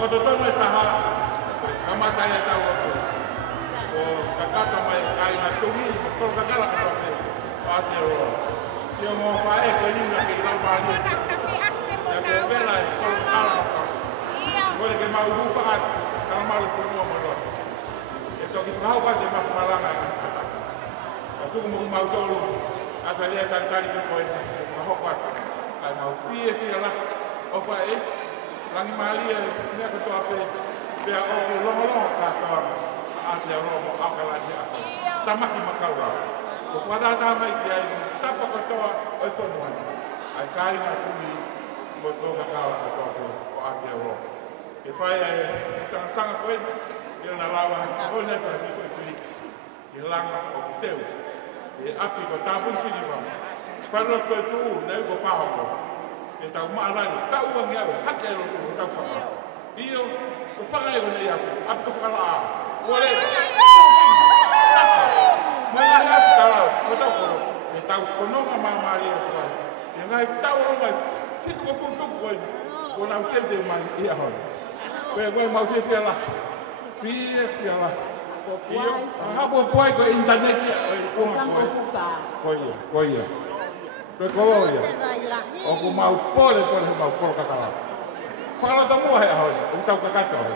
Koto tono e taha, kamata ia tau atu. O kakata mai kai na tungi, koro kakala katoa te, pāte roa. Sia mo whae ko nina ke ilau pāne. Ia ke vela e koro kakala katoa. Kore ke mau uwhaat, kama maru kumua manoa. E toki whakau kate maku maranga e kata. Ka tuku mo mau tolu, ata lea tantari me koe, e whakau kata. Ai mau fie la, o whae, langi maali e mea katoa pe, pea o longo katoa, ate aroa mo akalani ako. Tamaki makaura. Ko whanata mai ki ai, tapa katoa o i whanuani. Ai kaina tumi, mo tō kakala katoa pe, o ate aroa. E whae e sanga koe, i ona lawa haki hone ta ni koe kuli. I langa o teu. E api ko tāpun sini wang. Whanua koe tuu, nei ko pāhoko. E tau maarani, tau wangi awe, hake alo tuu, tau whaka. Io, ko whaka e hone iafu, api ko whakalaa. Ore, mai ngahi api tarau, ko tau koro. E tau whanonga maamari e tuai. E ngai tau aro mai, fitu ko whutuku koe. Ko nau tente mai i ahoi. Koe mau fia la. Fia la. Io, hapo poi ko internet o i konga koe. Koe. Koe koloia. O ku mau pole mau polo kakala. Whakalo ta mua he ahoi, o tau kakato he.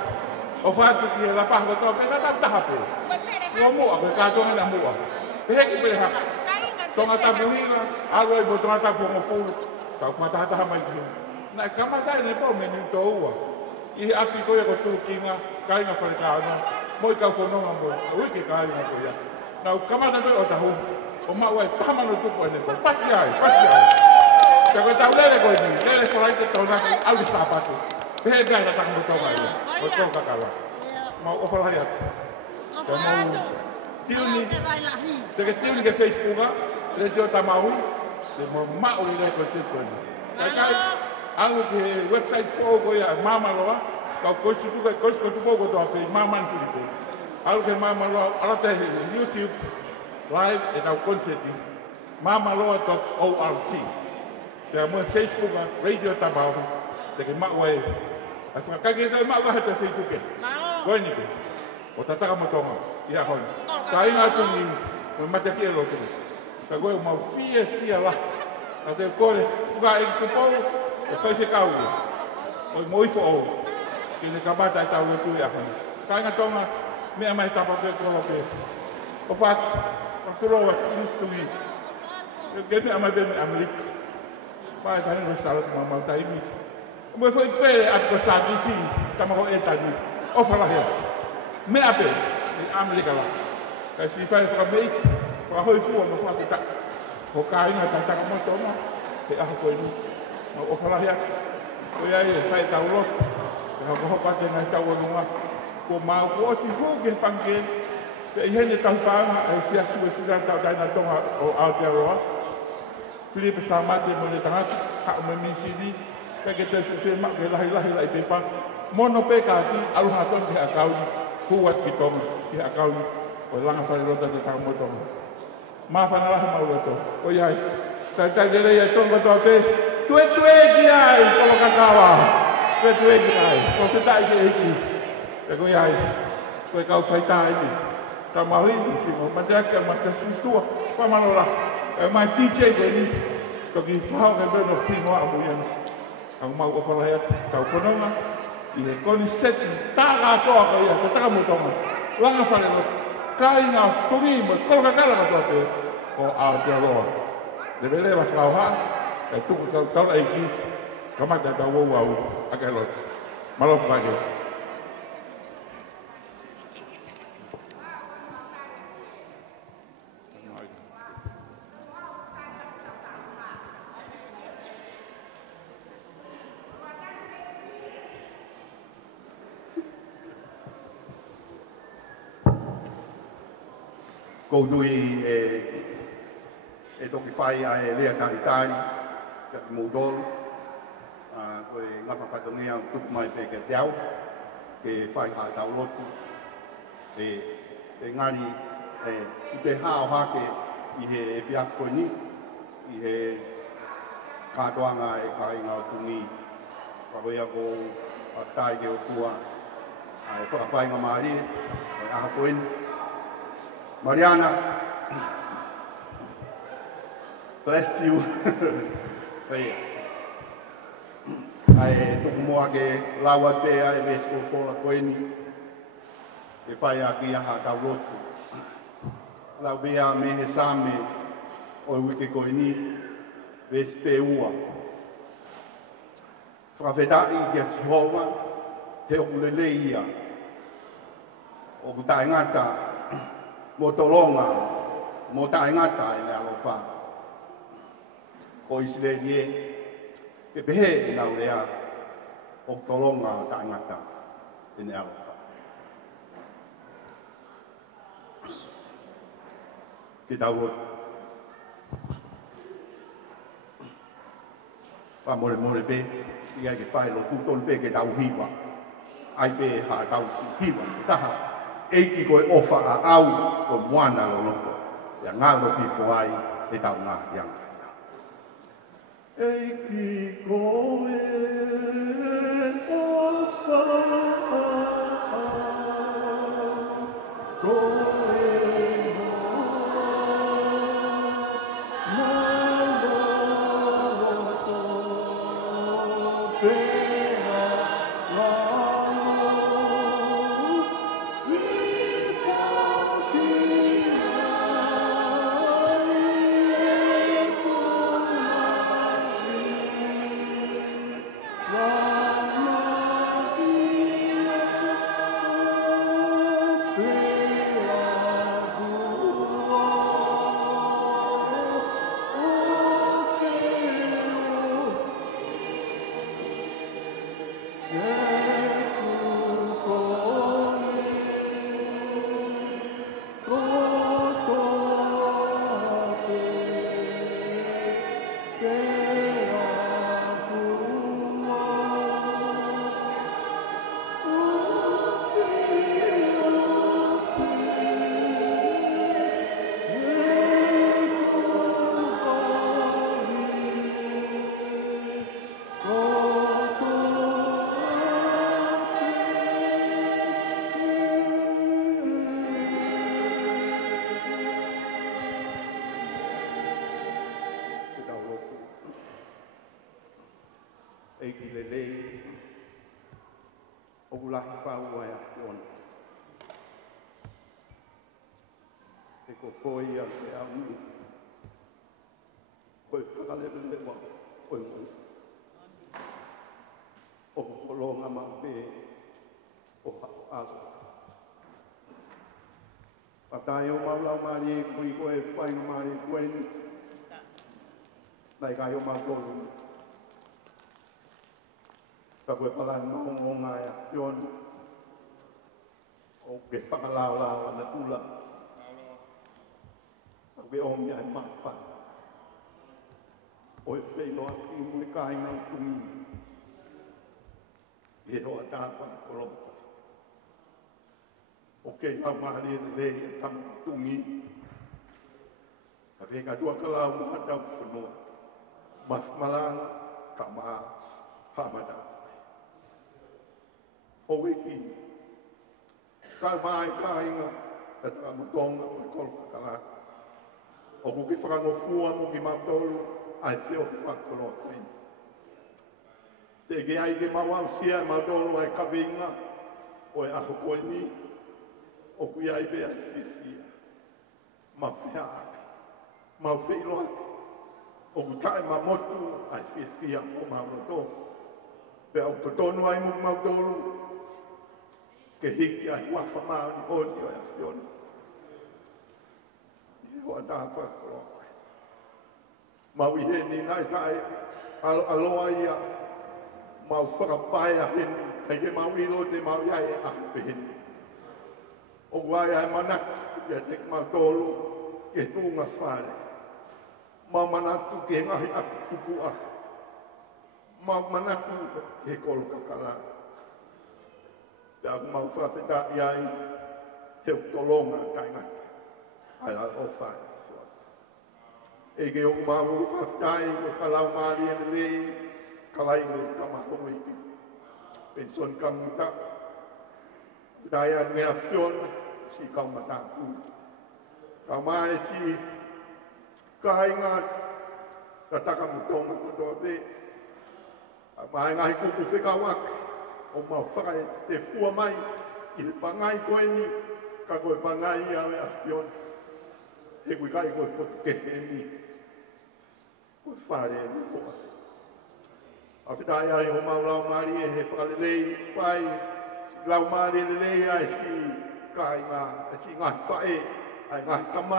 O whatu ki he la paha kotoa, pe na tau tahape. Ko mua, koe katonga na mua. Pe heki pele haka. Tonga tapu hinga, aroi mo tonga tapu mo fulu. Tau whatahataha mai ki. Nai kamatai ne po meni to ua. I api koe ko tūkinga, kainga wharekaana. Moi kau whanonga moi, a wiki kainga koe ia. Nau kamata koe o tahu. O maua e pamano tupu ene koe. Pasi ai. Ka koe tau lele koe ni, lele wharaike tau naki, au di sāpatu. Pehe bea ta taka mo tonga ia, o tō kakala. Mau o whalari atu. Ka mau tiuni, teke tiuni ke Facebooka, le teo tamahui, te mo mauri le koe sipu ene. Kai, angu ke website fōu koe ia, mamaloa, kau koisu tupo ko toa pe maman Filipe. Alu ke mamaloa, alata he YouTube, live e tau konseti. mamaloa.org. Te a mua Facebook, Radio Tabau, te ke maua e. Ai whakakake tau maua he te whituke. Koe ni pe. O tataka motonga, ia hoi. Ka inga atu ni, mo mataki e lotu. Ka koe mau fia la. A te kore, tuka e tupou, e whaife kaua. O i moifo o. Ki ne kamata e tau e tui a hoi. Ka inga tonga, mea mai tapa te kolo pe. O what, whaturoa, nistumi. Ke mea mai beme amlik. Pai ka hinga salat mamau taimi. Mo foi pere at ko sa disi, tamako e tagi. O whalahi atu. Mea pe, e amlika la. Ka si whai whakamei, whakahoi fua no whakita. Ko ka inga tataka mo tonga, e aho koe ni. O whalahi atu. Ko iai e whai tau lot. E hako hopa te ngai tau anunga. Ko mau kuosi huke pangke. Te ihene tau pāanga, e siasu e siran tau taina tonga o Aotearoa. Filipe Samate mo le tangata, hao me misini. Peke te se mak ke lahi lai pepa. Mono pe kati, aluha ton ki akauni. Fuat ki tonga, ki akauni. O langa whare rota te tau mo tonga. Maa whanarahi mau roto. O iai, tai lele iai tonga toa pe. Tue ki ai, kolo kakawa. Tue ki ai, ko te tai ke eki. Te ko iai, koe kau whaitaa eki. Ta mahi, si mo manjaka, masa sustua. Pamanola, e mai DJ ke ni. Toki whao ke beno pinoa amu iana. Ang mau o whalahi atu, tau whanonga. I he koni seti, tāga atoa ka ia, te taka mutonga. Langa whare lo, kāinga, tungi mo, koroka kala katoa te, o Aotearoa. Lewe lewa whao haa, kai tuku kau taura eiki, kamata tau wau au, ake lo. Malo whakake. Ko nui e toki whai a e lea taritari, ka ki mūdolu, ko e ngawha whatongia tuku mai pe ke te au, ke whai ka tau lotu, e ngari i te hao hake i he e whiafu koe ni, i he kātoanga e ka inga o tungi, Pawea ko tai ke o tua ai whakawhai ngā maari ai aha poin. Mariana, bless you. Hei. Ai tuku moa ke lawa te ai me sko fola koeni. Ke whai a ki aha tau rotu. Lau bea me he same o wike koeni ves pe ua. Whakawhetai ke sihoa he o lele ia. O kutai ngata mo tolonga mo tai ngata i le alofa. Ko Israelie ke pehe i nau lea o tolonga tai ngata i le alofa. Ke tau rotu. Pa more pe, ia ke whae lo tuton pe ke tau hiwa. Ai pe ha tau hiwa, taha. Eiki koe ofa a au ko moana lo loko. Ia ngalo pi foai e tau ngā yang. Eiki koe ofa a au koe Tayo maulau mari kui koe whai mari koe nai kai o mautolu. Ka koe pala ngongo ngai a fion o ke whakalau ana tula. Ka koe o mia e mawha. O e wheino a ki mui kai ngau tungi. I he hoa tāwha kolompa. O kei tau mahari e rei e tamu tungi. Ka peka tua kalau mua tau whanua. Mafmalanga ka maa hamata. O wiki. Ka mai ka inga. Ka tamu tonga o e kolka kalaka. O kuki whakangofua mo ki mautolu. Ai whio ki whakolo tuini. Te ge ai ke mawau sia e mautolu ai kawinga. O e aho koe ni. O kui ai bea i whiwhia. Mau whia ake. Mau whilo ake. O ku tae ma motu ai whiwhia o mau roto. Pea o totonu ai mu mau tolu. Ke hiki ai wafa mau ni honi o e a whiona. I hoa tā whakaro. Mau i heni nai tae aloa ia. Mau whakapai a heni. Hei ke mau ilo te mau iai e ahe heni. O wai ai manatu ia te mautolu ke tunga whare. Mau manatu ke ngahi aku tuku a. Mau manatu ke kolo kakara. Te aku mau whawheta iai he utolonga kai ngata. Ai la o whare. E ke o mau whawhetai o whalau maari ane lei kalai o tamakongo i tuku. เป็นส่วนกำตักได้อันเงียบย้อนสิกำมาตามกูกำมาสิกายงานกระตักมุตงมุตโดเดมาไงกูกูฟิกาวักออกมาฟังเตฟัวไม่อินปังไงกูนี่ก็กูปังไงยาวอัฟย้อนเฮ้กูกายกูเก็บนี่กูฟาเรนกูอาฟิตายายโฮมาเรามาลีเฮฟาเลย์ไฟเรามาลีเลยไอซีกายมาไอซีงานไฟไองานทำไม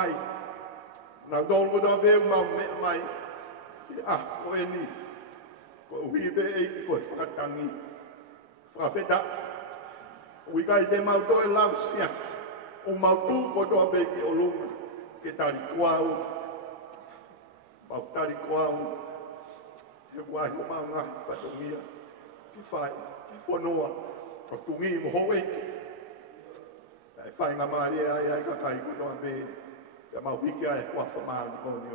เราโดนกูโดนเบลมาไม่กูเอ็นี่กูวิเบย์กูฟัดตังนี่ฟัดเฟต้าวิกายเดมาโดยลาวเซียสมาตูกูโดนเบย์กิโอลุมque tal qual tal qual eu acho uma fatomia que faz que fonoa o tungi mo hoe ai fai na maria ai ka kai ko no be ya mau piki ai kwa fama no ni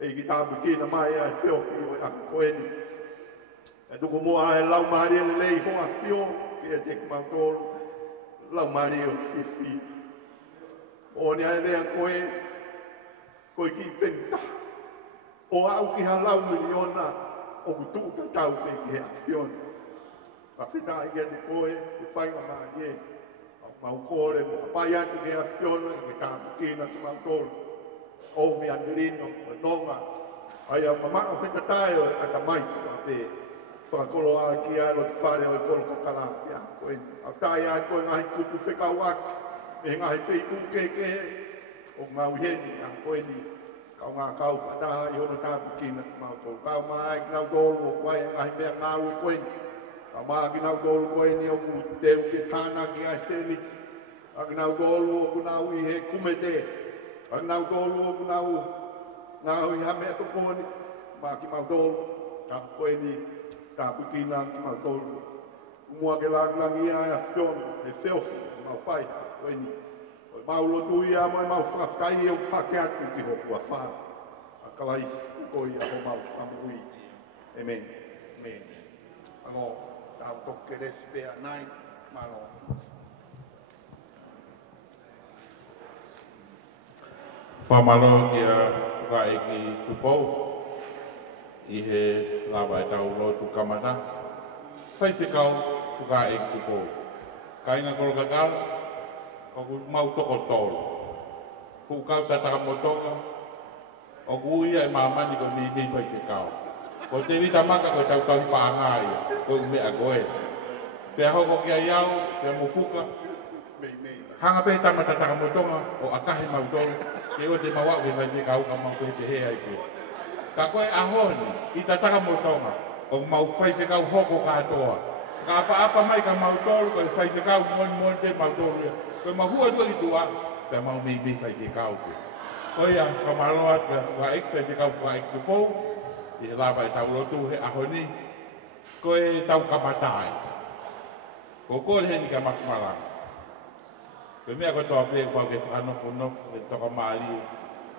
e ki ta bu ki na mai ai fio ki o a ko en e du ko mo ai lau maria le ko a fio ki e te ma ko lau maria fi o ni ai le ko ki penta o au ki halau miliona o tu ta tau pe ki afion pa fita ai de koe ki fai ma ma ye pa o kore pa ya ki afion ki ta ki na tu ma ko o mi angelino no ma ai a mama o fita tai o ata mai pa pe fa ko lo a ki a lo fare o ko ko kala ya ko afta ya ko ngai ku ku fika wa e ngai fe ku ke o ma u ye ni a ko ni kau ngā kau whataha i hono tāpu kina mau tō. Kau mai ki nau tōru o koe ngai mea ngā ui koe ni. Kau mai ki nau tōru koe ni o ku teu ke tāna ki ai seli. Kau ki nau tōru o ku nau i he kume te. Kau ki nau tōru o ku nau i ha mea to kōni. Mā ki mau tōru. Kau koe ni tāpu kina ki mau tōru. Mua ke lāngi ai a whion, e whio, mau whai, koe ni. Mau lotu ia mai mau whakaftai e o pake atu ki hoku a wha. A kalais koi a ho mau samui. Amen. Amen. Ano, tau toke respea nai, mano. Whamalo ki a whakai ki tupou. I he lawa e tau lotu kamata. Whai te kau whakai ki tupou. Kainga koro kakao. O ku mau toko tolu. Fukau tataka motonga. O ku ia e mamani ko mi whai te kau. Ko te wita maka ko tau tau whaangai. Ko mea koe. Pea hoko kia iau, pea mo fuka. Hanga pe tama tataka motonga. O akahi mau tolu. Ke o te mawau ke whai te kau ka mau koe te hea i koe. Ka koe ahoni i tataka motonga. O mau whai te kau hoko katoa. Ka apa mai ka mau tolu ko whai te kau mon te mau tolu. Koe mahua tua i tua, pia mau mei whai te kau ke. Koe ia, whamaloa te whaek, whai te kau whaek te pou, i he lawa e tau rotu he ahoni, koe tau kamatai. Ko kore heni ka makumaranga. Koe mea koe toa pēk pao ke whanofo, ke toka maali,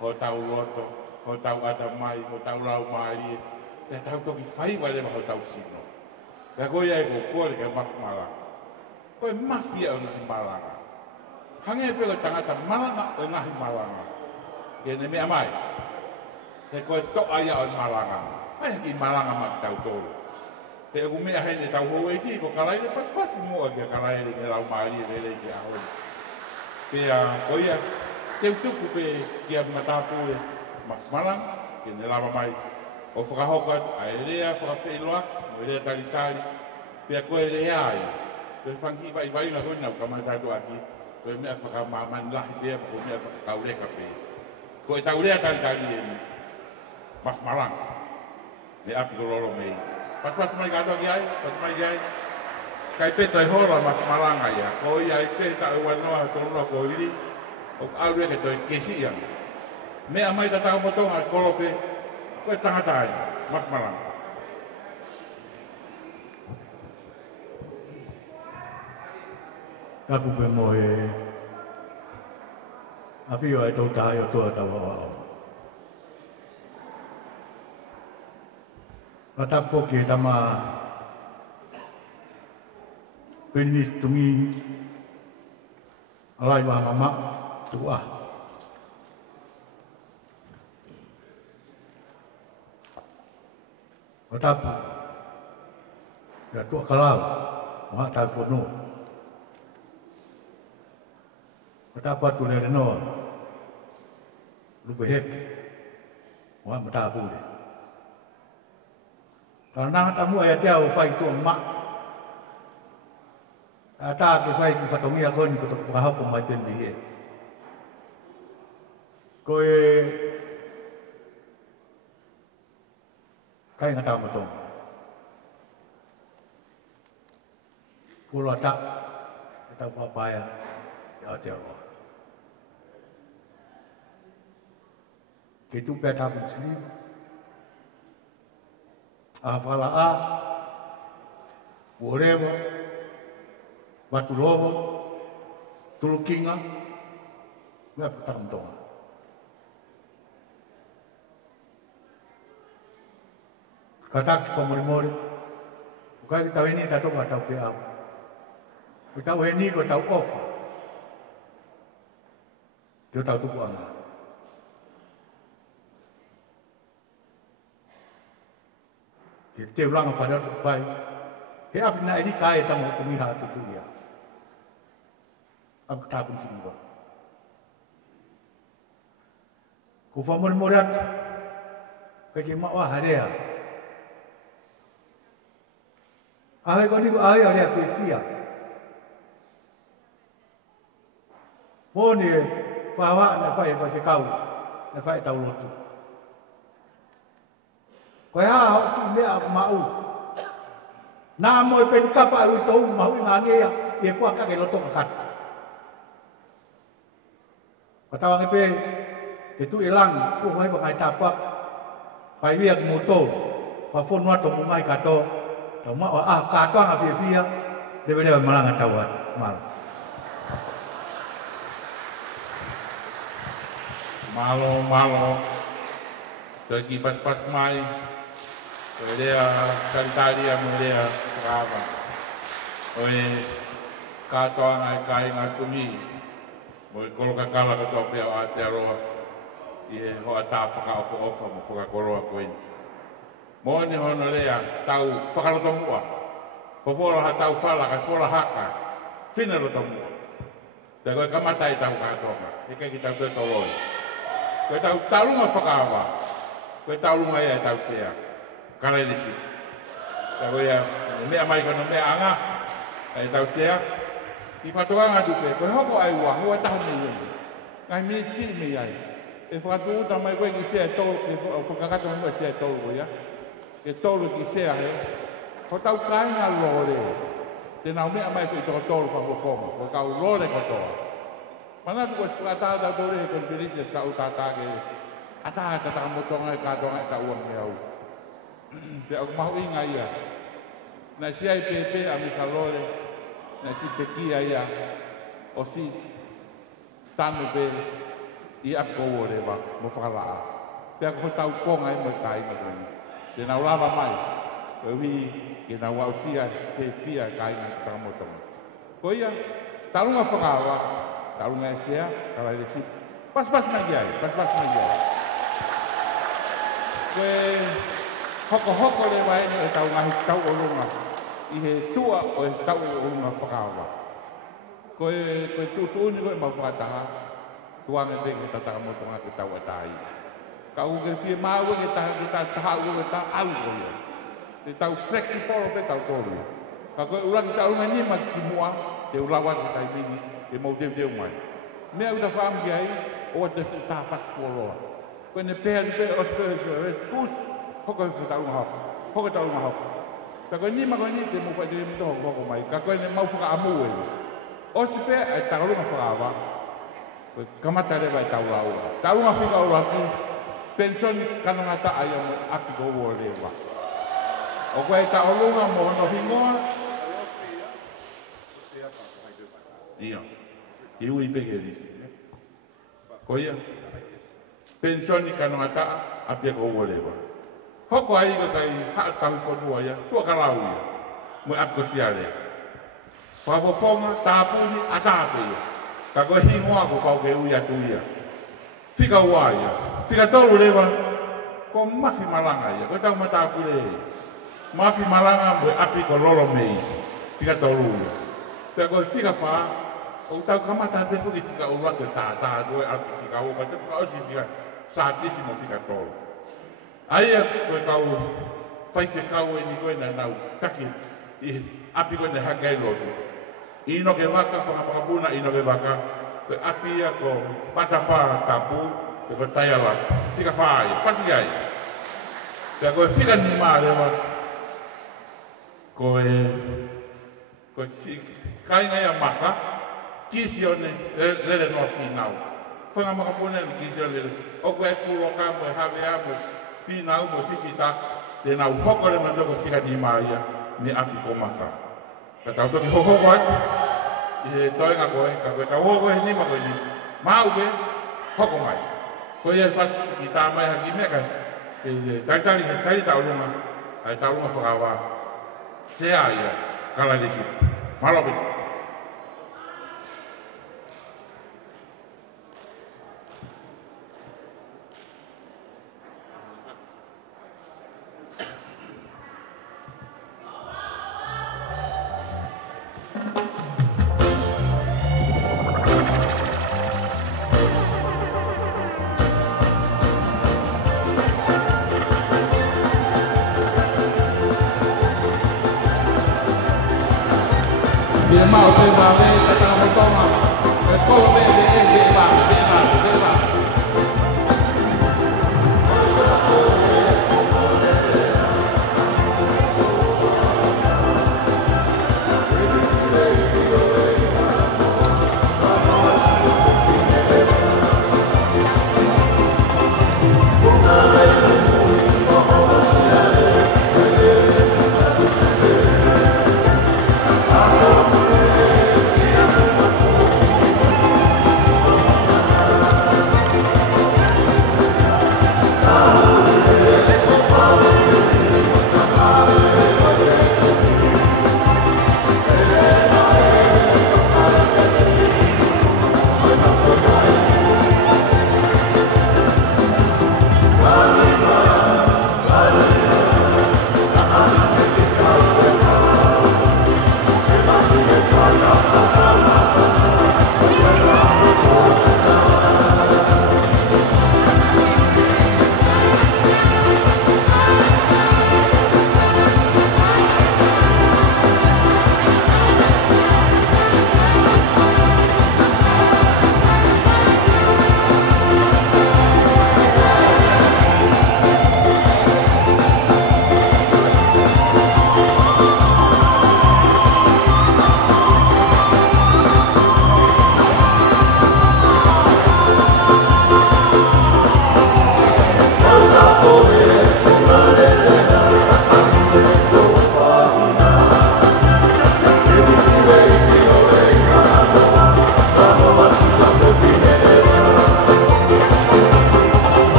ho tau roto, ho tau atamai, ho tau rau maali, pia tau toki whai walewa ho tau sino. Pia koe ia e ko kore ke makumaranga. Koe mafia o ngahi maranga. Hange pelo tangata malanga o ngahi malanga. Kene mea mai. Te koe toa ia o malanga. Pai ki malanga mak tau tōru. Te ku mea hene tau hou e ki ko kalaire pas mua kia kalaire ne lau maari e rele ki ahoi. Pea koia, te utuku pe kia matapu e mak malanga. Kene lava mai. O whakahoka a e rea, whakawhiloa, o rea taritari. Pea koe rea ai. Pe whanki vai na hoi nau kamatatu aki. Koe mea whakamaman lahi pia, ko mea whakakaureka pia. Koe taurea tari e ni. Mas marang. Ne api kororo mei. Pas mai katoa ki ai, pas mai ki ai. Kai peto e hora mas maranga ia. Ko ia i peta e wanoa tonoa ko iri. O aurea ke toi kesi ia. Mea mai tataka motonga kolope. Koe tangatai, mas maranga. Kapu pe mo e awhio e tau tahi o tua tau ao. Watapu ki e tama Penis tungi alai wa mama tua. Watapu ya tua kalau maha telefono. Watapu tu le no lu behek maha matapu de. Karena tamu ayat jauh fai tu mak. Ata ke fai ki fatongi ako ni ko kahap ko mai pen bihe. Ko kai ngata motong. Pulo tak kita papaya ya dia. Kitu peta muslim. Afala boleh Batu lobo, tulukinga, nggak petang tonga. Kata pemori-mori, bukan kita ini datang nggak tahu siapa. Kita ini nggak tahu off. Dia tahu tuh buang. Dia ulang pada tu baik. Dia apa nak ini kaya tamu pemihak tu dia. Ang tapon siguro. Kung pamor-morat, kaya mawa halea. Ahay ko ni ko ahay halea fia. Mo ni pawa na fai pa kau, na fai tau lotu. Kaya ako kimia mau. Na mo pen kapa ito mau ngangea, e kwa ka ke loto kat. Patawang ipe itu hilang, mai pakai tapak, pai biak moto, pafon wa to mai kato, to ma kato ang afia, debe malang tawat mal. Malo, lagi pas mai, dia kantari yang dia berapa, kato ang kai ngatumi. Mo ko ka kala ka to pe a te ro i ho ata fa ka ofa mo fa ko ro ko in mo ni ho no le a tau fa ka ro to mo fo fo ha tau fa la ka fo la ha ka fina ro to mo te ko ka mata i tau ka to ka e ka ki tau to ro ko tau lu ma fa ka wa ko tau lu ma ya tau se ya ka le si ta ko ya me mai ko no me anga ai tau se ya I whatoanga dupe, koe hoko ai ua, hoa tahu me iei. Ngai me si me iei. E whakatu uta mai koe ki sea tolu, e whakakata mai sea tolu koe ia. E tolu ki sea he. Ko tau kāinga lore. Te nau mea mai koe toko tolu whakokoma. Ko kau lore katoa. Manatu koe whakatā tau tore he koe pirisi sa utātā ke. Ata kata motonga e kātonga e ka uang me au. Te au mahu inga ia. Nai sia i pepe a misa lore. Na si pekia ia o si tanu pe i ako ore ba mo whakalaa. Pea ko tau konga e mo kai mo kwenye. Te nau lava mai, ko wi ke nau au sia te fia kai mo takamotonga. Ko ia, talunga whakawa, talunga e sea, kala ele si. Pas mai giai. Koe hoko le mai e tau ngahi tau olunga. I he tua o he tau o unga whakawa. Koe tūtūni koe mau whakataha, tuanga pe ke tataka motonga ke tau atai. Ka uke fie mau ke taha ua ke taha alu koe. Te tau flexi polo pe tau kolu. Ka koe urangi tau unga nima ki mua, te ulawa ke tai mini, te mau teu mai. Mea uta whaam ki ai, o te taha whaskuoloa. Koe ne pēha ni pe o spēhe kus, hoko he tau unga hoko. Hoko tau unga hoko. Ka koe ni mako ni te mo pa dire mito hoko mai. Ka koe ne mau whaka amu e. O si pe ai takalunga whakawa. Koe kamata rewa e tau lau. Taulunga whika o raki. Pension kananga ta ai o aki ko o rewa. O koe taulunga mo hono hingoa. Ia. Iu i peke risi. Ko ia. Pension kananga ta aki ko o rewa. Hoko ai ko tai ha tau whanua ia, tua karau ia, mo apko siare. Whafofonga, tāpuni, atāpe. Ka koe hingoa ko kau ke uia tuia. Whika ua ia. Whika tolu lewa, ko mafi malanga ia. Koe tau matāpule ia. Mafi malanga moe api ko lolo mei. Whika tolu ia. Pea koe whika wha, o tau kamata te whuki whika ua ke tātā doe atu whika oka. Te whika osi whika sātisi mo whika tolu. Aia koe kau, whaise kau e ni koe na nau taki. Api koe ne hakai lotu. Ino ke waka, whakamapuna ino ke waka. Koe api ia ko patapa tapu, koe tai ala. Tika whaai, pasi ai. Pea koe whika ni maa lewa. Koe kainga ia maka, kisi one lele noa whinau. Whakamapuna ni kisi one lele. O koe kuroka mo e hawea mo whinau mo whiwhita. Te nau hoko le mandoko whika ni maa ia, ni api ko maka. Ka tau toki hoho atu, i he toenga koe, ka koe tau hoho he nima koe ni. Mau ke, hoko mai. Koe e whas i tā mai haki mea kai, taitari he tairi taurunga, ai taurunga whakawa. Sea ia, kalarisi. Malopi. Dia mau terbalik, kata motonga. Kau bebas.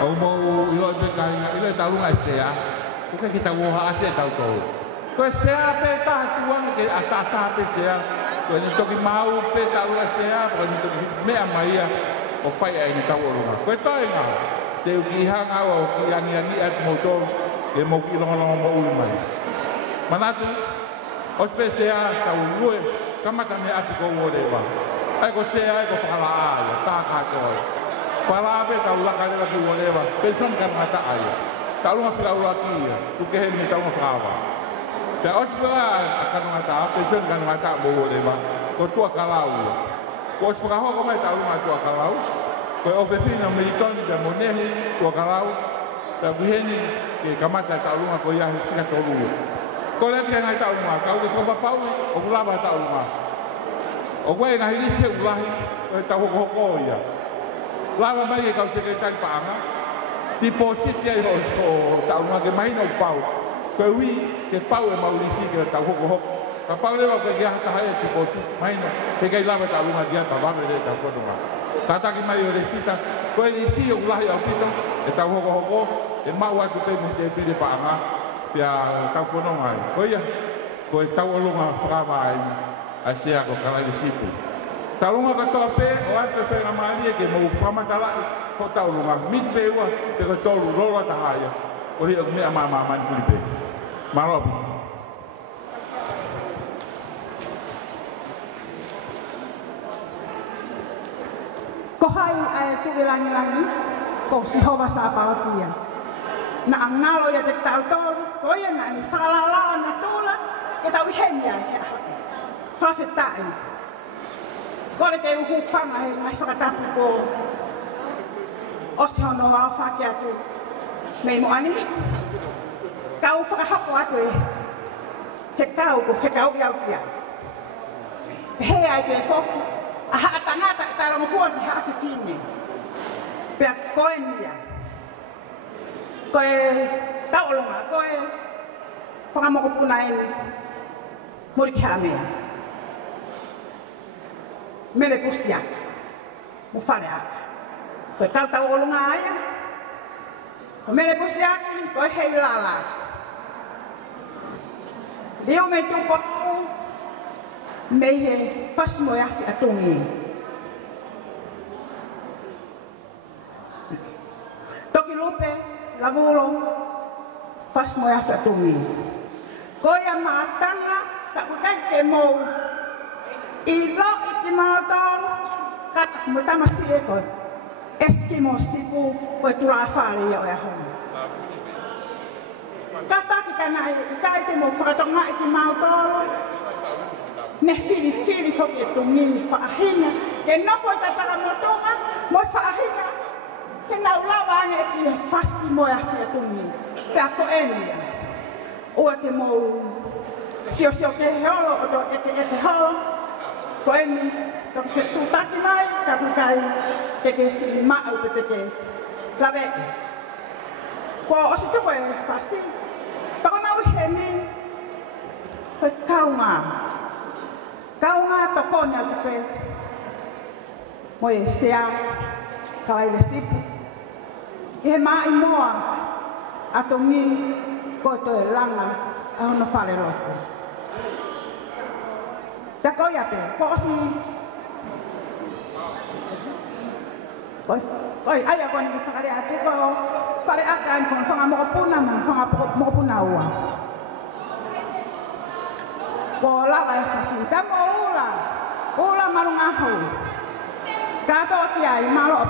au mau ilo te kai ilo ta lunga sea ku ka kita wo ha se ta to ko sea pe ta tuan ke ata pe sea ko ni to ki mau pe ta lunga sea ko ni to me amaia o fai ai ni ta wo lunga ko ta nga te ki ha nga o ki ani at mo to ke mo ki longa mo u mai manatu o spesea ta wo kamata me atu ko wo de wa ai ko sea ai ko fala ai ta ka to para ape tau laka le ki woleva pension kan mata ai tau nga fila ula ki tu ke ni tau nga fava te osbra kan mata pension kan mata bo woleva ko tu akalau ko osbra ho ko mai tau nga tu akalau ko ofesina militon de monehi tu akalau ta biheni ke kamata tau nga ko ya ka tolu ko le ke nga tau nga ka ko ba pau o lava tau nga o we nga hilise ulahi ko tau ko ya lava mai e kau sekretar panga deposit ye o tau nga ke mai no pau ko wi ke pau e maulisi ke tau ho ka pau le ke ya ta hai deposit mai no ke kai lava tau nga dia ta ba le ta ko no tata ki mai o le sita ko e si o lahi au pito e tau ho e mau atu te te pide panga pia tau ko no mai ko ya ko e tau lo nga fra vai a sia ko kala le sipu talunga ka tope o ate whenga maani e ke mau whamatalai ko taulunga mitpe ua te ko tolu rola tahaya o hia kumea mani Filipe maropi ko hai ai tu langi ko si hova sa pautia na angalo ya te tau tolu ko ia na ni falala na tola ke tau henia fafetai kore te uhu whanga he mai whakatapu ko o se hono au whake atu mei mo animi kau whakahako atu e whekau ko whekau iau kia he ai te whoku a haa tangata e tarango fua ki haa whiwhine pia koe nia koe taolonga koe whangamoko puna eni muri ki haa mea mele pusiak mo fare aka ko tau olunga aya ko mele pusiak ko hei lala dio me tu ko me ye fasmo ya fi atongi toki lupe lavolo fasmo ya fi atongi ko ya matanga ka utai ke mo ilo iti mautol kat mutama si eko eskimo sipu ko tura afale ya ya hon kata kita nai kita ite mo fratonga iti mautol ne fili fo ke tungi fa ahina ke no fo tatara motonga mo fa ahina ke na ulawa ane ki fasi mo ya fi tungi ta ko eni o te mo sio ke holo o to ete holo ko eni to se tu taki mai ka kai ke si ma au te lave ko o se to e fasi pa ma u heni ko kaunga to konya te pe mo e sea kai le sipu e ma i moa atongi ko to e langa a no fale loko ta ko ya pe ko si oi aya kon ni fakare atu ko fare akan kon fanga mo puna wa ko la vai fasita mo ula malunga ho ka to ti ai malo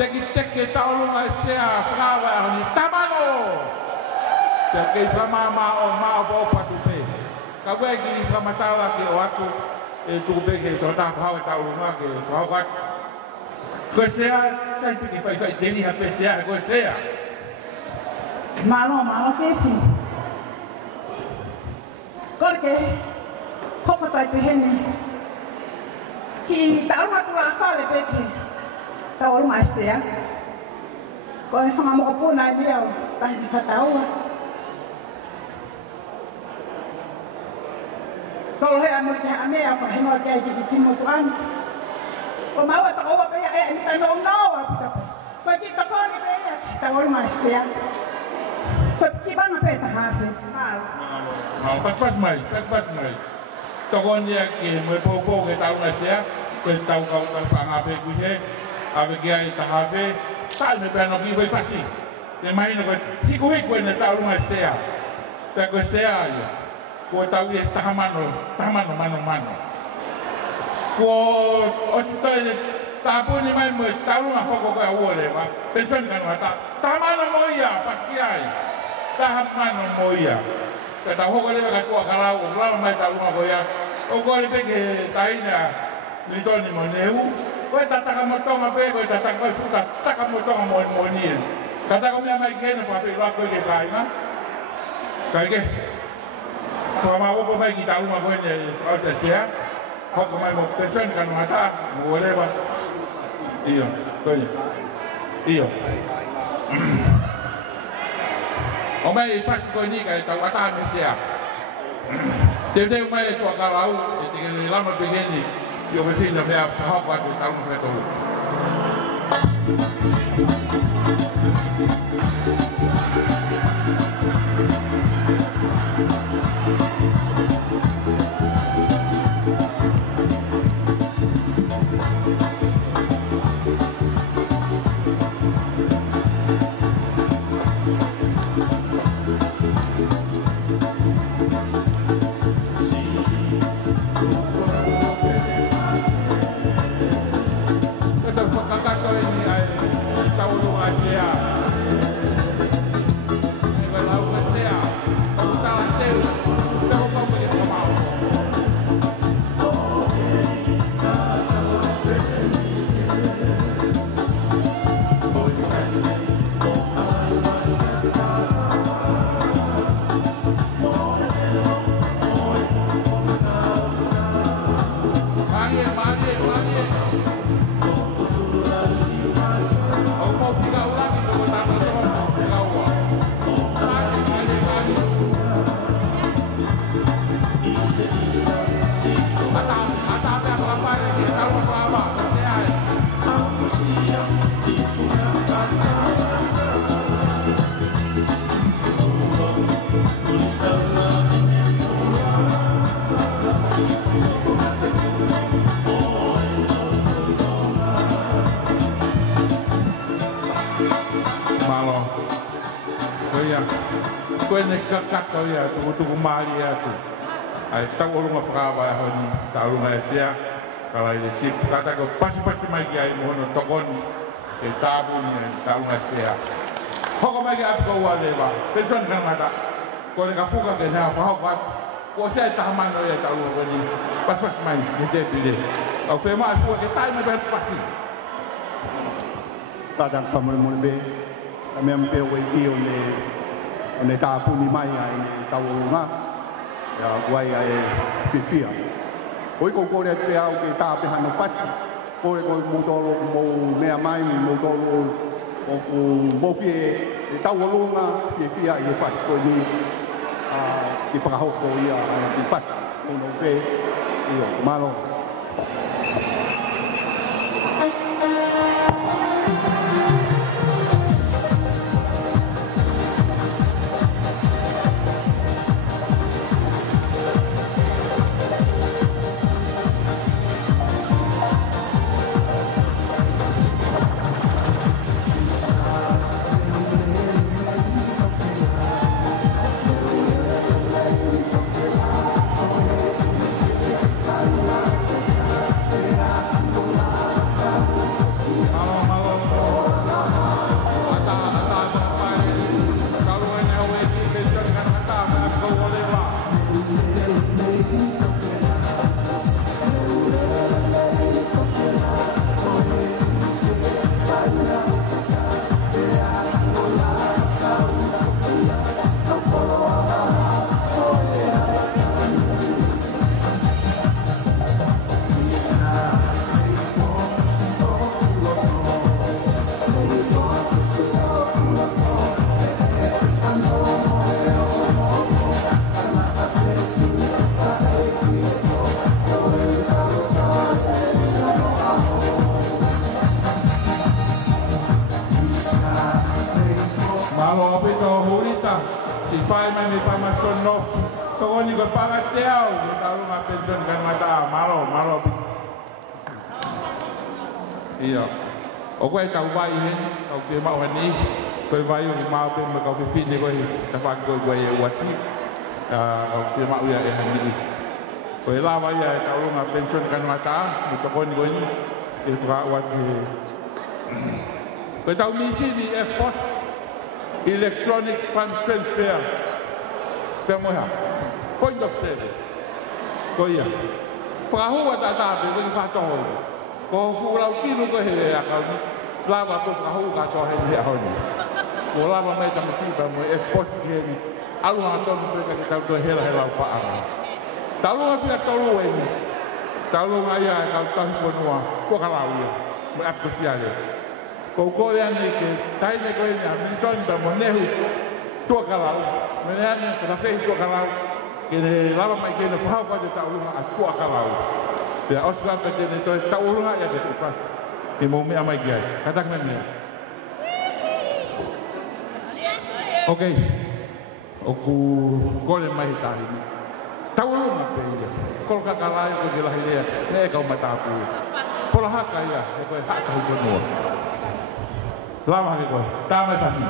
teke taulunga sea frawa ni tamano te ke sama ma o patu pe ka we ki sama tawa ki o atu e tu be ke so ta pa taulunga ke pa wa ko sea sai ki fai deni ha pe sea ko sea malo ke si korke hoko tai pe heni ki taulunga tu la fale pe ke tawal masya ko fanga mo ko na dia pang di fatao kalau he amor ke ame afa he mo ke ki mo tuan o ma wa to o ba ya ni ta no no pa ki ta ko ni be ya tawal masya ko ki ba na pe ta ha se no pas mai to ko ni ki mo po ke tawal masya ko tau ka pa nga be ku he ave que aí tá ave tal me pena que vai fazer nem mais não hico na tal uma sea tá com sea aí o tal e tá mano o hospital tá bom nem mais muito tal uma pouco que a hora vai pensando que não tá mano moia pasque aí tá mano moia que tá hogo leva que a cara o lá mais tal uma moia o gole pegue tá aí na litoni moneu koe tataka motonga pe koe tataka koe futa taka motonga mo nie tataka mea mai kene pa pe koe ke kainga kai ke sama opo mai ki tauma koe ne frausa sea hoko mai mo pension kan mata mo lewa iyo o mai fas koe ni kai tau ata me sea te mai to kalau e te ke lama pe ni yo vecino me ha bajado para que tal un feto. Koe ne kakaka ia tuku maari atu. Ai tau orunga whakawa e honi, ta orunga e sea, kala i le sip. Kata ko pasi mai ki ai mohono tokoni, e tāpuni e ta orunga e sea. Hoko mai ki apika ua lewa, pension kangata, ko ne ka fuka ke nea whahoko atu. Ko sea e tahamano ia ta orunga honi, pasi mai, ni te pile. Au whema asua ke tai mai pēr pasi. Tātang whamone be, a mea mpeo wei ki o ne tāpuni mai ai tau orunga, ia guai ai whiwhia. Oi ko kore te au ke tāpeha no whasi, kore ko mōtoro mō mea mai, mōtoro o mōwhi e tau orunga, whiwhia i e whasi koe ni i whakahoko ia i whasi, kono pe, i o malo. pai mani pamasono ko ni ko pangateo tahu ngap pension kan mata malo iya o ko tahu bai ni o ke mau ni ko bai ni mau pe ko fi ni ko dapat ko bai wasi o ke mau ya ni ko la bai ya tahu ngap pension kan mata ko ni il fera wati ko tahu misi di EFTPOS electronic fund transfer pemoha point of service ko ia frahu wa ta be ko fa to ko fu lau ki lu ko he ya ka la wa ko frahu ka to he ya ho ni ko la wa mai ta misi ba mo EFTPOS ke ni alu ha to pe ka to he la pa a ta lu ha to lu ni ta lu ya ka ta ko no ko ka la ia mo apreciare ko yang ni ke tai ne ko ni mi ton ba mo nehu to kalau menang ka fe to kalau ke lama mai ke no fa ko ta u a to kalau ya osla ka te to ta u ya ke fas ni mo mi amai gai kata kan ni okay oku ko le mai ta ni ta u na pe ya ko ka kala ko de la ile ne ka mata pu pola haka ya ko haka ko no lama ni koe, tää me tasi.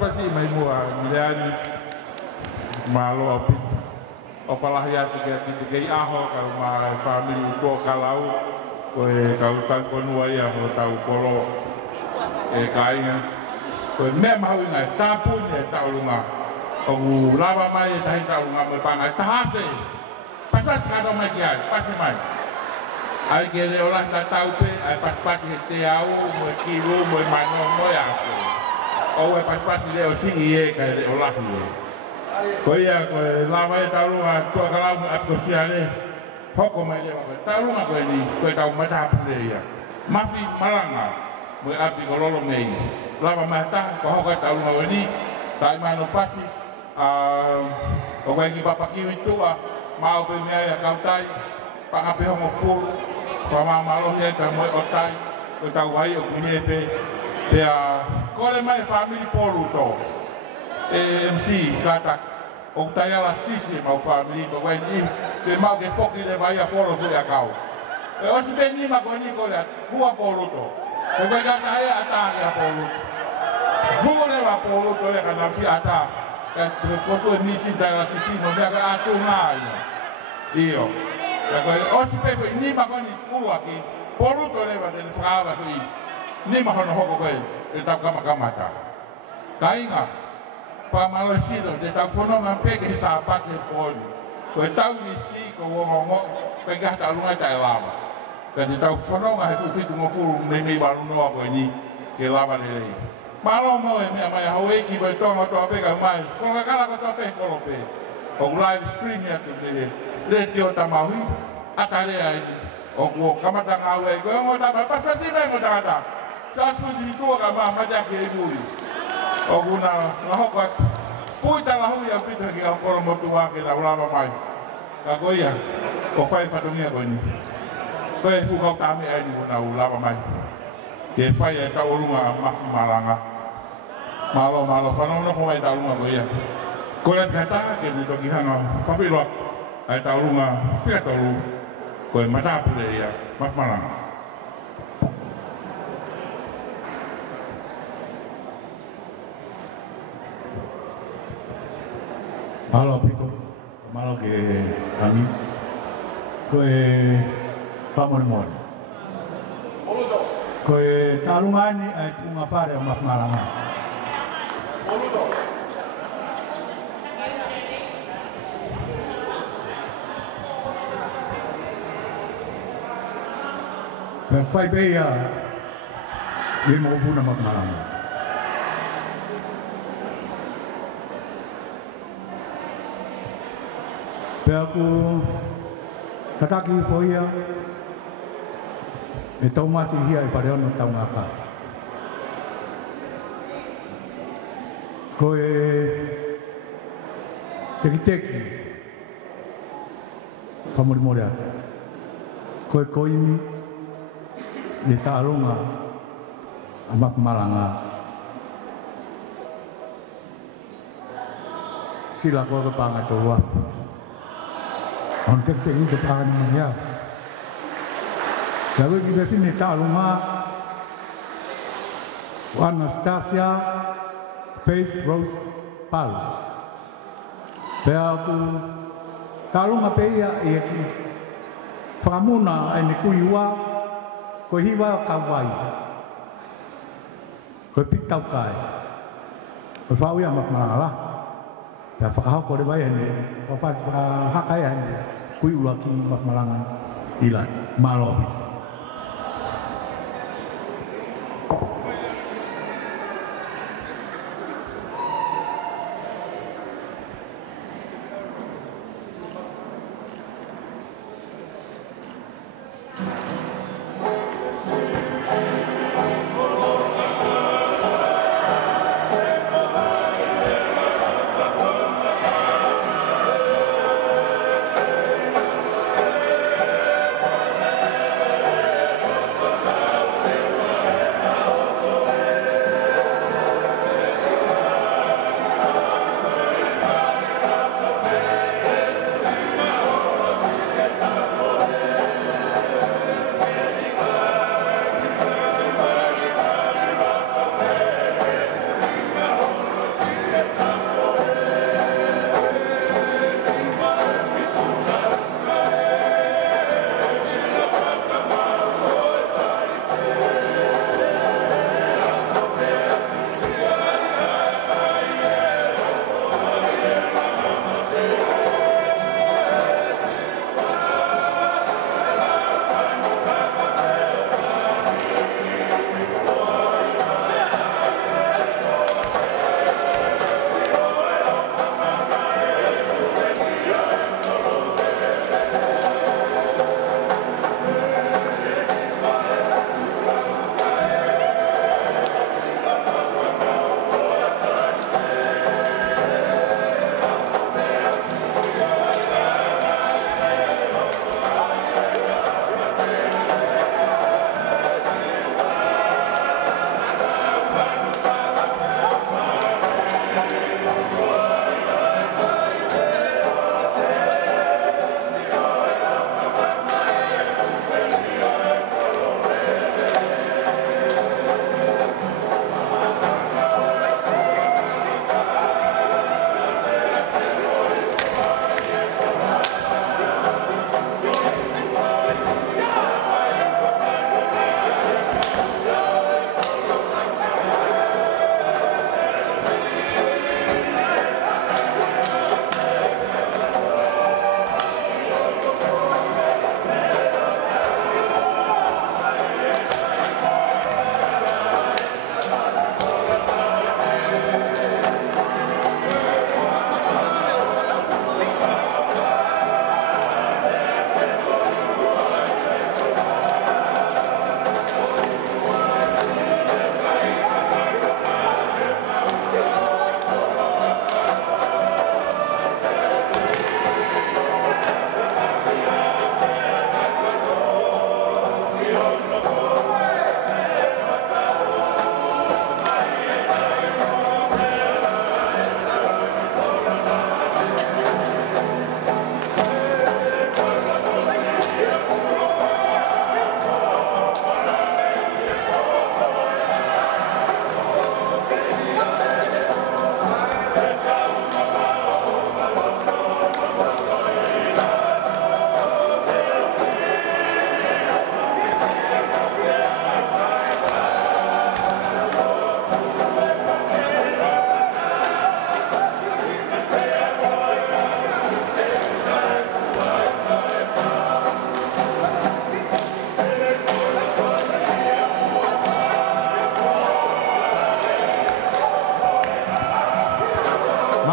pasi mai mua miliani malo api opalah ya tiga aho kalau mai family to kalau kalau tan konua ya tahu polo kainga ko me mau ngai tapu ne tahu nga o lava mai tai tahu nga mai pangai tahase pa pasas kata mai kia, pasi mai. Ai ke le ola ta tau pe, ai pas te au, mo kilo, mo mano, mo aku. O e pas le o si ie ka le ola hi. Ko ia ko lava e tau a to kala mo ap ko siale. Hoko mai le ko tau ma ko ni, ko tau mata pule ia. Mafi malanga mo api ko lolo nei. Lava mata ko hoko tau ma ni, tai mano pasi o ko ki papa ki tua, mau pe mea ia kautai, pangape homo fulu. Pama malo dia tamu otai, kita wai okuni pe, kole mai family polu to, MC kata, otai ala sisi mau family, bagai ni, ke mau ke foki le vai a polo tu ya kau. Osi pe ni magoni kole, bua polu to, bagai kata ya ata ya polu, bua le wa polu to ya kana si ata, foto ni si dala sisi mo me aga atu ngai, dio. Osi pe ni magoni pulu aki, polu to le va de frava tu ni mahono hoko koe e tau kama-kamata. Kainga, pamalo silo, de tau whanonga peke sa pate poni. Koe tau ni si ko wongongo, koe gata alunga tai lava. Koe te tau whanonga he fufitu ngofuru nemi warunoa koe ni ke lava lelei. Malo mo e mea mai hau eki koe tonga toa peka mai, koe kala ko toa peke kolope. O live stream ya tu le tio tamahui, atarea ini. O kuo kamata ngawe, koe ngo tapa pasasi me ngo tangata. Sasu di tua kama macam ke muri. O guna ngahokat. Pui talahu ya pita ki ang kolom tua ke na ulama mai. Kagoya. O fai fatumia ko ni. Koe fukau tami ai ni na ulama mai. Ke fai ai ta urunga mafi malanga. Malo fanono ko mai ta urunga ko ya. Koe kata ke ni toki hanga fafilo. Ai ta urunga pia tolu. Koe mata pule ya mafi malanga. Malo pito, malo ke ani, koe pamon-mon. Koe talungani ai tunga fare o malanga. Koe fai beia, limo puna malanga. Aku kataki foia e tau masi hia e pare ono tau ngaka. Koe teki pamuri atu. Koe koimi e ta'alunga a mafumalanga. Sila koe ke panga tolua. On tek ini depan ya. Lalu kita sini talunga Anastasia Faith Rose Pal. Aku talunga peia iki. Famuna ene kuiwa ko hiwa kawai. Ko pitau kai. Ko fau ya makmala. Ya fakahau ko de bayane. Ko fa hakayane. Kui ulaki mas malangan ilan malobi.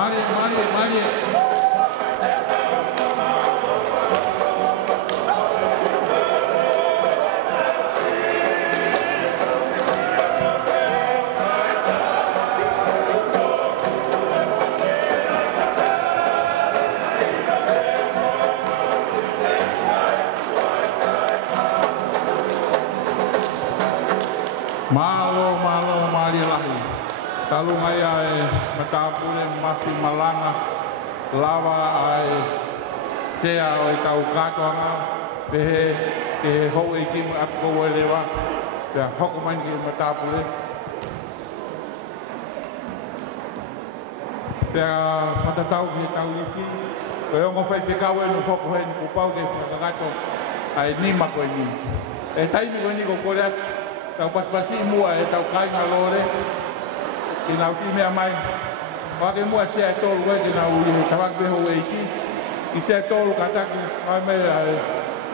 Mari. Malo, mari lahi. Talu mai ai matapule mati malanga lava ai sea o tau katoanga pehe te ho e ki akko lewa te hoko man ki matapule te fatatau ki tau isi ko yo mo fai te kawe no hoko hen ku pau ke fakagato ai ni mako ni e tai mi ni ko koleat tau pas-pasi mua e tau kai na lore ki nau si mea mai wake mua sea tolu e ki nau tawak beho e ki ki sea tolu kataki mai mea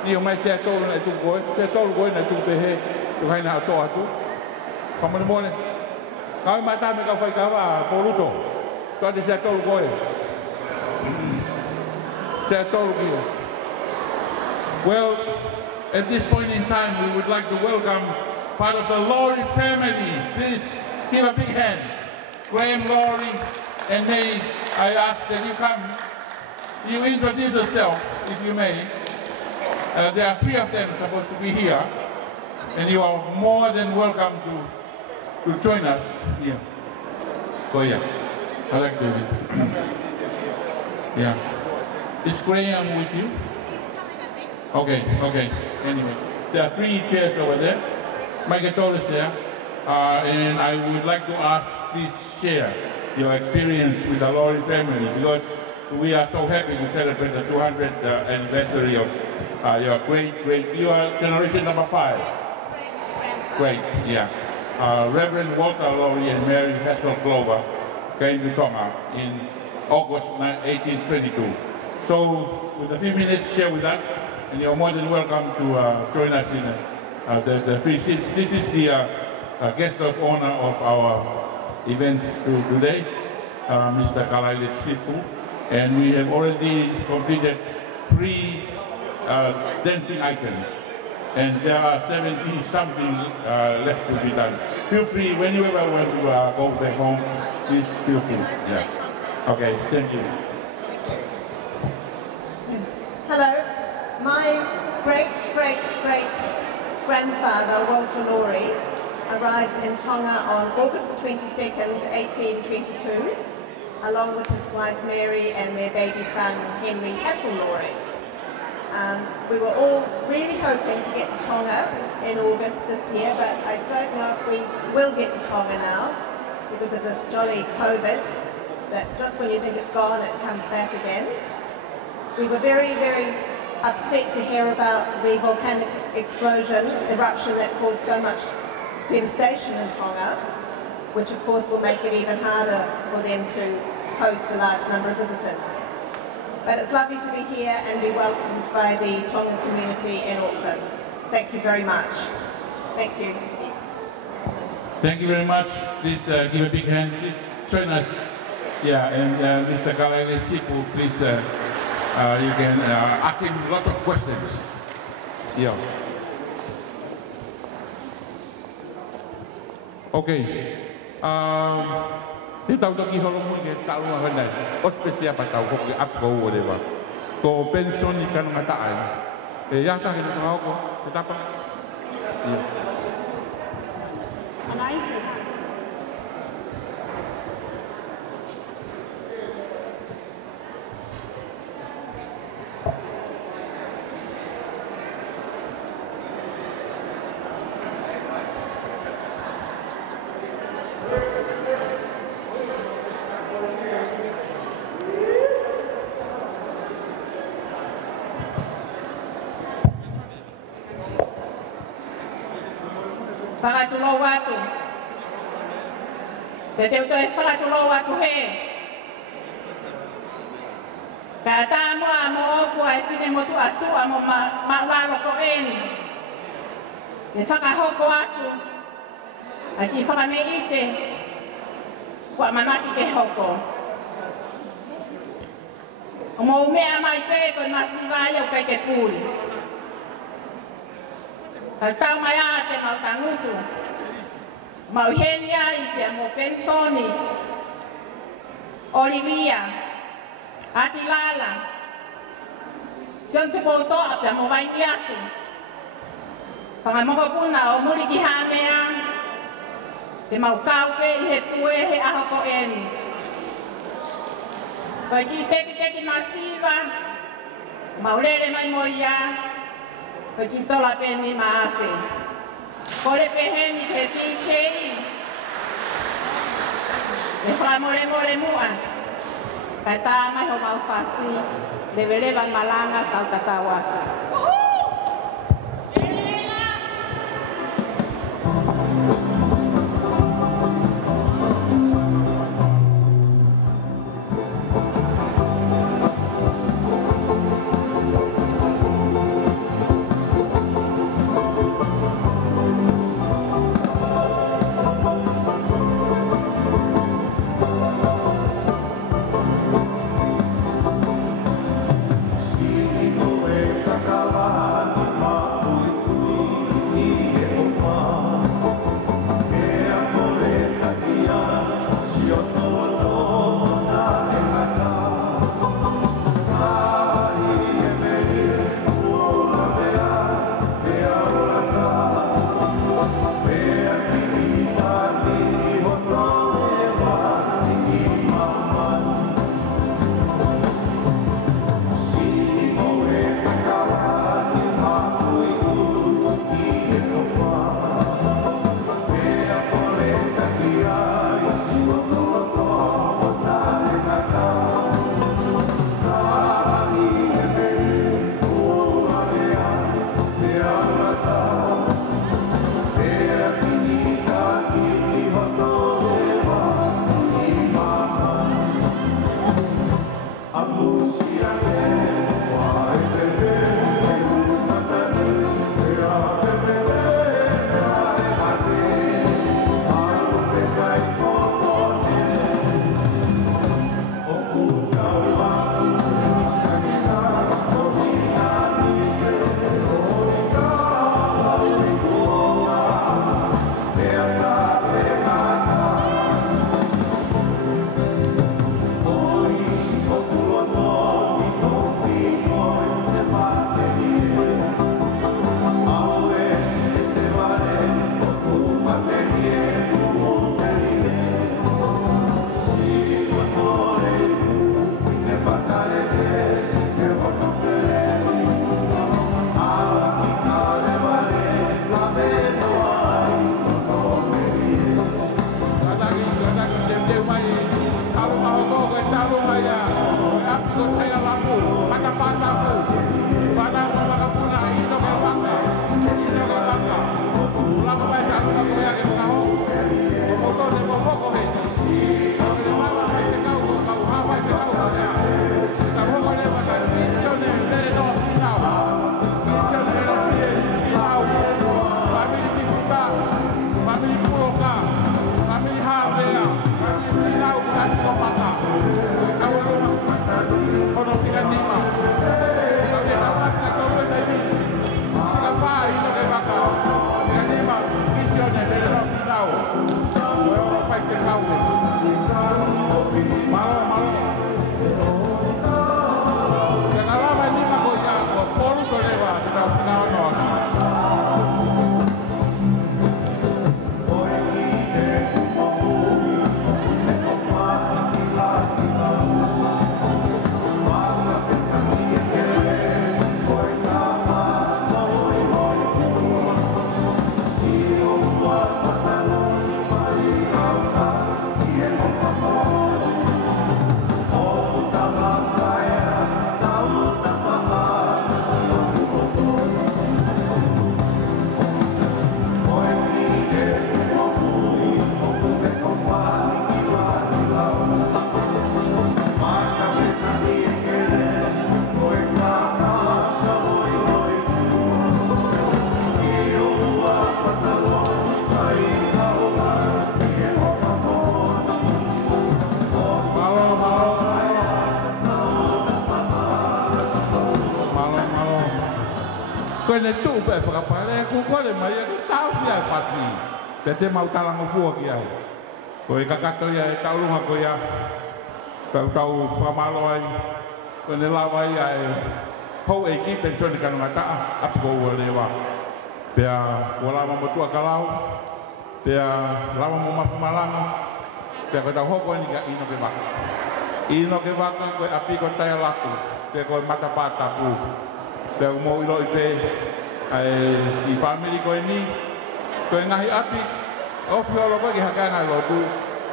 ni o mai sea tolu na tu koe sea tolu koe na tu pehe tu kai na ato atu pamone mone kau mata me kau fai kawa poluto tu ate sea tolu koe sea tolu ki well at this point in time we would like to welcome part of the Laurie family. Please give a big hand. Graham, Laurie, and May, I ask that you come. You introduce yourself, if you may. There are 3 of them supposed to be here, and you are more than welcome to join us here. Go here. I like David. Yeah. Is Graham with you? Okay. Anyway, there are 3 chairs over there. Mike told us here, and I would like to ask, please share your experience with the Laurie family because we are so happy to celebrate the 200th anniversary of your great, you are generation number 5. Great, yeah. Reverend Walter Laurie and Mary Hassel Glover came to Tonga in August 1822. So, with a few minutes, share with us, and you're more than welcome to join us in the free seats. This is the guest of honor of our event today, Mr. Kalaile Sipu, and we have already completed 3 dancing items, and there are 70-something left to be done. Feel free, when you ever want to go back home, please feel free. Yeah. Okay, thank you. Hello, my great grandfather, Walter Laurie, arrived in Tonga on August the 22nd, 1822, along with his wife Mary and their baby son, Henry Hassel Laurie. We were all really hoping to get to Tonga in August this year, but I don't know if we will get to Tonga now because of this jolly COVID, that just when you think it's gone, it comes back again. We were very upset to hear about the volcanic eruption that caused so much devastation in Tonga, which of course will make it even harder for them to host a large number of visitors. But it's lovely to be here and be welcomed by the Tongan community in Auckland. Thank you very much. Thank you. Thank you very much. Please give a big hand. Please join us. Yeah, and Mr. Kalaile Sipu, please, you can ask him lots of questions. Yeah. Okay. Ni tau toki holomu ke tau nga handai. Ospesia pa tau ko ke akko o dewa. Ko pension ni kan ngata ai. E ya ta hin ngau ko etapa. Anaisi. Whakatulo watu. Te te uto e whakatulo watu he. Ka tā moa mo oku ai whine motu atua mo mawaro ko eni. Me whakahoko atu. Ai ki whakame ite. Kua manaki ke hoko. Mo mea mai pe ko masiva ia kai ke puli. Tau mai a te mau tangutu. Mau henia i te mo pensoni. Olivia. Atilala. Sian te poto ape mo vai niatu. Pangamoko puna o muri ki hamea. Te mau kau pe i he pue he aho ko eni. Koe ki teki masiva, maulere mai moia, koe ki tola peni maafe. Kore peheni te tichei, e wha mole mua. Kai tā mai ho mau whasi, lewelewa malanga tau tatawaka. Right. Koe ne tu pe whakapare, ku kore mai e tau fia e pasi. Te mau talango fua ki au. Koe kakato ia e taurunga koe ia. Tau whamalo ai. Koe ne lawa ia e hou e ki pensione kanunga taa. Api kou ua lewa. Pea ua lama motua kalau. Pea lama mo mafumalanga. Pea koe tau hoko ni ka ino ke waka. Ino ke waka koe api koe taia laku. Pea koe matapata pu. Pea mo ilo i te i family koe ni. Koe ngahi api. Ofi olo koe ki hakanga ilo tu.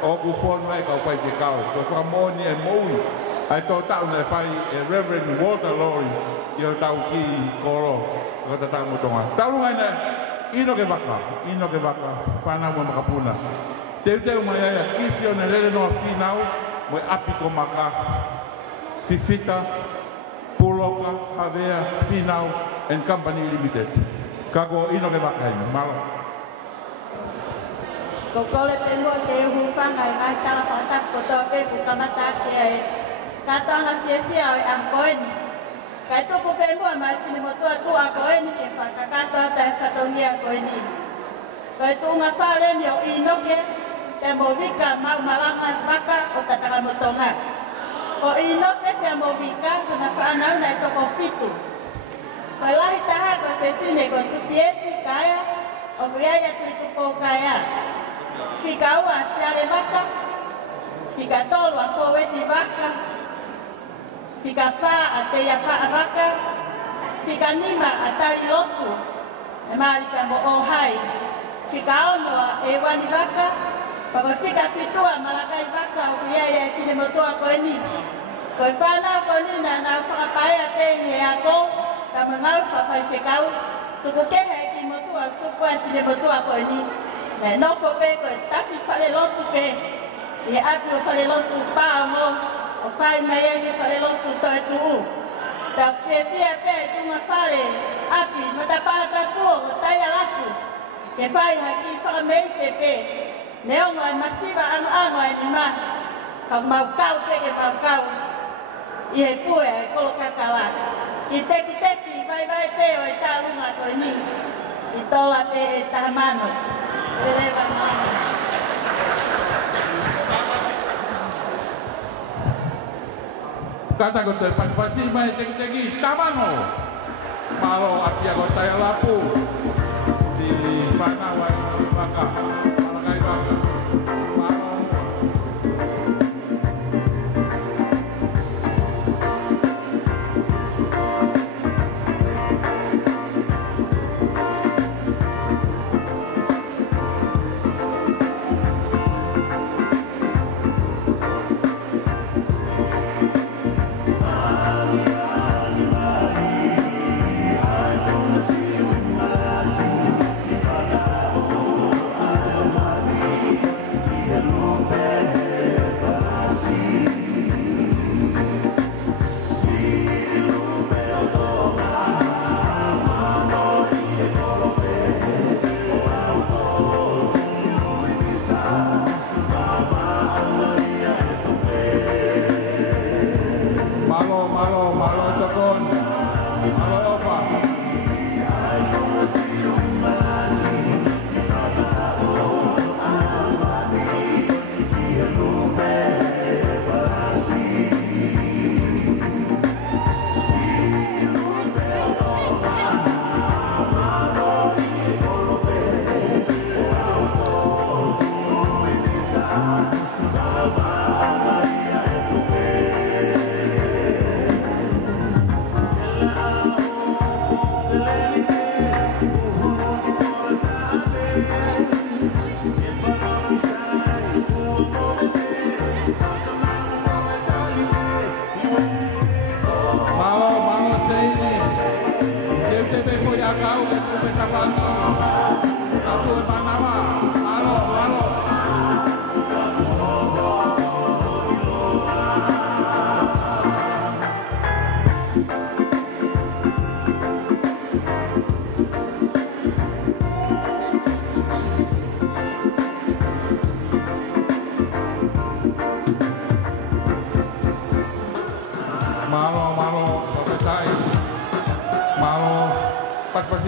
O ku fonu e kau pai te kau. Koe whamoni e moui. Ai tō tau ne whai e Reverend Walter Lori. I o tau ki koro. Koe ta tau motonga. Tau rungai ne. Ino ke waka. Ino ke waka. Whanau mo makapuna. Teu mai ai a kisi o ne lele noa whinau. Mo e api ko maka. Fifita. Puloka, Havea, Finau, and Company Limited. Kako ino ke waka ino, malo. Ko kole te mua te hufanga i ngai tala whakatap ko tō pe pukamata ke ai. Kato anga whiawhia o i Angoeni. Kai tōku pe mua mai whini motua tu Angoeni ke whakakato ata e whatongi Angoeni. Kai tūnga whāreni o inoke, te mo wika mau maranga waka o tatanga motonga. O inoke pia mo wika kuna whanau nei toko fitu. Koe lahi taha koe whewhine ko supiesi kaya o kuiaia tuitupo kaya. Whika ua siale waka, whika tolu a fōweti waka, whika wha a teia paa waka, whika nima a tari lotu, e maari pia mo ohai. Whika ono a e wani waka, pako whika fitua malakai waka o kuiaia e whine motoa koe ni. Koe whanau ko nina nā whakapae a te i he ako, ka mo ngau whawhai whekau, tuku kehe e ki motua tuku e whine motua koe ni. Nei nofo pe koe tafi whale lotu pe, i he api o whale lotu pāongo, o whai mai e he whale lotu toe tuu. Tau whiawhia pe tunga whale api, matapata puo o taia laku, ke whai haki whakameite pe, neongo e masiva ango e ni ma, kau maukau pe ke maukau, i he pue e kolo kakala. Ki teki vai pe o e tā runga koe ni, i tola pe e tahamano. Perewa mama. Kata ko te pas-pasi mai teki tamano. Malo api ako tayo lapu. Di whanau ai waka. Malakai waka.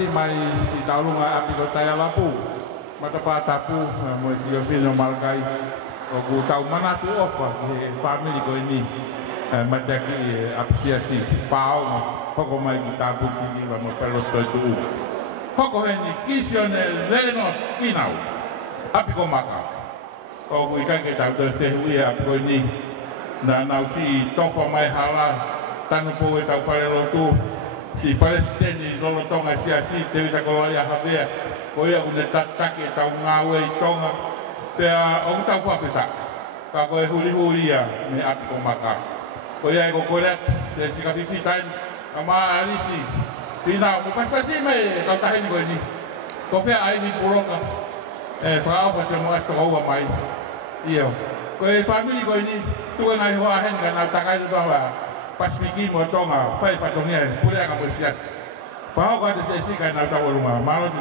pasi mai i taulunga api ko tai alapu. Mata pa tapu mo si fino malkai. O ku tau mana tu ofa ki family ko ini. Mata ki apresiasi pau hoko mai ki tapu si wa mo pelo tu. Hoko heni kisione leno final. Api ko maka. O ku ikai ke tau se hui api ko ini. Na nau si tofa mai hala tanu po e tau whare lotu si Palestini lolo tonga si te wita ko ia hawea ko ia une tatake tau ngawe i tonga pea o tau whawheta ka ko e huri ia me api ko maka ko ia e ko koreat se si ka whiwhitain a maa alisi tina mo paspasi me kau tahini ko ini ko whea aiwi puroka e whaawha se mo asto kaua mai iyo ko e family ko ini tuwa ngai hoa hen ka na takai tu tawa pasifiki mo tonga fai patongia pule ka mo sias pa ko ate se ka na tawa rumah malo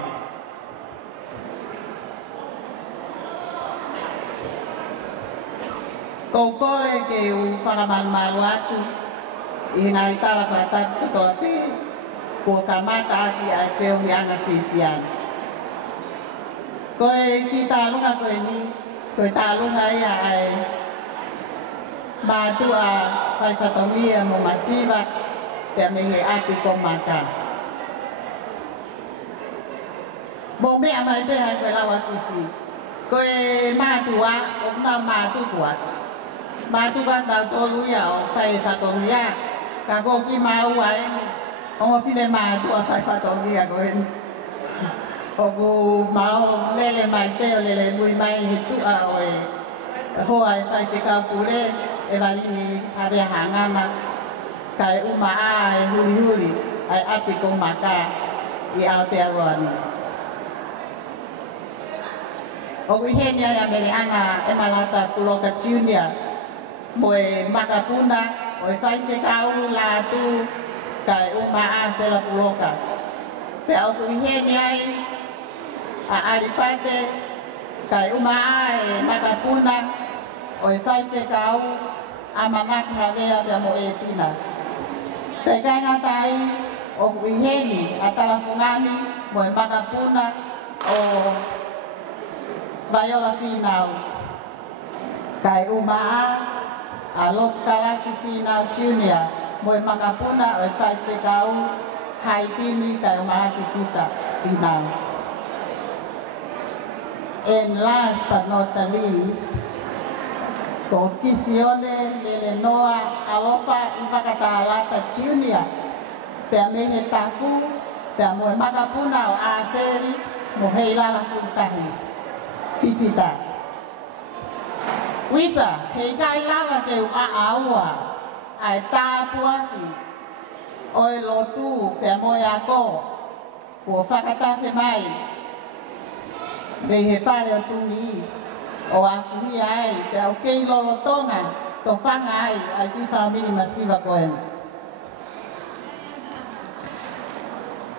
ko kole ke u faraman maluatu ina itala fata to api ko kamata ki ai feo yang afian ko kita lunga ko ini ko ta lunga ya ai ba tu a fai fatongia mo masiva pe me he api ko maka bo me amai pe hai ko la wa kifi ko ma tu a o na ma tu kuat ma tu kan ta to lu ya o fai fatongia ka ko ki ma wai o file ma tu a fai fatongia ko en o go ma o lele mai pe o lele lui mai tu a o ho ai fai ke ka kule e vali ni area hangana kai uma ai huri ai api ko maka I Aotearoa o kuihenia ya meleana e malata puloka junior moe makapuna o e whaife kau la tu kai uma a sela puloka pe o kuihenia a aripate kai uma a e makapuna o e whaife kau a manaka havea pia mo e tina. Pe kai ngatai o kuiheni a talafungani mo e makapuna o Bayola Finau kai umaa a lot kalaki Finau Junior mo e makapuna o e whaife kau haitini kai umaa fifita Finau. And last but not the least, ko Kisione Lelenoa Alofa Ipakatalata Junior pea mehe tafu pea mo e makapuna o Aseri mo heilala funtahi. Fifita. Wisa, hei kai lawa ke ua aua, ai tā puaki, oi lotu pea moe ako, kua whakatawhi mai, rei he whare o tuni o akuhi ai, pea o kei lolotonga, to whanga ai, ai ki whamiri masiva koen.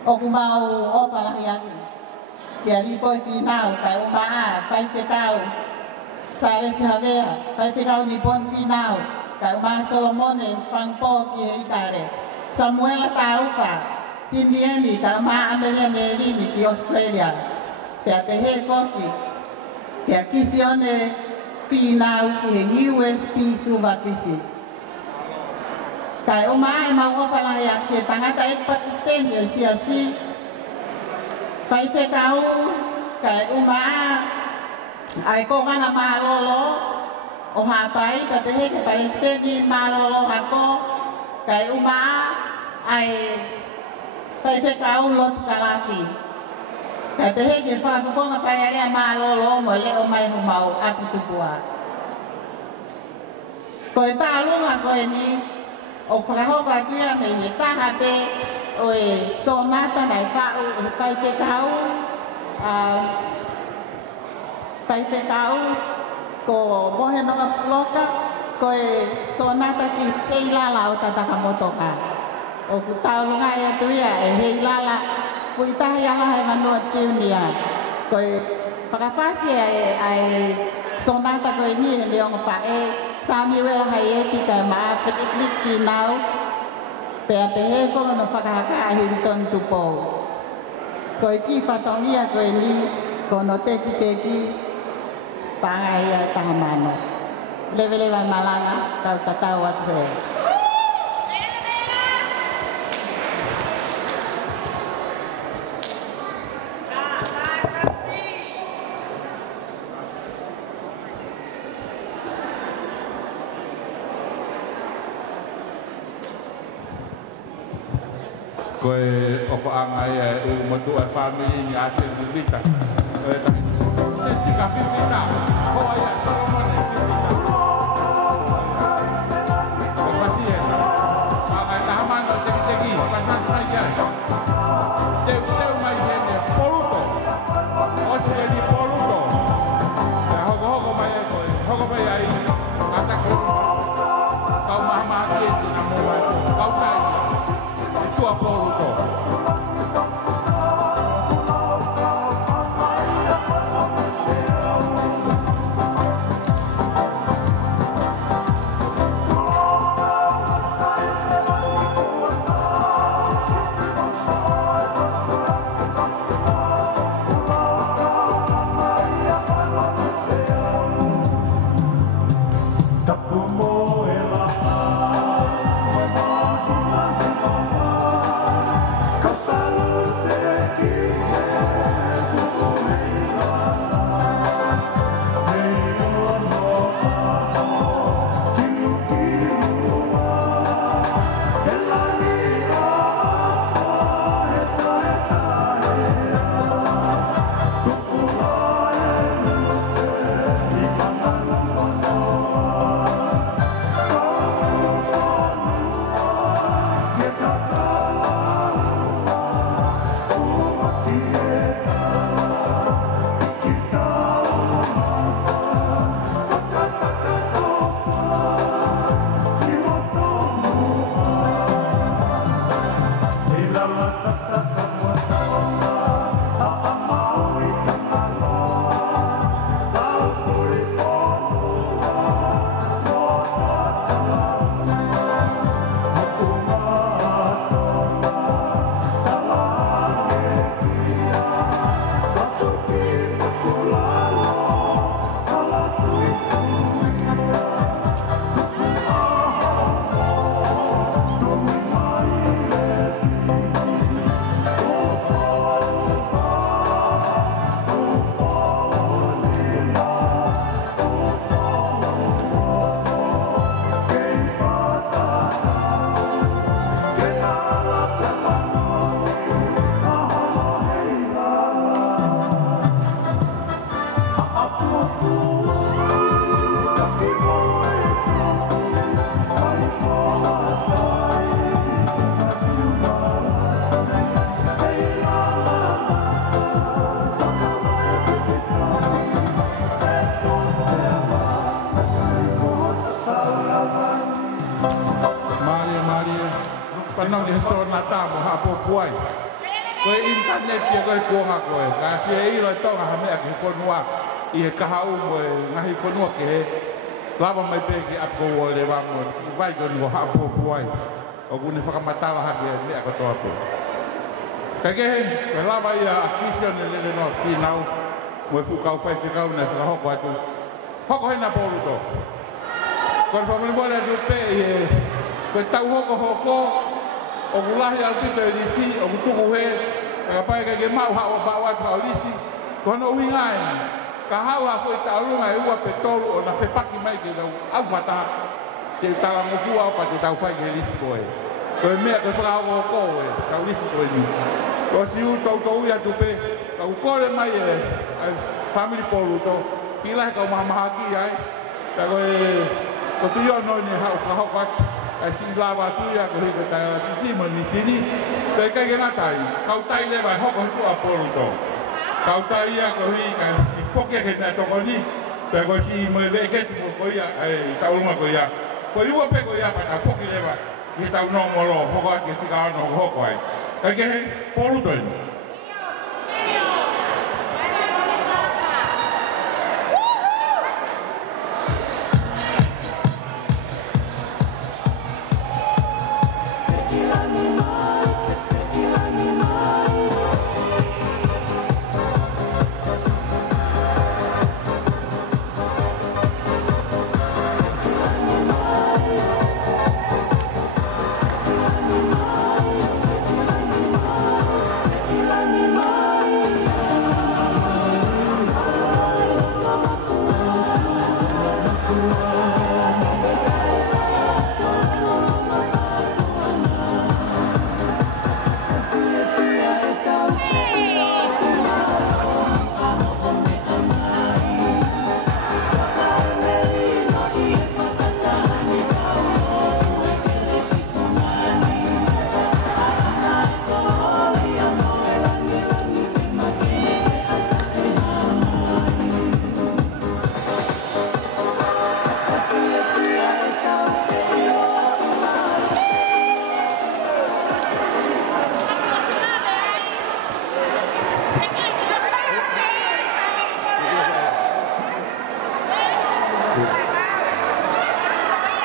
O kumau o palahi aki. Kia ripoi Finau, kai umaa, whaife kau, sare si havea, whaife kau nipon Finau, kai umaa Solomone, whangpo ki he ikare, Samuela Taufa, Sindieni, kai umaa Amelia Nerini ki Australia, pea pehe koki, kia Kisione Finau ki he USP Suvafisi. Kai umaa e mawopalaya ki tangata ek Pakistani o siasi, whaife kau kai umaa ai ko kana malolo o hapai ka pehe ke Palestini malolo ako kai umaa ai whaife kau lot kalafi kai pehe ke whafonga wharearea malolo mo le o mai humau aku tupua ko e tālunga ko e ni o whakahoka tuia me he taha pe oi sonata nai whau e whaife kau ko bohe noka puloka ko e sonata ki hei lala o tataka motoka o ku taulunga e atuia e hei lala puitahi ala he manua junior ko e whakawhasi ai sonata ko e ni he leonga whae Samuel Hayeti ka maa Fitiklik Finau pea pehe konga no whakahaka a Hilton Tupou. Koe ki whatongia koe ni, kono teki, pangai tahamano. Lewe vai malanga, tau tatau atu he. Koe opo angai matu family ni ate vita. Sesi kapi vita. Ko ya Solomon vita. Terima kasih. Pakai tahaman do tegi pasal saja. Teu mai ni poluto. O se ni poluto. Ya hogo mai ai. Kata ko kau mama ke namo kau tai. Itu apa poluto. Panong dia so nata mo hapo puai. Koe internet dia koe kuanga koe. Ka sia i lo tonga hame aki konua i kahau mo ngahi konua ke he. Lava mai pe ki ako le wango. Vai ko no hapo puai. O gune whakamatawa hake me ako toa pe. Kake he, lava ia akisio ne le no finau. Mo fukau fai fikau na sa hoko atu. Hoko he na poluto. Koe whamani mole atu pe i koe tau hoko. O gulahi al pito e lisi, o kutuku he, kapai ke mau hao bawa tau lisi, kono uingai, ka hao ha koe taurunga e ua petolu o na sepaki mai ke lau, au whata, te tala mofua o pa te tau whai ke lisi koe. Koe mea koe whakao o koe, tau lisi koe ni. Ko si u tau ia tupe, ka ukore mai e, family polu to, pilahe kau mahamahaki ai, ka koe, ko tuyo no ni hao whahao kwaki, si lava tu ya ko hiko ta si mo ni sini pe ka ke ngatai kau tai le ba hoko tu apolo to kau tai ya ko hi ka si foke ke na to ko ni pe ko si mo le ke tu ko ya ai ta uma ko ya ko yu pe ko ya pa ta foke le ba ki ta no mo lo hoko ke si ka no hoko ai ka ke polo to ni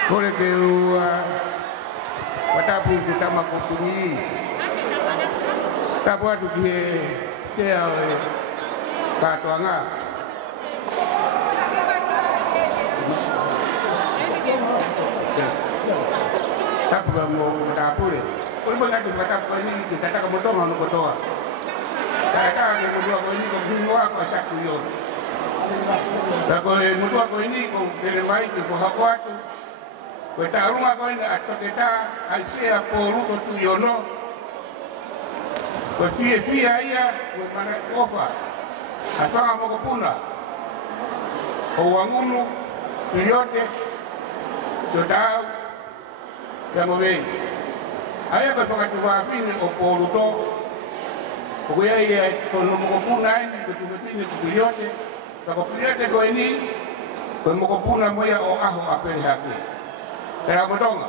Boleh kau pada pun kita makan tinggi. Tak buat tu dia saya katuanga. Tak mau dapur. Kalau begitu kata kau ini kita tak kamu tahu mana kau tahu. Kata yang kedua kau ini kau semua kau satu yon. Kalau yang kedua kau ini kau kelemahi kau hafat. Kau tak rumah kau ini atau kita Aisyah poru kau tu yono. Kau fia ia kau mana kofa. Asal kamu kau puna. Kau wangunu piliote sudah kamu beri. Ayah berfakat wafin poru tu. Kau ia kau nombor puna ini kau wafin piliote. Kalau piliote kau ini kau nombor puna moya o ahu apa yang hati. Kaya mo dong,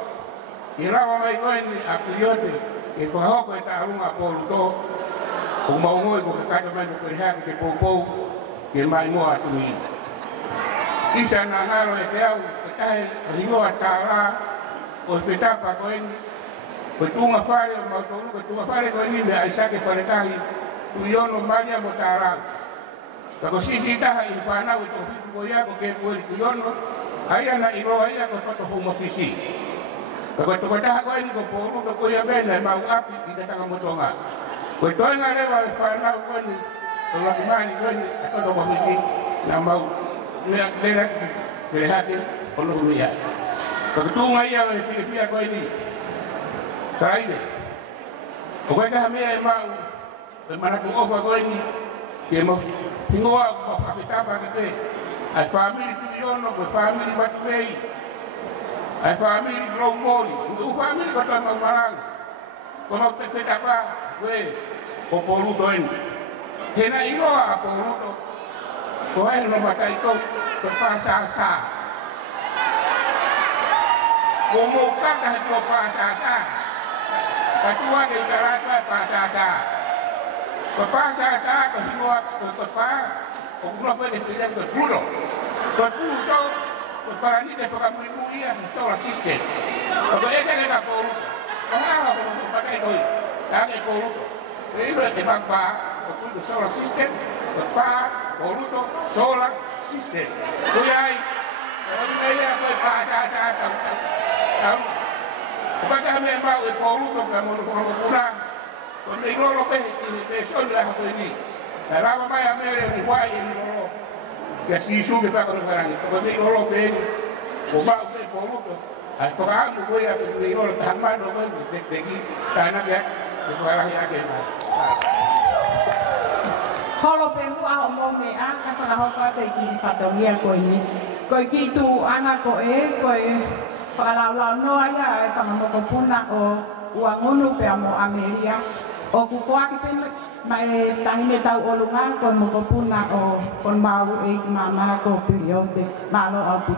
irawa may ko ini apilyote, ito ako ko itarong apolo to, kung maungoy ko kakataman ko kaya kay Popo, kay may mo at umi. Isa na ngaro ikaw, kaya hingo at tara, o fitapa ko ini, kutunga fare, mautulog, kutunga fare ko ini, may isa kay faritahi, tuyon o manya mo tarang. Kako sisitaha, ifanaw ito, ko ya ko kay Puweli tuyon o, ayah nak iro ayah kau patut home office. Kalau tu dah kau ini kau perlu kau yang benar mau api kita tak kamu tonga. Kau tu yang ada wal fana kau ni kalau di mana kau ni atau home office nak mau nak lihat hati perlu lihat. Kau tu ayah wal fia kau ini. Kaya. Kau dah ambil mau mana kau offer kau ini. Dia mau tinggal kau afita apa kita. Ai family tu yono, ai family batway, ai family gromoli, tu family kota marang. Kalau kita apa, we, popolu toin. Hena ilo apa popolu to? Kau yang nombor itu berpasasa. Kau mau kata itu pasasa. Ketua di utara itu pasasa. Berpasasa kehidupan berpas. Kung ano pa rin sila ito, puro. Pagputo, para hindi tayo pagkamulimuyan sa solar system. Pag ito na po, ang araw ko nung patay ito, lagi po ito. Pero ito ibang pa, pagputo solar system, pagpa, pagputo solar system. Kuya ay, kung kaya po ipasa-asa, kapag kami ang bao, pagputo, kamunong-kumuna, kung may lolo pa, inipesyon lang ako ini. Narawa pa yung meron ni Huay ni Lolo. Kaya sisubi pa ko ng parang ito. Kung may Lolo pa yun, bumao pa yung polo to. At pagkaan mo ko yung may Lolo, tahaman mo ko yung dek-deki, tanag yan, yung parang yakin na. Holo pa yung ako mo may ang kapalaho ko at ikini fatongya ko ini. Ko ikitu anak ko ko pagkalaw-law no ay sama mo ko puna o uangunu pa mo Ameria. O kukuha kipin may tahine tau olungan kon mo puna o kon mau mama ko periode malo abi.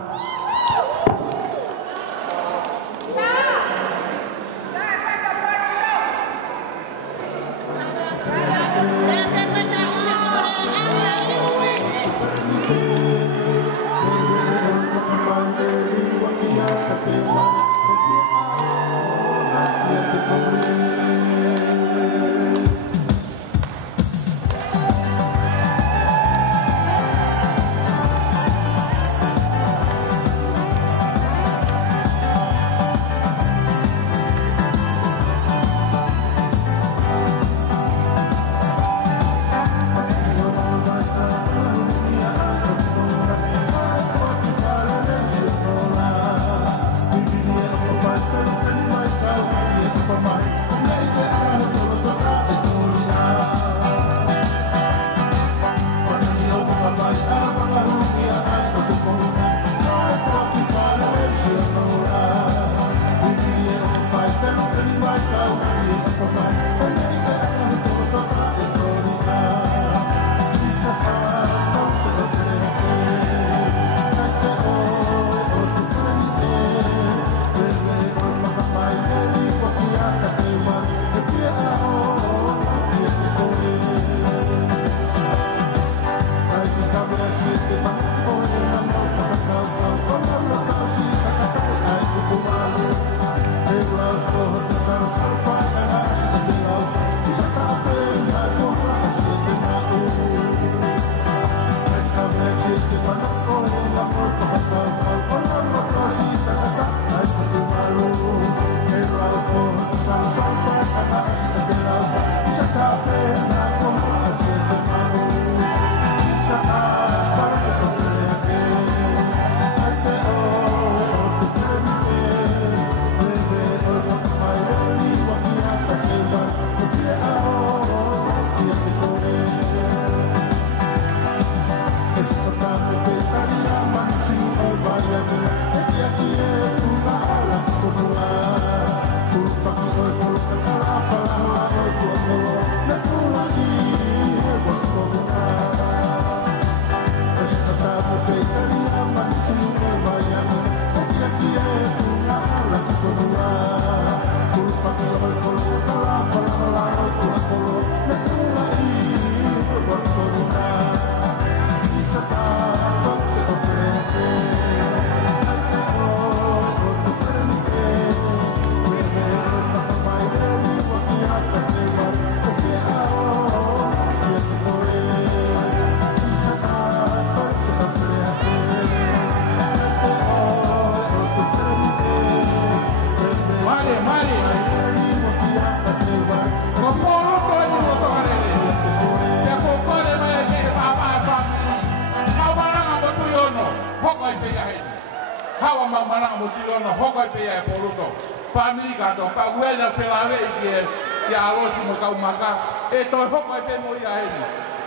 Family ka to ka wena felawe ki alo si mo ka umaka e to hoko te mo ya he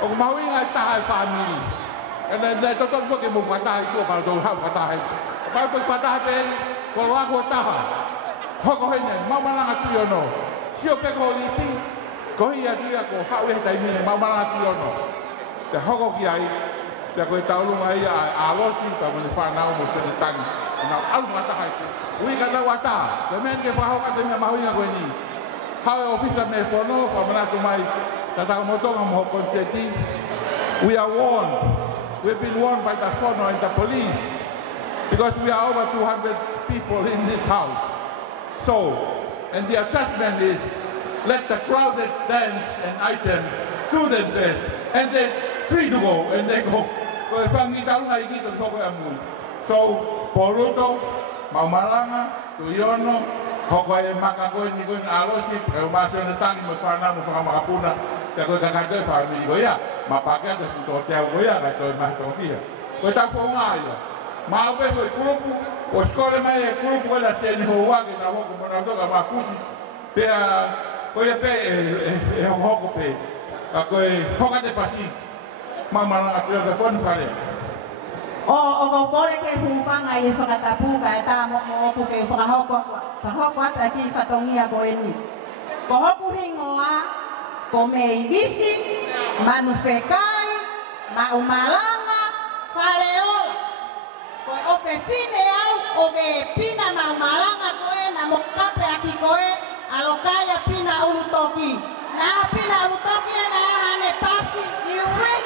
o mawi nga ta family and then to ke mo fata i to ka do ha fata he pa to fata te ko wa ko ta ha hoko he ne mama na atu yo no si o ke ko ni si ko ia dia ko ha we dai ni mama na atu yo no te hoko ki ai te ko ta lu mai alo si ta mo fa na mo se tang na al fata he we kata wata, the men ke faho kata nga mahuinga ko ni. How officer me fono fa mana to mai kata moto nga mo konseti. We are warned. We've been warned by the fono and the police because we are over 200 people in this house. So, and the adjustment is let the crowded dance and item do them first, and then free to go, and they go. Ko fangi tahu ngai gitu ko amu. So, poluto Mamalanga, Tuyono, Hokoy Makago, Nigun Alosi, Mason Tang, Mufana, Mufamapuna, the Kakaka family, Goya, Mapaka, the Hotel Goya, I told Matofia. But I for Maya. Mabe for Kurupu, was calling my group when I said Howag and I walk on a dog of Makusi. They are Goya pay a Hoko pay. A Hoka de Fasi. Mamma, the phone for O kore ke hufanga i whakatapu ka e tā mo ku ke whakahoko ata ki whatongia ko e ni. Ko hoku hingoa, ko mei visi, manu whekai, ma umalanga, whaleola. Ko e ope whine au, o ke pina ma umalanga ko e na mokape aki ko e, alokaya pina ulutoki. Na pina ulutoki e na hane pasi, i wik.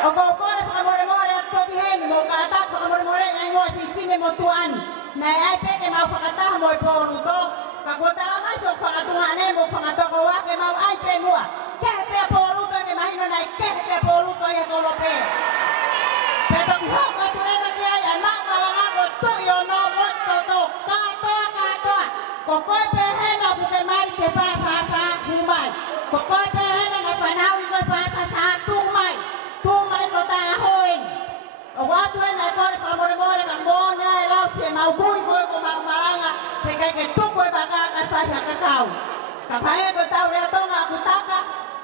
O kore whakamore at pokihen, mo katak whakamore ay mo si fine mo tuan. Na ay peke mau whakataha mo i poluto. Kakotala mai sok whakatuhan e mo whakatoko wake mau ay pe mua. Kehe pe poluto ke mahino na kehe pe poluto e kolope. Pero ki hoka turema ki ay anak malanga ko tuyo no mo toto. Katoa. Kokoy pe hena buke mari ke pasa sa humay. Kokoy pe hena na panawi ko pasa sa tumay. Tumay ko tahoin. O watu na kore whakamore ka mona e lau se mau kui koe ko mau maranga. Te kai ke tuko e baka ka whai kakau. Ka whae ko tau rea tonga kutaka.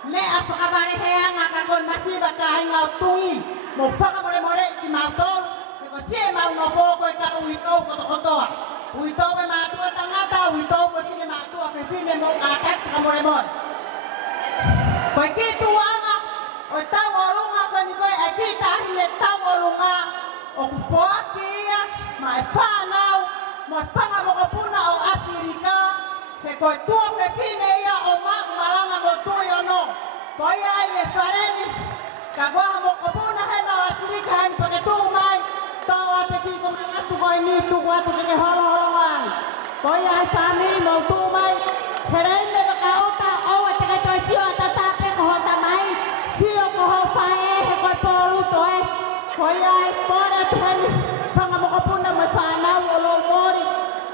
Me a whakabare heanga ka kon masiba ka ingau tungi. Mo whakamore ki mau tolu. Te ko sie mau no foko e ka uitou ko tokotoa. Uitou e mātua tangata, uitou ko fine mātua ke fine mo katak whakamore. Koe ki tuanga. O tau olunga ko ni koe e ki tahine tau olunga. O kufoakia, ma e whanau, mo e whanga mo kapuna o Asirika. He koe tua pe fine ia o malanga mo tui ono. Koe ai e whareni, ka koa mo kapuna hena o Asirika hen pake tū mai. Tau ate ki ko atu koe ni tu watu ke holo mai. Koe ai family mo tū mai. He reine waka ota o e te kai toi sio ata tape ko hota mai. Sio ko hau whae he koe pōruto e. Koe ai kore tuheni. Whanga mo kapuna mo whanau o lo mori.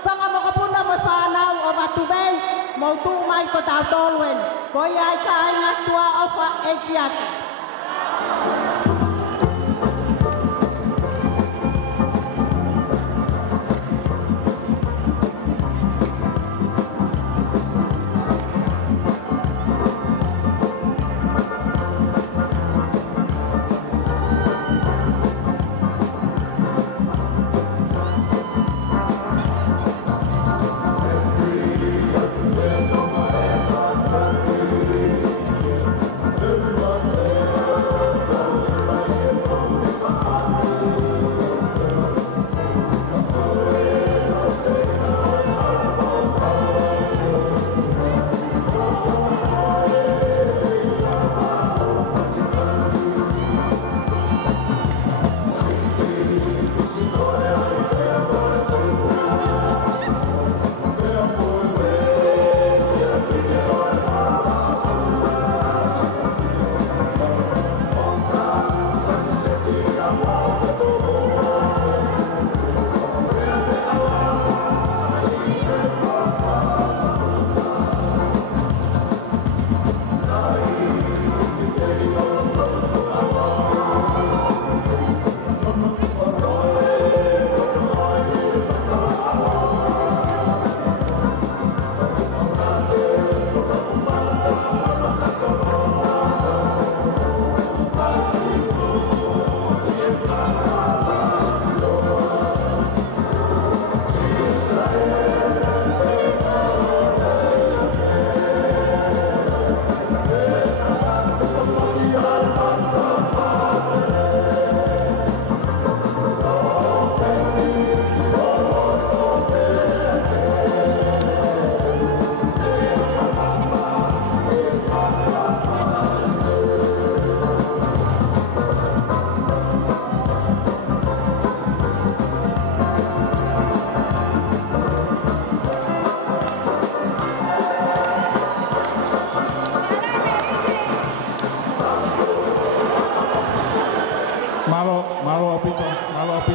Whanga mo kapuna mo whanau o matubei. Mo tū mai ko tau toluen. Koe ai ka inga tua ofa e kiatu.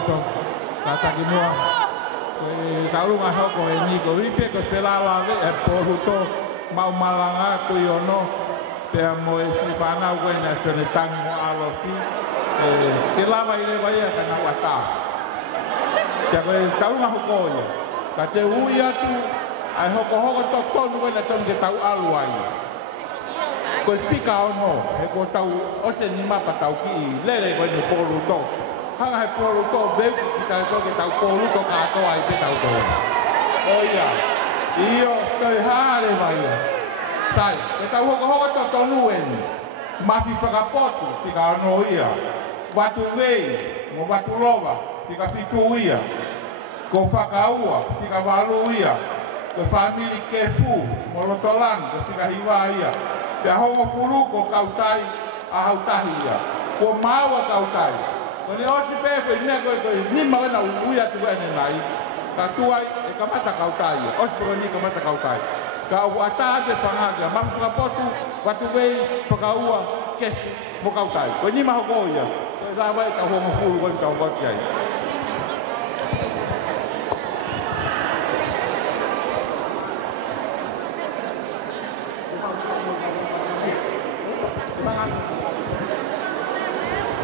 to kata ki moa ka runga hoko e ni ko ipe ko se lava ve e polu to mau malanga ko iono te amo e si pana wena se ne tang mo alo si ke lava ile vai ka na wata te ko ka runga hoko ia ka te uia tu ai hoko hoko to tonu wena ton ke tau alu ai ko fika ono e ko tau o se ni mapa tau ki lele ko ni polu to hanga he polu to be kita ko ke tau polu to ka to ai te tau to oia io to hare vai sai e tau hoko to tonu en mafi whakapotu fika ono ia watu vei mo watu lova fika fitu ia ko whakaua fika walu ia ko family kefu mo rotolang ko fika hiwa ia te hongo furu ko kautai a hautahi ia ko maua kautai ko ni osi pefe ni ko ni mauna uia tu ene nai ka tuai e kamata kautai osi ko ni kamata kautai ka wata te fangaga mamsuka potu watu wei whakaua kefu mo kautai ko ni mahoko ia ko da vai ka hongo furu ko tau ko ai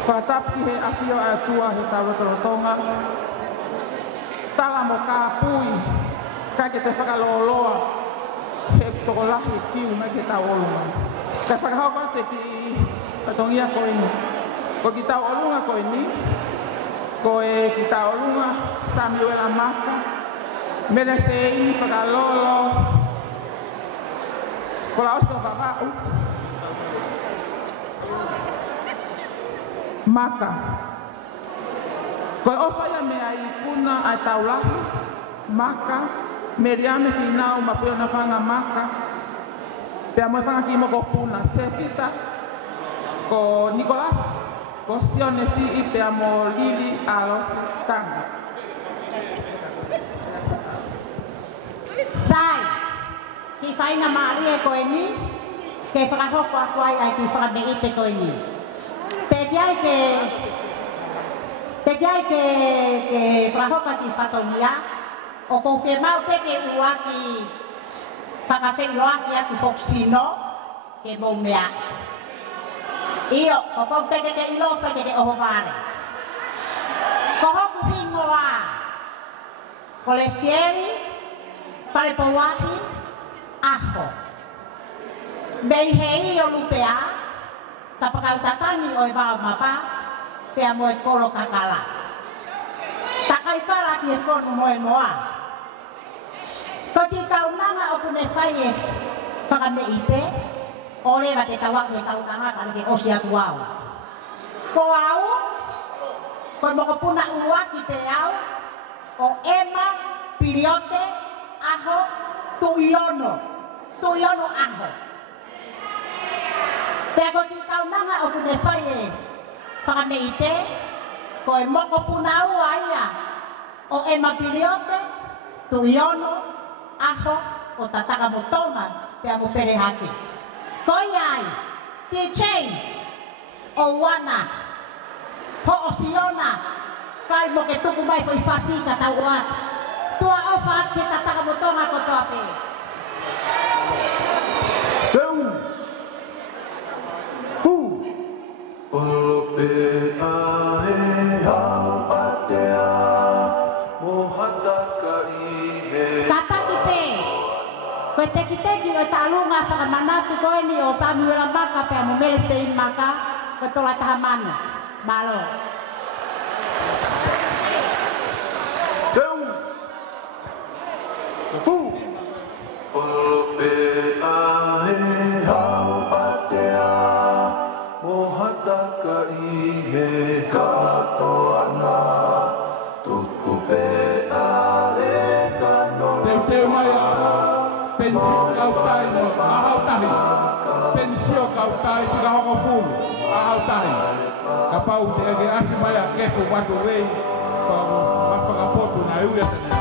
Patapki he afio a tua he tawatonga tala mo ka pui ka ke te whakaloloa he tokolahi kiu me ke tau olunga ka whakahauka te ki patongia ko ini ko ki tau olunga ko ini ko e ki tau olunga Samuel Amaka mele se ini whakalolo ko la oso whakau Maka. Koe ofa ia mea I puna ai taulahi, maka, meriame finau ma peo na whanga maka, pea moe whanga ki moko puna, se pita, ko Nicolas, ko sione si I pea mo lili alos tanga. Sai, ki whaina maarie koe ni, ke whakahoko atuai ai ki whakameite koe ni. Te kiai ke prahoka ki fatonia o confirmau pe ke uaki whakawhi loaki atu poksino ke moumea. Iyo, ko kong teke ke ilosa ke oho vare. Ko hoku hingoa ko le sieri pare powahi aho. Mei hei o lupea tapakau tatani o ibao mapa pea moe kolo kakala takai pala ki e fonu moe moa ko ki tau nanga o kune whaie whakame ite o lewa te tawaku e tau nanga kare ke osi atu au ko au ko moko puna uwaki pe au o ema piriote aho tuiono aho pea ko ki tau nanga o kune whaie whakame ite ko e moko puna ua ia o ema piriote tuiono aho o tataka motonga pea mo pere hake ko iai tichei o wana ho o siona kai mo ke tuku mai foi fasi ka tau oat tua o faat ke tataka motonga ko tope Olope ae hau atea mohata ka ihe kata kipe koe teki o talunga whakamanatu koe ni o Samuel Amaka pe mo mele sein maka koe tola tahamana malo Deu Fu Olope ae hau atea mohata ka ihe katoana tuku pe ale kanora Teu mai pensio kautai no ahautahi pensio kautai tika hoko fulu ahautahi kapau te ke asi mai a kefu watu wei whakapotu na iuria tene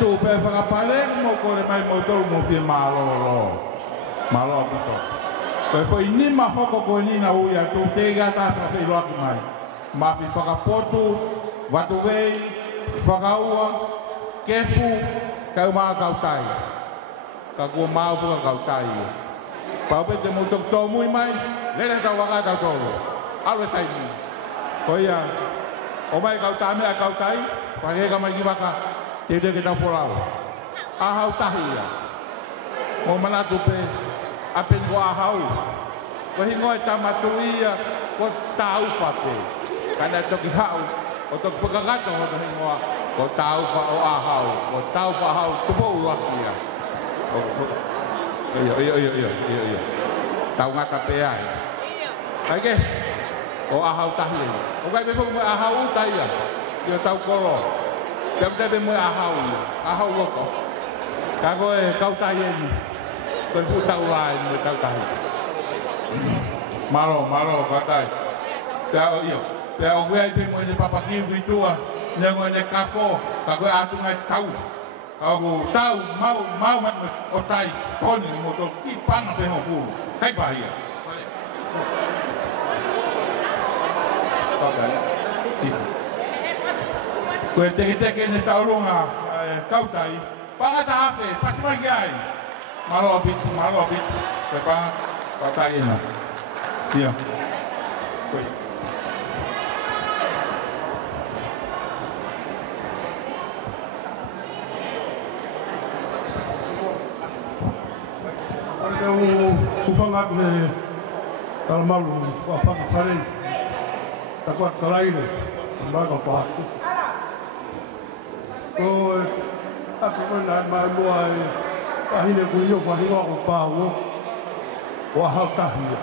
Tu pe whakapare mo kore mai mo tolu mo fie malo pito. Koe whai nima hoko koe nina uia tu te gata whawhi roaki mai. Ma fi whakapotu, watu wei, whakaua, kefu, kau maa kautai. Ka kua maa puka kautai. Paupe te mo tok tō mui mai, lere kau waka kau tōru. Alwe taimi. Koia, o mai kautai mea kautai, whakeka mai ki waka. Te te ke tau porau. Ahau tahi ia. Mo manatu pe apen ko ahau. Ko hingoe tamatu ia ko tau whape. Kana toki hau. O toki whakagato ho toki hingoa. Ko tau wha o ahau. Ko tau wha ahau tupo uaki ia. Ia. Tau ngata pe ai. Kaike. O ahau tahi ia. O kai pe whaku mo ahau utai ia. Ia tau koro. Tapi mo ahau loko. Kago e kautai ni. Koe putau lai mo kautai. Malo kautai. Tao iyo. Tao wea te mo ne papaki vitua. Nengo ne kafo. Kago atu ngai tau. Kago tau mau o tai. Poni mo to ki panga pe ho fu. Kai pa ia. Kautai. Koe teke ne taurunga kautai, panga tahafe, pasimagi ai. Malo apit. Koe panga kautai ina. Ia. Koe. Kau kufangat ne talmalu, wafak kare, takuat kalaile, baga paku. Oi, aku pernah mahu ai, akhirnya kuyo pahingo aku pahu, wahal tahia.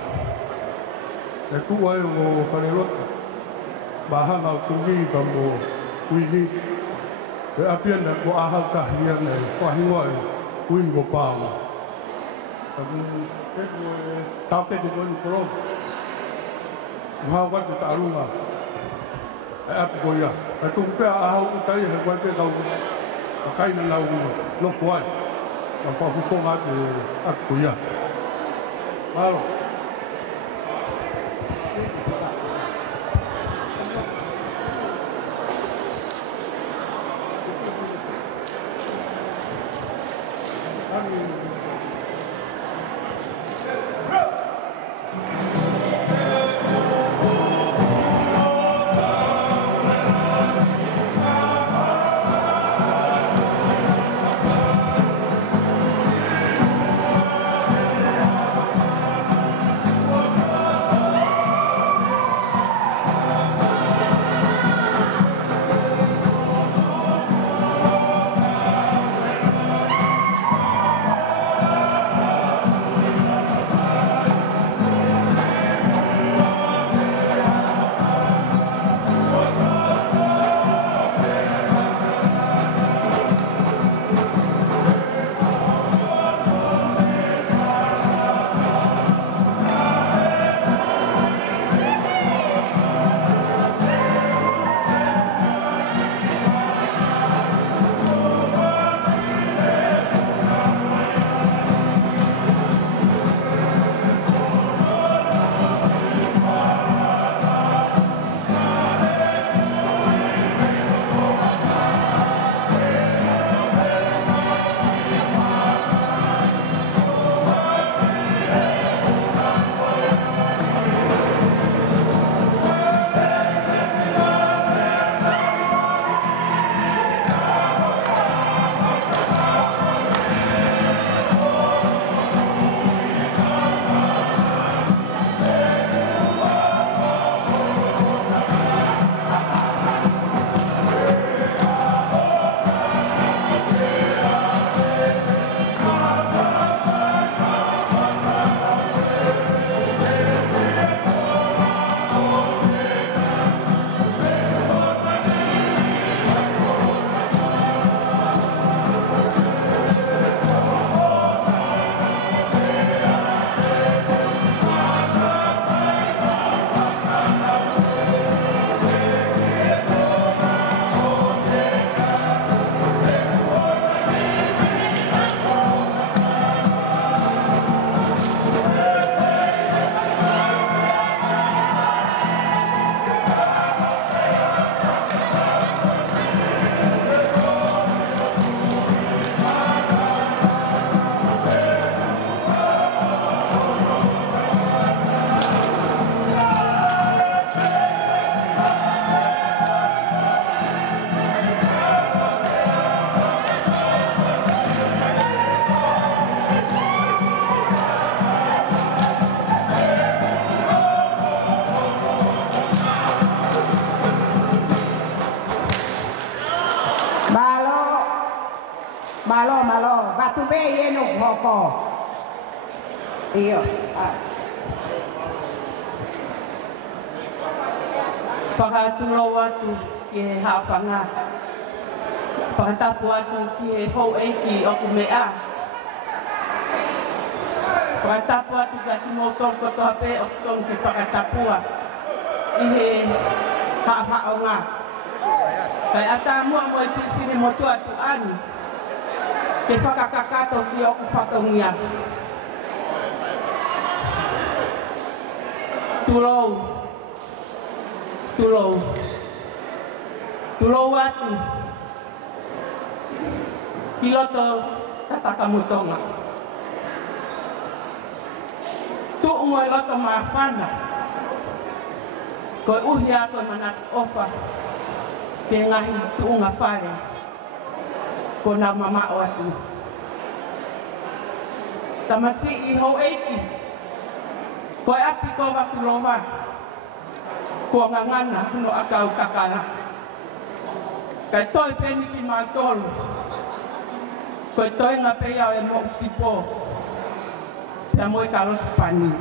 Aku ai o karelot, bahan aku tunggi kamu kuini, apian aku ahal tahia ni, pahingo ai kuingo pahu. Aku tahu ke tu pun Mahal kan tak rumah. Apa koya? Aku pun ahau utai hewan pe kau pakai nalau lo kuat. Apa hukum ada aku koya? Halo. Malo, batu be yeno hoko. Iyo. Pakatulo atu ke hafanga. Pakatapu atu ke hou eki o kumea. Pakatapu atu ka ki motor koto hape o tong ke pakatapua. Ihe haaonga. Kai ata mua mo sini moto atu anu. Ke whakakakato si o kuwhatongia. Tulou atu. Kiloto tatakamutonga. Tu'ungo loto maafana. Koe uhia koe manaki ofa. Ke ngahi tu'unga whare. Kona mama o atu. Tamasi I hou eiki. Koe api ko watulowa. Kua ngangana no akau kakala. Kai toi peni ki mātolu. Koe toi ngā pea o e mo usipo. Pea moi kalos pani.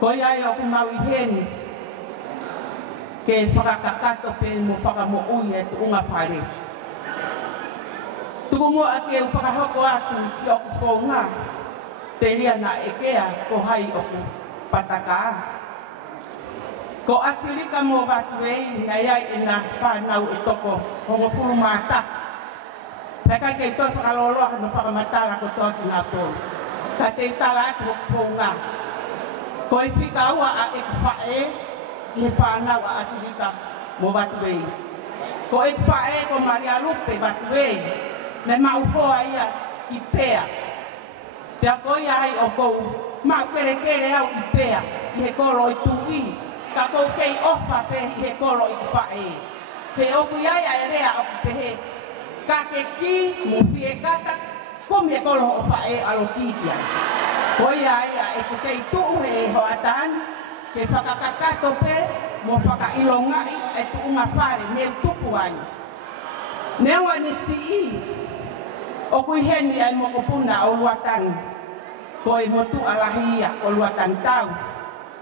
Koe ai o kumau I heni. Ke whakakakato pe mo whakamo ui e tuunga whare. Tuku mua ake u whakahoko atu si oku whaunga. Te ria na ekea ko hai oku pataka. Ko asirika mo watu ei ngai ai e na whanau e toko hongo furu mata. Peka kei toi whakaloloa no whakamatala ko toki ngā tōru. Ka te tala atu oku whaunga. Ko e whika ua a e whae I he whanau a asirika mo watu ei. Ko e whae ko Maria Lupe watu ei. Me maupoa ia I pea. Pea koi ai o kou mau kere au I pea I he kolo I tui. Ka kou kei ofa pe I he kolo I whae. Pe oku iai ai rea oku pehe. Ka ke ki mo fie kata komi he kolo o whae alo titia. Koi ai a e kei tuu he ho atan. Ke whakakakato pe mo whakailongai e tuunga whare me tupu ai. Newa ni si I. O kui heni ai moko puna o luatan. Koi motu alahia o luatan tau.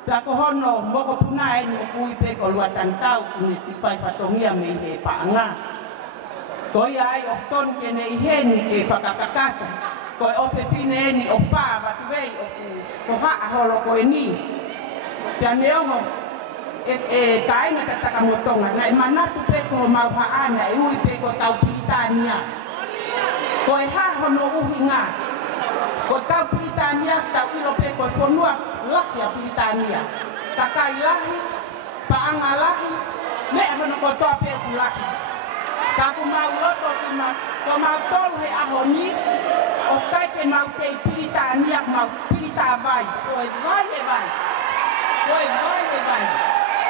Pea ko hono moko puna ai o kui pe o luatan tau. Kuni si whai whatongia me he paanga. Koi ai o ton kene I heni ke whakakakata. Koi ofe fine eni o wha watu wei o ku haa holo koe ni. Pea neongo e kainga tataka motonga. Na manatu pe ko mau haana e ui pe ko tau Britania. Ko e haho no uhinga. Ko tau Britania tau ilo pe ko whonua lahi a Britania. Takai lahi, paanga lahi, mea hono ko toa pe ku lahi. Ka ku mau loto ki ma, ko mau tolu he aho ni, o kai ke mau kei Britania mau Brita vai. Ko e vai e vai. Ko e vai e vai.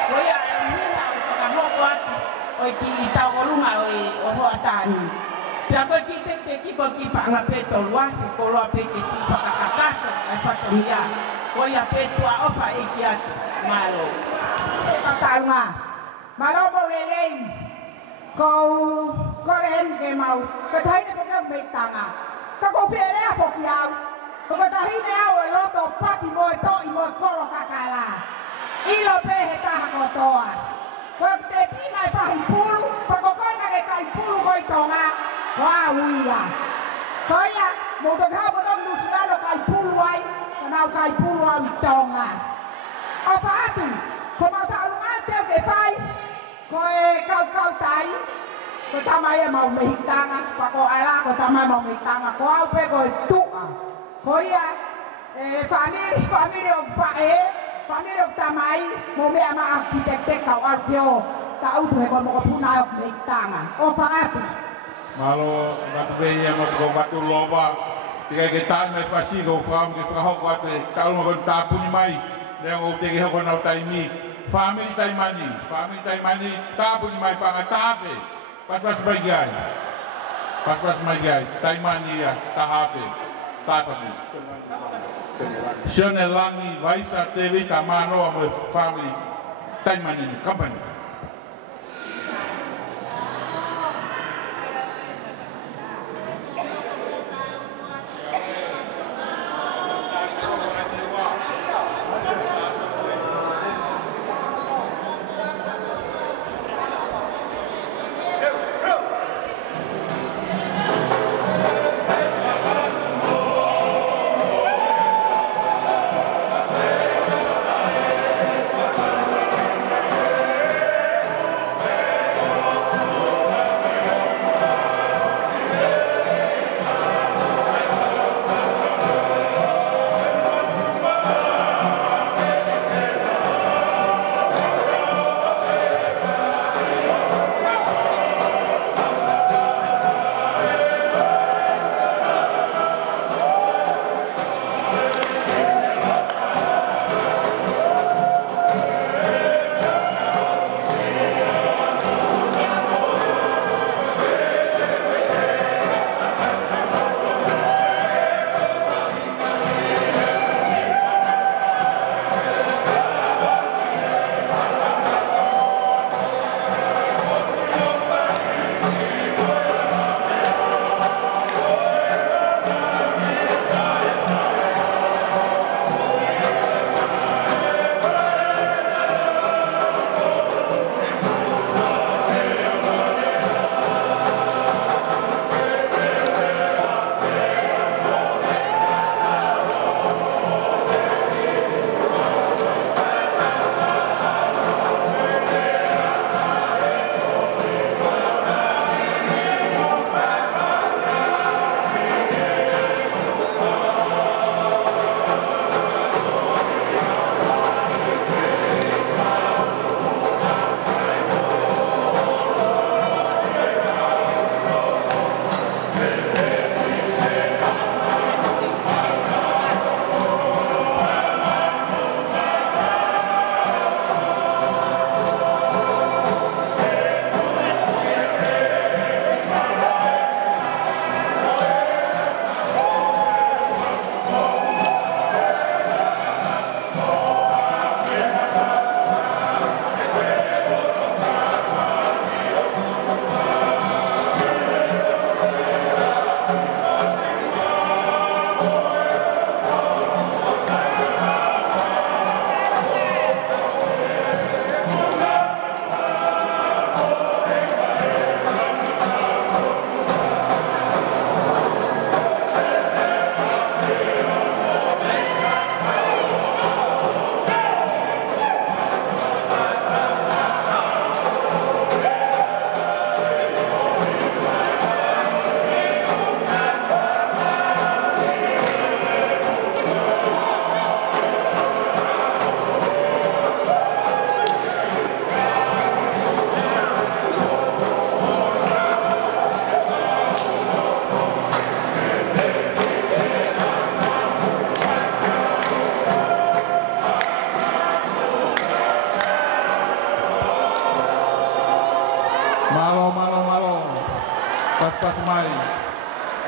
Ko ia e hina o whakahoko atu. O I ki I tau olunga o hoa tāni. Pea koe ki te kipo ki paanga peto luasi ko loa pe ke si whakakakato e whatomia. Ko ia petua opa e ki atu. Malo. Katalunga. Malo mo lelei. Ko ren ke mau. Ka tahine whakam mei tanga. Ka ko whielea whoki au. Ko ka tahine au e loto pati mo e to I mo e kolo kakala. Ilo pe he taha kotoa. Ko te tina e whahi pulu. Pa ko koina ke kai pulu koi tonga. Wah uia. Kaya mo to ka mo dong nusinalo kai pulu ai. Kanau kai pulu au I tonga. O whaatu. Ko mau taulunga teo ke whai. Ko e kau tai. Ko tamai e mau mehitanga. Pa ko ala ko tamai mau mehitanga. Ko au pe ko e tua. Ko ia family o whae. Family o tamai. Mo mea ma arkitekte kau arkeo. Ta utu he ko mo ko puna o mehitanga. O whaatu. Malo nak bea mo ko batu loba. Tika ke tan me fasilo fam ke frahok wate. Tau mo kon tapu ni mai. Leng o te ke ho na taimi. Family taimani tapu ni mai panga tafe. Pas bagiai. Pas bagiai. Taimani ya tahafe. Tapasi. Sione langi vaisa tevi tamano mo family taimani company.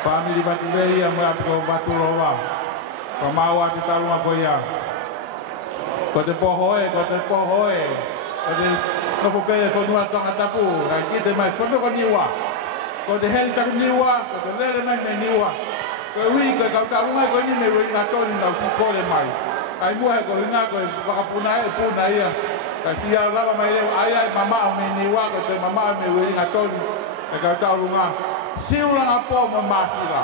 family batulei ia mai ko batuloa. Pamawa te talunga ko ia. Ko te pohoe. Ko te nopo pele ko nua tonga tapu. Kai kite mai kono ko niwa. Ko te heli taku niwa. Ko te lele mai me niwa. Ko hui ko kau talunga ko ni me hui ngatoni nau si kole mai. Ai mua he ko hinga ko wakapuna e puna ia. Kai sia lava mai leo ai mama me niwa ko te mama me hui ngatoni. E kau talunga. Siulanga po mo masila.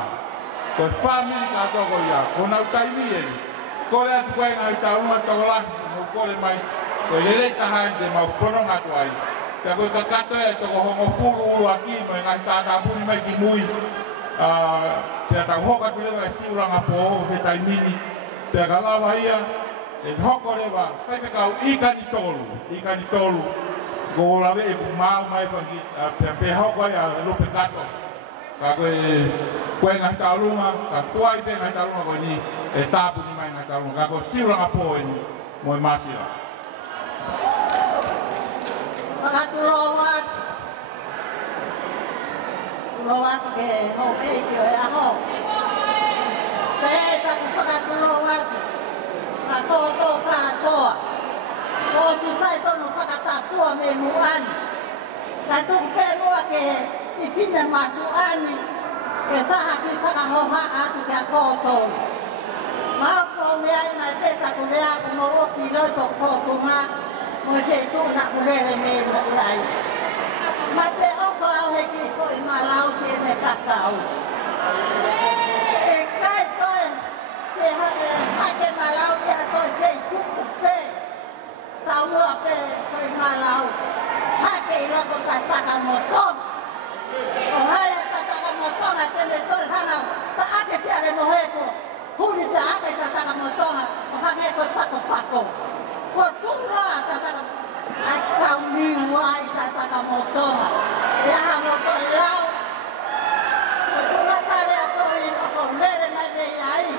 Ko family ka toko ia. Ko nau taimi e. Ko le atu koe ngai talunga toko la. Mo kole mai. Ko lele tahai te mau whanonga tuai. Te koe kakato e toko hongo furu ulu aki mo ngai tātāpuni mai ki mui. Te atau hoka tu lewa e siulanga po o he taimini. Te akalawa ia. E hoko lewa. Whaite kau ikani tolu. Ko lawe e ku mau mai whangi. Pe hoko ia lupe kato. Ka koe ngai talunga. Ka tuai te ngai talunga koe ni. E tāpuni mai ngai talunga. Ka koe siulanga po e ni. Mo e masira. Pakatulowat ke hoke ki o aho pe ta pakatulowat pakoto kato o si fai tono pakatapua me muan ka tu pe mo ke ipina matuani ke taha ki pakahoha atu ka koto mau ko me ai mai pe ta kulea ko mo ki lo to koto ma mo te tu na kulele me mo ai mate o ko au he ki ko i malau si ne kakao e kai toi te ha ke malau ya toi te ku pe tau mo pe ko i malau ha ke lo to ta moton o hai ta moton a te le toi hana ta ake si ale mo he ko huni ta ake ta moton o ha me ko pako ko tu lo ta kau niwai kata motor ya motor lau betul apa dia kau lele mai dei ai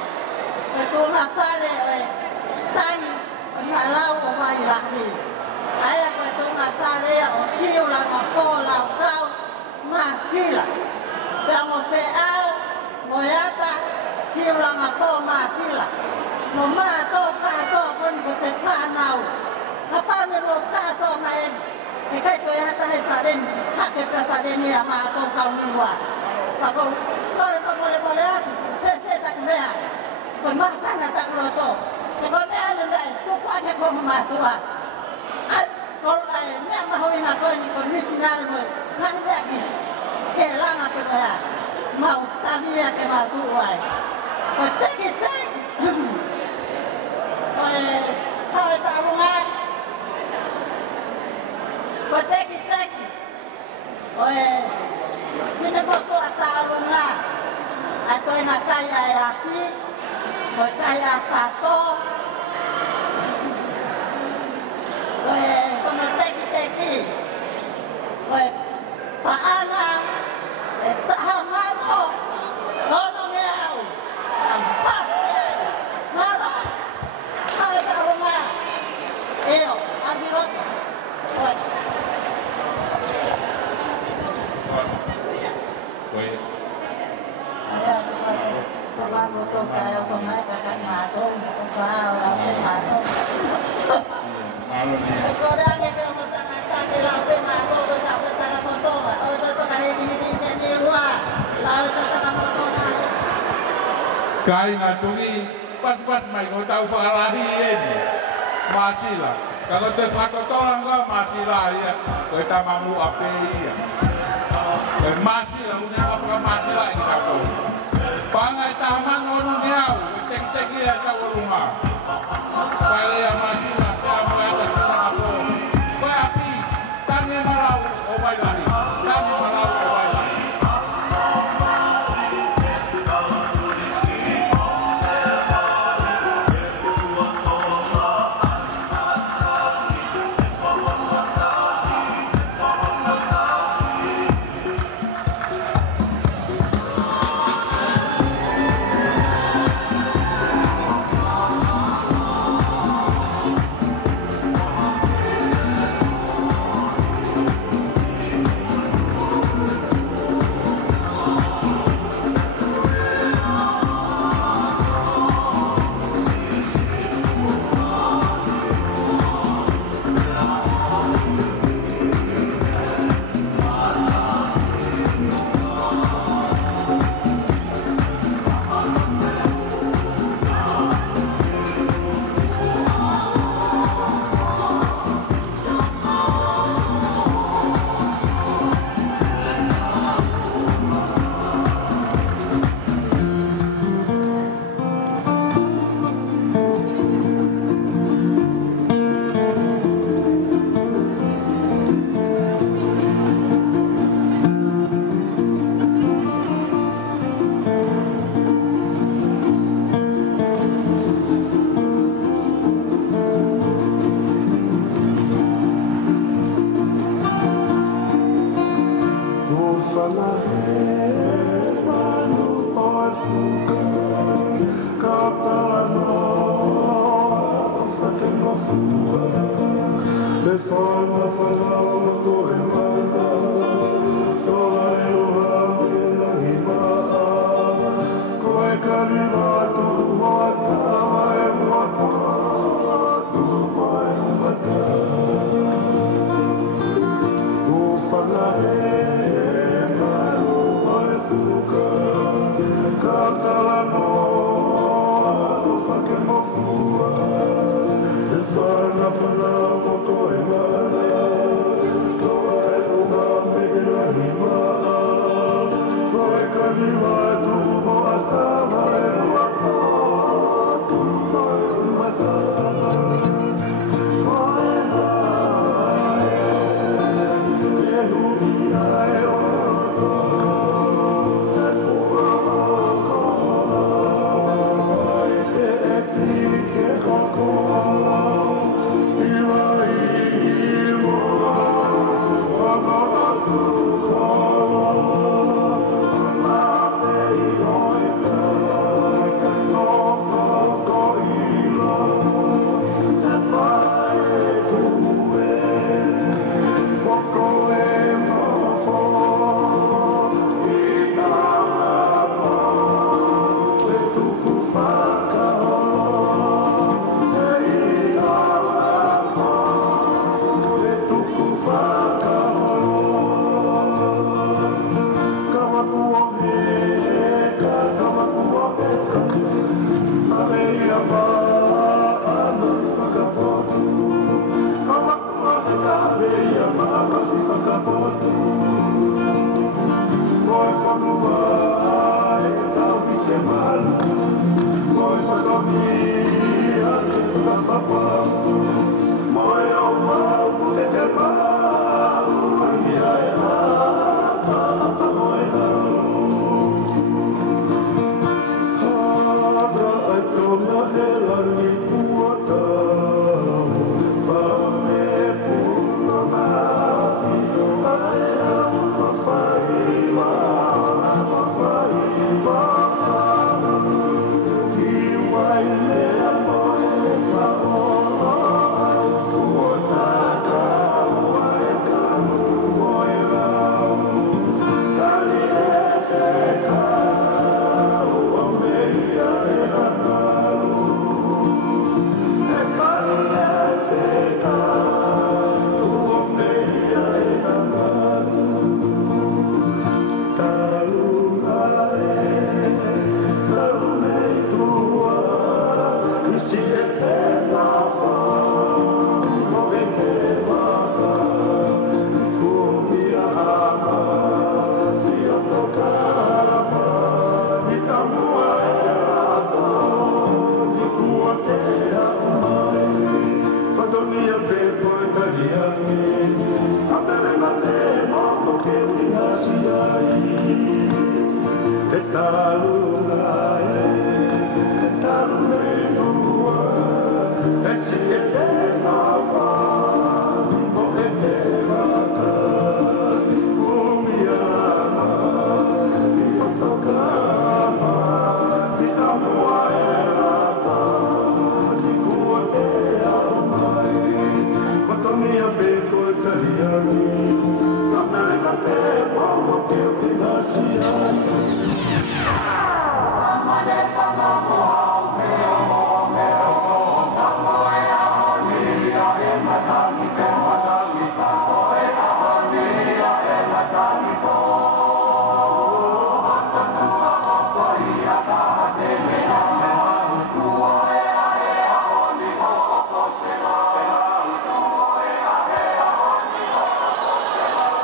betul apa dia tani malau mai lagi ayah betul apa dia siu la ko lau kau masila kamu peau moyata siu la ko masila mama to ka pun bote panau apa nero kato main, ikai tu yang tahu paden, hak paden ni ama atau kau niwa. Kalau kau boleh atu, saya tak boleh. Pemakan tak loto. Kalau saya ada tu pakai kau matua. Kalau ni ama hawi nak kau ni kau misi nari nak lagi. Kelang apa kaya? Mau tamia ke matua. Kau tek. Kau tarungan. Teki. Oe, ini bosku atalunga. Atau yang kaya api, kaya kato. Oe, kono teki. Oe, paana, tahamano, kono meau, ampas, malo, kaya talunga. Eo, abiroto. Oe. Betul kaya pemain kakak matung, soal apa matung. Seorang yang kamu tengah lampe matung, kamu tengah potong, oh itu kali ini luar, lalu tengah potong. Kali ngaturi pas mai kau tahu fakalahi ini masih lah. Kalau tu fakatoran kau masih lah ya. Kau tak mahu apa ya. Masih lah, udah apa masih lah kita tahu. Pangai taman orang jauh, cek ya jauh rumah. Pada yang masih lah, saya mulai dari apa? Tapi kami malau obai lagi, kami malau obai lagi.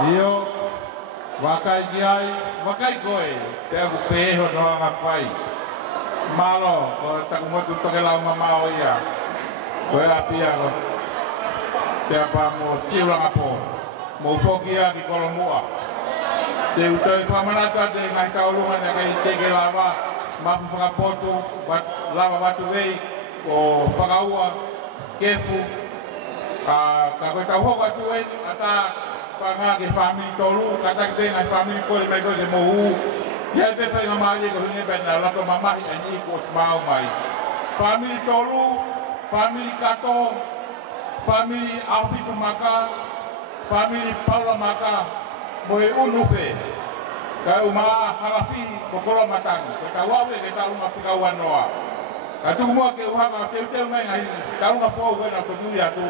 Io wakai giai wakai koi te aku peho no ngapai malo ko tak mo tu ke lau mamao ia ko apia ko te apa mo siwa ngapo mo fokia ki kolomua te utoi famanata de ngai kaulunga ne kai te ke lava ma fapotu wat lava watu vei o fagaua kefu ka ko ta ho watu e ata panga ke family tolu kata ke na family ko le ko se mo Ia te whainga mai ko hinge pena lato mamahi ani ko smau mai. Family tolu, family kato, family Alfi Tumaka, family Paula Maka, moe unufe. Ka uma harafi kokoro matangi. Ka wawe ke talu mafika wanoa. Ka tu mo ke uhanga teu mai ngai talu na fo ko na to duia tu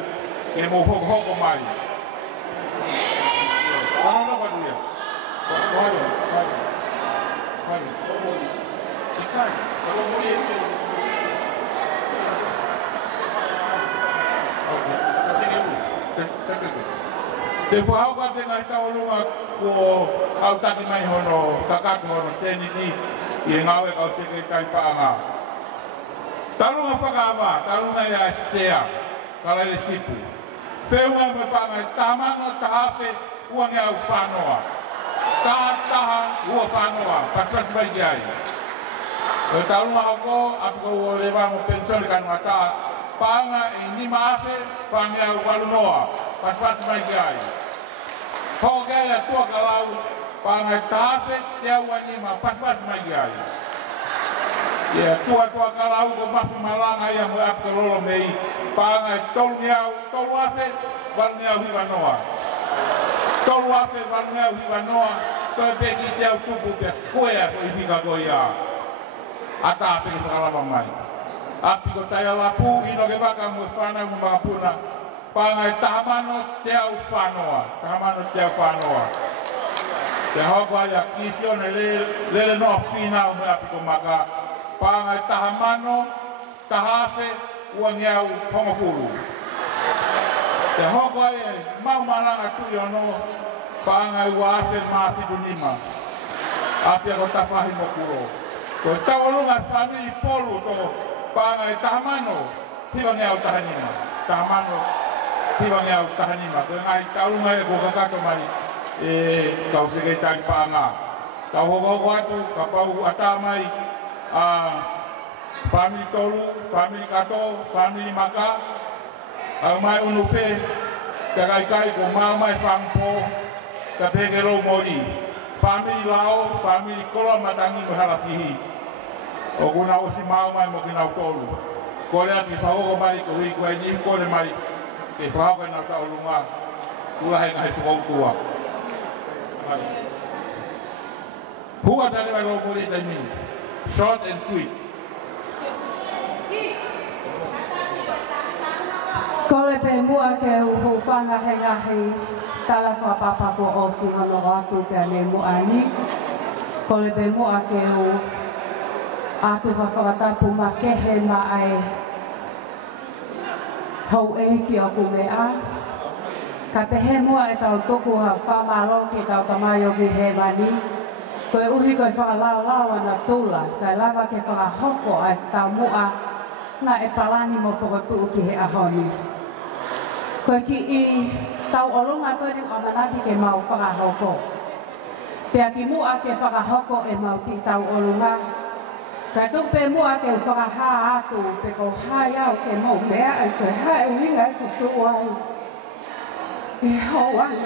ke mo hoko mai. Ano ba duia? Te whahau ka te ngai taurunga ko au taki mai hono kakatu hono seniki i ngau e kau sekretai paanga. Tarunga whakaama, tarunga ia sea, kalele sipu. Wheunga me paanga i tamano tahafe uange au whanoa. Taha ua whanoa, paspas mai kiai. O tarunga hoko, apiko ua lewa mo pensori kanua taha. Paanga i nima afe, whange au walunoa, paspas mai kiai. Hokai a tua kalau paanga i tahafe, te au anima, paspas mai kiai. Ia tua kalau ko mafi malanga ia mo apiko lolo mei. Paanga i tolu niau, tolu afe, walu niau hiwa noa. Tolu afe, walu niau hiwa noa. Toi peki te au tupu pe square ko i fika ko ia. Ata ape ki whakalama mai. Api ko tai alapu, ino ke waka mo whanau mo mga puna. Paanga i tahamano te au whanoa. Tahamano te au whanoa. Te hoko ai a kisio ne lele noa whina o me api ko maka. Paanga i tahamano, tahafe, uangi au pongofuru. Te hoko ai mau maranga tui ono. Paanga i waase maasipu nima. Api ako tawhahi mo kuro. Ko tawalunga family polu to paanga i tahamano. Hiwangi au tahanima. Tahamano. Hiwangi au tahanima. Ko ngai taulunga e ko kakato mai. Kau sekretai paanga. Kau hoko atu, kau pau atamai. Family tolu, family kato, family maka. Au mai unufe. Kakai ko mai whangpo. Ka pekero mori. Family lao, family kola matangi mo harafihi. O kuna o si mau mai mo kina tolu. Kole aki whahoko mai ko hui kua ni kole mai. Ke whahoko ina taulu ngā. Kula hei ngahi whakautua. Hua tane mai lo mori taimi. Short and sweet. Kole pe mua ke uhu whanga he ngahi. Tala whapapa ko o si hono atu pe me muani. Kole pe mua ke u atu whawhatapu ma kehe ma ai hau e ki o ku mea. Ka pehe mua e tau toku ha whamalo ki tau tamayo ki he mani. Koe uhi koe whakalao ana tula. Kai lava ke whakahoko ai tau mua na e palani mo whakatuu ki he ahoni. Koe ki i tau olunga koe ni amanati ke mau whakahoko. Pea ki mua ke whakahoko e mau ki tau olunga. Ka tuk pe mua ke whakaha atu pe ko hai au ke mau mea ai koe hai uhinga e kutu ai. E hau ai.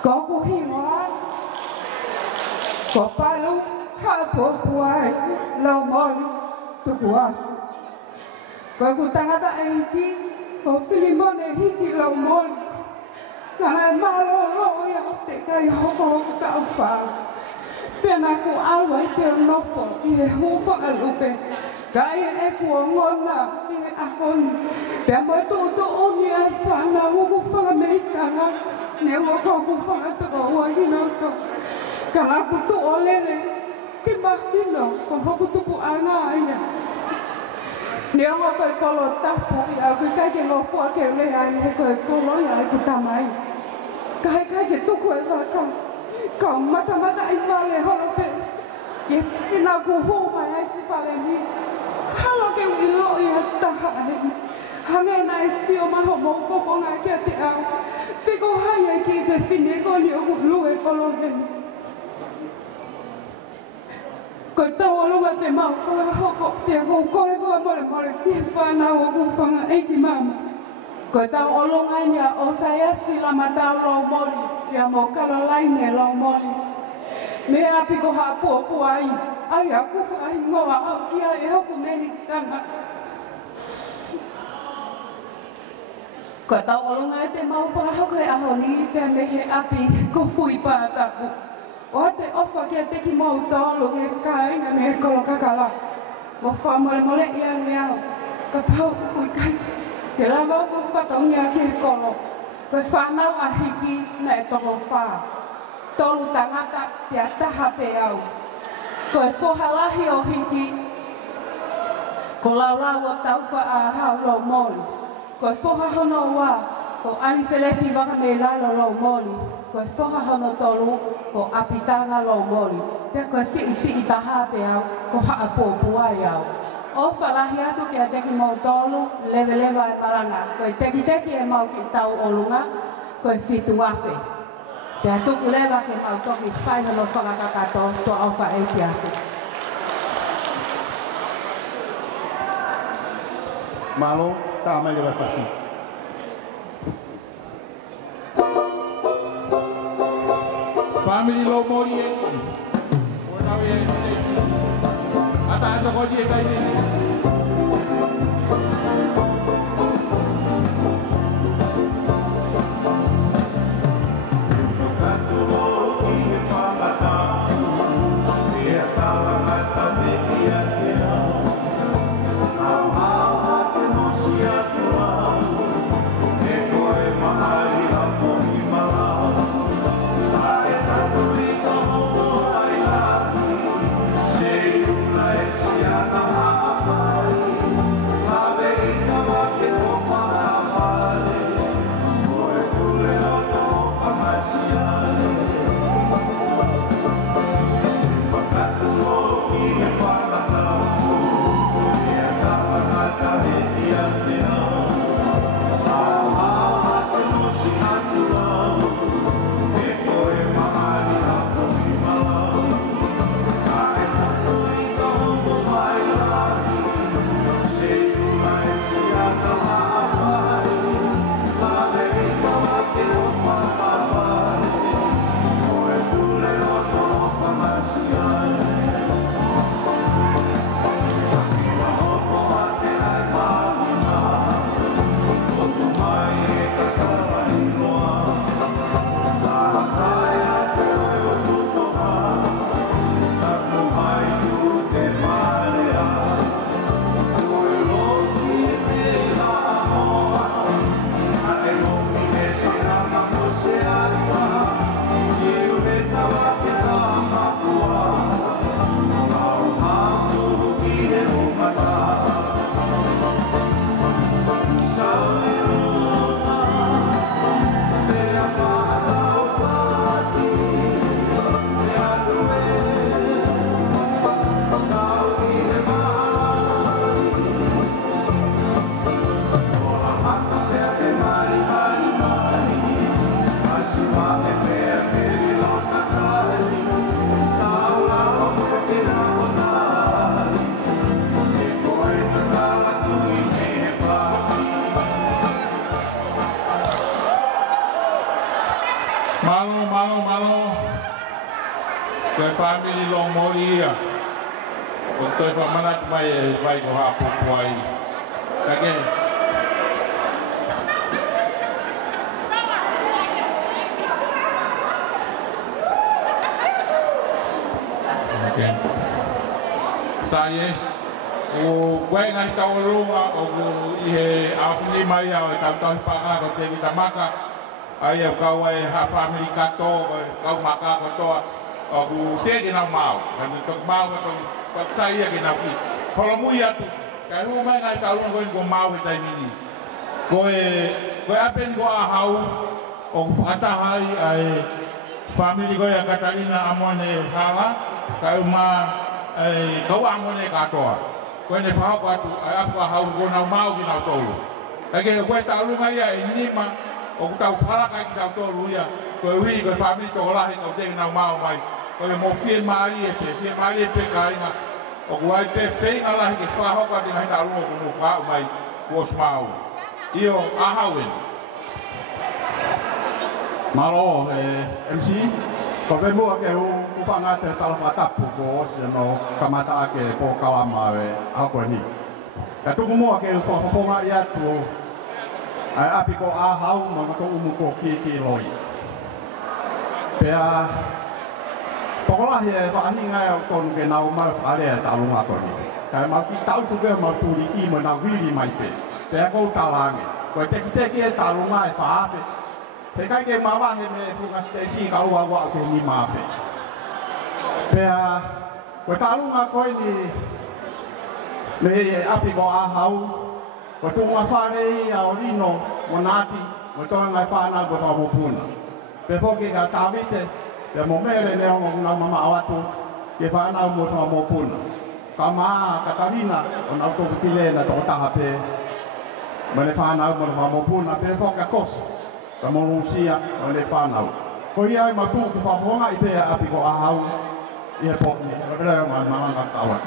Ko kuhinga. Ko palu hapopu ai. Lau mori tuku asu. Koe ku tangata e hiki, ko Filimon e hiki lau moli. Kana e malo hao ia te kai hoko ka uwha. Pena ku awa i te nofo i he hufa alupe. Kai e ku o ngona i he akoni. Pea moi tu uni ai whana huku whanga meikanga. Ne wako ku whanga taka ua hino ko. Kana ku tu o lele ki mahino ko hoku tupu anga aia. Nea ngā koe kolo tapu i au koe kai ke lofua ke lea i he koe kolo i ai ku tamai. Kai ke tuku e waka. Kau mata i wale holo pe. Ie ina ku hū mai ai ki wale ni. Halo ke ui lo i a taha ai. Hange na e sio maho mou fofo ngā kia te au. Piko hai ai ki te whine koni o ku lue kolo heni. Koe tau alunga te mau whakahoko pia kou kore wha mole pia whanau o ku whanga eiki mama. Ko tau olonga nia o saya sila matau lau mori, ia mo kalalai ne lau mori. Me api ko hapu ai, ai aku whakahingoa au kia e hoku mehi tanga. Ko tau olonga e te mau whakahoko e aho ni, pia me he api ko fui pātapu. O te ofa kia teki mau tolo ke kāinga me he kolo kakala. Mo whamole mole ia ni au, ka pau kui kai. Te lama ku whatongia ki he kolo, koe whanau a hiki na e toko whā. Tolu tangata pia taha pe au. Koe whohalahi o hiki, ko laulau o tau wha a hau lau moli. Koe whohahono wā, ko aliwheleti waka me lalo lau moli. Koe whohahono tolu, ko apitanga lau moli. Pia koe si taha pe au, ko haa pōpuai au. O whalahi atu ki a teki mau tolu, lewe e malanga. Koe teki e mau ki tau olunga, koe whitu wafe. Pea tuku lewa ke mau toki whainano whakakakato, to au whaeiti atu. Malo, tā mai rewa whasi. Family low mori e. Ora we e. Ata ata ko di e kai ni. Family long moria. Untuk pemanat mai baik ko hapu puai. Kage. Okay. Taye. O gue ngai tau lunga o ihe afili mai au tau paka ko te kita maka. Ai kau ai ha family kato kau maka ko toa. Aku tegi na mau, kan tok mau tok saya ke na ki. Kalau mu ya tu, kalau mai ngai tahu ko mau kita ini. Koe apen ko ahau, o fata hai ai family ko ya Katarina amone hala, kau ma ai kau amone katoa. Koe ne fao ko tu, aku ahau ko na mau ki na tolu. Age koe tahu ngai ya ini ma, o tau fala ka ki tolu ya. Koe wi ko family to la hi ko te na mau mai. Koe mo fie mari e pe kainga. O kuai te whenga lahi ke whahoka te nahi na rungo kumu whao mai kuos mau. Io ahawin. Malo MC ko be mo ke upanga te talafatapu ko sino kamata ke po kalama we ako ni. Ka tu mo ke fo nga ya tu ai api ko ahau mo ko umuko ki loi. Pea pokola he fa hinga ya kon ke nau ma fa le ta lu ma ko ni. Ka ma ki tau tu ke ma tu li ki mo na wili mai pe. Pea ko talange. Ko te ki ta lu ma fa pe. Te kai ke mawa he me fuka stesi ka ua ua ke ni mafe. Pea ko ta lu ma ko ni le api ko ahau ko tu ma fa le ya olino monati ko to nga fa na ko ta mo puna. Pe fo ke ka tavite le mo mele ne o na mama awatu ke fa na mo ta mo puna. Kama Katarina on auto pile na to ta hape. Mane fa na mo puna pe fo ka kos. Kamu Rusia oleh fanau. Kau ia matu tu pafonga itu ya api ko ahau. Ia pok ni. Berbeda mana nak awak.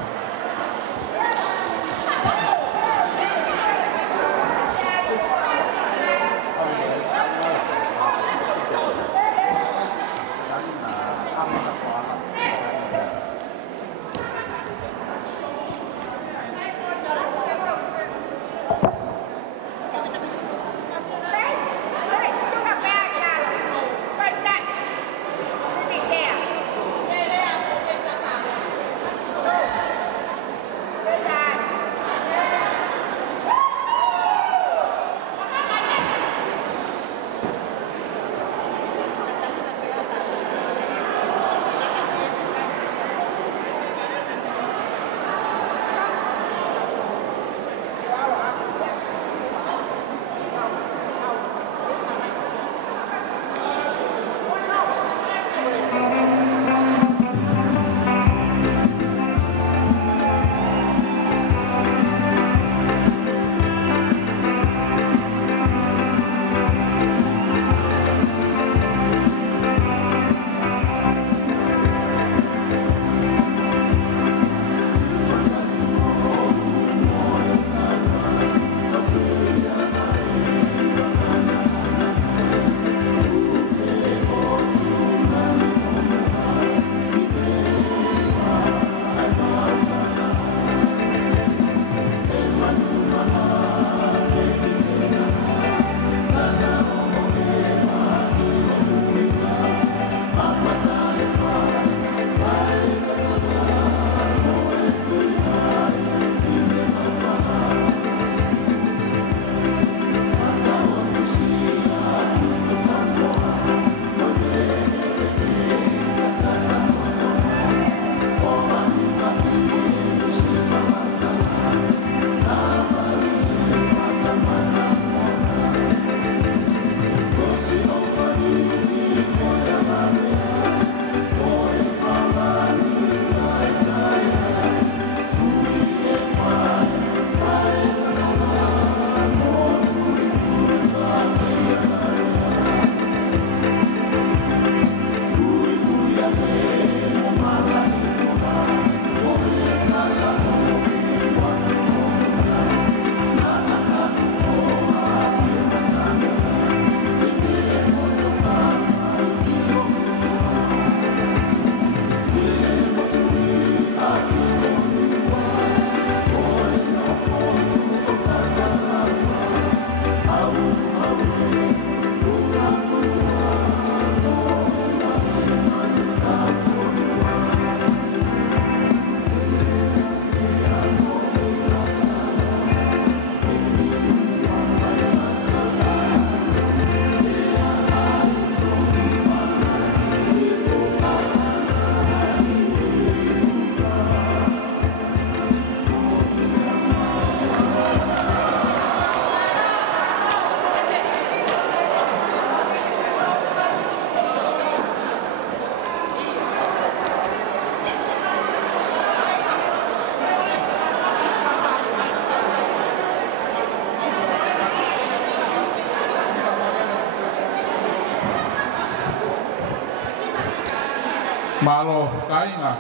Malo kainga.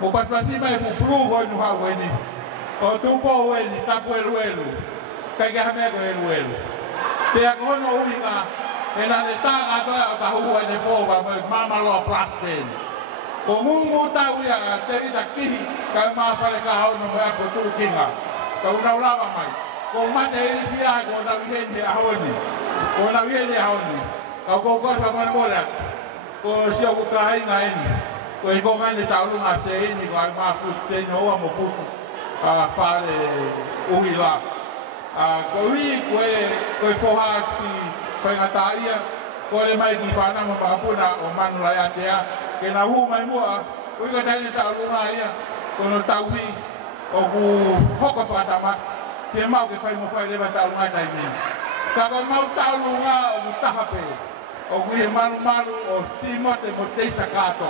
Mo pasipasi mai pu pru ko no ha ko ni. O tu po we ni ta pu elu. kai ka me ko e luelu te a ko no uinga e na le ta ka to a ka hu e po ba mama lo prasten ko mungu ta uia te ita ki ka ma fale ka ho no ba ko tu kinga ka una lava mai ko mate e fia ko na wiende a honi ko na wiende a honi ka ko ko sa ma mo la ko si o ka ai ngai ko e ko ngani ta lu ma se ni ko ma fu se no mo fu a fare uila ko wi ko foha si ko ngata ia ko le mai ki fana mo ba puna o manu la ya te ke na hu mai mo ko ka dai ta lu ma ia ko no ta wi o ku hoko fata ma se mau ke fai mo fai le ta lu ma dai ni ka ko mau ta lu nga o ta hape o ku e manu manu o si mo te mo te sa ka to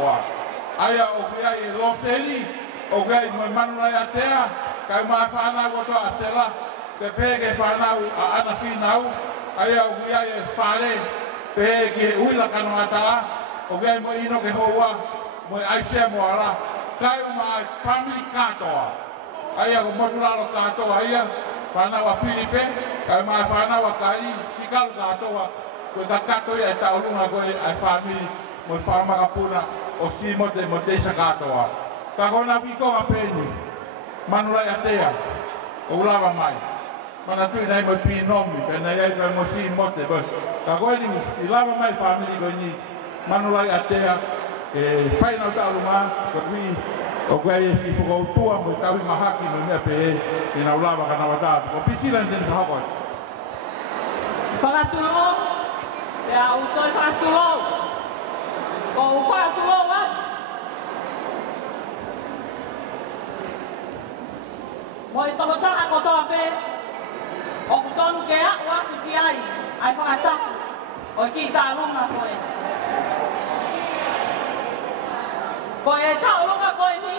aya o ku ai lo seli o ku ai mo manu la ya te ka ma fana ko to asela ke pege whanau a ana whinau, ai au kia e whare, pege uila kano ata, o kia mo ino ke hoa, mo ai sea mo ala, kai o ma family katoa, ai au motulalo katoa ia, whanau a Filipe, kai ma whanau a Kari, sikalu katoa, koe ka kato ia e taurunga koe ai family, mo whamakapuna, o si mo te isa katoa. Ka kona wiko a peni, manulai atea, o ulawa mai. Mana tu nai mo pinomi, pena ai pa mo si mote ba. Ka ko ni ilava mai family ko ni manulai atea e fai no ta luma ko wi o gai si fo tua mo ta wi mahaki no me pe ina ulava kana wata ko pisila nden sa ko. Para tulo e a utoi fa tulo. Ko fa tulo wa. Mo to ta ko to pe o kutonu ke a wa ku ki ai whakata o ki ta runga koe. Koe ta runga koe ni,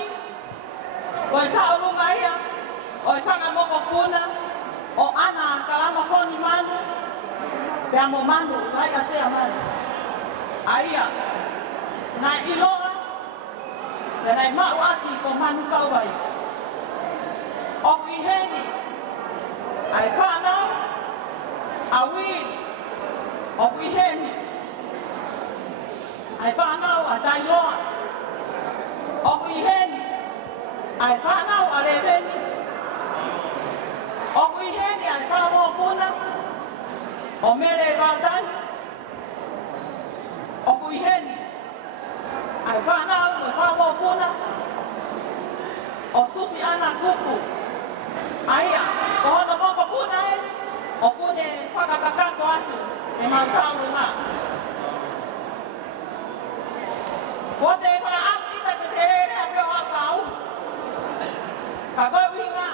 koe ta runga ia, o whakamoko puna, o ana kalama koni manu, pea mo manu, rai a tea manu. Aia, nā iloa, pe nai mau ati ko manu kauai. O ki heni, ai whanau, a wiri, o wiheni, ai whanau a Dailoa, o wiheni, ai whanau a Reveni, o wiheni ai whanau puna, o mere Valdani, o wiheni, ai whanau a whanau puna, o Susi Ana Kupu, aia, o hono moko puna e, o pune whakakakato atu, e mau tauru ngā. Ko te whaka kita ke te rere a peo a tau. Ka koe winga,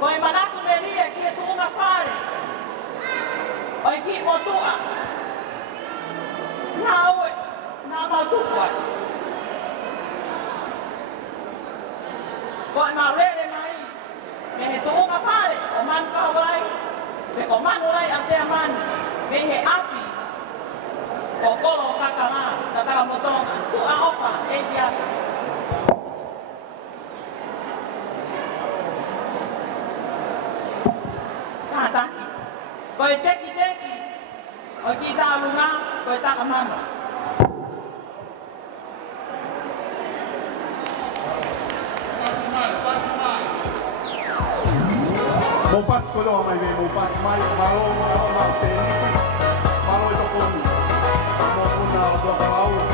ko e manatu me ria ki e tuunga whare, o e ki motua. Nā oe, nā mau tukua. Ko e mau rere mai, me he tuunga whare, o man kawai, me ko manu lai a te manu, me he afi, o kolo kakala, ta taka motonga, tu a opa, e diata. Tātaki, ko e teki teki, o ki tā runga, ko e taka manu. Mo pas ko do mai mo pas mai malo mo se ni malo to ko ni mo puna o do mau la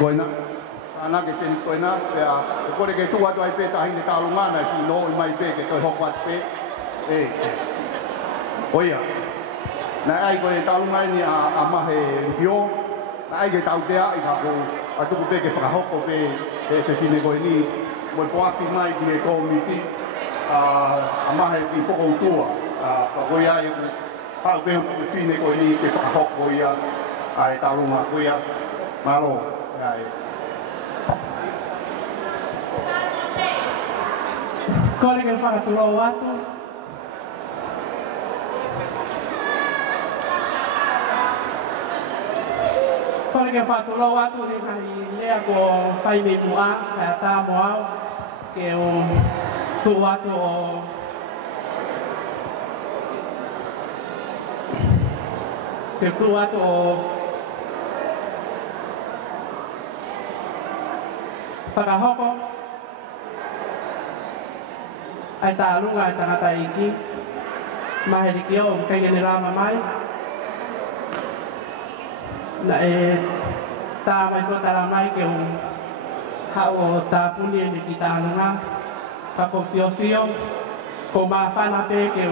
Koina, anak ke sen koina, ya, ko de ke tua doi pe tahi ne talu mana si no i mai pe ke ko hokwat pe. Oia. Na ai ko e talu mai ni a mahe hio. Na ai ke tau te ai ka ko atu pe ke whakahoko pe te tine ko ni mo poaki mai di e ko miti a mahe ki whakautua. Ka ko ia e pau pe tine ko ni ke whakahoko ia ai talu ma ko ia malo ai. Kore ke whakatulo watu. Kore ke whakatulo watu ni kai lea ko pai me mua, kai tā moa ke o tu watu o ke tu watu o whakahoko. Ai tā runga ai tangata iki, maheri ki o kai gene rama mai. Na e tā mai ko tala mai ke o hao o tā puni e ki tā runga, kako fio, ko maa whana pe ke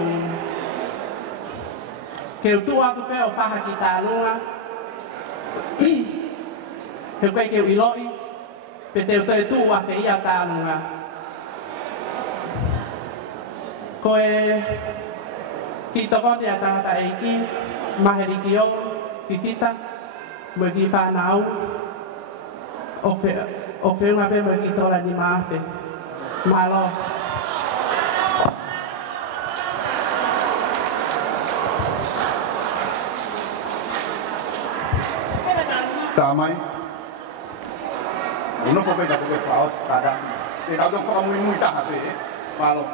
o tu aku pe o paha ki tā runga. He koe ke o iloi, pe te o te tu a ke ia tā runga. Koe ki toko te a tangata eiki, maheri ki o, ki fita, mo ki whanau, o whiunga pe mo ki tola ni maafe. Malo. Tamai. Uno ko pe ka ko faos kada. E ka do fa muy ta ha pe. Malo.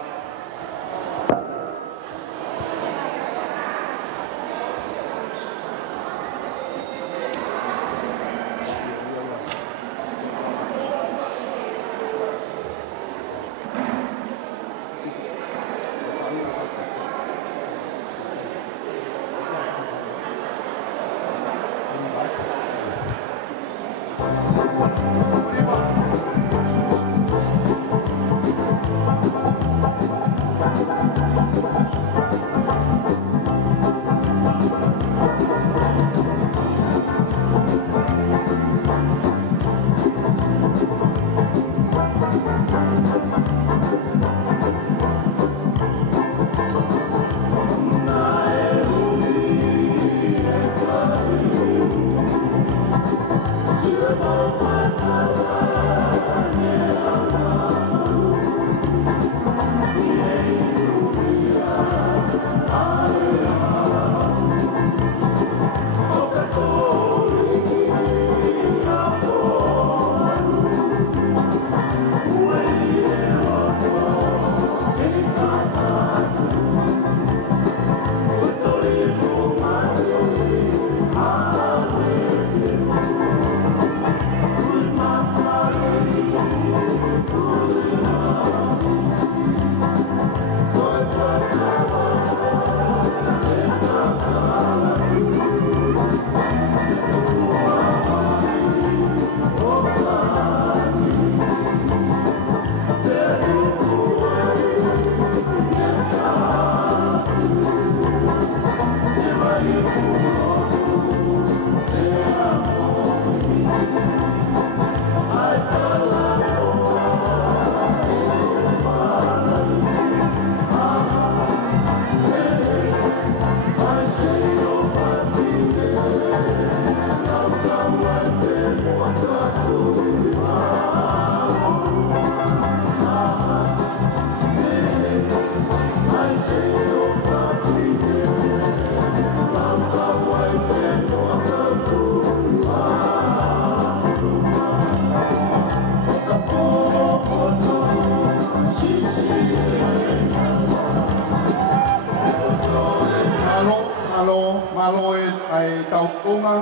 malo ai tau kunga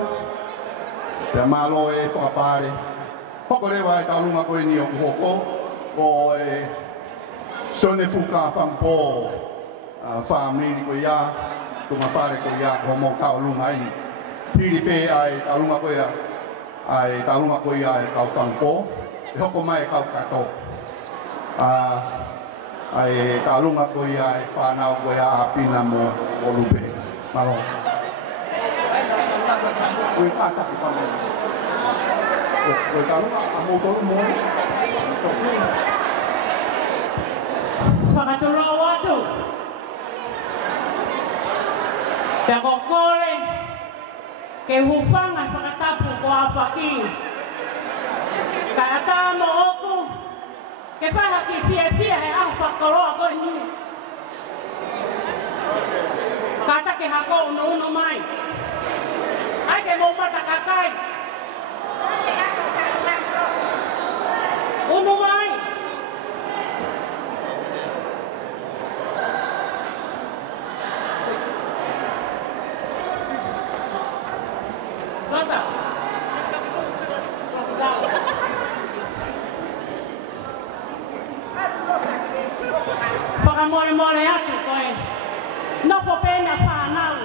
te malo e whakapare hoko rewa e taulunga koe ni o hoko o e sone fuka whampo whamiri koe ia tuma whare koe ia ho mo taulunga ai piri pe ai taulunga koe ia ai talunga ko ia e kau whangpo, e hoko mai kau kato. Ai talunga ko ia e whanau ko ia apina mo o lupe. Maro. Koe kātaki pame. Koe talunga a motoru mo. Whakatolo watu. Te kokore ke hufanga whakatapu ko a whaki. Ka ata mo oku ke whaha ki fia he ahu whakoroa koe ni. Ka ata ke hako uno mai. Ai ke mo mata kakai. Uno mai. Mole atu koe. Nofo pena whanau.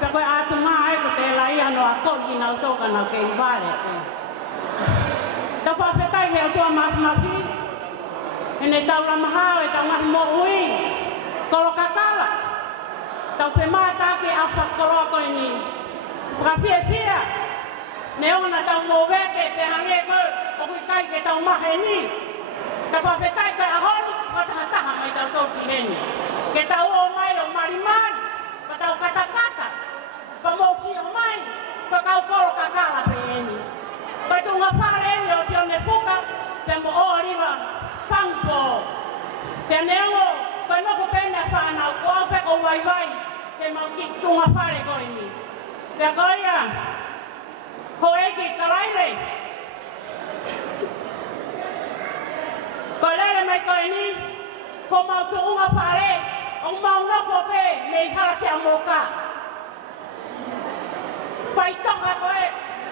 Pe koe atu ngā e ko te lai ano a koki nau toka nau kei vale. Tau whawhetai heo tua mafi. E ne tau ramahau e tau ngahi mo ui. Kolo kakala. Tau whemata ke a whakoroa koe ni. Whakawhia. Ne ona tau mō weke te hange koe. O kui kai ke tau mahe ni. Tau whawhetai koe a honu. Kataha mai tau tau ki heni. Ke tau o mai o marimari. Pa tau katakata. Pa mōsi o mai. Pa kau koro kakala pe heni. Pa tu ngā whare eni o si o ne fuka. Te mo o riwa pangpo. Te neongo. Koe noko pene whanau. Ko au peko waiwai. Te mau ki tu ngā whare koe ni. Te koea. Ko eki karaile. Koe lere mai koe ni. Ko mau tu unga whare, o mau noko pe, mei hara se amoka. Pai toka koe,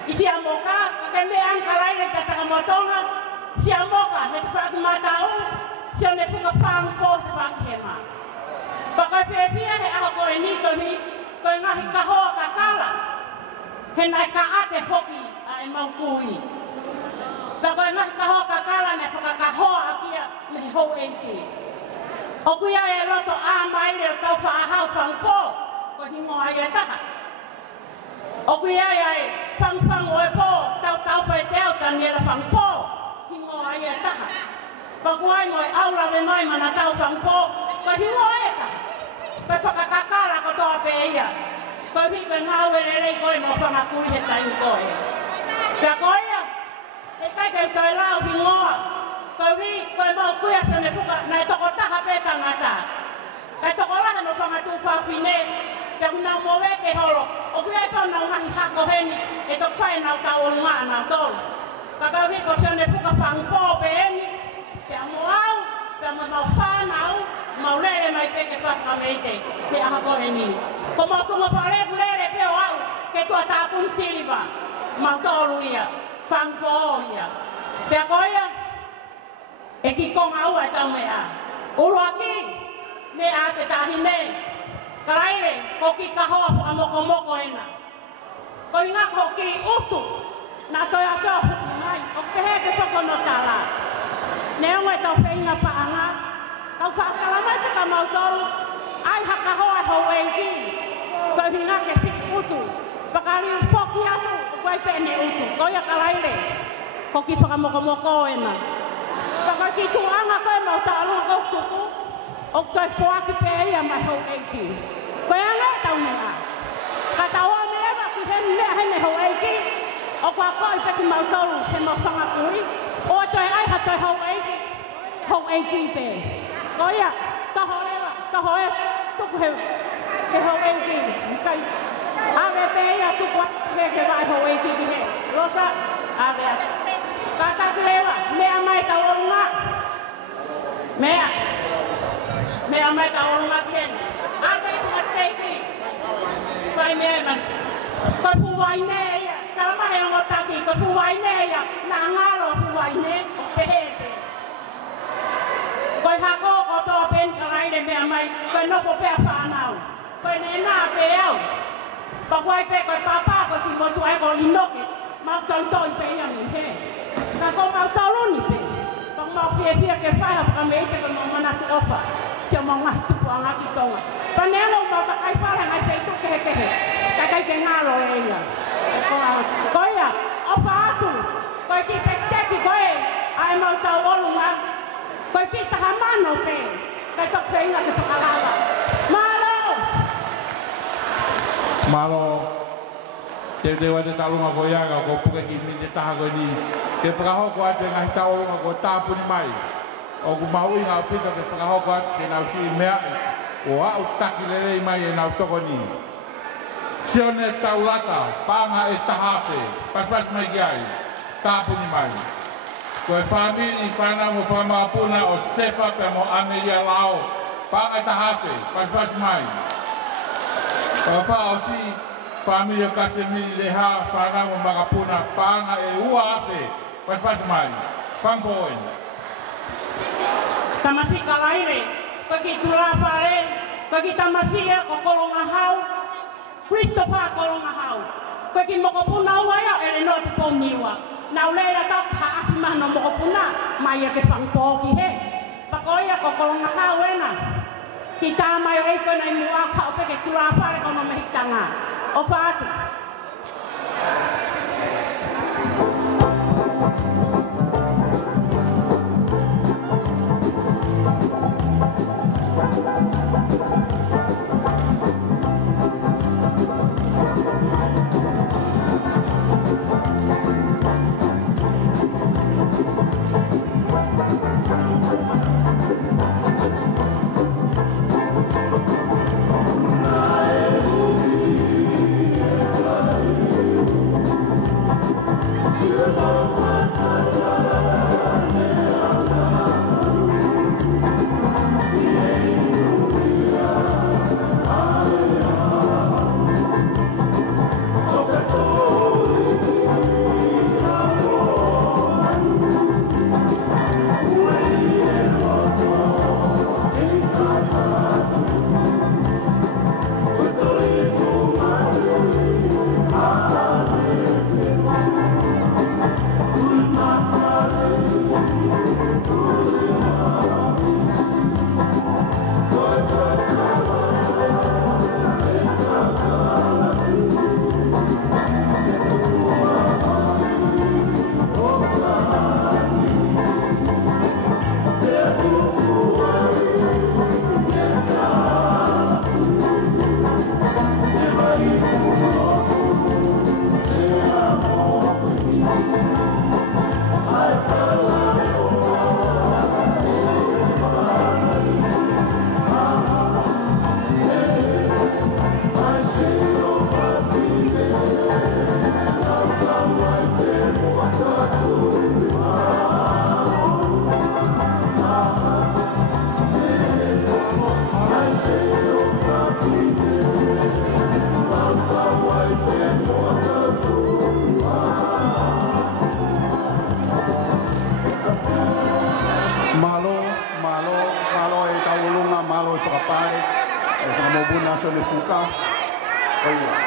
i se amoka, kake mea angkaraire te takamotonga, se amoka, he te whaki matau, se o ne whuka whangpo te whakihema. Pa koe whiawhia he aha koe ni tohi, koe ngahi kahoa kakala, he nai ka ate hoki a e mau kui. Pa koe ngahi kahoa kakala, ne whakakahoa akia, me he hou eiti. O kuia e roto a mai leo tau whaahau whangpo, ko hingo ai e taha. O kuia e whangwhang o e po, tau whai teo tani e la whangpo, hingo ai e taha. Pa kuai mo e aura me mai mana tau whangpo, ko hingo ai e taha. Ko whakakakara ko toa pe ia. Ko hiko e ngau e rei koe mo whangakui he taimi koe. Pea koea, e kai kei toi lau hingoa. Koe mau kuia se me fuka, nai toko taha pe tangata. Kai toko laha no whangatu whawhine, te hunau mo weke holo. O kuia e pau nau ngahi hako heni, e tok whae nau tau o lunga nau tolu. Ka kau hiko se me fuka whangpo pe eni, te amo au, te amo mau whanau, mau lere mai peke whaka meite, te aha koe ni. Ko mau tunga whareku lere peo au, ke tua tāpun siliva, mau tolu ia, whangpo ia. Pea koia, e ki konga ua e tau mea. Ulua ki, mea te tahine. Karaire, ko ki kahoa whakamoko ena. Ko inga ko ki utu, na toi atoa huki mai, o kehe ke toko no tala. Neo e tau whainga paanga, tau whakalamai te ka mautolu, ai haka hoa e hou e ki. Ko inga ke sik utu, pakari whoki atu, o koe pene utu. Ko ia karaire, ko ki whakamoko ena. Paka ki tuanga koe mau tālu o tuku, o toi whoaki pe ia mai hou eiki. Koe anga tau mea. Ka taua mea wa ki heni mea hene hou eiki, o kua koi peki mau tolu he mau whangakuri, o toi aiha toi hou eiki pe. Koe ia, taho e, tuku he hou eiki. Awe pe ia tuku he ke vai hou eiki ki he. Rosa, awe a. Kata lewa, mea mai tau orunga. Mea mai tau orunga ken. Arpe kuma Stacy. Pai mea man. Koe puwai ne ia. Kalama he ongo taki, koe puwai ne ia. Na ngalo puwai ne, pehepe. Koe hako ko toa pen karaire mea mai. Koe nofo pea whanau. Koe ne nā pe au. Pa koe pe koe papa ko ti motu ai ko inoke. mau toi pe yang ni he ka ko mau tolo ni pe pa mau fia ke fa ka me te ko mana tu ofa se mau ngah tu ang aki tonga pa ne lo mau ka kai fa la ngai pe tu ke ka kai ke ngalo e ya ko ya ofa tu ko ki te ki ko e ai mau tolo nga ko ki ta mano pe ka to pe nga ke sakalawa malo te wate talunga ko yaga ko puke ki ni te taha ko ni ke whakaho ko ate ngahi taurunga ko tāpuni mai o ku maui ngā pika ke whakaho ko ate ke nau si mea o au taki lelei mai e nau toko ni sione taulata panga e tahawhe pas mai ki ai tāpuni mai ko e whamiri whana mo whamapuna o sefa pe mo Ameria Lao panga e tahawhe pas mai Papa osi família Casemiro leha whanau makapuna panga e ua afe pas mai pampoen tamasi kalaire pagi tura pare pagi tamasi e ko kolonga hau Christopher kolonga hau pagi makapuna waya ere no te poniwa na ulera ka asima no makapuna mai ke pangpo ki he pakoya ko kolonga hau ena kita mai ai ko nai mua ka pe ke tura pare ko no mehitanga o fatu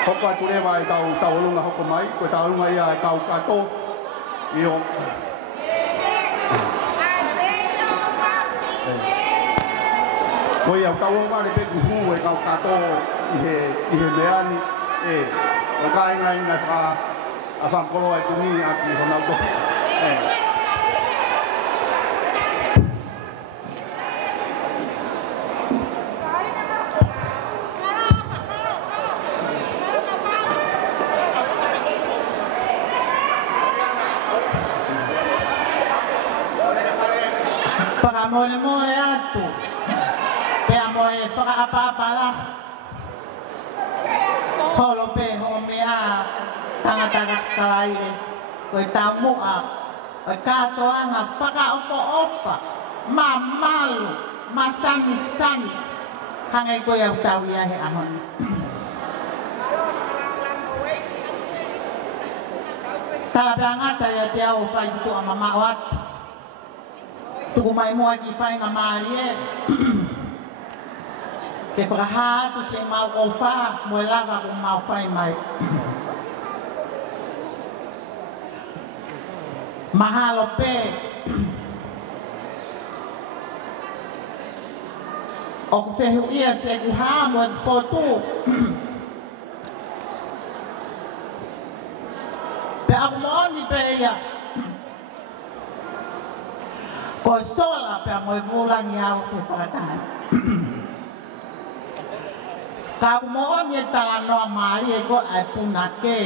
Hoko atu rewa e tau lunga hoko mai, koe tau lunga ia e tau kato i o. Koe au tau lunga ne peku hu e tau kato i he meani e. O ka inga ina a whankoro e kuni a ki honau toki. Mole atu pe amoe whakaapapala holo pe ho mea tangata kalaile koe tau mua koe katoa nga whakaopa malu masani hangai koe au tau ia he ahon talape angata ia te au whai tutu a mamao atu tuku mai mua ki whai ngā maari e. Ke whakahātu se mau o wha, moe lava ko mau whai mai. mahalo pe o ku fehu ia se ku ha mo foto pe aku moni pe ia ko sola pe mo vulangi au ke fakatan ka aku moni tala no mari e ko ai punake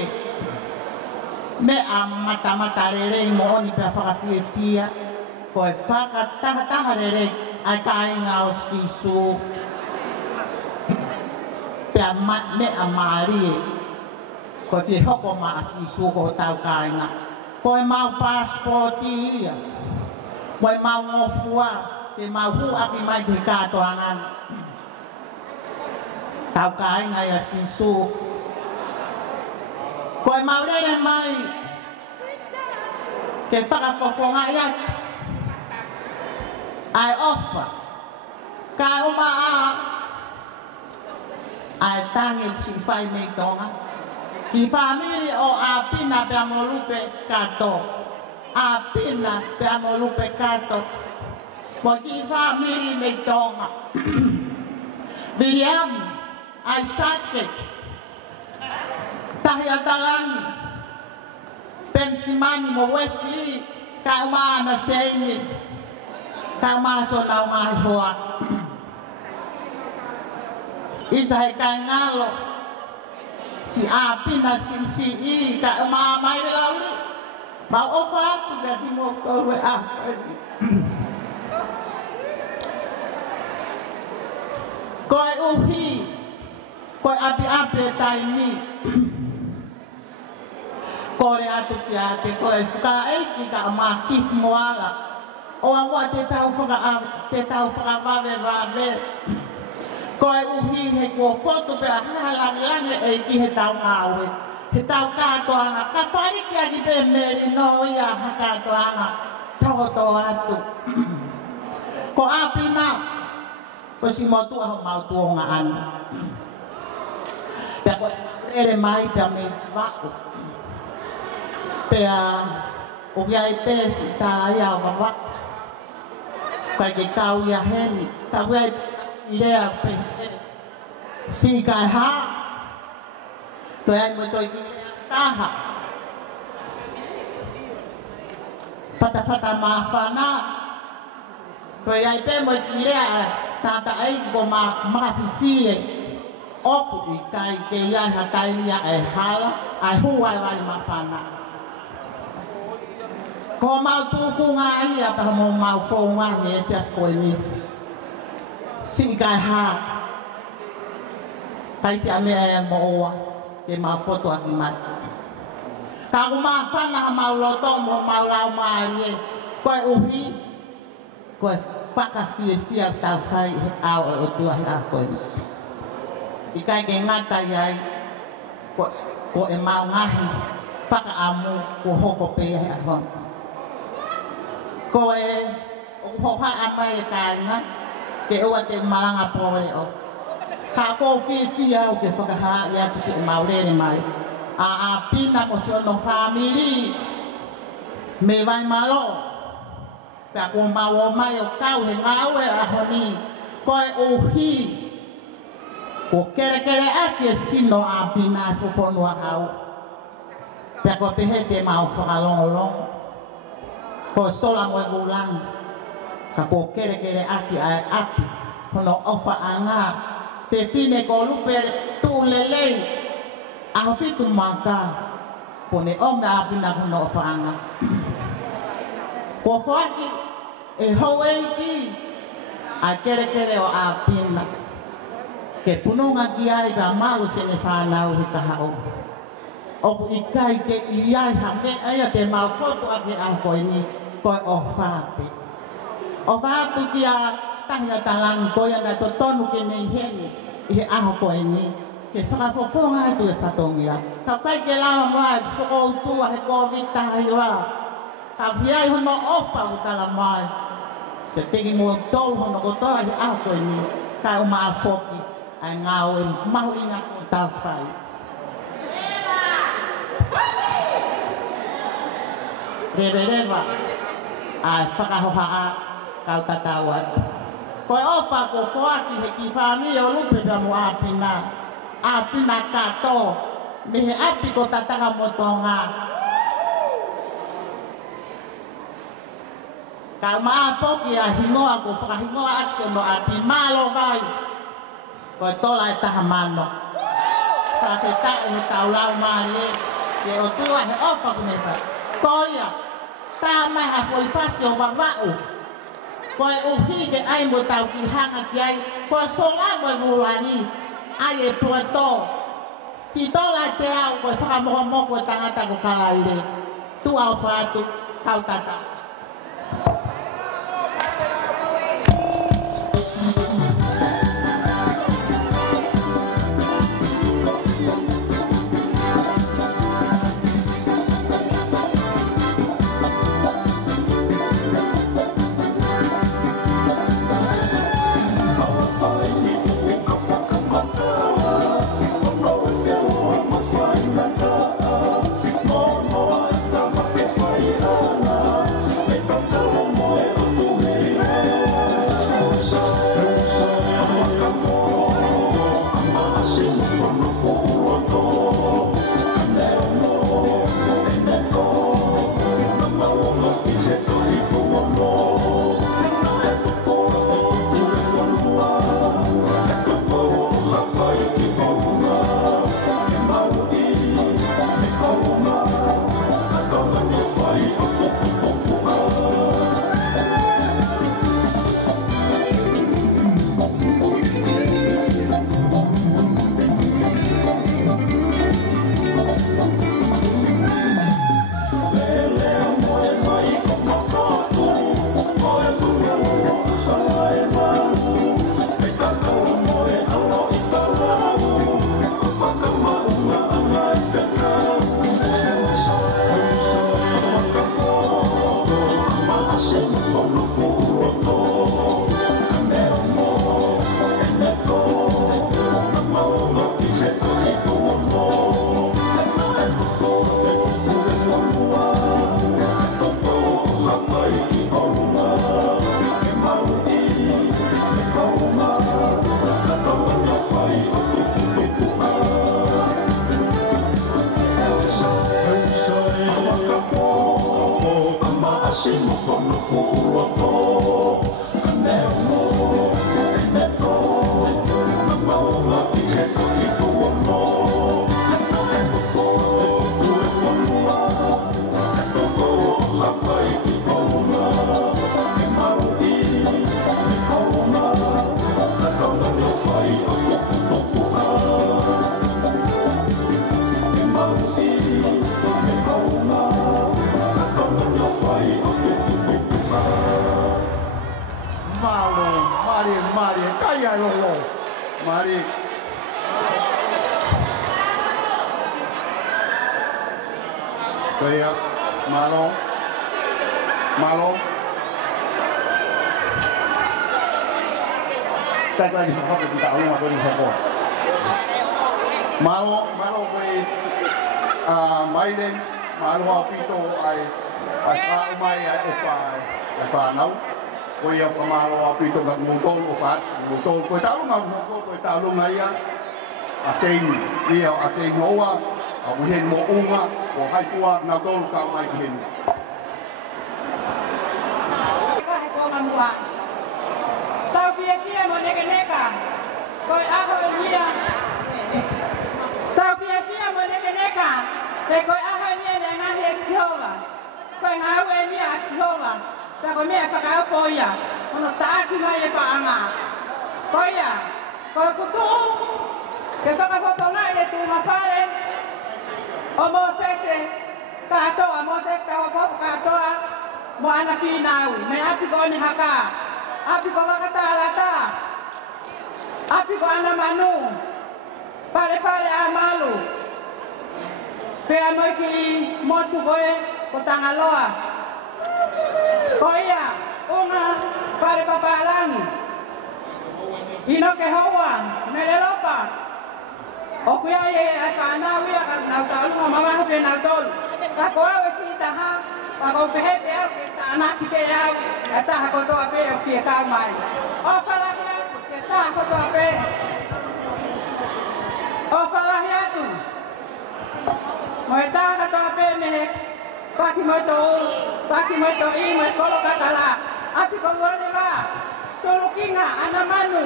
me amata rere mo ni pe fakafia ko e fakata rere ai kai ngau sisu pe amat me amari ko fi hoko ma sisu ko tau kai nga ko e mau passporti ko e mau ngofua ke mau hu aki mai ke ka to angan tau kai nga ya sisu ko e mau rere mai ke pakapokonga ya ai offer ka uma ai tangi si fai me tonga ki family o apina pe amolupe kato apina pe amolupe kato mo ki family me tonga William ai sake tahia talangi pensimani mo Wesley ka uma na seini kama so na mai hoa isai kai ngalo si api na si I ka ma mai de lauli ma ofa tu da di mo ko we a ko uhi ko api tai ni ko re atu kia te ko e fuka e ki ka ma kif moala o amua te tau whakavave ko e uhi he kua foto pe a halangi e ki he tau ngawe he tau katoanga ka whari ki aki pe meri no ia ha katoanga tahoto atu ko apina ko si motu aho mautu o nga ana pe a koe ere mai pe a me wako pe a o kia i pesi tā ia o wawako kai ke kau ia heni ka wei idea pe si kai ha to ai mo to ki taha fata ma fana to ai pe mo ki ia tata ai ko ma fifie oku i kai ke ia ha kai ia e hala ai huai vai ma fana ko mau tuku nga ia pa mo mau fo nga he te ko ni si kai ha kai si ame mo wa ke ma foto aki mat ta ko ma fa na mau lo to mo mau la ma ri ko uhi ko fa ka fiestia ta fai au o tu ha ko i kai ke ngata yai ko e mau ngahi fa ka amu ko hoko pe ha hon ko e o hoha amai kai na ke o te malanga pore o ka ko fi au ke whakaha ia tu se maurere mai a pina ko so no family me vai malo ka ko mawo mai o kau he ngau e a honi ko e o hi ko kere ake sino a pina fo fono au pe ko pe he te mau whakalongolong ko sola mo gulang ka ko kere aki ai api kono ofa anga te fine ko lupe tu lele a fitu maka pone omna api na kono ofa anga ko faki e howe ki a kere o api na ke pununga ki ai ba malu se ne whanau he kahau oku ikai ke iai hame aia te mau foto ake a koe ni koe o whaape. O whaapu ki a tahia talangi koe ana to tonu ke nei heni i he aho koe ni ke whakafofonga atu e whatongia. Ka kai ke lawa mai whakoutua he COVID tahi wa. Ka whiai hono ofa utala mai. Te tegi mo tolu hono kotoa he aho koe ni kai o maa foki ai ngau e mahu inga ko tau whai. Revereva whakahohaa kau tatawat. Koe opa ko whoaki he ki whāmi o lupe pia mo apina kato. Me he api ko tataka mo tonga. Kau maa poki a hingoa ko whakahingoa aksio no api malo vai. Koe tola e taha mano. Whaketae he kau lau maari e. Ke o tua he opa kunepa. Koia, tā mai ha foi pasio wawau. Koe uhi ke ai mo tau ki hanga ki ai. Koe sola mo mulangi. Ai e puato. Ki tola te au koe whakamoho koe tangata ko kalaire. Tu au whātu, kau tata. Kaya, malo. Tek lagi sesuatu kita alung atau di sopo. Malo kay maiden, malo apito ay pasra umay ay ufanaw. Kaya pamalo apito ng mutol kay talong ngaya. Asing dia asing noa. Abuhin mo unga o haifua na tol ka mai hin. Kahit ko mamua. Tau pia mo neka. Koi aho niya. Tau pia mo neka. Te koi aho niya na ngahi Jehova. Koi ngawe niya Jehova. Ta ko mea whakao koia. Ono taaki mai e paanga. Koia. Koi kutu. Ke whakafofonga e tu mawhare. O Moses katoa Moses kahopo katoa mo ana finau me api ko ni haka api ko makatalata api ko ana manu pare amalu pe amoy ki motu boe ko tangaloa koia una pare papalangi ino ke hoa melelopa o kuya ye afana wi ka na talu mama ha pe na tol ka ko awe si ta ha Ako pehe kita anak kita ya, kita aku tu apa yang siapa kamai. Oh falahnya kita aku tu apa. Oh falahnya tu. Mereka kata apa mereka? Pagi moto ini kalau kata lah. Api kau boleh lah. Tolong ingat anak manu.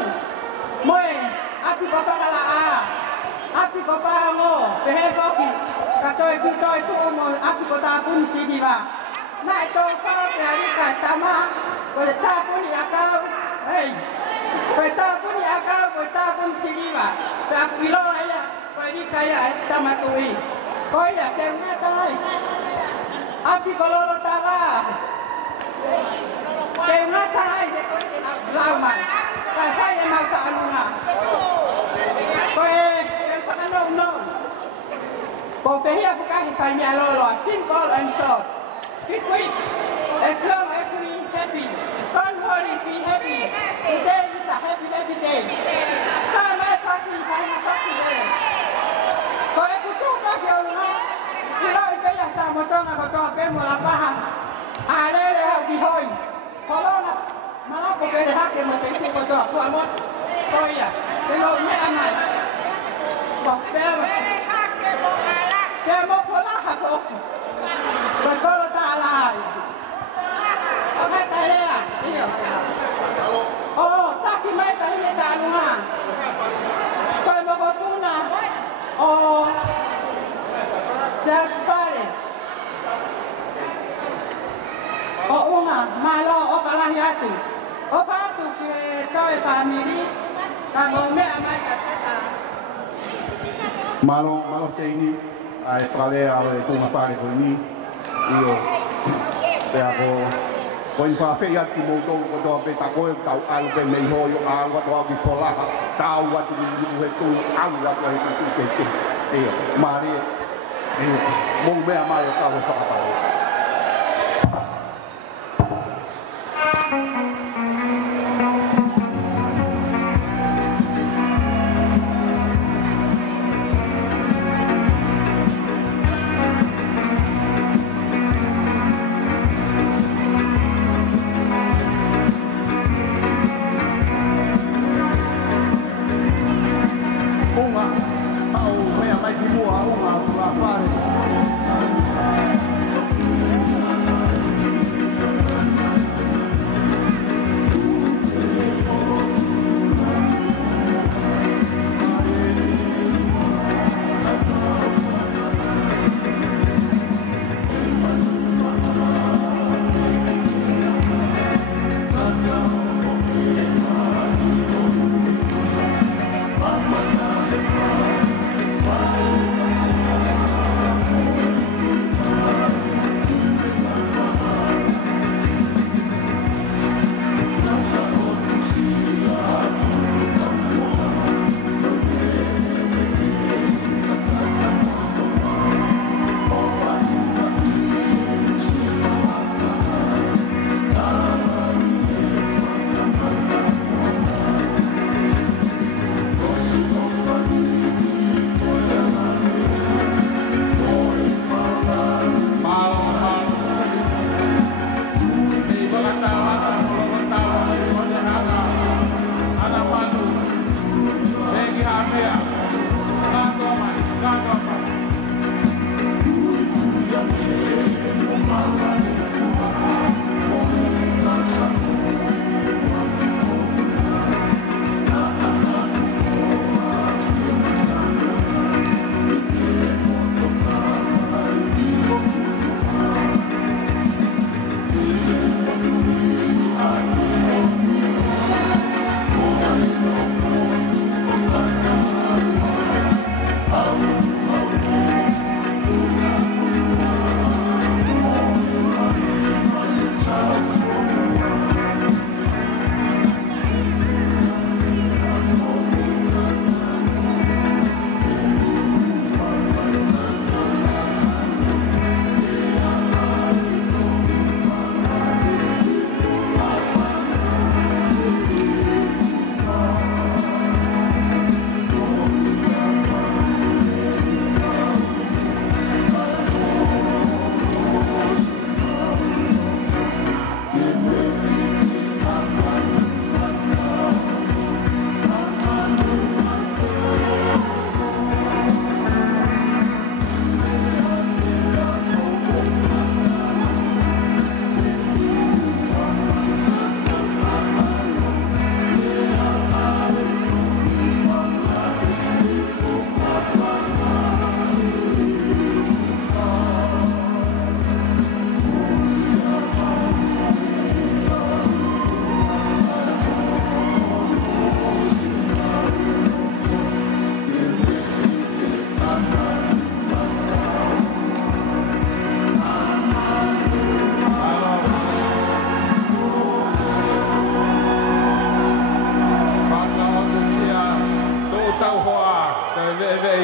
Moe api kau fakala api kau pango pehe foki. Kata itu umur api kau tak pun sini bah. Nah itu fakal dari kata boleh tak pun ya kau. Hey, boleh tak pun ya kau, boleh tak pun sini bah. Tak kilo aja, boleh kaya kita matui. Kau ya tengah tangai. Api kalau lo tahu, tengah tangai lama. Saya mau tak anuna. Kau yang fakal no. Kau faham bukan hanya lo simple and short. Quick, as long as we happy, don't worry, be happy. Today is a happy day. Come on, fasting day. Kau ikut tu nak jauh na? Kalau itu yang tak motong aku tu apa mula paham. Ada leh dihoi. Kalau nak malah kau beri hak yang macam itu kau tu aku amat. Kau ya, kalau ni amat. Kau beri hak yang malah. Dia mau fola hasok. Kalau tak alai. Apa tak ada? Ini. Oh, tak kimai tak ini tak anuna. Kau mau berpuna. Oh, sekali. Oh, malo, falah ya tu. Falah tu kita family. Kamu me amai kata. Malo sini. Ai trale ao e tunga fare ko ni io te ako ko in fa fe ya ki mo to ko do pe ta ko tau al pe nei ho yo a wa to ki fola tau wa tu ni tu al wa to tu ke e mari e mo me ama yo ka fa pa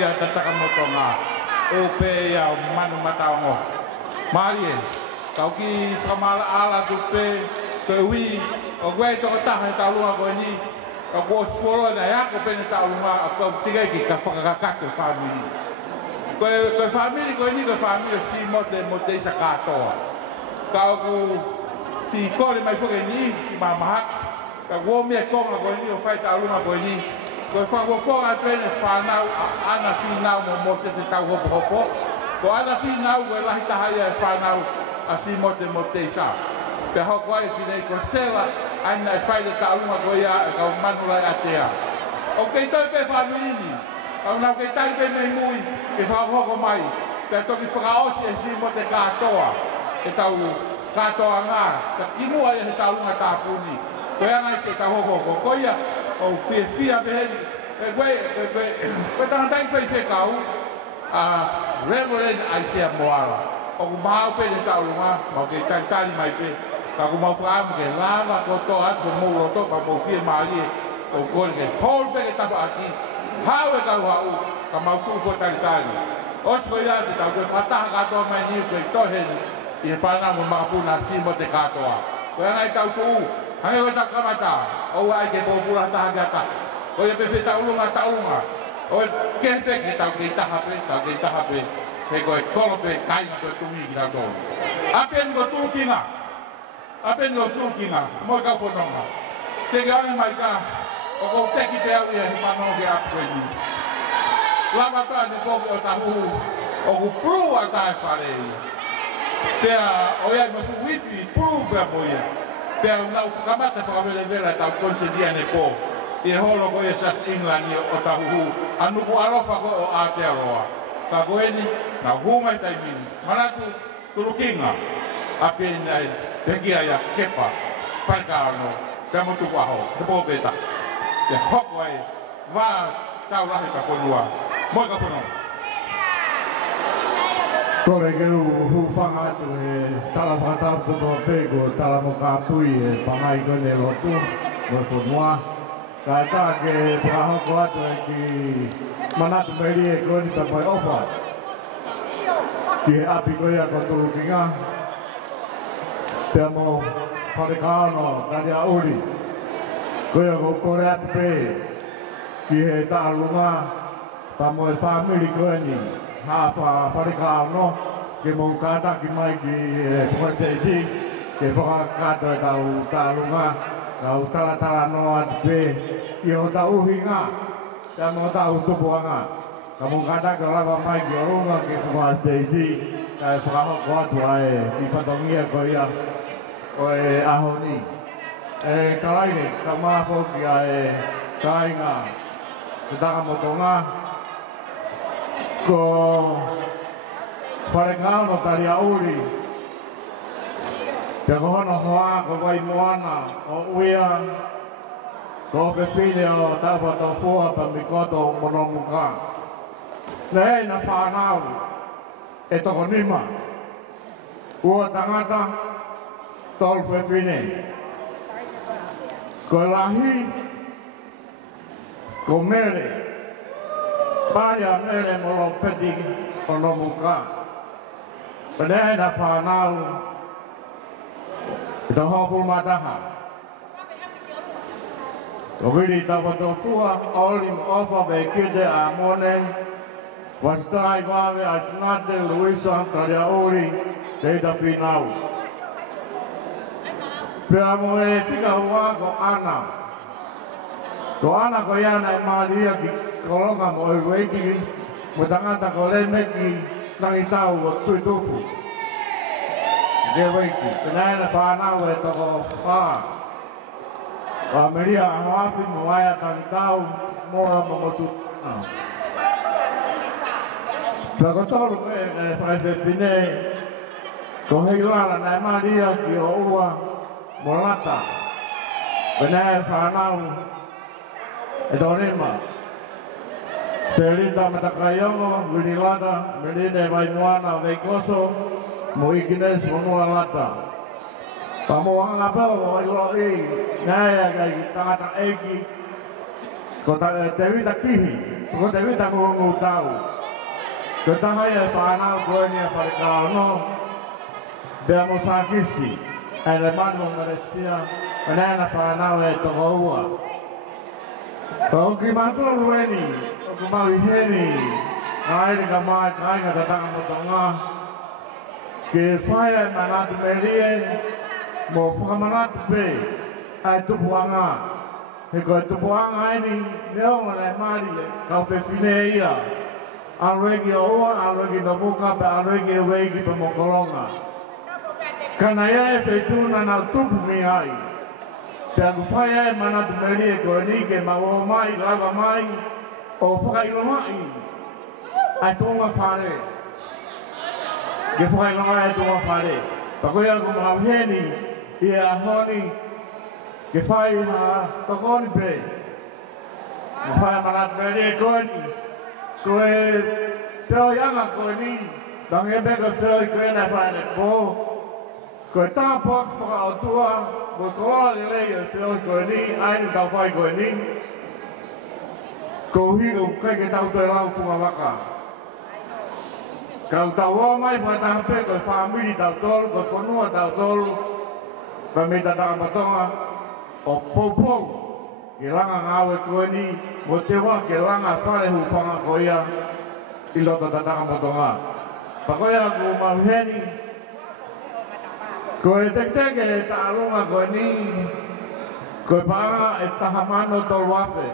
ia tataka motonga o pe ia manu mataongo Marie tau ki kamala ala tu pe to wi o gwe to taha ta lua ko ni o ko sforo na ya ko pe ta lua ko tiga ki ka fakaka family ko family ko ni ko family si mote sa kato ka ku si ko le mai ko ni si mama ka wo me ko ko ni o fai ta lua ko ni ko fa wo fo a pe fa na ana fi na mo se ta ho ho ko ana fi na we la ta ha ya fa na asi mote sa pe ho ko ai nei ko sela ana fai ta lua ko ya ka manula atea okay to pe family ni au na ke tali pe mai mui ke fa ho mai pe to ki fa o si mote katoa e tau katoa nga ta kimu ai he tau nga ta puni ko ya ngai se ta ho ko ya o fia be e we ta dai fe kau a reverend ai se moala o mau pe ta lunga ma ke tali mai pe ka ku mau fa ke lava ko to at ko mo to pa mo fia mali o ko ke hol pe ke ta aki hawe ka wa u ka mau tu ko tali o so ya te ta ko ata ka to mai ni ko to he i fa na mo ma pu na si mo te ka to ko ngai ta tu ai o ta ka mata o ai ke po pu ta ga ta o ye pe fe ta ulunga o ke te ke ta ha pe he ko ko pe kai ko tu mi ki na to apen ko tu kinga mo ka fo no te ga mai ka o ko te ki te au ia ni pa no ge a ko ni lava ta ni po o ta hu o ku pru a ta fare te o ia mo fu wifi pru pra mo ia te na u ka mata fa vele vera ta ko se dia ne po e holo ko ia sa England ni o ta hu anu ko alofa ko o a te roa ka ko ni na hu mai tai ni manatu turukinga apen ai te ki ia kepa falcano te mo tu kwa ho te po beta te hoko ai va tau lahi ka ponua mo ka pono tore ke hu fanga tu e tala fata tu to pego tala mo ka pui e pangai ko ne lotu mo ponua ka ta ke pa hoko atu e ki mana tu meri e ko ni ta pai ofa ki api ko ya ko tu kinga te mo farekano dari auri ko ya ko kore atu pe ki he ta lunga pa mo e family ko ni ha fa farekano ke mo kata ki mai ki pote si ke fa kata ta lunga ka utala no atu pe ki ho ta uhinga ta mo ta utu buanga ka mo kata ka lava mai ki orunga ke fa si ka fa ho ko atu ai ki fa tongia ko ya o e ahoni e karaine ka mapo ki ai kainga te taka motonga ko wharekao no tari auri te kohono hoa ko vai moana o uia ko pepine o tapa to fua pa mikoto monomuka nei na whanau e toko nima ua tangata tol pepine ko lahi ko mere paria mere molo peti ono muka penai na whanau ito hoful mataha ko vidi tapato fua olim ofa be kide a monen wastai vave a snate Luisa taria ori te da finau pea mo e tika hua ko ana ko yana e maria ki kolonga mo e weiki mo tangata ko le meki sangi tau o tui tufu ke weiki penaina whanau e toko paa wa meria hawafi mo waya tangi tau mora mo motu pea ko tolu e whaifefine ko heilala na e maria ki o ua molata penaina whanau e tonima Selita matakayongo, winilata, menine mai moana veikoso, mo ikines monua lata. Pamoanga pao o ilo i, naya kai tangata eki, ko te vita kihi, ko te vita ngu tau. Ko tahai e whanau koe ni a wharekao no, bea mo sākisi, e le manu o Marestia, e nēna whanau e toko ua. Ko ki mātua rueni, o ku mau i heni, ngā ere ka mai kāinga tatanga motonga, ke whaia e manatu merie, mo whakamanatu pe, ai tupuanga. He koe tupuanga eni, neonga nei mari, kau whewhine ia. Alwegi oa, alwegi no muka, pe alwegi e wegi pa mokolonga. Kana ia e whetuna nau tupu mi ai. Te aku whaia e manatu merie koe ni ke maua mai, lava mai, o whakailo mai. Ai tonga whare. Ke whakailo mai ai tonga whare. Pakoe aku mau heni, i a honi, ke whai ha tokoni pe. Ke whai manatu merie koe ni. Koe teo yanga koe ni, tangi e beko teo i koe nei whaene po. Koe tāpok whakaotua, koe koloa le lei e teo i koe ni, aini tau whai koe ni. Ko higo kai ke tau toi lau funga waka. Kau tau o mai whataha pe koe whamiri tau tolu, koe whanua tau tolu. Koe me tataka matonga, o poupou. Ke langa ngāwe koe ni, mo te wā ke langa whare hu whanga koe ia, i loto tataka motonga. Pakoe a ku mauheni, koe tekteke e tālunga koe ni, koe pāanga e tahamano tolu afe.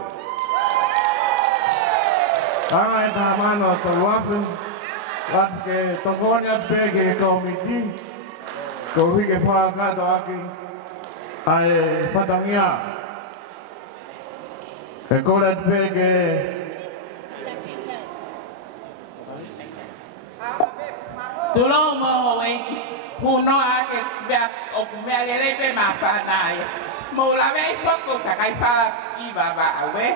Pāanga e tahamano tolu afe, lat ke tokoni at peke e komiti, ko hike whakato aki, ai whatangia. E kore at peke tulo mo howe puno ake bea o kumea lele pe mawhanai. Mo lawe i whako takai whala i baba awe.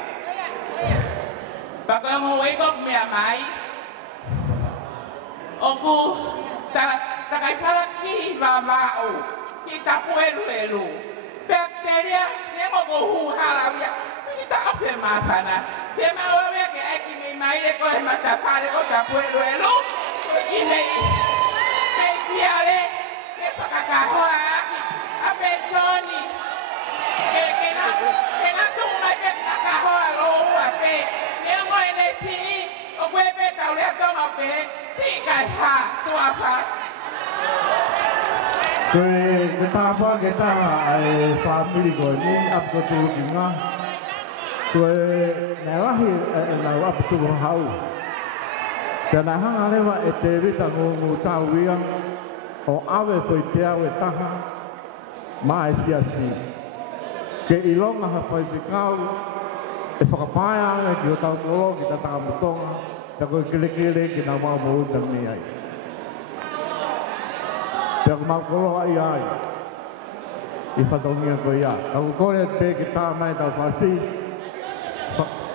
Bako yung howe ko kumea mai. O ku takai whala ki baba o. Ki tapu elu. Bacteria nemo ko huhalawia. Kita afe mawhana. Te mawawe ke eki mi maile ko he matawhare ko tapu elu. Ine tiare ke whakakahoa aki a petoni ke na tunga ke whakahoa loua pe nea ngoe ne si o kwe pe tau lea tonga pe si kai ha tuafa ke tāpua ke taha ai whamiri koe ni apko tūru ki ngā koe ne lahi e nau apu tūru hau Tēnā hanga lewa e te rita ngungu tau ia, o awe whai te au e taha, mai siasi. Ke ilonga ha whai pikau, e whakapaia anga ki o tau tolo ki ta taka mutonga, ta koe kele ki nā mau mōunda mi ai. Te aku mau kolo ai ai, i whatongia koe ia. Tau kore te ki tā mai tau whasi,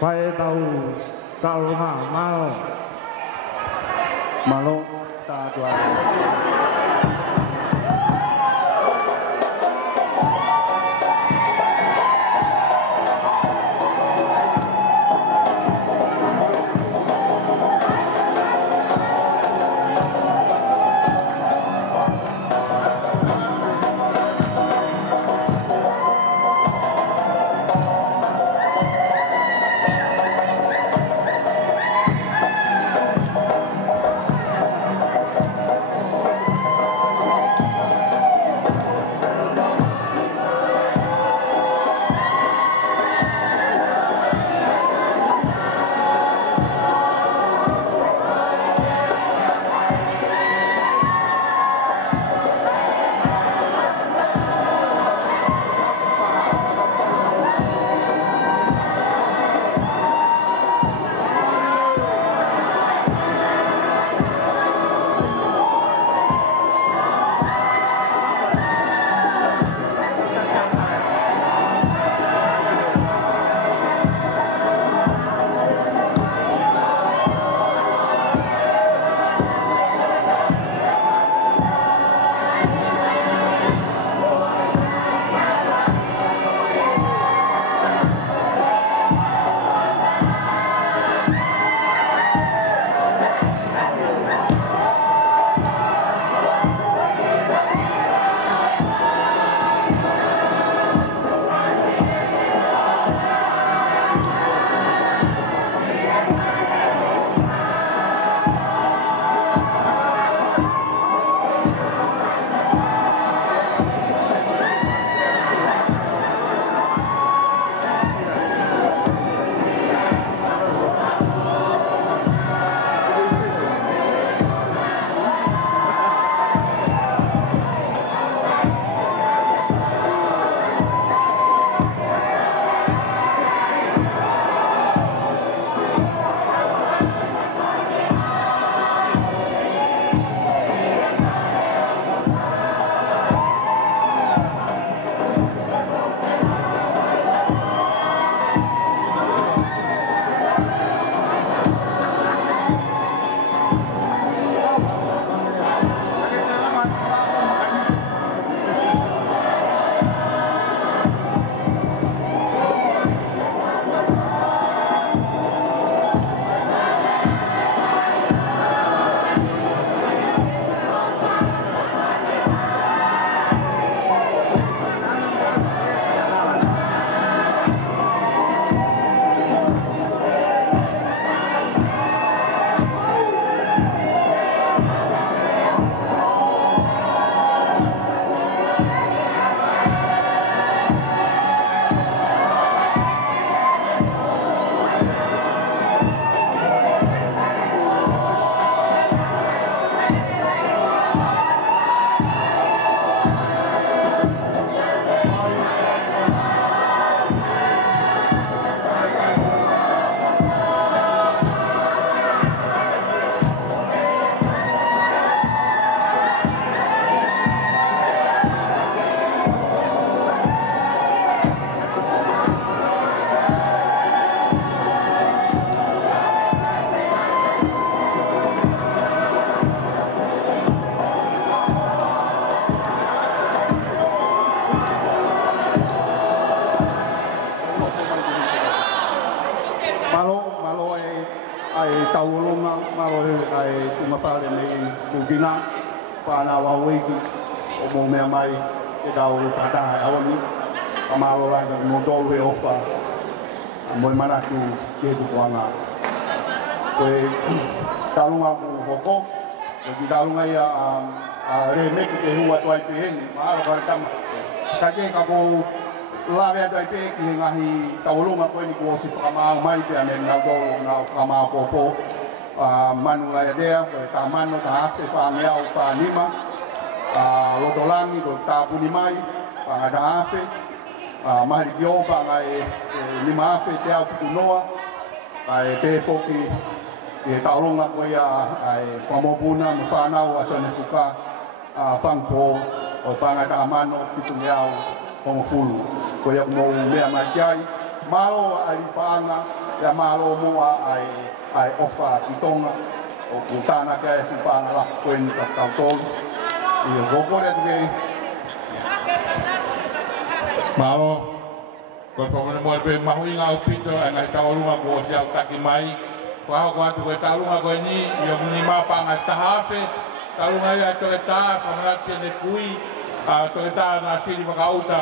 whai e tau runga, mālo. Malo ta tua. ai taurunga maro ai tumafale nei kugina pana wa wiki o mo me mai e dau fata awani amaro la ga mo do we ofa mo mana tu ke tu kuanga ko talunga ku hoko di talunga ya re me ke huwa toi pe maro ka tam ka ke ka ko la vea dai pe ki ngahi taulunga ko ni ko si kama mai pe ane na do na kama popo manu la idea ko ta mano ta ase fa ngea o fa nima lo dolangi ko ta puni mai pa da ase mai yo pa ngai lima ase te au kunoa ai te foki e taulunga ko ya ai pamo puna mo fa na o asone fuka fangpo o pa ngai ta mano fitu ngea como fulu ko ya mo mea mai malo ai panga ya malo mo ai ofa kitonga o kutana ka e panga la ko en ka tol e gogo le de malo ko fomene mo pe mahui nga upito nga taulunga ko sia taki mai ko ko atu ko taulunga ko ni yo ni ma panga tahafe taulunga ya to ta famara tiene kui to ta na siri vakauta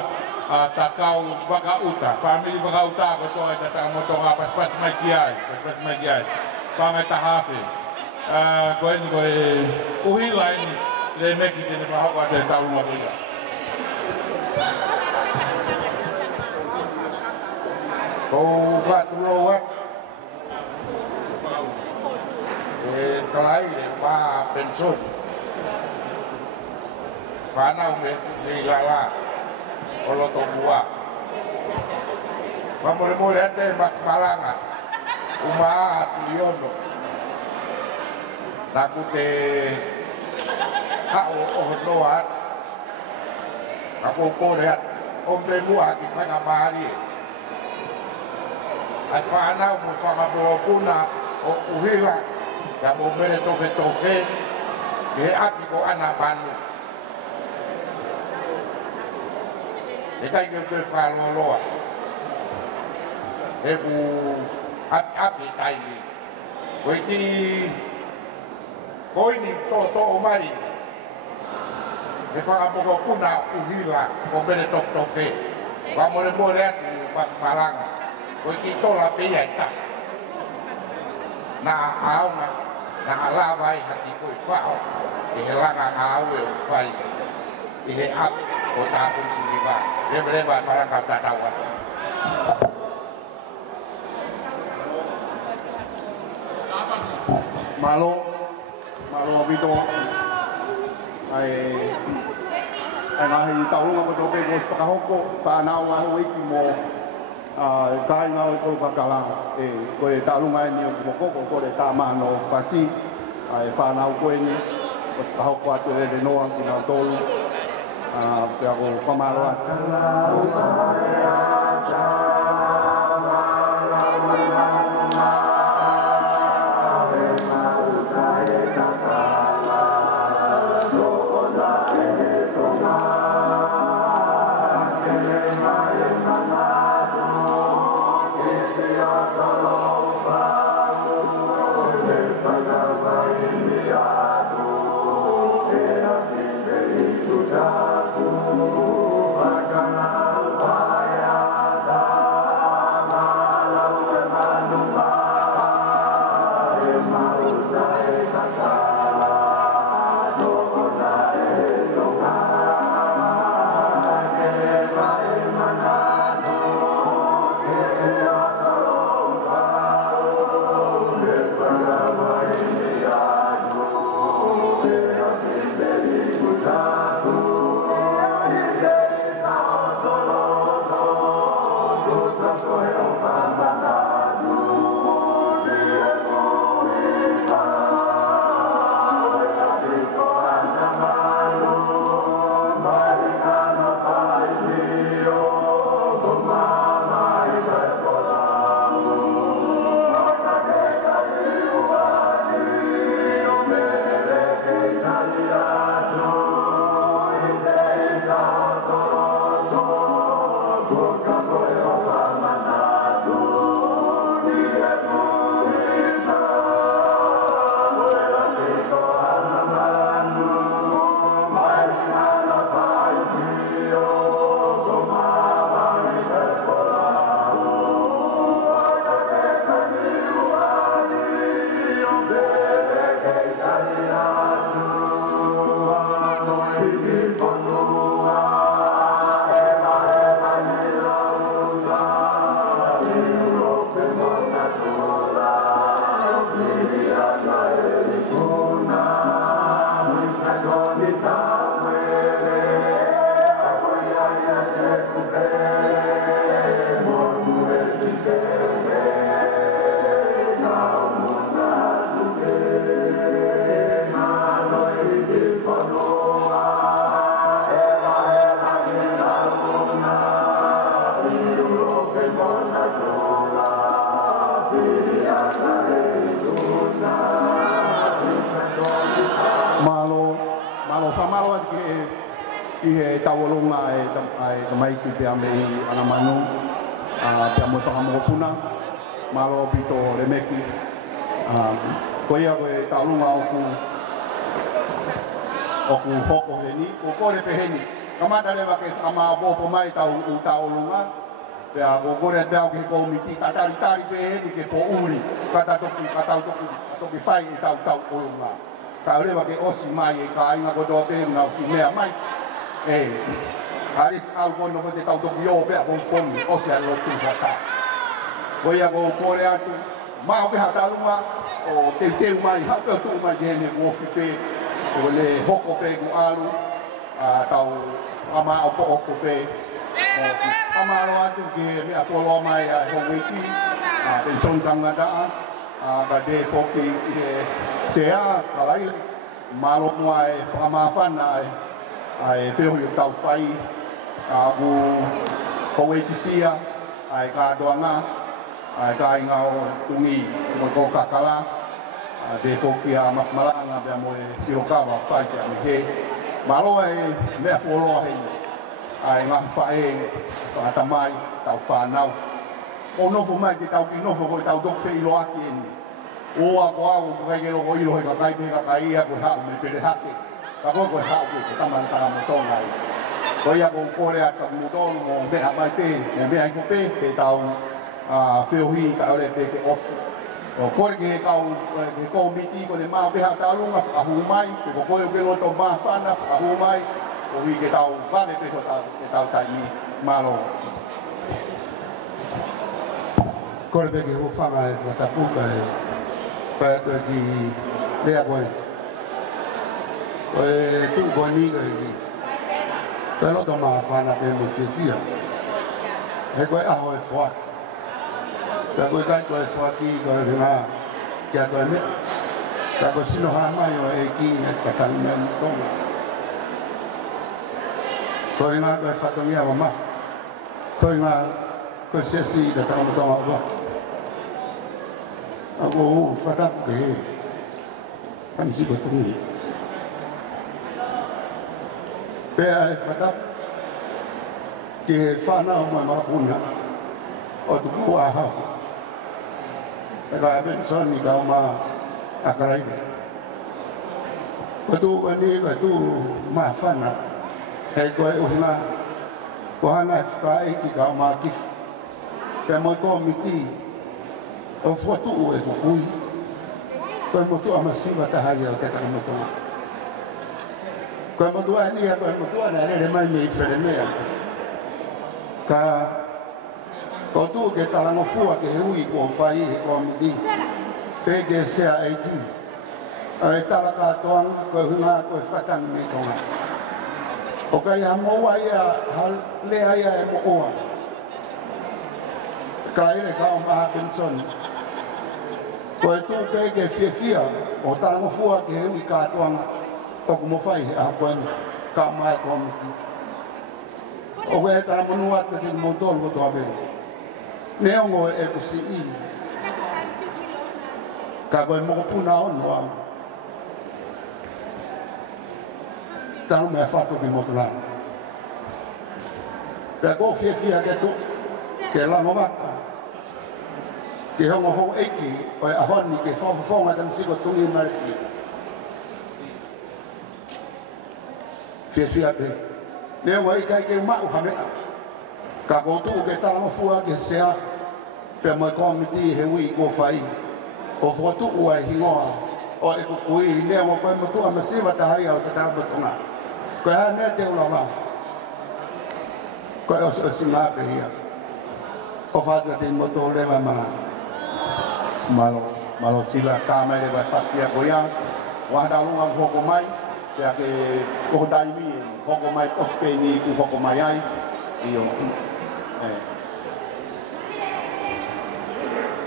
takau vakauta family vakauta ko to ta moto pas mai kiai panga tahafe ko ni ko uhi lain le meki tene pa ko ta taulunga ko Cô phát lô á cái ba bên xuân phá nào mình đi là ô tô bùa và một mối lẽ đây mặt malang à uma siliono là cụ thể hao ô tô á cô đấy ông bên mua thì phải làm ba đi ai phá nào một phá mà bồ puna o uhila ya bo mele tofe ke api ko ana panu e kai ke fa lo e bu api tai ni ko ti ko ni to mai e fa bo puna uhila o mele tofe va mo le pa palang ko ti to la pe ya ta na áo na la vai hati ko fao e la na áo e fai e ap o ta pun siniba le ba para ka ta tawa malo bito ai ngahi taulunga mo to pe go sa kahoko pa na wa wiki mo kai ngau ko pakala e ko e talunga ni mo ko le tamano pasi ai fa na ko ni ko sta ho kwa te de no ki na tol pe ko pamalo Aku akan i he tawalonga e mai ki pe ame i ana manu pe mo tanga mo puna malo pito le meki ko ia ko tawalonga oku hoko he ni o kore pe he ni kamata le ke ama bo mai tawalonga pe a ko kore te au ki ko miti tatari pe he ni ke po uri kata toki fai i tau olonga ka lewa ke osi mai e ka inga ko do pe na fi mea mai aris algo no te tau toki o pe a pon osi a lo tu ta ko ia ko kore atu ma o pe hata lunga o te mai ha pe tu mai ge ne ko fi pe o le hoko pe ku alu tau ama o ko pe ama lo atu ge me a polo mai a ho wiki pe son tanga da ba de foki sea kalai malo mai fama fana ai feo yo tau fai ku kowe kisia ai ka doanga ai ka inga o tungi ko kakala de foki a malanga be mo e ka ba fai ka me he malo ai me folo ai nga fai ka tamai tau fa nau o no fo mai ki tau ki no fo tau dok fe ilo aki o a ko a ko kai lo ko ilo ka kai pe ka kai a ko ha me pere ha ke ka ko ha ko ta man ta mo to ngai ko ia ko ko re a ka mo to mo be ha mai pe me ai ko pe tau fe hui ka ole pe ke off o ko ke ka ko mi ti ko le ma be ha ta lu nga a hu mai ko ko ke lo to ma fa na a hu mai o wi ke tau ba me pe ko tau tai ni malo kore peke ho whanga e whatapuka e whaia koe ki lea koe. Koe tū koe ni koe ki. Koe loto maa whana pe me whiwhia. He koe aho e whua. Ka koe kai koe whua ki koe ngā kia koe me. Ka koe sino haa mai o e ki ne whatangi mea ni tonga. Koe ngā koe whatangia wa mafu. Koe ngā koe sesi i te taramutonga ua. Ako whatapu ke he. Kamisi ko tungi. Pea e whatapu. Ki he whanau mai makapuna. O tuku a hau. E ka e pensoni ka o maa akaraina. Ko tu ani ka tu maa whana. Hei koe uhinga. Ko hana e whakaeki ka o maa kifu. Pea moi ko miti. O fotu o e kukui. Koe motu amasiva tahagi o te takamotonga. Koe motu ania, koe motu ana rere mai mei where mea. Ka kotu ke talango fua ke hui ko whai he ko miti. Pe ke sea eiki. E talaka toanga, koe hunga, koe whatangi mei tonga. O kai hamoa ia, lea ia e mo oa. Ka ere ka o maha pensoni. Koe tū peke whiawhia o tarango fua ke hui kātuanga o kumo whai he ahakoen ka mai komiti. O koe he taramonua te te motolu koto abe. Neongo e kusi i. Ka koe mokopuna ono au. Tanu mea whatu ki motula. Pea ko whiawhia ke tu ke lango waka. Ke hongo hongo eiki, o e ahoni ke whawhawhonga tang siko tungi mariki. Whiawhia pe. Leo wai kai ke mau hamea. Ka koutu ke tarango fua ke sea. Pea moi komiti he ui ko whai. O whatu ua e hingoa. O e kukui leo mo koe motua masiva tahai au te tāpatonga. Koe haa nea te ulawa. Koe osi ngā pe hia. O whātua te moto lewa maa. Malo sila ka mai le vai fasia ko ia wa da lunga hoko mai ya ke ko dai mi hoko mai pospe ni ku hoko mai ai io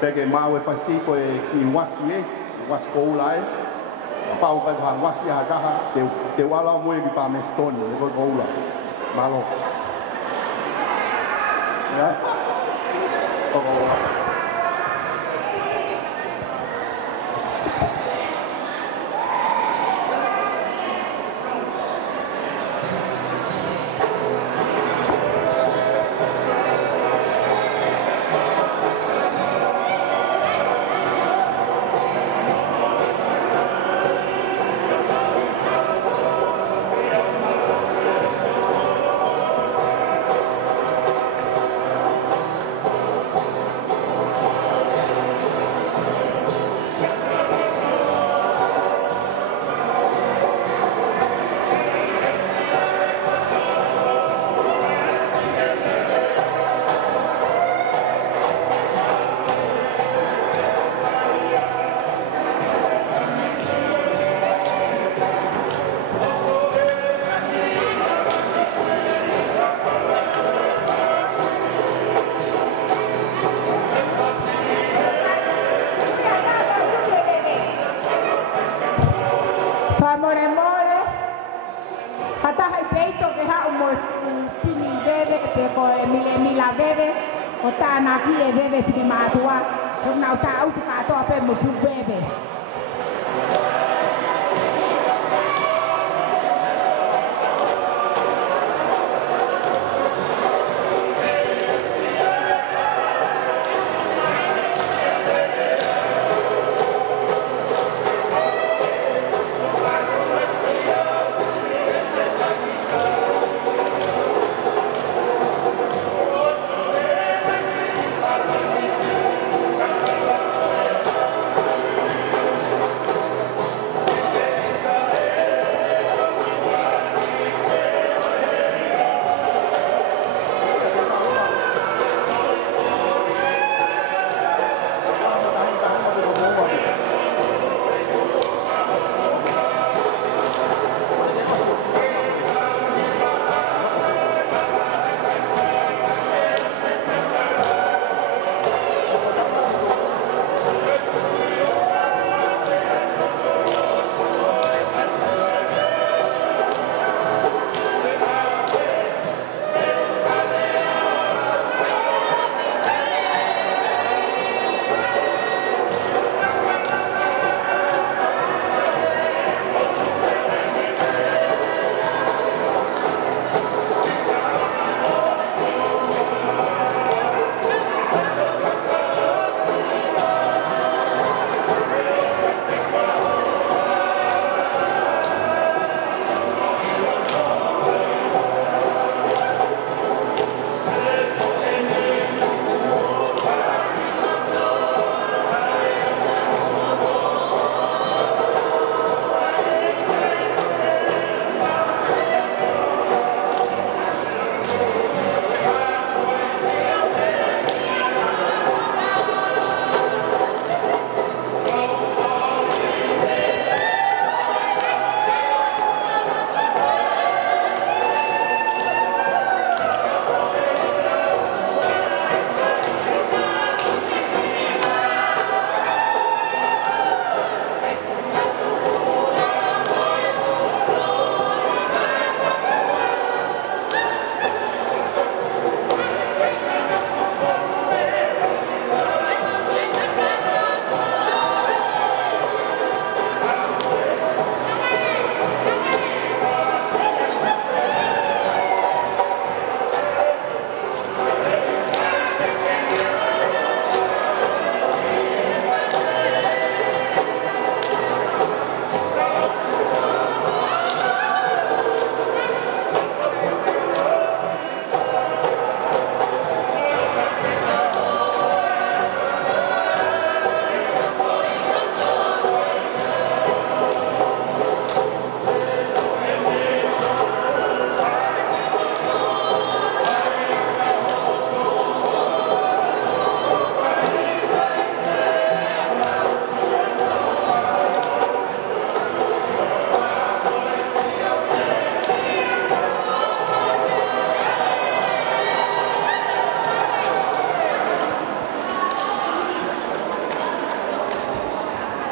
pege mau e fasi ko e ki wasi ko ulai pau ka ha wasi ha ka te wala mo e pa mestoni le ko ula malo ya more more. Hata hai peito ke ha mo pini bebe pe ko mila bebe. O ta na ki e bebe fini matua. O na ta au ka to pe mo fu bebe.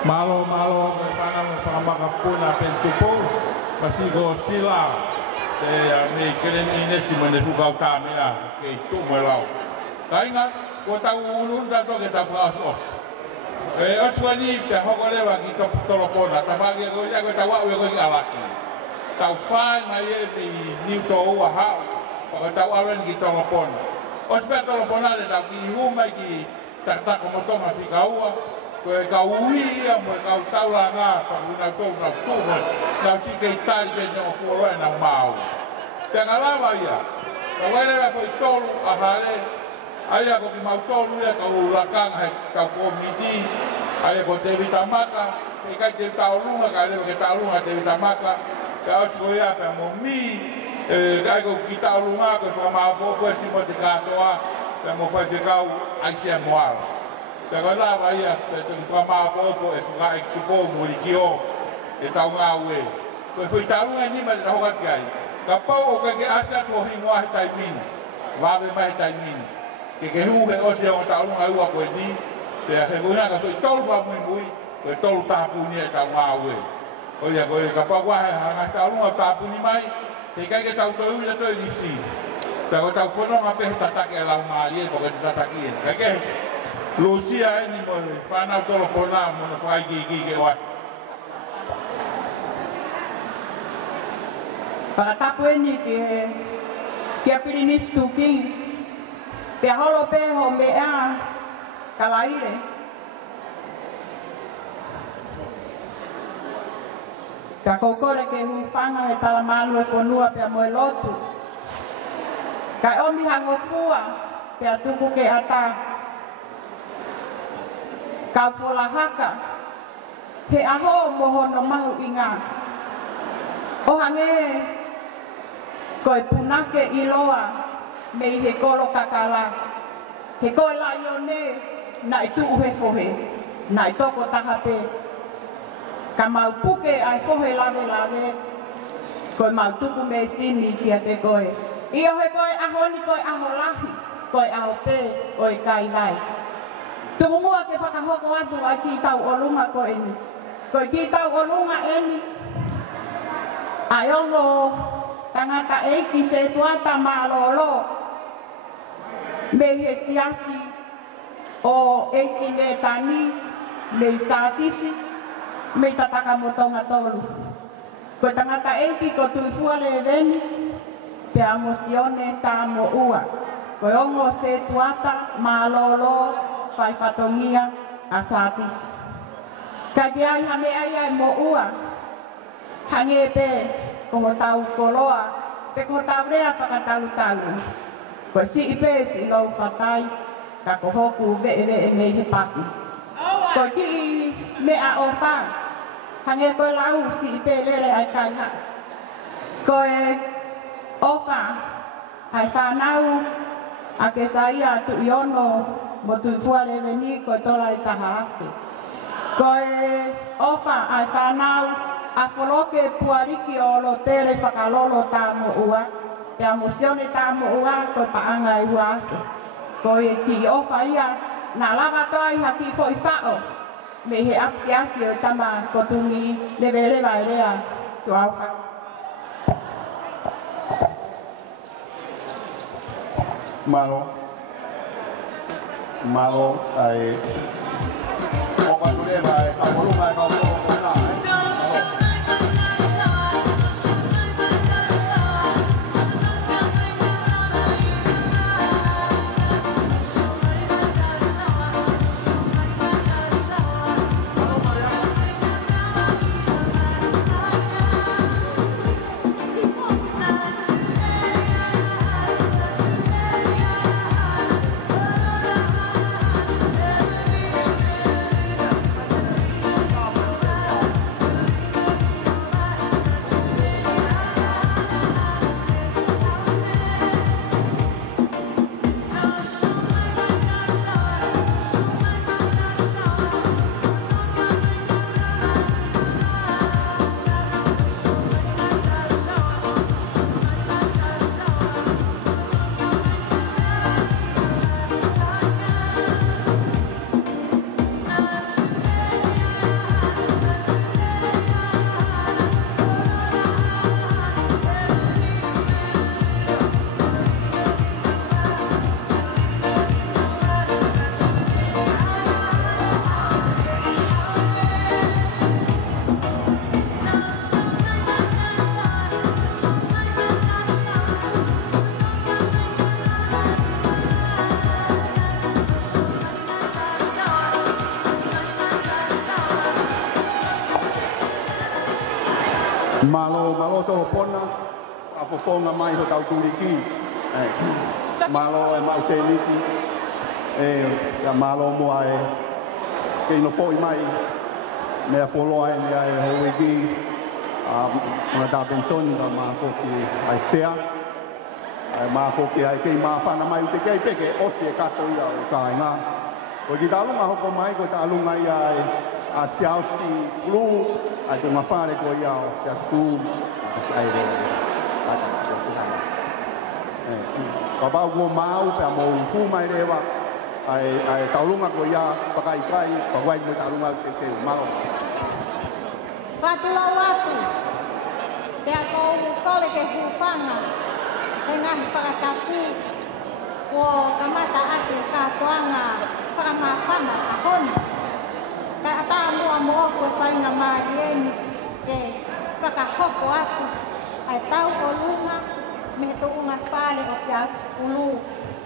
Malo sana whakamaka pentupo pasigo sila te me keren ine si mene fukau tamea ke tu melau. Kainga ko tau ulun da to ke ta os. Aswani te hokolewa ki to tolopona ta bagi ko ya ko ta wa ko alaki. Tau fai mai e ni to wa ha ko ta wa ren ki tolopona. Os pe tolopona de ta ki huma ki ta como toma fikaua. Koe ka uia mo ka taula nga pa una ko na tuma na si ke tali ke no foro na mau te ngalawa ia ka wale la foi tolu a hale aya ko ki mau tolu ia ka ulakan he ka komiti aya ko te vitamaka e ka te taulunga ka le ke taulunga te vitamaka ka so ia pa mo mi ka ko ki taulunga ko fa ma bo ko si mo te ka toa ka mo fa te ka ai se moal. Te kata ia te whamā pōpō e whaka e tupo muri ki o e tau ngā ue. Koe whui tarunga ni ma te tahokati ai. Ka pau o ke asa tō hingoa he taimini. Wawe mai he taimini. Ke hu he osi o tarunga ua koe ni. Te he wuina ka soi tolu whamui mui. Koe tolu tāpuni e tau ngā ue. O ia koe ka pakua hanga taurunga tāpuni mai, te kai ke tau tau ia toi nisi. Ta ko tau whanonga pehe tatake a lau maali e poke tataki e. Kai ke Lucia e ni mo whanau tolo pona mo na whai ki ke wai. Pakatapu e ni kia pirinis tuking. Pea holo peho mea kalaire. Ka kokore ke hufanga e talamalu e whanua pea moe lotu. Ka omi hangofua pea tuku ke ata. Ka wholahaka. He aho mohono mahu inga. O hange koe punake iloa me he kolo kakala. He koe la ione na i tuu he fohe. Na i toko takape. Ka maupuke ai fohe lave lave. Koe mautuku me sini kia te koe. Io he koe ahoni koe aho lahi. Koe aho pe oi kai vai. Tuku mua ke whakahoko atu ai ki tau olunga koe ni. Koe ki tau olunga eni. Ai ongo tangata eiki se tuata maalolo. Me he siasi o eiki ne tani. Me satisi. Me tataka motonga tolu. Koe tangata eiki ko tuifua le veni. Te amosione ta mo ua. Koe ongo se tuata maalolo. Fai fatongia a satisi. Ka ke ai hame ai ai mo ua. Hange pe koho tau koloa. Pe koho tau rea whakatalu-talu. Koe si ipe si lau whatai. Ka kohoku vee me he papi. Koe ki mea o wha. Hange koe lau si ipe lere ai kai ha. Koe o wha. Hai whanau. A ke saia tu iono. Mo tui fuare veni koe tola i taha ake. Koe ofa ai whanau a wholoke puariki o lo tere whakalolo tā mo ua. Te amosione tā mo ua koe paanga i hua ase. Koe ki ofa ia na lava toa i haki fo i whao. Me he apsi asi o tama kotungi lewe e rea tu au whao. Malo ai o ba tu le vai a volu mai ka o na Malo to pona a fofonga mai ho tau turiki. Malo e mai se liki. Ya malo mo ai ke no foi mai me a polo ai ai ho wiki ma da pensioni da ma ko ki ai sea. Ai ma ko ki ai ke ma fana mai te ke peke o se ka to ia o ka nga. Ko ki dalu ma ho ko mai ko ta lu mai ai a siausi lu ai te ma fare ko ia o siasku ai re. Baba wo mau pe mo hu mai rewa ai taulunga ko ia pakai kai pa wai mo taulunga te mau Patula watu. Dia kau le ke hufanga. Dengan para kapu. Wo kamata ate ka toanga para mafana ahon. Ka ata mo ko pai nga madien ke para hoko aku. Ai tau ko lunga me to unga pale o sia skulu.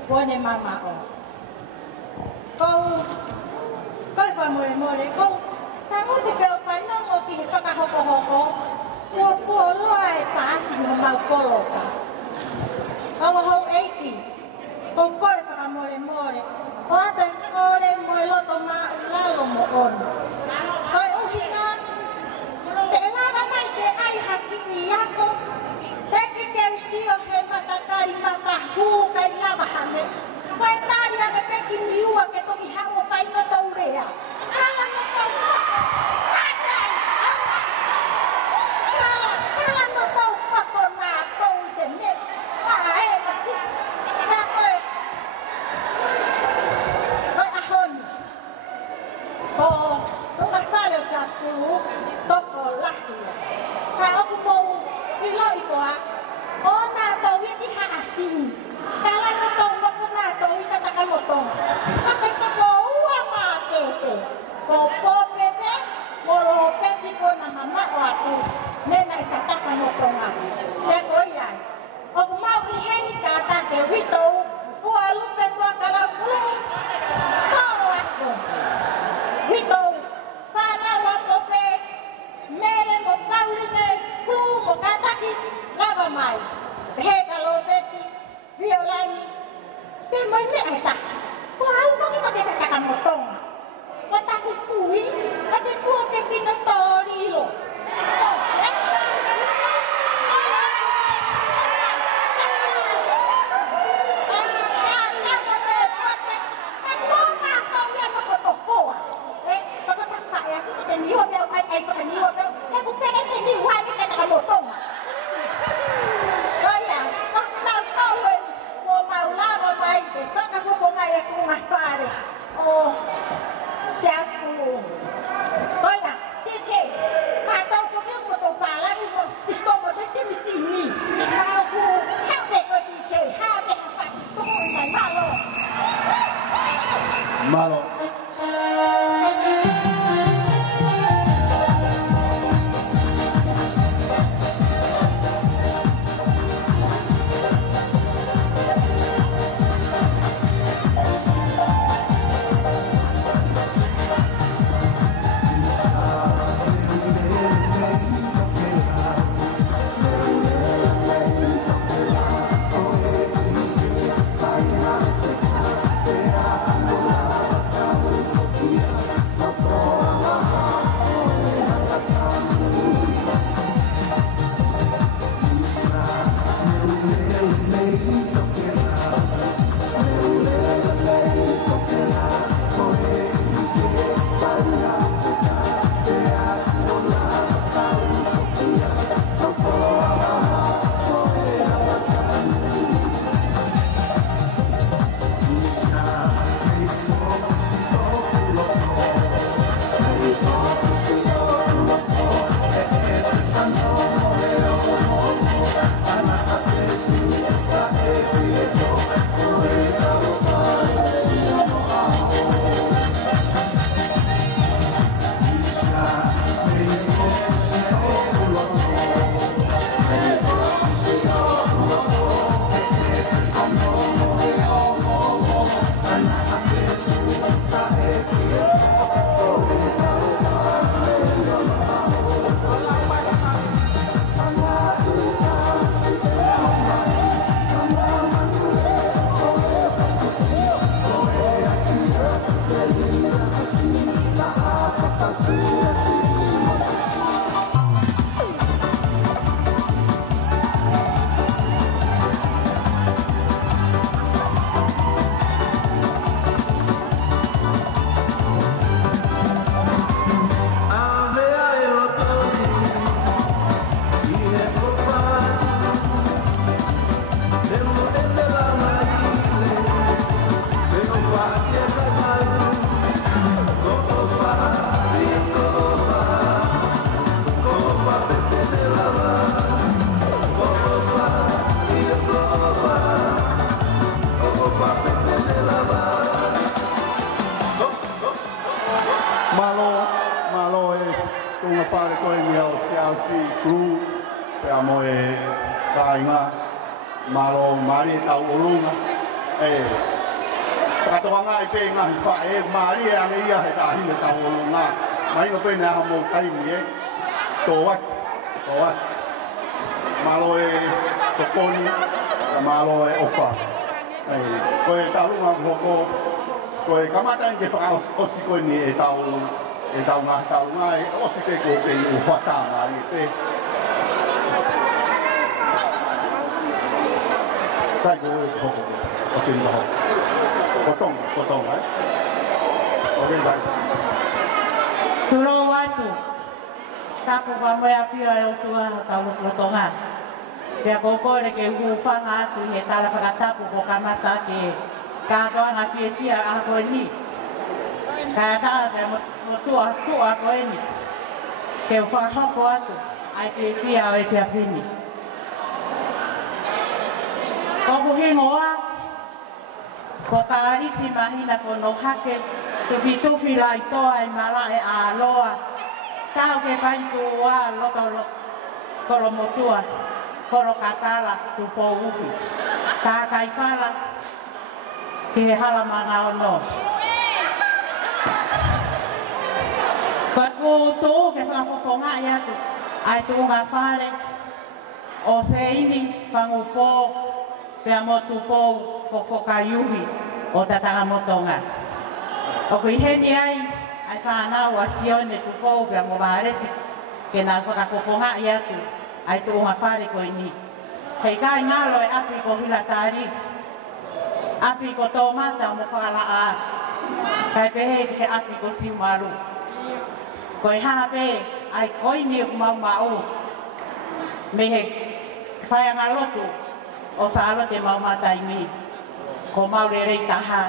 Wone mama o. Kau fa mole kau kamu di bel panong o ki paka hoko po lo ai pasi no mau polo ka ho 80 kau fa mole o ata ore lo to ma la lo mo on kau uhinga te la ba mai ke ai haki yako te ki ke usio he matatari matahu kai la ba hame kau tari ake peki niua ke to ki hawo kai no taurea Malo. tunga pare koe ni au siasi kru pe amo e kainga malo mari tau urunga katoanga i pe nga fa e mari e ame ia he tahi le tau urunga mai no pe na mo tai mi e toat malo e toponi malo e ofa koe talunga hoko koe kamata ke fa osi koe ni e tau nga e osi ke ko pe u fata mari pe kai ko hoko osi ni ho potong ai okay bye turo watu tapu pa mo ya fio e o tua tau lotonga pe ko ko re ke hu fanga tu he tala fa tapu ko kamata ke ka ko nga fia a ko ni ka ta ke mo tua ko ni ke fa ho ko atu ai fia e fia fini ko ku hingoa ko kari si mahina fono hake tufi lai toa e mala e aloa tau ke pantu wa loto kolo motua kolo katala tu pouki ka kai fala ke hala mana ono ku tu ke fa fofonga ya tu ai tu nga fale o se ini fangupo pe amo tu pou fofokayuhi o tatanga motonga o kui heni ai whanau a sione tu pou pe amo mahareti ke na whakafofonga i atu ai tu unga whare koe ni hei kai ngalo e api ko hilatari api ko tomata mo whakalaa kai pehe ke api ko siumaru koe hape ai koi ni mau me he whaianga lotu o salo te mau matai mi ko mau rei taha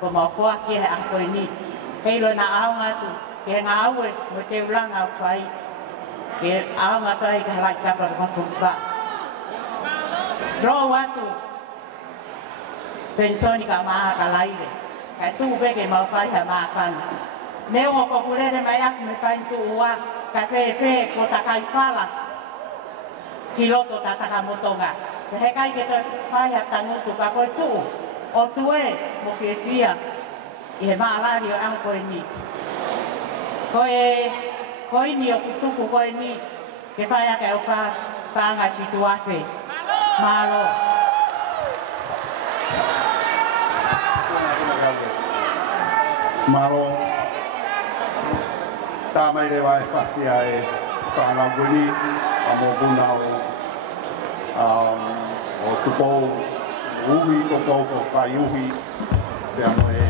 ko mau fua ki he ako ni hei lo na au ngatu ke ngā aue mo te ulanga whai ke au ngatu ai ka lai kapa ko fufa ro watu pensoni ka maha ka laile kai tu beke mau whai ha maa whanga neo ko kurere mai aku me pai tu ua ka fe ko takai fala kiloto tataka motonga he kai ke to fai hata nutu ka koe tu o tue mo fia i he maalari o aha koe ni koe ni o kutuku koe ni ke fai ake o whaanga fitu afe malo malo tā mai rewa e whasia e whaanau guni a mō buna o tupou uhi o tau whai uhi pe amo e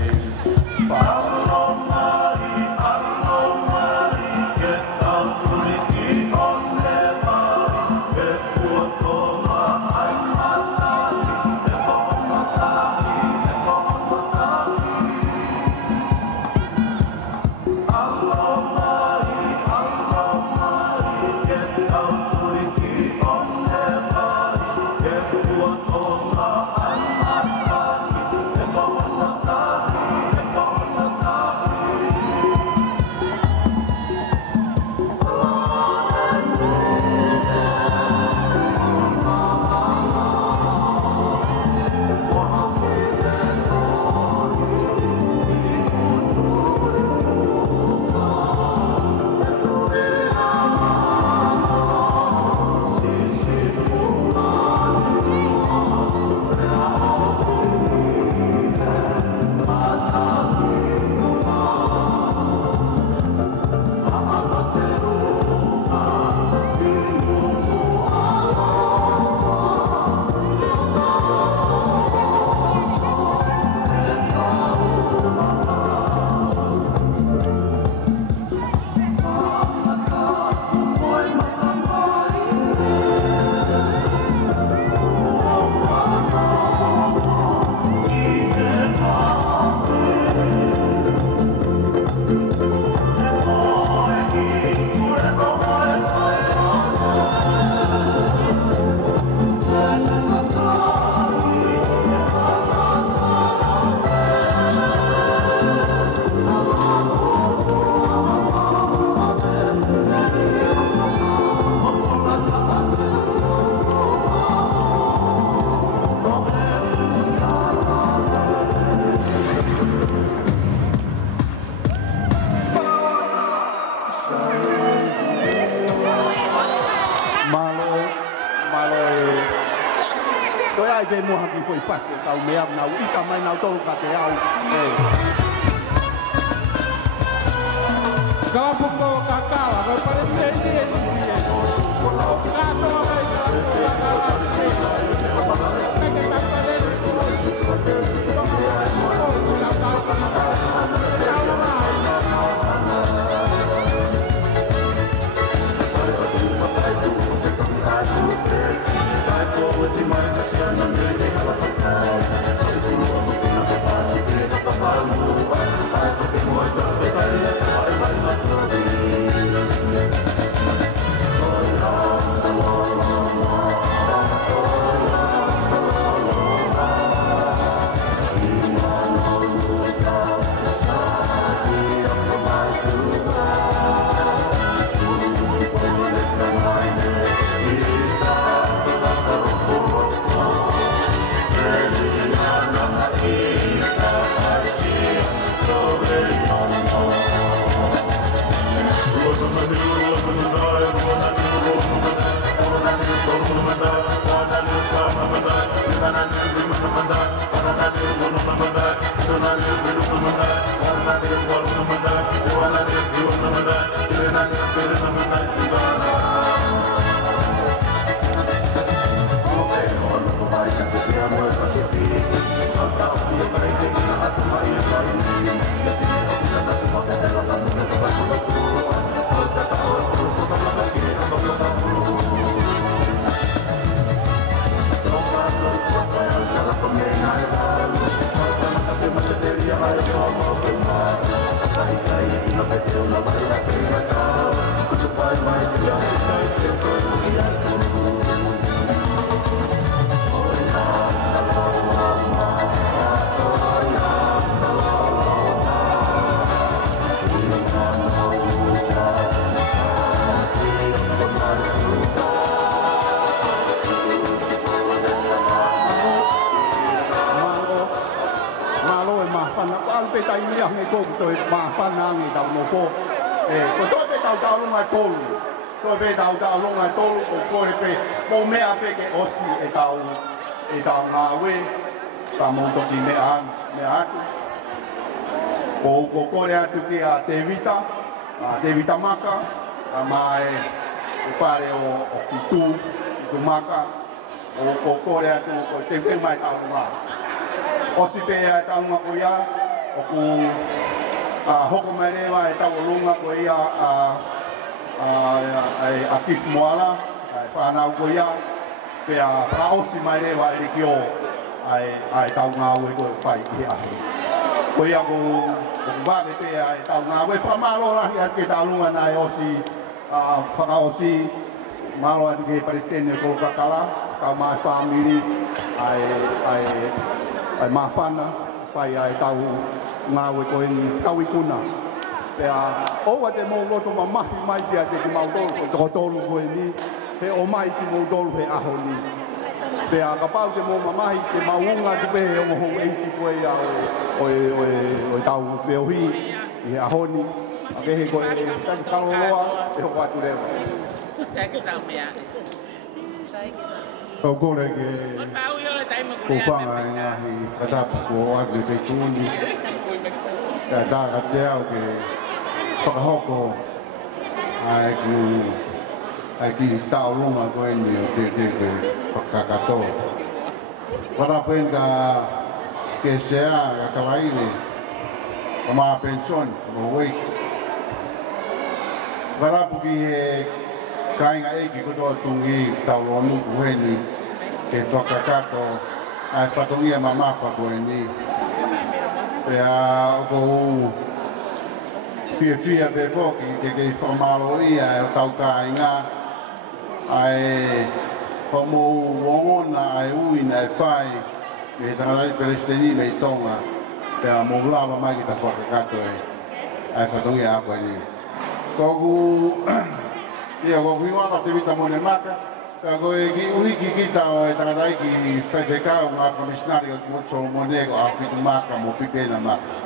ai ve mo haki foi fase tau mea nau ika mai nau tolu ka te au. Kapuko kakawa, ko parece que Devita maka, mai pare o fitu, tu maka, o korea tu o tempe mai tau ma. O si pe tau ma kuia, o ku hoko mai le mai tau lunga kuia a kif moala, fa na kuia, pe a osi mai le mai le kio, ai tau nga we ko pai ki a. Kuia ko ba ke ai tau nga we fa malo la ya ke tau lunga na osi fa osi malo ati ke palestine ko kakala ka ma family ai mafana pai ai tau nga we ko ni tau ikuna pe a o wa te mo to ma mai te te mau to tolu ko ni pe o mai ki mo tolu pe a honi pe a ka pau te mo mai te maunga te pe o ho e ki ko ia o tau pe o hi i a honi a ke he ko e ta kaloloa e ho atu le o kore ke ko whanga e ngahi katapu ko atu pe tūni ka tāka te au ke whakahoko ai ki tau longa ko e ni o te whakakato wharapen ka ke sea ka kawaile o maa pension mo wei wharapu ki he kainga eki kotoa tungi tau lonu kuheni ke whakakato ai patongia mamafa ko e ni pea o fia pe foki ke whamalo ia e o tau kāinga ai whamo wongona ai uina e whai me tangarai peresteni me tonga pea mo lava mai ki ta whakakato e ai whatongi a koe ni kogu ia kogu iwaka te vita mone maka ka koe ki uhiki ki tau e tangarai ki whaiwhekau ngā whamisnari o Timotso Monego a whitu maka mo pipena maka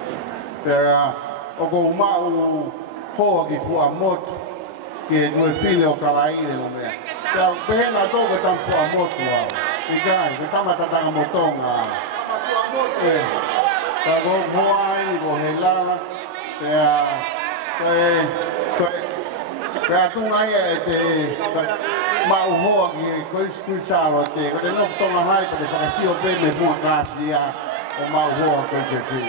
pea o ko mau hoa ki fua motu ke nue file o kalaire no mea. Pea pehena toga tam fua motu au. Ikai, kita mata tangan motong ah. Kalau buai, bohela, kayak tungai itu mau hoak kau skul salah tu, kalau nak tolong hai, kalau pakai siapa me buat kasih ya, mau hoak kau jadi.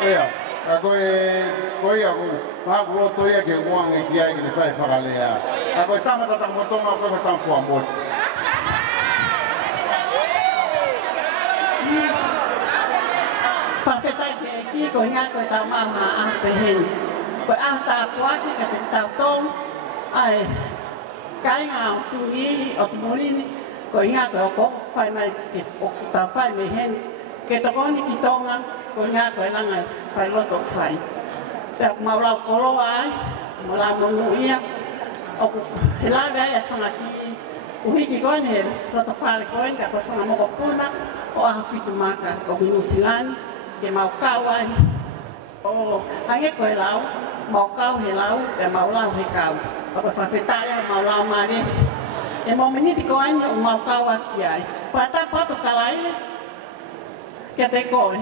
Ya, kau ya aku tu ya ke uang yang dia fai pakai ya. Aku tamat datang motong aku datang fuamot. Paketai ki ko nga ko ta mama ang pehen. Ko ta kwa ki ka ta tong ai cái ngào tu ý ở tu ni ko nga ko fai mai ki o ta fai me hen ke to ko ni ki tong ang ko nga ko lang ai fai lo to fai. Tak mau lau ko lo ai mau lau mo ia o hela ba ya tanga ki uhi ki ko ne lo to fai ko nga ko fa mo ko puna o a fitu maka ko nusilan ke mau kawan oh hanya kau lau mau kau helau ke mau lau he kau apa fafetaya mau lau mari mau meni di kawan mau kawan ya pata patu kalai ke te koi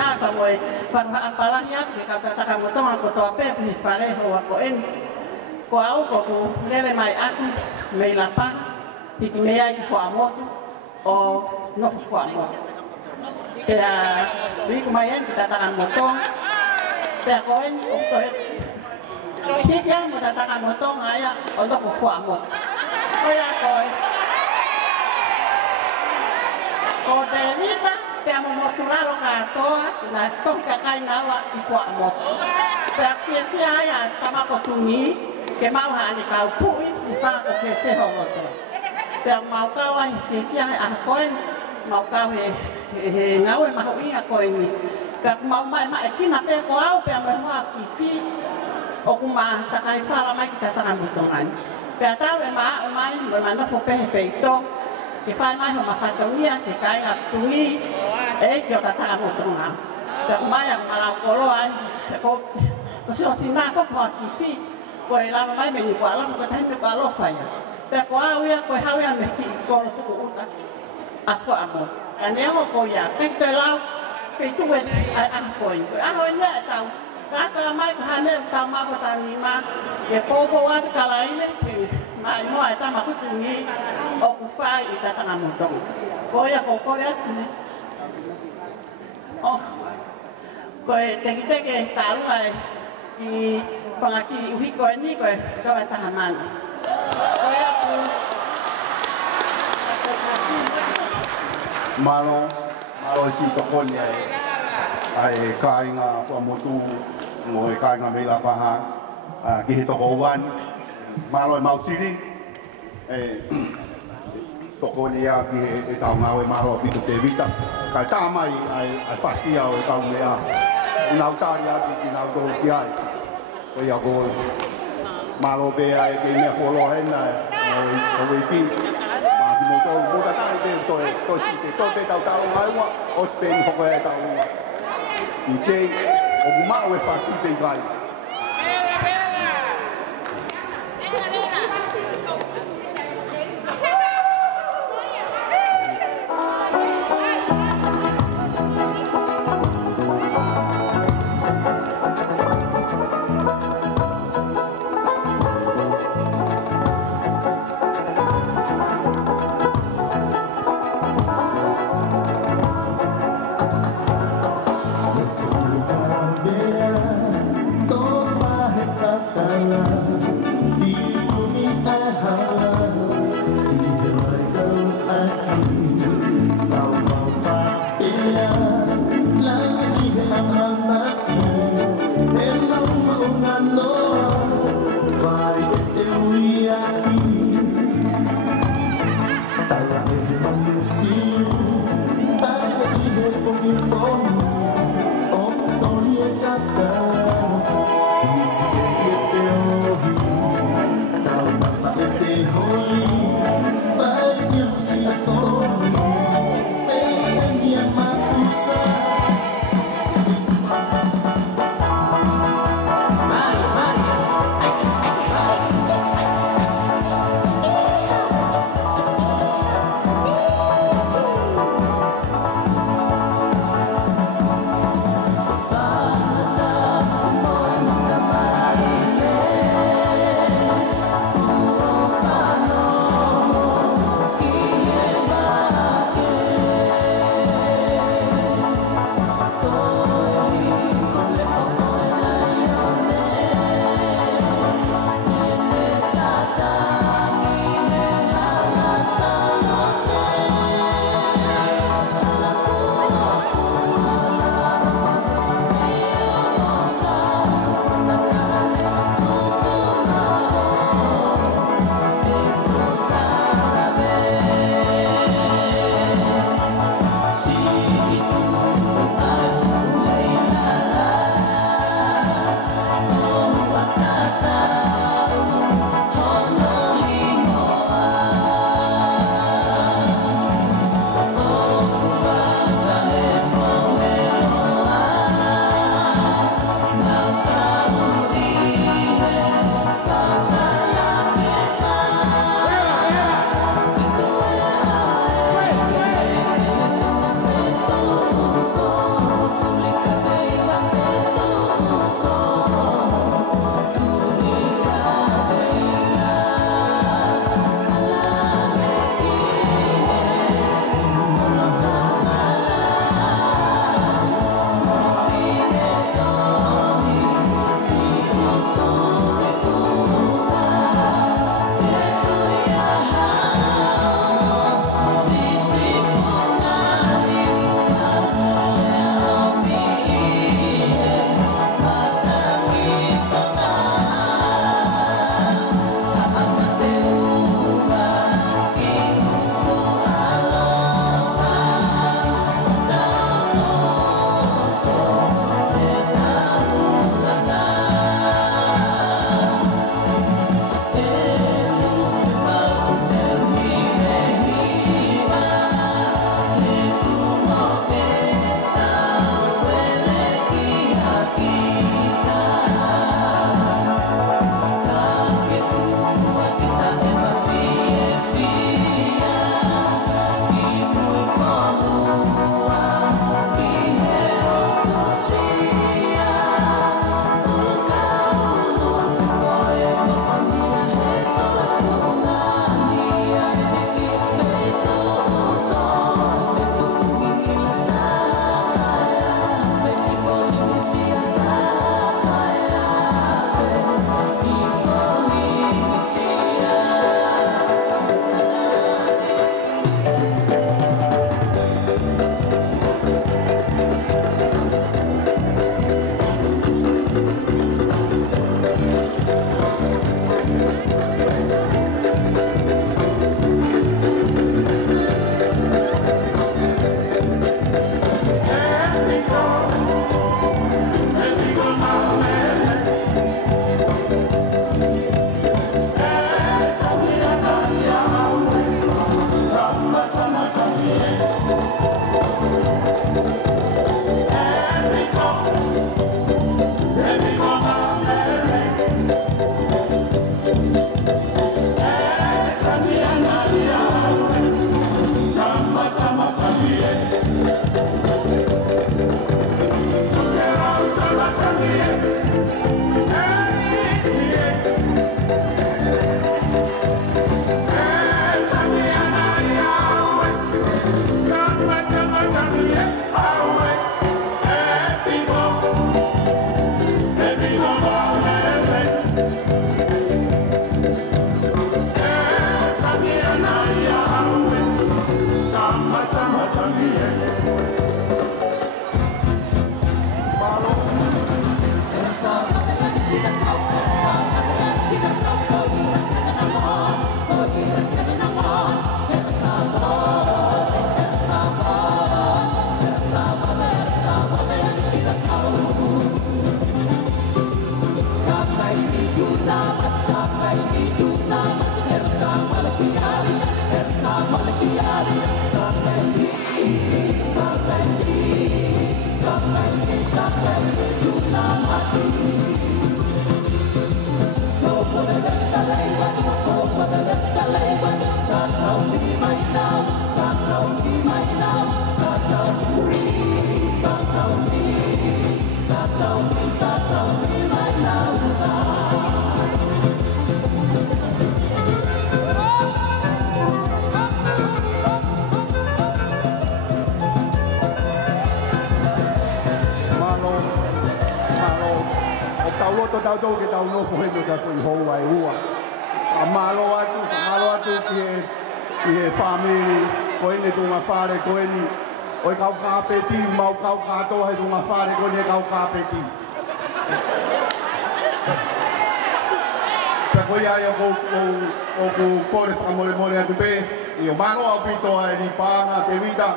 ha pamoi para apalah ya ke kata kata kamu tong aku to ape ni pare ho ko en ko au ko lele mai aku mei lapa di mea ki fo amot o no fo amot kaya di kumayan kita tangan motong kaya koin untuk hindi yang matatangan motongaya untuk kufuah mo kaya koin ko temita kaya momotulalo ka to na tong kakay nawa ifuah mo kaya siya ya tama ko tungi kaya mauhani kau pui ipang ko kese homoto kaya mau kawan siya ah koin mau kau he ngau mau inga ko ini kak mau mai kina pe ko au pe mai hoa ki fi o kuma takai fala mai kita tangan butongan pe tau mai no fo pe to ke fai mai ho mafatonia ke kai ga tui yo ta tangan butongan pe mai yang malau kolo ai ko so sina ko ko ki fi ko la mai me ni ko la ko tan ko lo fai pe ko au ya ko hau ya me ki ko tu uta afo amo aneo ko ya ke te lau ke tu wen a ko ne tau ka ka mai ka ne tau ma ko ta ni ma ke po wa ka lai ne ke mai mo ai ta ma ku tu ni o ku fa i ta ta mo tong ko ya ko ya ni oh ko te ki te ke ta lu ai ki pangaki uhi ko ni ko ka ta man ko ya ku malo si tokon ya ai kai nga pamotu ngoi kai nga mela paha ki hitokowan malo mau sini tokon ya ki tau ngau malo pitu te vita kai tamai ai fasia o tau mea unau ta ya ki nau do ki ai ko ya go malo be ai ki me polo hen o wiki mo ta ta de to si te to te tau ngai wa o spin ho ko tau ni je o ma we fa si te gai Tô vai tau tau ke tau no foi no ka foi ho wai ua malo atu ki family ko ni tu ma fare ko ni o kau ka peti mau kau ka to hai tu ma fare ko ni kau ka peti ta ko ya ko pore amore atu pe io malo apito ai di panga te vida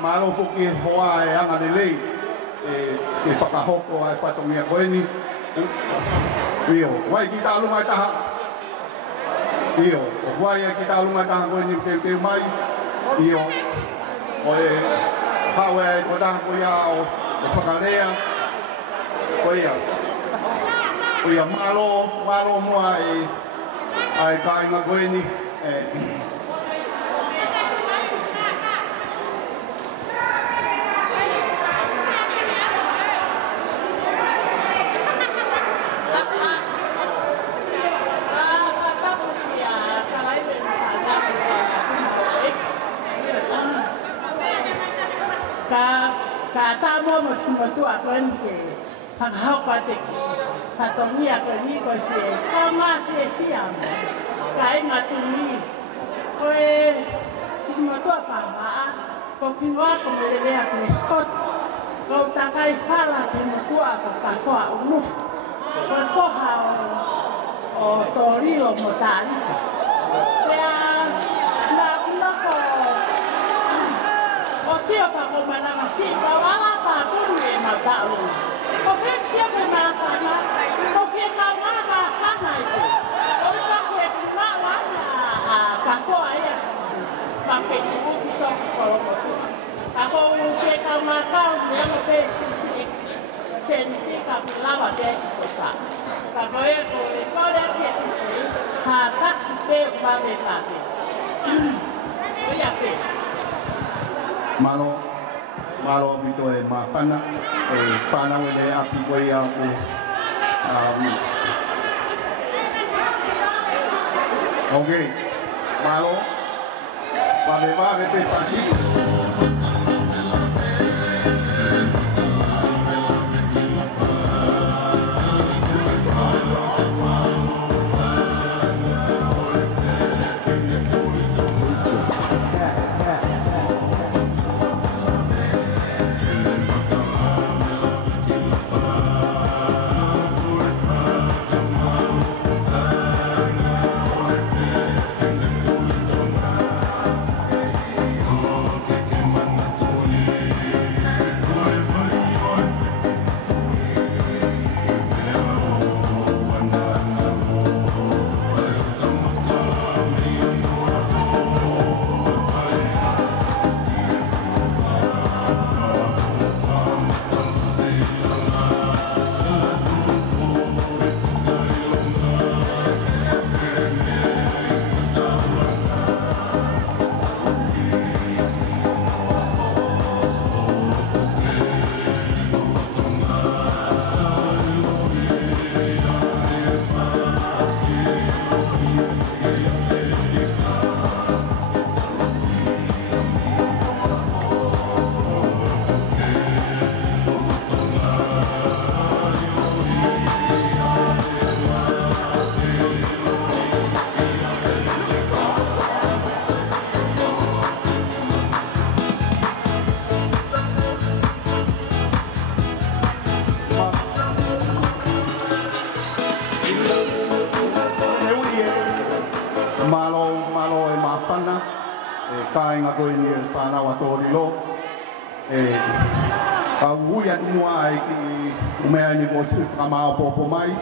malo fuki hoa e anga de lei e whakahoko ai whatongia koe ni. Io, wai ki tā lungai taha. Io, wai ki tā lungai taha koe ni te mai. Io, o e hawe ai ko taha koe ia o whakarea. Koe ia. Koe ia malo mua ai kāinga koe ni. Ka mo mo tu a ko ni ka ha ka te ka to ni a ko ni ko se ka ma se si a ka ai ma tu ni ko e ki mo tu a fa ma ko ki wa ko me le a ko scott ko ta kai fala ki mo tu a ko ka so a u ko so ha o to ri lo mo ta ni ya na una fo o sia pa ko mana ma si pa wala pa ko ni ma ta o o fe sia fe ma fa na o fe ka ma ma fa na o fa ko e ma wa a ka fo ai pa fe ni ku so ko a ko fe ka ma ka ni ma pe si se ni ka la wa de so sa ka ko e ko de ke ha ka si pe ba de pa o ya pe malo vito e mapana e pana wele api ko ia ko okay malo va pe pasi kainga ko ni pana wa to lo ka uya mua ki umea ni ko su kama popo mai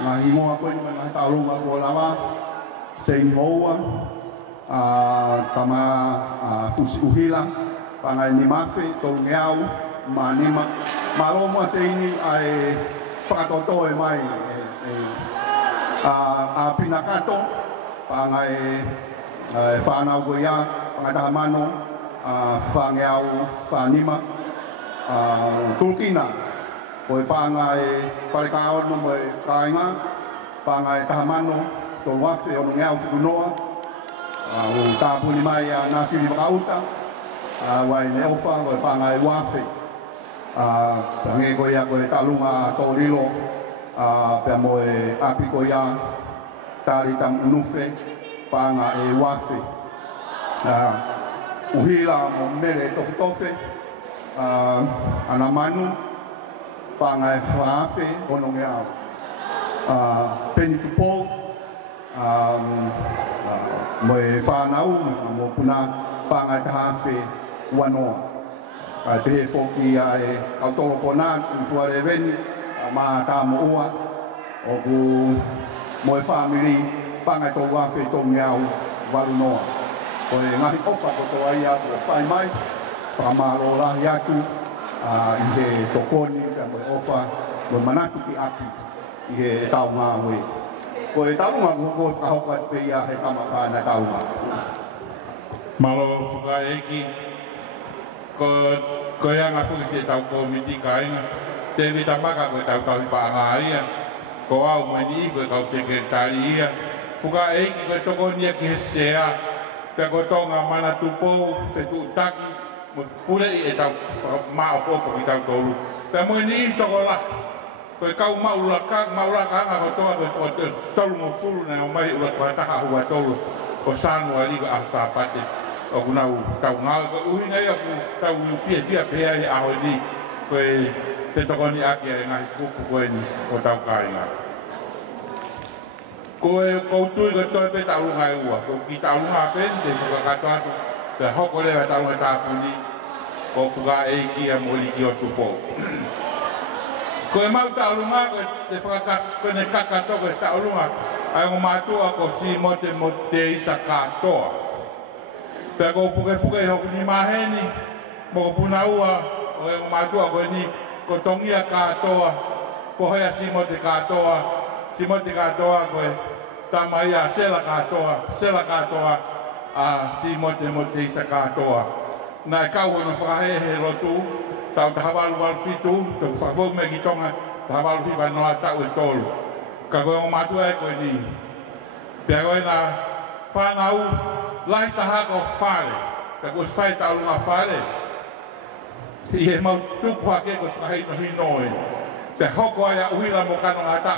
ngā hingoa koe ni ngā taurunga ko lawa, Sein Hoa, tama Fusi Uhila, pangai ni mafe, tolu ngeau, manima, maloma seini ai pakatoto e mai, a pinakato, pangai whanau goia, pangai tahamano, whangeau, whanima, tulkina, koe pangai parekao no mai kainga, pangai tahamano, tolu wafe o ngeau fukunoa, tapuni mai a nasiri wakauta, wai ne ofa, wai pangai wafe, pangai goia koe talunga tōrilo, pia moe api goia, tari tam unufe, panga e wafe, uhila mo mere tofe tofe, ana manu, panga e whaafe, ono ngeau, peni tupo, moe whanau, mo puna panga e tahawhi wanoa. Te he whoki e kautoro pona, kufuare veni, ma tā mo ua, o ku moe whamiri, panga e tō wawhi tō ngeau waru noa. Ko e ngahi ofa ko tō ai atu o whai mai, whamaro rahi atu, i he tokoni, ka moe ofa, moe manatu ki api, i he tau ngā hui. Ko e taunga ko whahoka te ia he kamaka na taunga. Malo whakaeki, ko ia ngā whuki se tau komiti ka inga, te vita maka koe tau tau hipa ngā ia, ko au mani i koe kau sekretari ia, whakaeki koe toko nia ki he sea, te koe tonga mana tupou, se tu taki, mo pule i e tau mao popo ki tau tolu. Te mani i toko la, koe kau maulaka anga ko toa koe tolu mo furu na o mai ula whaitaka hua tolu, ko sanua liga a whapate. O kunau tau ngā, ko uhinga ia ku tau pia pia i aho ni, koe te tokoni aki e ngahi kuku koe ni o tau kāinga. Koe koutui koe toi pe tau runga e ua, ko ki tau runga pen, te whakakato atu, te hoko lewa tau runga tāpuni, ko whuka eiki a moli ki o tupo. Koe mau tau runga, koe te whakakato, koe ne kakato koe tau runga, ai o mātua ko si mo te isa katoa. Pea ko puke hoku ni maheni, mo ko puna ua, o e matua koe ni, ko tongia katoa, ko hea simo te katoa koe, tama ia sela katoa, a simo te isa katoa. Nā e kau ono whakahehe lotu, tau tahawalu walfitu, tau whakafok me ki tonga, tahawalu fiwa noa tau e tolu. Ka koe o matua e koe ni, pea koe nā whanau, lai taha ko whare, ka koe whai tau runga whare, i he mau tupua ke koe whahei no hinoi. Te hoko aia uhila mo kano ngata,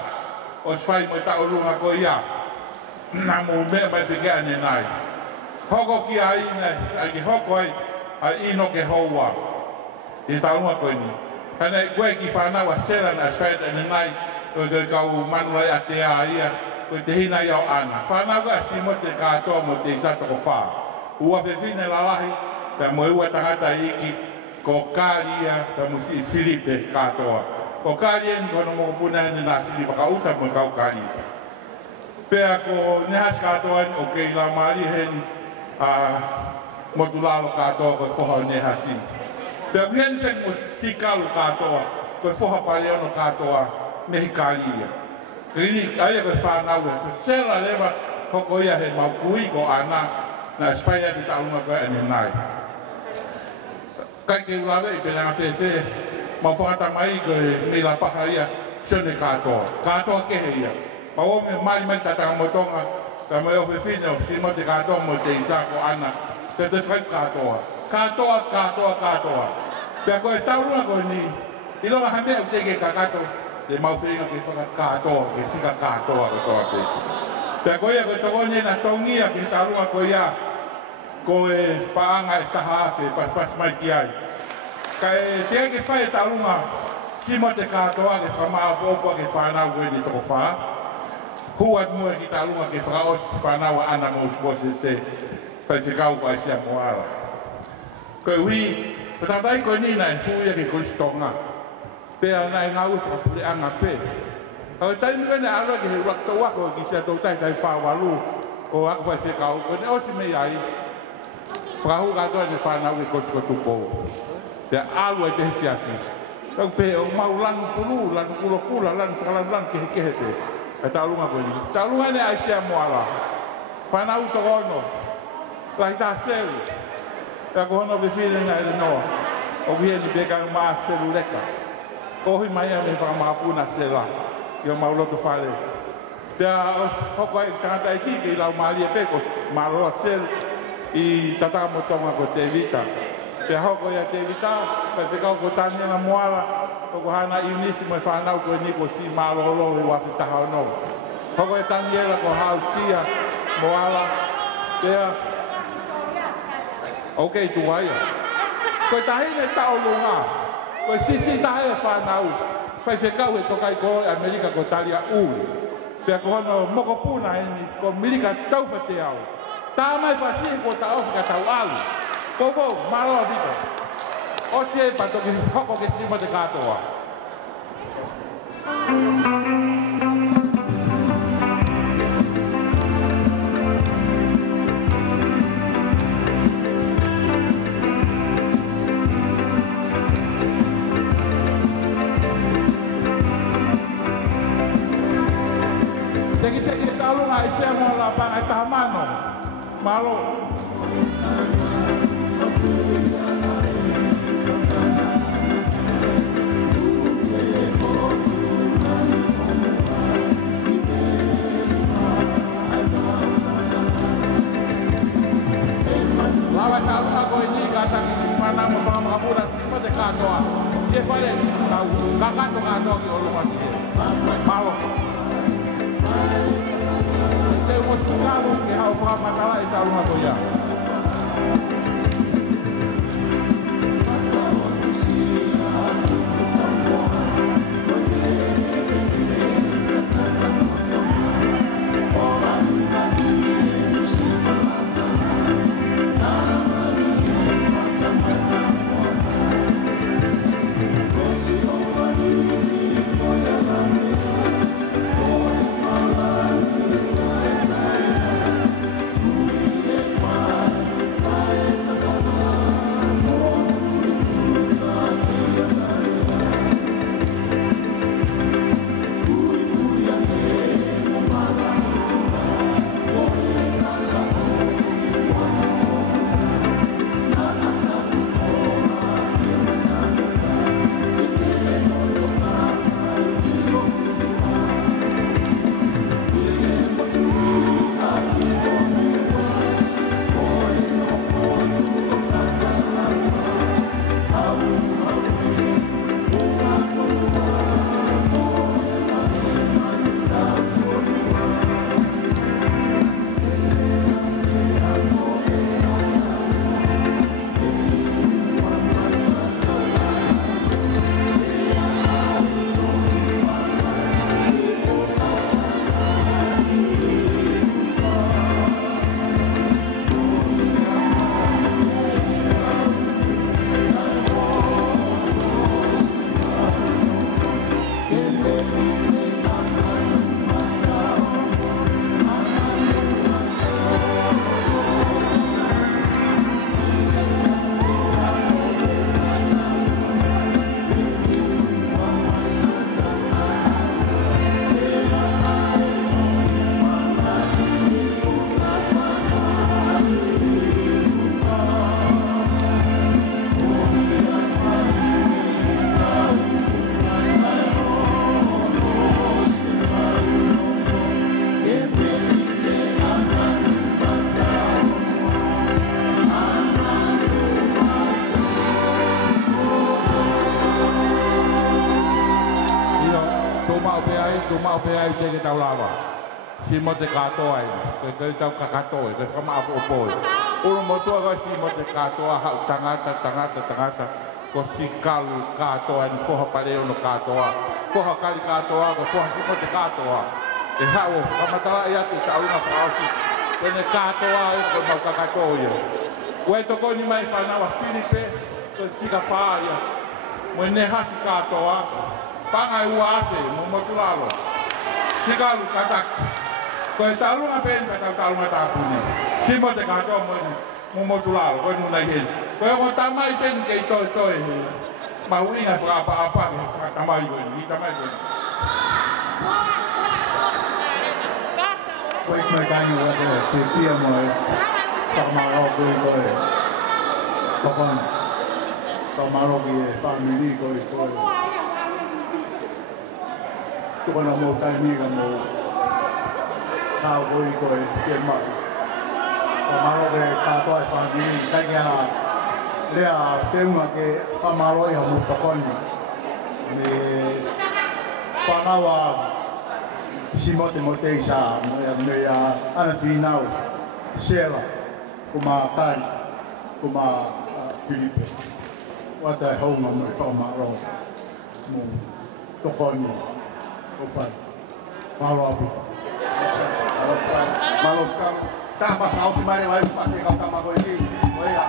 o whai mo tau runga ko ia, nā mō mea mai peke ane nai. Hoko ki a ina, ai ki hoko ai, ai ino ke hoa, i tau runga koe ni. Hane koe ki whanau a sera na whai ane nai, koe kau manulai a te a ia, koe te hina iau ana. Whanau a si mo te katoa mo te isato ko wha. Ua whewhine lalahi, ta mo ua tangata iki, ko kāria, ta mo si Filipe katoa. Ko kāria ni kono mo puna ni nā sili whakauta mo kau kāria. Pea ko nehas katoa ni o kei la maari heni, mo tu lalo katoa koe whoha o nehasi. Pea kuhen te mo sikalu katoa, koe whoha paleono katoa, mehi kāria. Kini aia koe whanau e, koe sela lewa hoko ia he mau kui ko ana na spaya ki taunga koe ane nai. Kai ke ulawe i pena ngawhewhe, mau whakatamai koe me la paha ia sene katoa. Katoa kehe ia. Mau ome mai tatanga motonga, ka mai o whewhine o si mo te katoa mo te isa ko ana. Te te whai katoa. Katoa. Pea koe taurunga koe ni, ilonga hamea u teke kakato, te mau whenga ke whakakatoa, ke whikakatoa ko toa te. Pea koe koe tokone na tongia ki tarua koe ia, koe paanga e taha awhe, pas mai ki ai. Ka e te ke whae tarunga, simo te katoa ke whamaa pōpua ke whanau koe ni toko wha. Huat mua ki tarunga ke whakaos whanau ana mo uspose se, pai whikau ko ai sia moala. Koe hui, patatai koe ni nai huia ke Kristonga. Pea nai ngau whakapure anga pe. Au tai mi kana ala ke wa to wa ko ki sa to tai tai fa wa lu o a ko se ka o ne o si me ai fa hu ga to ne fa na ke ko tu po te alu te si asi tau pe o mau lan pulu lan kulo kula lan salan lan ke te ta lu nga ko ni ta lu ne ai sia mo ala fa na u to no la ta sel ta ko no be fine na no o bien ni be ka ma seluleka ko hi mai ane fa ma puna sela yo mau lo to fale da ho ko ta ta ki la mali pe ko ma lo sel i tata mo tonga ko te vita te ho ko ya te vita pe te ko tanya na moala ko hana inisi mo fa na ko ni ko si ma lo lo wa ta ha no ho ko tanya la ko ha sia moala te okay tu ai ko ta hi ne ta o lo nga ko si ta e fa na u fa se ka we to kai ko America ko talia u pe ko no mo ko puna ni ko America tau fa te au ta mai fa si ko ta o ka tau au ko ko malo dito o se pa to ki hoko ke si mo te ka to wa Te talu ngai se mo la pa ngai tamano malo lawa talu ako ini kata mana mo pa makapuran sipa de katoa ye fale tau kakato katoa ki olo masi malo te mo tsukalo ke hau pa matala i talu ngako ya mau pe ai te tau lava si mo te kato ai ke tau kakato ke kama apo po uno mo to ga si mo te kato ha tangata ko si kalu kato ai ko ha pale no kato ko ha kali kato ko si mo te kato e ha o kama tala ia tu tau na pausi ko ne kato ai ko mo kakato ye we to ko ni mai fa na wa Filipe ko si ka pa ia mo ne ha si kato pa ai wa ase mo mo tulalo Sikalu katak. Koe talunga pen ka talunga tapuni. Simo te kato mo tulalo koe nuna hen. Koe ko tamai pen ke toi. Mauringa fra apa tamai koe ni tamai koe. Koe mai kai wa te pia mo tamaro koe. Tokon. Tamaro ki family koe. Tokon mo tai ni ka mo tao koe tiền mọi mà nó về ta tôi phản đi cái nghe là đây là tên mà cái pha mà lôi học một con thì pha nào à Timotei sa người anh phi nào Sela kuma Tan kuma Philippe what the home mà người pha mà lôi một con một phần pha lôi Malos kang tanpa saus mari pasti kau tambah kau ini. Oh ya.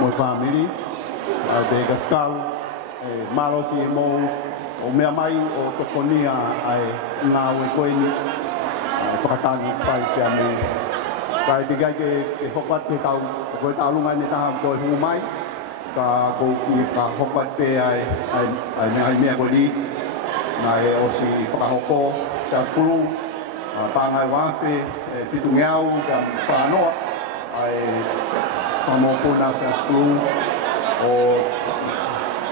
Một family de Gascal malo si mo o mea mai o tokonia ai ngā ue koeni whakatangi whai kia me kai te gai ke hokpat pe tau koe tālunga ne taha toi hungu mai ka kou ki ka hokpat pe ai mea koe li nai o si whakahoko sa skuru pāngai wāwhi fitu ngeau ka whanoa ai whamopuna sa skulu o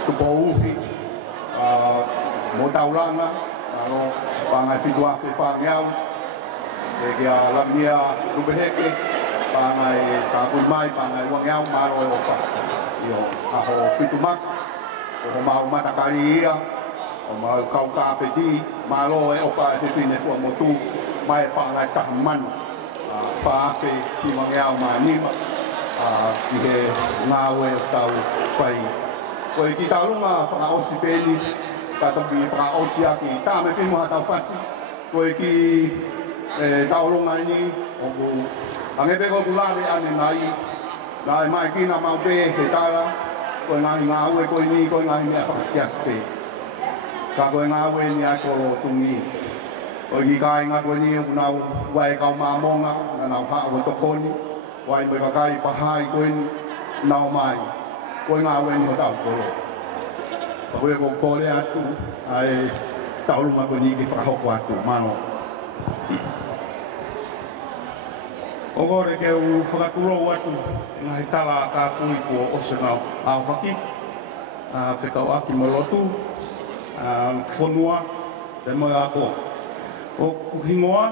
tupouhi mo tauranga alo pangai fitua fe whangeau e kia lamia rubeheke pangai tāpumai pangai wangeau maro e ofa io aho fitumak o mau matakari ia o mau kau kāpeti malo e ofa e whine fua motu mai pangai tahaman paape ki wangeau manima ki he ngawe o tau whai koe ki tālunga whakaosi peli katoki whakaosi aki tāme pimuha tau whasi koe ki tālunga ini o ku angepeko kulare ane nai nai mai kina mau pe he tāla koe ngahi ngawe koe ni koe ngahi mea whakasias pe ka koe ngawe ni ai koro tungi koe ki kai ngā koe ni unau wai kau māmonga na nau haa o tokoni wai mai kakai pahai koe ni nau mai koe ngawe ni ho tau koro koe ko kore atu ai taulunga koe ni ki whakahoko atu mano o gore ke u whakaturou atu ngā he tala ka pui ko o se ngau au haki whekau aki molotu whonua te mai ako o hingoa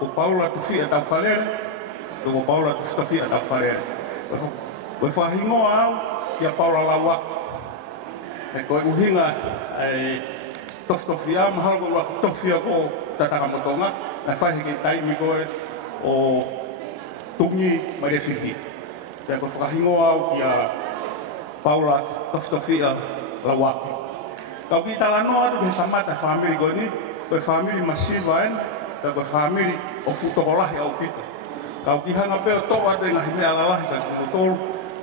o paula tu fia tau whalere o paula tu fia tau whalere o whahingoa au kia paula lawa e koe uhinga tofia mahalo ko tofia ko tataka motonga na whahe ke taimi koe o tungi mai e whiti. Te koe whakahingoa au kia paula tofia lawaki. Kau ki tala noa tu ke tamata whamiri koe ni, koe whamiri masiva en, te koe whamiri o futokolahi au pita. Kau ki hanga peo toa te ngahi mea lalahi ka kutotolu,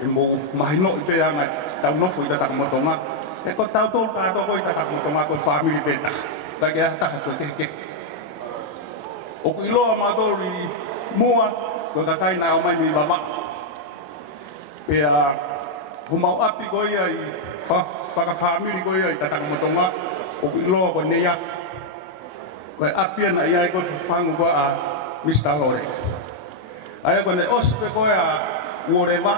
e mo mahino i te anga tau nofo i tataka motonga. E koe tau tolu kātoko i tataka motonga koe whamiri peta. Ta ke ahataha koe keke. O ku iloa mātolu i mua, koe kakai nā o mai mi mama. Pea humau api koe ia i whakawhamiri koe ia i tataka motonga, o ku iloa koe nei afi. Koe api ana ia i koe whangu koe a Mr. Lore. Aia koe ne ospe koe a uorewa,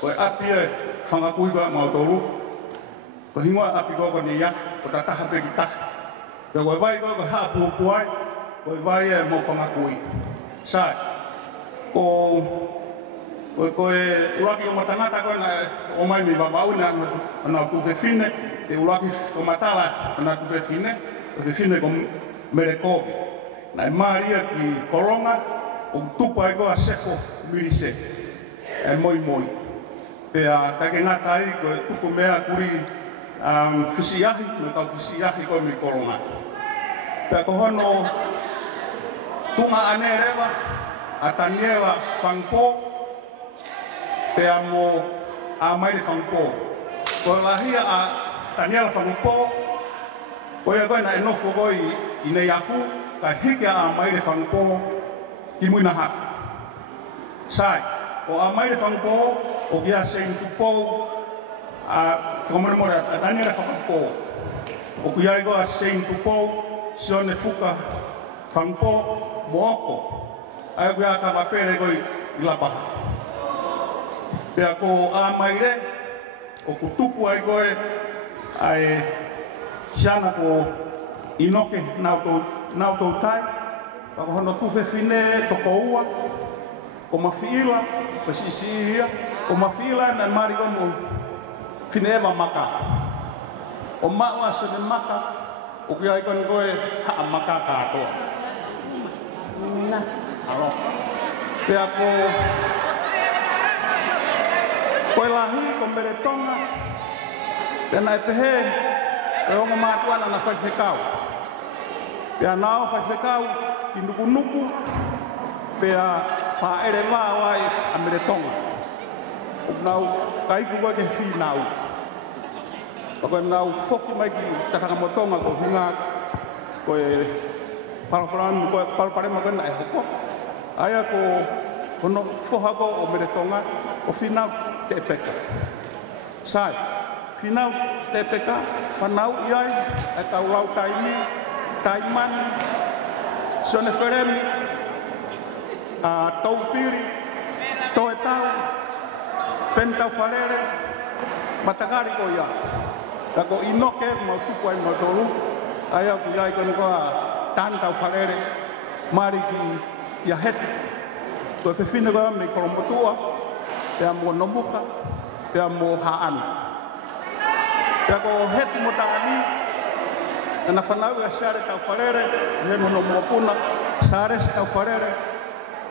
koe api e whangakui koe a mautolu. Koe hingoa api koe nei afi, koe tataha peki taha. Koe koe vai koe haa puhupuai, koe vai e mo whangakui. Sai. Koe ulaki o matangata koe na o mai mi babau na tu fine e ulaki o matala na tu fine ko merekobi na maria ki kolonga o tupa e koe sefo mirise e moi pea take ngata ai koe tuku mea kuri fisiahi me kau fisiahi koe mi kolonga pea ko hono tunga ane rewa ataniela fangpo pea mo a mai de fangpo ko lahia a taniela fangpo ko ia koe na e nofo koe i nei afu ka hike a mai de fangpo ki muina hafu sai o a mai de fangpo o kia sein tupo a whakamore a taniela fangpo o kia i koe a sein tupo sione fuka fangpo mooko ai koe a kawapere koe i lapaha. Pea ko a maire, o ku tupu ai koe ai siana ko inoke nau tau tai, pa ko hono tufe fine toko ua, o mawhiila, pa sisiia, o mawhiila na mari komo fine ewa maka. O maua se ne maka, o ki ai koe haa maka kātoa. Na, alo. Pea ko koe lahi ko meretonga, tēnā e pehe, e ongo mātuana na whaiwhekau. Pea nao whaiwhekau ki nuku, pea whaere wāwai a meretonga. O nau kaiku koe ke whinau. O koe nau whoki mai ki takamotonga ko hunga, koe paraparanu, koe paraparema koe na e hoko. Aia ko hono whohako o meretonga, o whinau te peka. Sai, whinau te peka, whanau iai, e tau lau taimi, taimani, sione wheremi, taupiri, toe tau, pen tau whalere matagari ko ia kako inoke mau tupu ai mau tolu ai au pilai ko koa tan tau whalere mari ki ia heti ko fefine ko me kolomotua pea mo nomuka pea mo haani pea ko heti mo taani na whanau e sare tau wharere he no mo puna sare tau wharere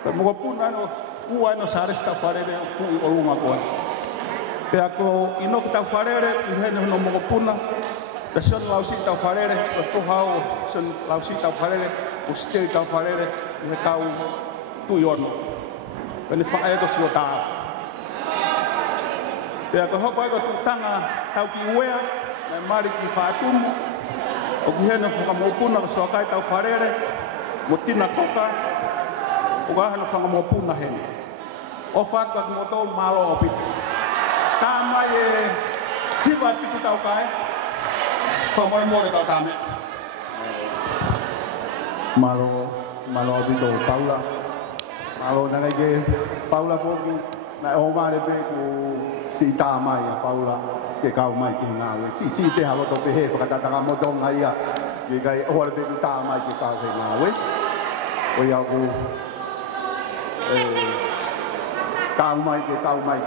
pe mo puna no ua no sare tau wharere ku o lunga ko pea ko ino tau wharere he no mo puna pe son lausi tau wharere pe to hao son lausi tau wharere o stei tau wharere he tau tu yono pe ni whae ko sio taa pea ko hopa ko tanga tau ki uea na mari ki whaatumu o ki hena whakamopuna ka soakai tau wharere mo tina toka o ka hana whakamopuna hena o whaka ki motou malo o piti tā mai e hiwa piti tau kai whakamoi mōre tau tāme malo o pito Paula malo nangai ke Paula foki na o mare pe ku si tā mai a Paula ke kau mai ki ngawe si te hawa to pe he whakatatanga mo tong ai a ke kai o pe ku tā mai ki kau he ngawe o ia ku kau mai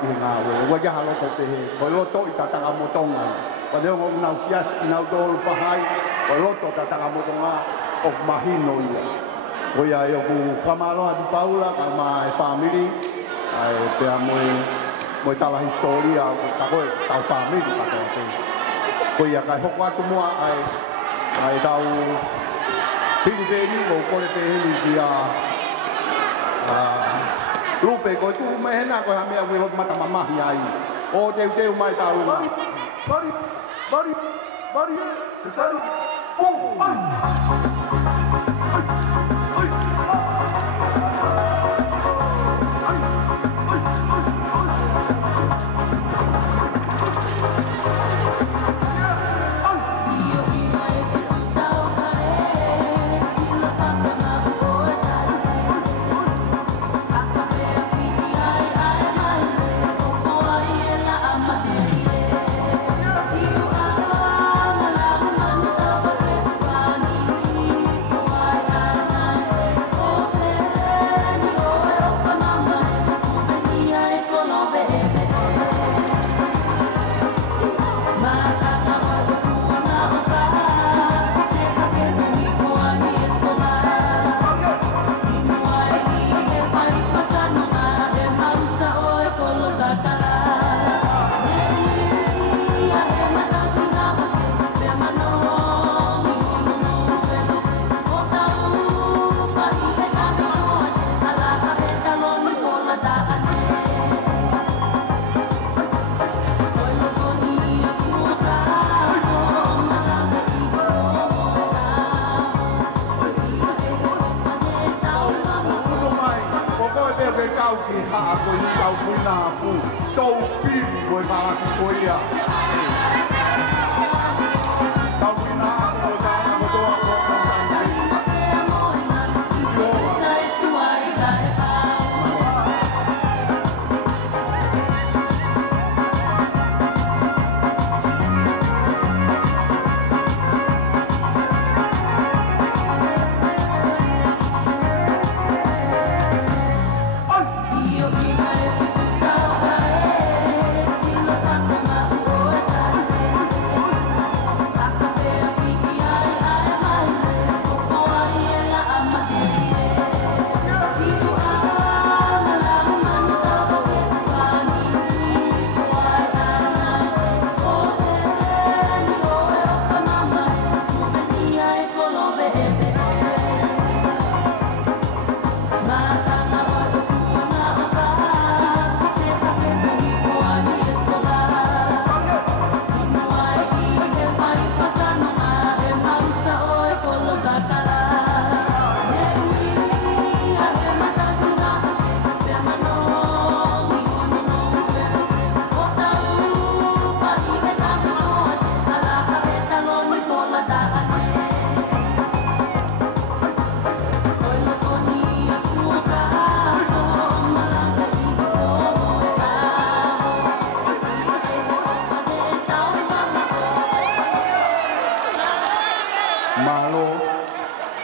ki ngawe o ia halo to pe he o lo to i tatanga mo tong ai o leo ngau nau sias i nau tolu pahai o lo to tatanga mo tong a o mahino ia o ia e o ku whamaloha di Paula ka mai family ai pe a moi tala historia ka koe tau family ka koe te ko ia kai hoko atu mua ai tau pili peni o kore te heli ki a lupe ko tu mehena ko ha mea wihot mata mamahi ai o teu mai tau bari Yo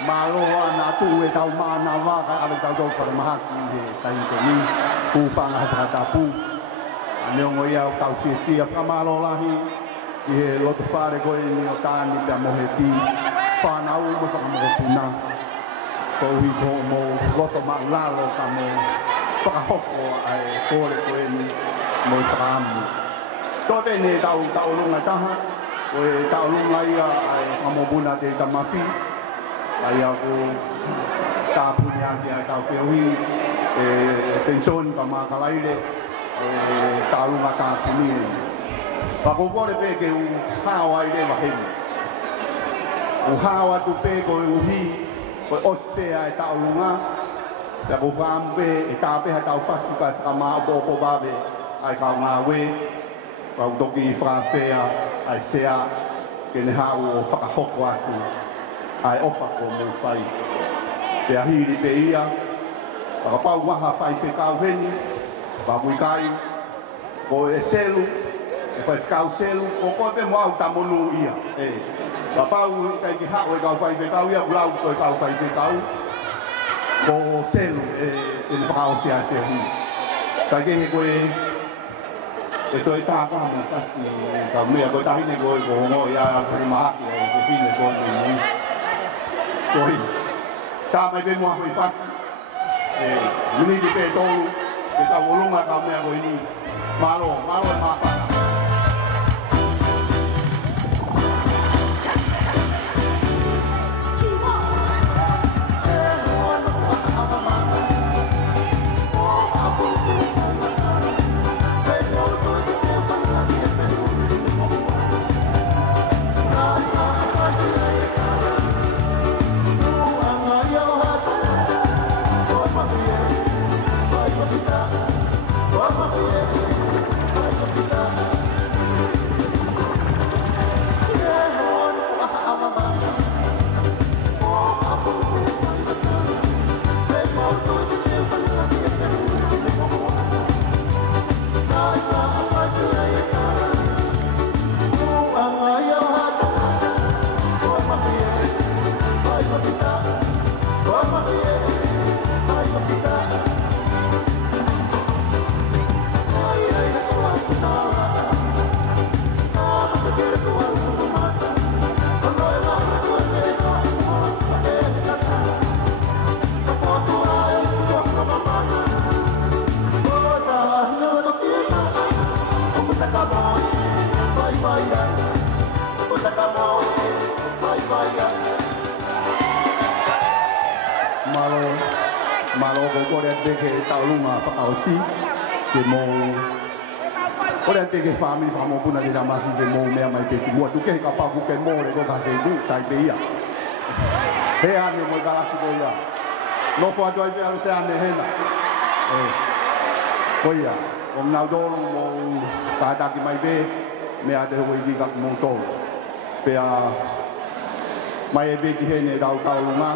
Maloa na tu e tau mana wa ka ale tau tau whakamahaki he tai ko ni ku whanga hatapu. Neongo ia tau whiwhia whamalo lahi i he loto whare koe ni o tāni pia mohe ti whanau mo whakamokopuna. Ko hui ko mo loto maulalo ka mo whakahoko ai kore koe ni mo whakamu. Tō tēne tau lunga taha, koe tau lunga ia ai whamobuna te tamafi. Ai aku tāpuni ake ai tau whiahui pension ka mākalaire tālunga tāpuni. Wako kore pe ke u hawa i rewa hemi. U hawa tu pe ko e uhi, ko oste ai tālunga. Pea ko whampe e tāpe hai tau whasika e whakamā opo babe ai kau ngā we. Kau toki i whakawhea ai sea ke ne hau o whakahoko atu. Ai ofa ko mo whai. Pea hiri pe ia, whakapau maha whai whekau heni, whakui kai, ko e selu, e whai whekau selu, ko koe pe mo au tamonu ia. Whapau kai ki hao e kau whai whekau ia, ulau koe kau whai whekau, ko selu e ne whakao sea e whehu. Kai ke he koe, e toi tāka mo whasi, kau mea koe tahine koe ko hongo ia whakimahaki, e ko whine koe me mui. Kohi, tā mai pe mua koe whasi, mini di pe tolu, e kau olunga kau mea koe ni, malo e mapana. Malo ko ko re ke taulunga whakaosi ke mo ko re ke family famo puna de ma fi ke mo mea mai pe mo tu ke ka pa ku ke mo re ko ka se du sai pe ia he ane mo ka asi ko ia no fo atu ai pe se ane he na ko ia o na do mo ta ta ki mai be me a de ho i ka mo to pe a mai be ki he ne taulunga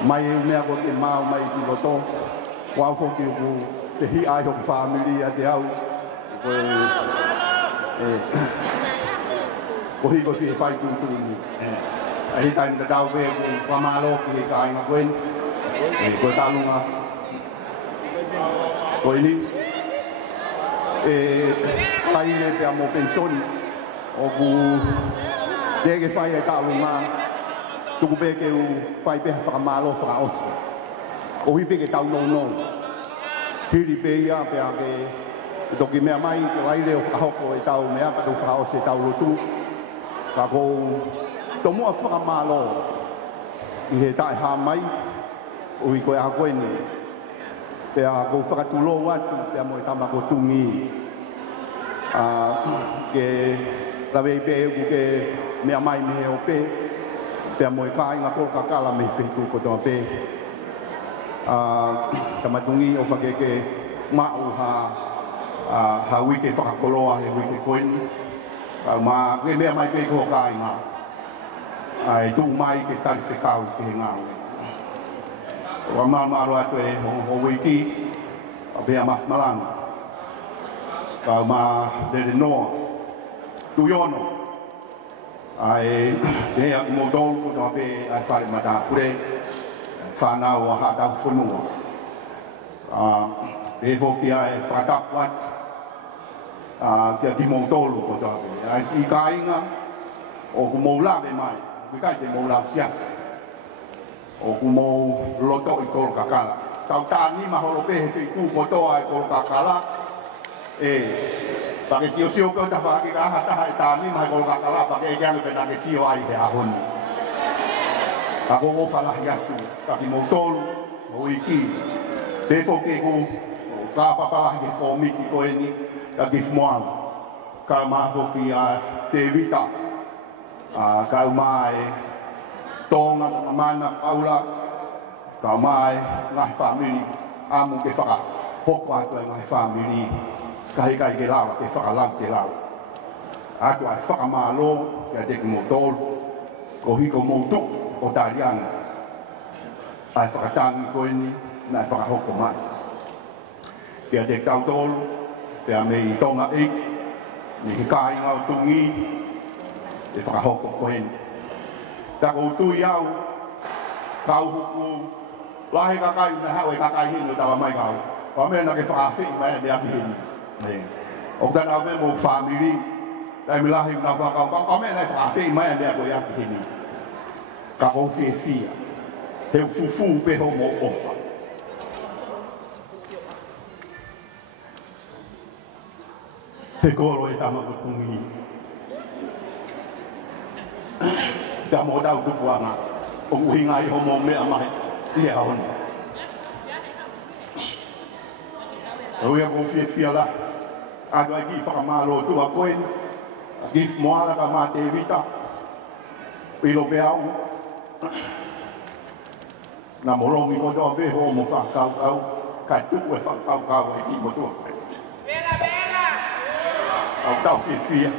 mai mea ko te mau mai ki roto wau fo ki ku te hi ai ho family a te au ko hi ko si fai tu ni ai tai na dau be ku pamalo ki ka ai ma kuen ko ta lunga ko ni tai le pe amo pensioni o ku de ke fai ta lunga tuku pe ke u fai pe whakamalo whakaosi. O hi pe ke tau no. Hiri pe ia pe a ke toki mea mai ke laile o whakahoko e tau mea ka tau whakaosi e tau lotu. Ka kou tomua whakamalo i he tae hā mai o hi koe a koene. Pe a kou whakatulo watu pe a moe tamako tungi. Ke lawe i pe u ke mea mai me o pe. Pea moe ka inga ko kakala me whitu ko toa pe. Tamatungi o whakeke mau ha wike whakakoloa he wike koeni. Ma ke mea mai pe ko ka inga. Ai tu mai ke tari whekau ke he ngau. Wa maro atu e ho wiki a pea mas malanga. Ka ma dere noa. tuyono ai e a modol ko do be ai fare mata pure fana wa hata funua e voki ai fata wat ke di modol ko do be ai si kainga o ku mo la be mai ku kai te mo la sias o ku mo loto I kol kakala tau tani ma holo pe he ku ko to ai kol kakala Pake sio kau dah faham kita hata hai tani mai kol kakala pake jangan lupa nak sio ai he ahon. Aku mau falah yatu tapi mau tol mau iki. Defo ke ku apa falah ke komik ko ini lagi semua. Kau masuk ki Tevita. Kau mai tonga mana aula. Kau mai ngai family amu ke faka. Pokwa tu ngai family. Kai ke lau ke whakalau ke lau. Aku ai whakamalo ke dek motol ko hiko motu o taliana. Ai whakatangi ko ini nai whakahoko mai. Ke dek tau tolu ke a mei tonga ik ni hikai ngau tungi e whakahoko ko ini. Tako tui au kau huku lahi kakai na hau e kakai hinu tawa mai kau. Pamena ke whakawhi mai e mea ki hini. O kan ame mo family dai milahi na fa ka ame na fa fe mai ande ko ya kini ka ko fi he fufu pe ho mo ofa he ko lo eta ma ko tungi da mo da ku buana o hinga I ho mo me amai ia hon o ya ko fi la Aku lagi whakamalo tu a koen, gif moara ka mā Tevita, pilo beau, na morongi ko doa beho mo whakau, kai tuku e whakau e ki mo tua koe. Bela! Au tau whiwhia,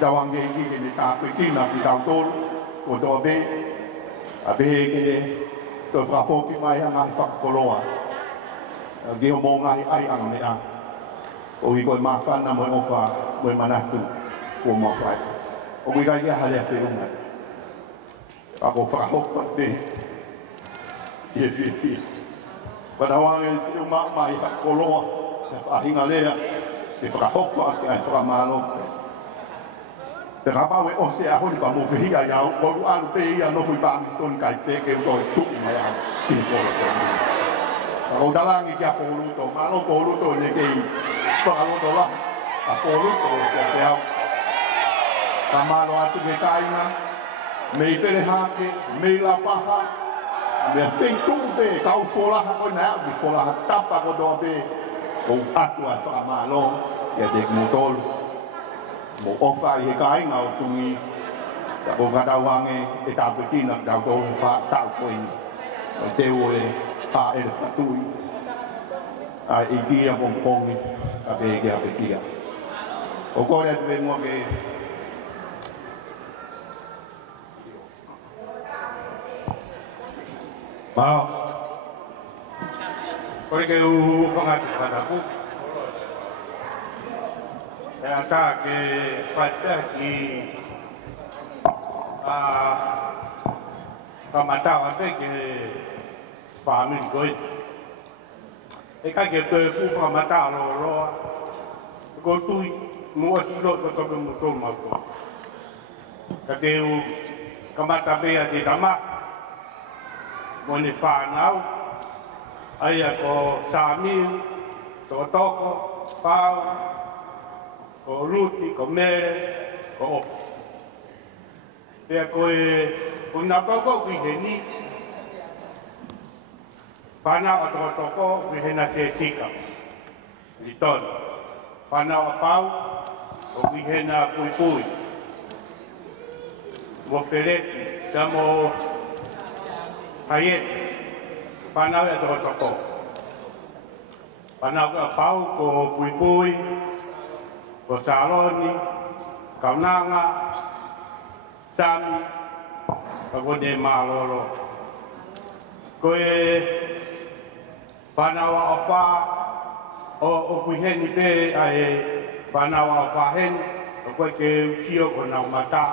tawange ki ni tā koe kina ki tau tolu, ko doa be, a behe kene, to whafoki mai hanga I whakakoloa, geho mo ngai ai anga me a. O i koe mawhana mo ofa mo manatu o mawhai. O i kai hale a whiunga. Ako whakahokwa te. I e whiwhi. Wanawange te mai koloa. Te whahinga lea. Te whakahokwa ake ai whakamalo. Te rapau e ose a honi pa mo whihia iau. O ru anu pe ia no fui pāmistoni kai te ke utoi tuku mai au. Ki kolo te anu. O dalangi kia pōruto. Mano pōruto ne kei. Whakaloto la, a pōruto o te au. Ka maro atu ke kainga, mei pere hake, mei la paha, mea whentu be, kau wholaha koe nea, ki wholaha tapa ko doa be, ko atu ai whakamalo, ia te kumotolu. Mo ofa I he kainga o tungi, ka ko whakatauange, e tāpui kina, ka ko whakatau koe, o te oe, pā ere whakatui. Ai I kia pongpongi, a peke a pekia. O kore atu e mua ke Mao. Kore ke u whangati whanaku. E a tā ke whaita ki ka matawa pe ke whaamiri koe. E kai ke koe fuwha mata roa. Ko tui mua silo to tope muto mako. Ka te u kamata bea te tama. Mo ne whanau. Aia ko Samiu, ko Toko, Pau, ko Ruti, ko Mere, ko Opo. Pea koe una toko kui he ni. Whanau a toko kui he na se sika. Litoni. Whanau a Pau, o kui he na pui pui. Mo Fereti, ka mo Haieti. Whanau a toko. Whanau a Pau ko pui pui, ko Saroni, Kaunanga, Sami, ka kone Maloro. Koe whanau a wha, o kuiheni pe a e whanau a whaheni, koe ke fio ko nau mata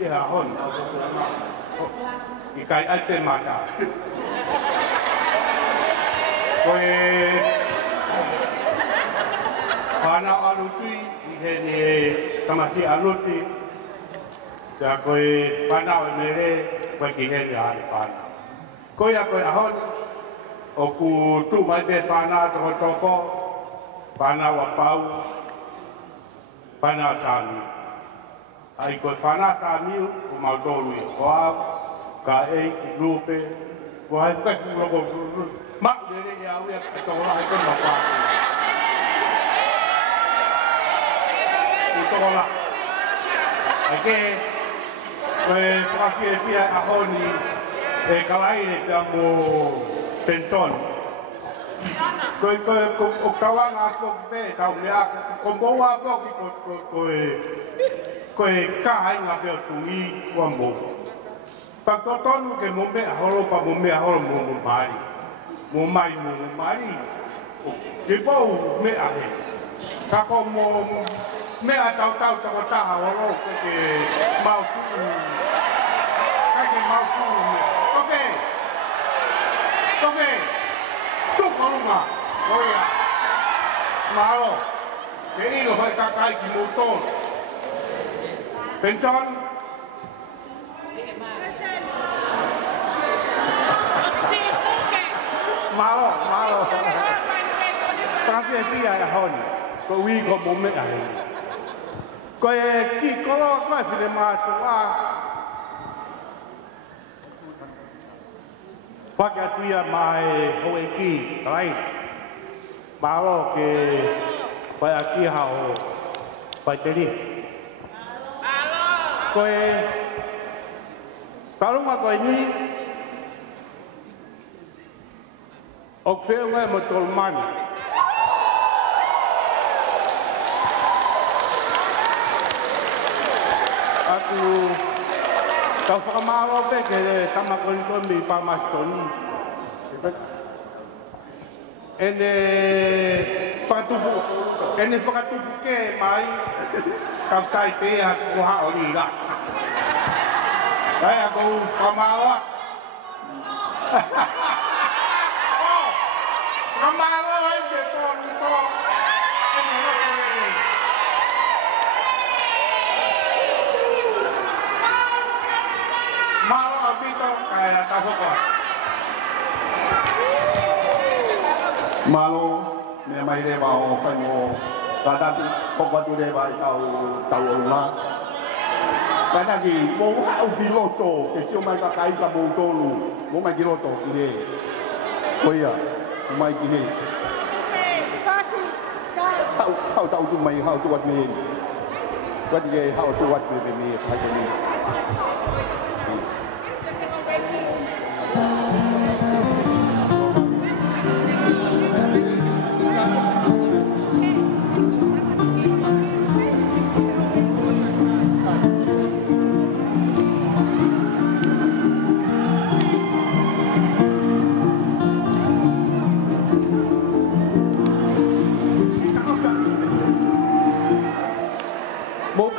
i ha hon i kai ai te mata koe whanau alutui i he ne tamasi aluti Sa koe whanau e mere, koe ki hene hane whanau. Koe a koe ahon, o ku tū mai te whanau toko toko, whanau a pau, whanau sāmiu. Ai koe whanau sāmiu, ko mautolu i koau, ka ei, lupe, ko hai koe kuroko, mak lere e au e toko lahi koe ma whanau. Ku toko lahi. Ake, koe whakawhia whia ahoni e kawaire pia mō penton. Koe o kawanga a whoki pē, tau mea, ko mōua a whoki koe kāinga pia tui kua mō. Pa ko tonu ke mō mea horo pa mō mea horo mō mō maari. Mō mai mō mō maari, ke pōu mea he. Ka ko mō mea tau tako taha horo ke mau suku. Kake mau suku mea. Koke! Tuko runga! Oia! Maro! Ke ilo hoi kakai ki mūtōn. Pension? Maro! Tāpia pia e honi. Ko ui ko mome a hei. Ko e ki koro koe while mātu a. Whaka tuia mai hoe ki, rai. Maro ke whai a ki hao whai te ri. Ko e tarunga koe ni o kwheo ngai mo tolmani. Aku tau whakamaro pe ke tamakoni koe mi pāmastoni. Ene whakatupu ke mai tau tai pēa ko hao ni la. Kai ako whakamaro. Whakamaro e te tōni tō. Ene roko e. Malo a vito kaya tahoko. Malo me mai re ba o fai mo kada ti pokwa tu re ba tau ona. Kada ki mo au ki loto ke sio mai ka kai ka mo tolu. Mo mai ki loto ki he. Koia mai ki he. Fasi. Hau tau tu mai hau tu wat me. Wat ye hau tu wat me me hai ko ni.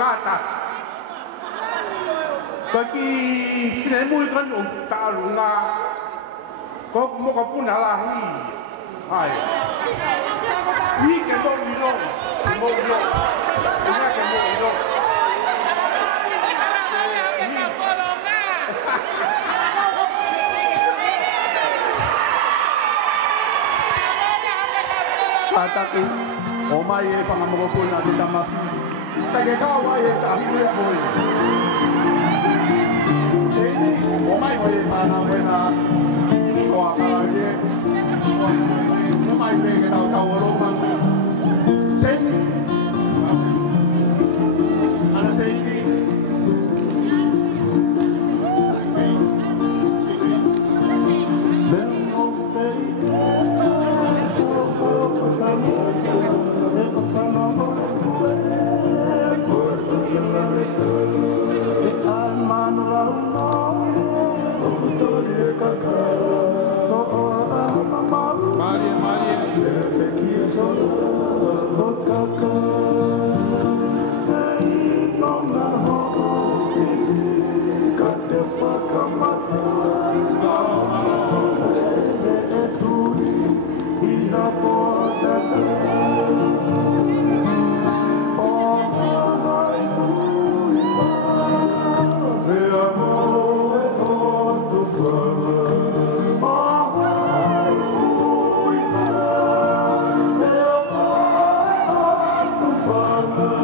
Kata. Bagi sinemu kan talunga. Kau mau kau pun halahi. Hai. Ni kendo ilo. Mo ilo. Ina kendo ilo. Sataki, omai e whangamoko puna te tamafi. Take kawa e tahi e moi. Seini, omai o e whanau e na koa karae. Omai me ke tau tau oroman. Seini. Ana seini. Maria. Wow.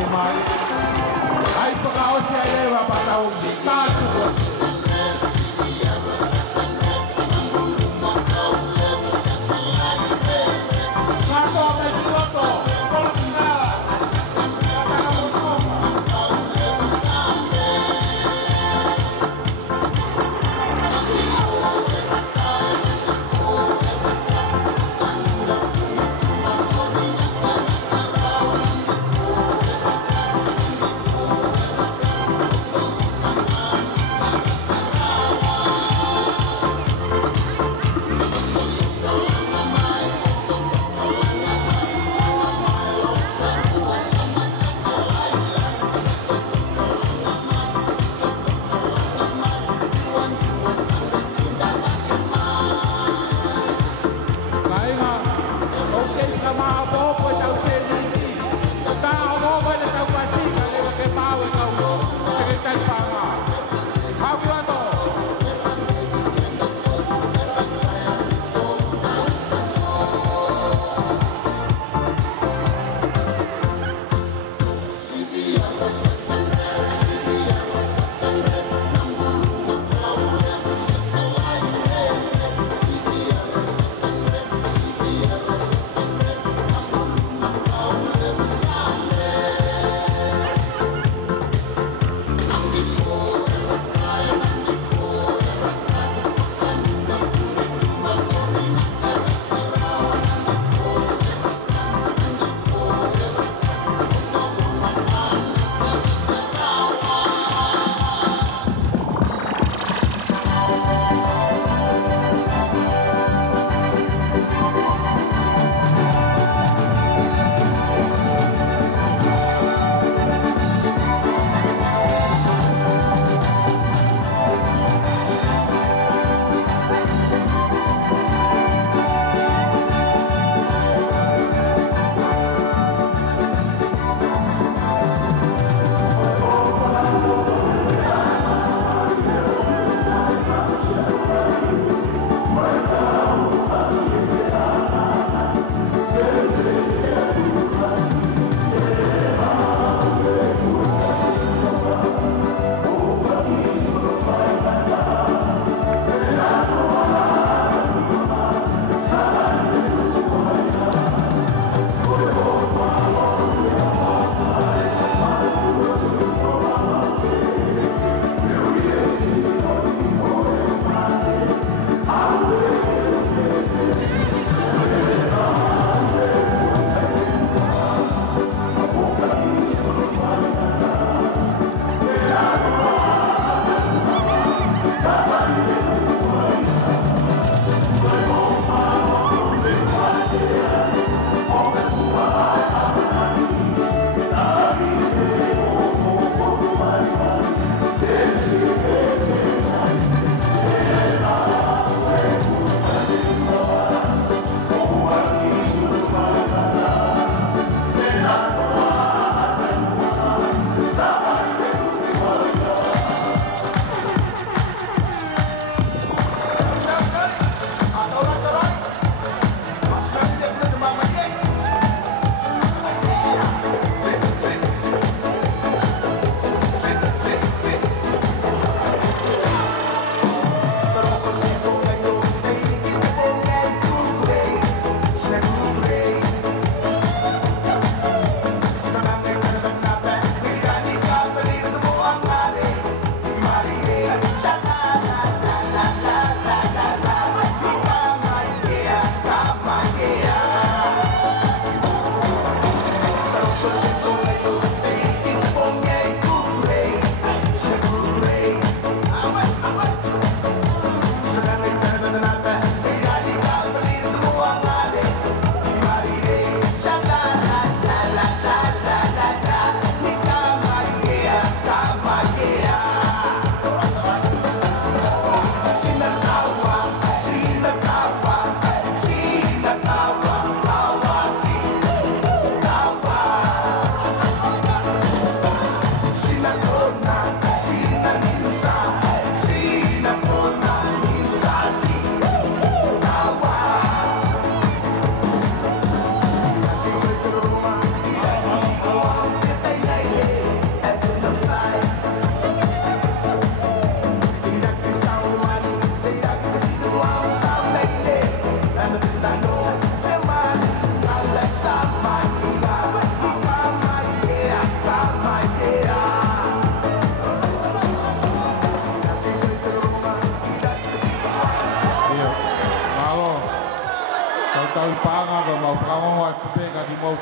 e mai. Ai whakao se ai rewa patau tātua. Ngāko me tuoto, kolsinara.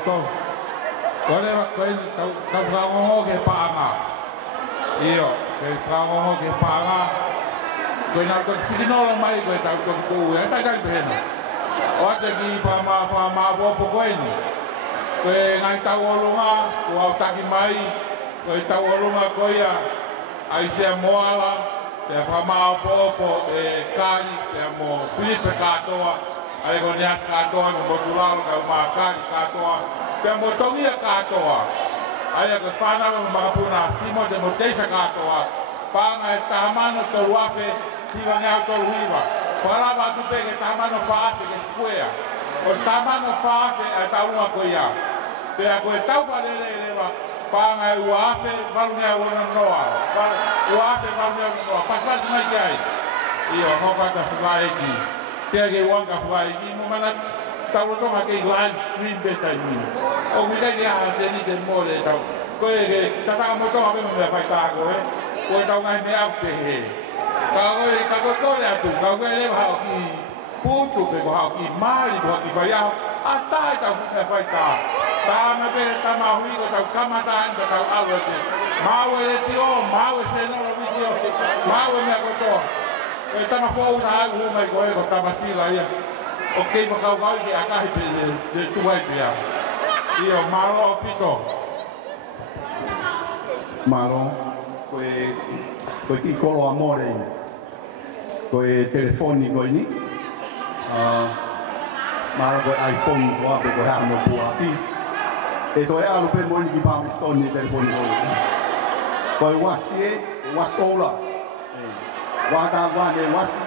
to kole koe tau rangongo ke paanga iyo ke rangongo ke paanga koe nā koe sikinolo mai koe tau koe kou e tai tai pehena o ate ki whama wopo koe ni koe ngai tau olunga ko au taki mai koe tau olunga koe ia ai sea moala te whama wopo e kari te mo Filipe katoa ai ko nias katoa mo motulalo ka uma kari katoa te mo tongia katoa ai ko whanau mo makapuna simo te mo teisa katoa panga e tamano to wafe tiwa ngau to huiva Parava tu pege tamano faafe ke square o tamano faafe a taunga ko ia te a ko tau palele lewa panga e uafe valunga ona noa uafe valunga noa paspas mai kai io hokata fuai ki te ke wanga fuai ki mo mana tau to ma ke live stream beta ni o mi kai ya se ni de mole tau ko e tata mo to ma me fai ta ko e ko tau ngai me au pe he Kau ko le atu, kau le hau ki putu pe ko hau ki mali ko ki vai au, atai tau me fai ta. Ta me pe ta ma hui ko tau kamata anda tau awe te. Mau e tio, mau e se no lo video, mau e me ko to. E ta ma fo na ai u mai ko e ko ta masila ia. O ke mo kau vai ki akahi pe de tu vai pe ia. Io malo pito. Malo koe ki kolo amore koe telefoni koe ni mara koe iPhone koe ape koe hamo pua ki e koe alu pe moini ki pāmi stoni telefoni koe wasi waskola waka wane wasi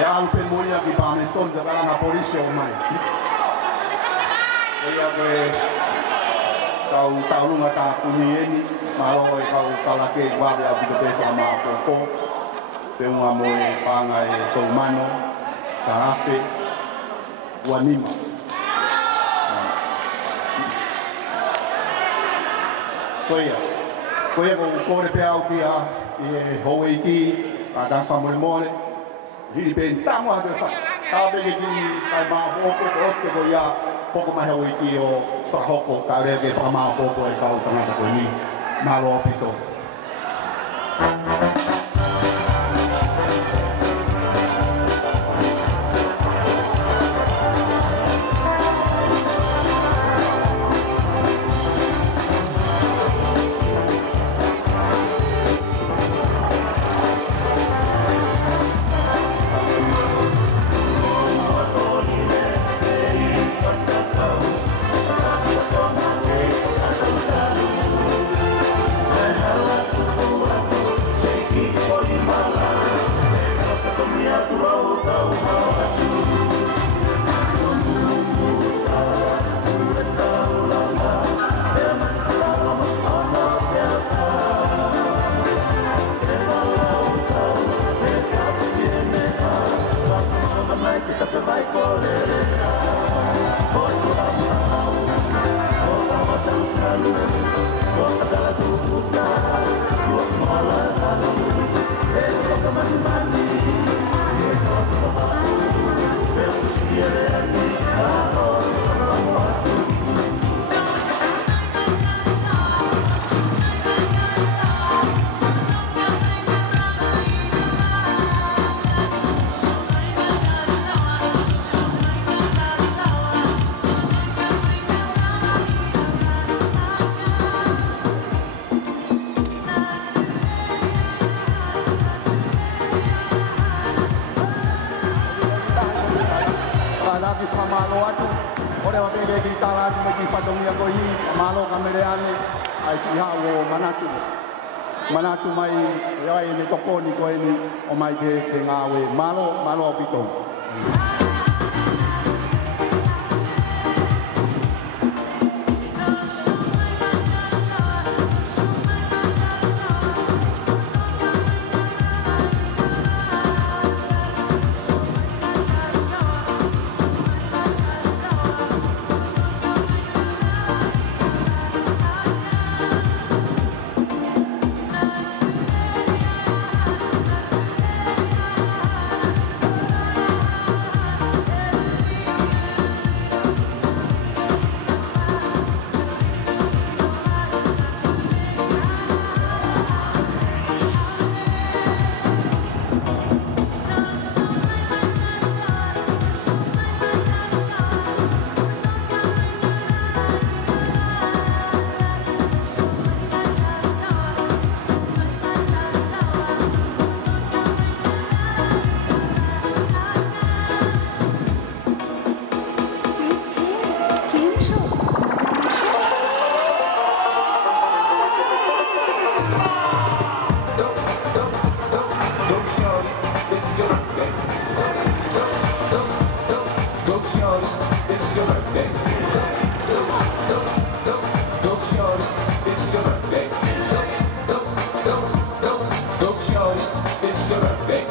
e alu pe moini ki pāmi stoni te karanga polisi o mai koe tau lunga tā kuni eni malo e kau kalake wale au pito pe whama koko pe unga moe panga e tau mano karafe wanima koea ko kore pe au ki a e hoe i ki a tā whamore more hiri pe tamu a te wha tā pe ki kai maa hoko oste ko ia hoko mai hoe i ki o whahoko ka rea ke whama hoko e kau tangata koe ni malo pito. Manatu mai ai ne tokoni ko ni o mai ke ngawe malo pito. Look, shorty, it's your birthday. Look, shorty, it's your birthday.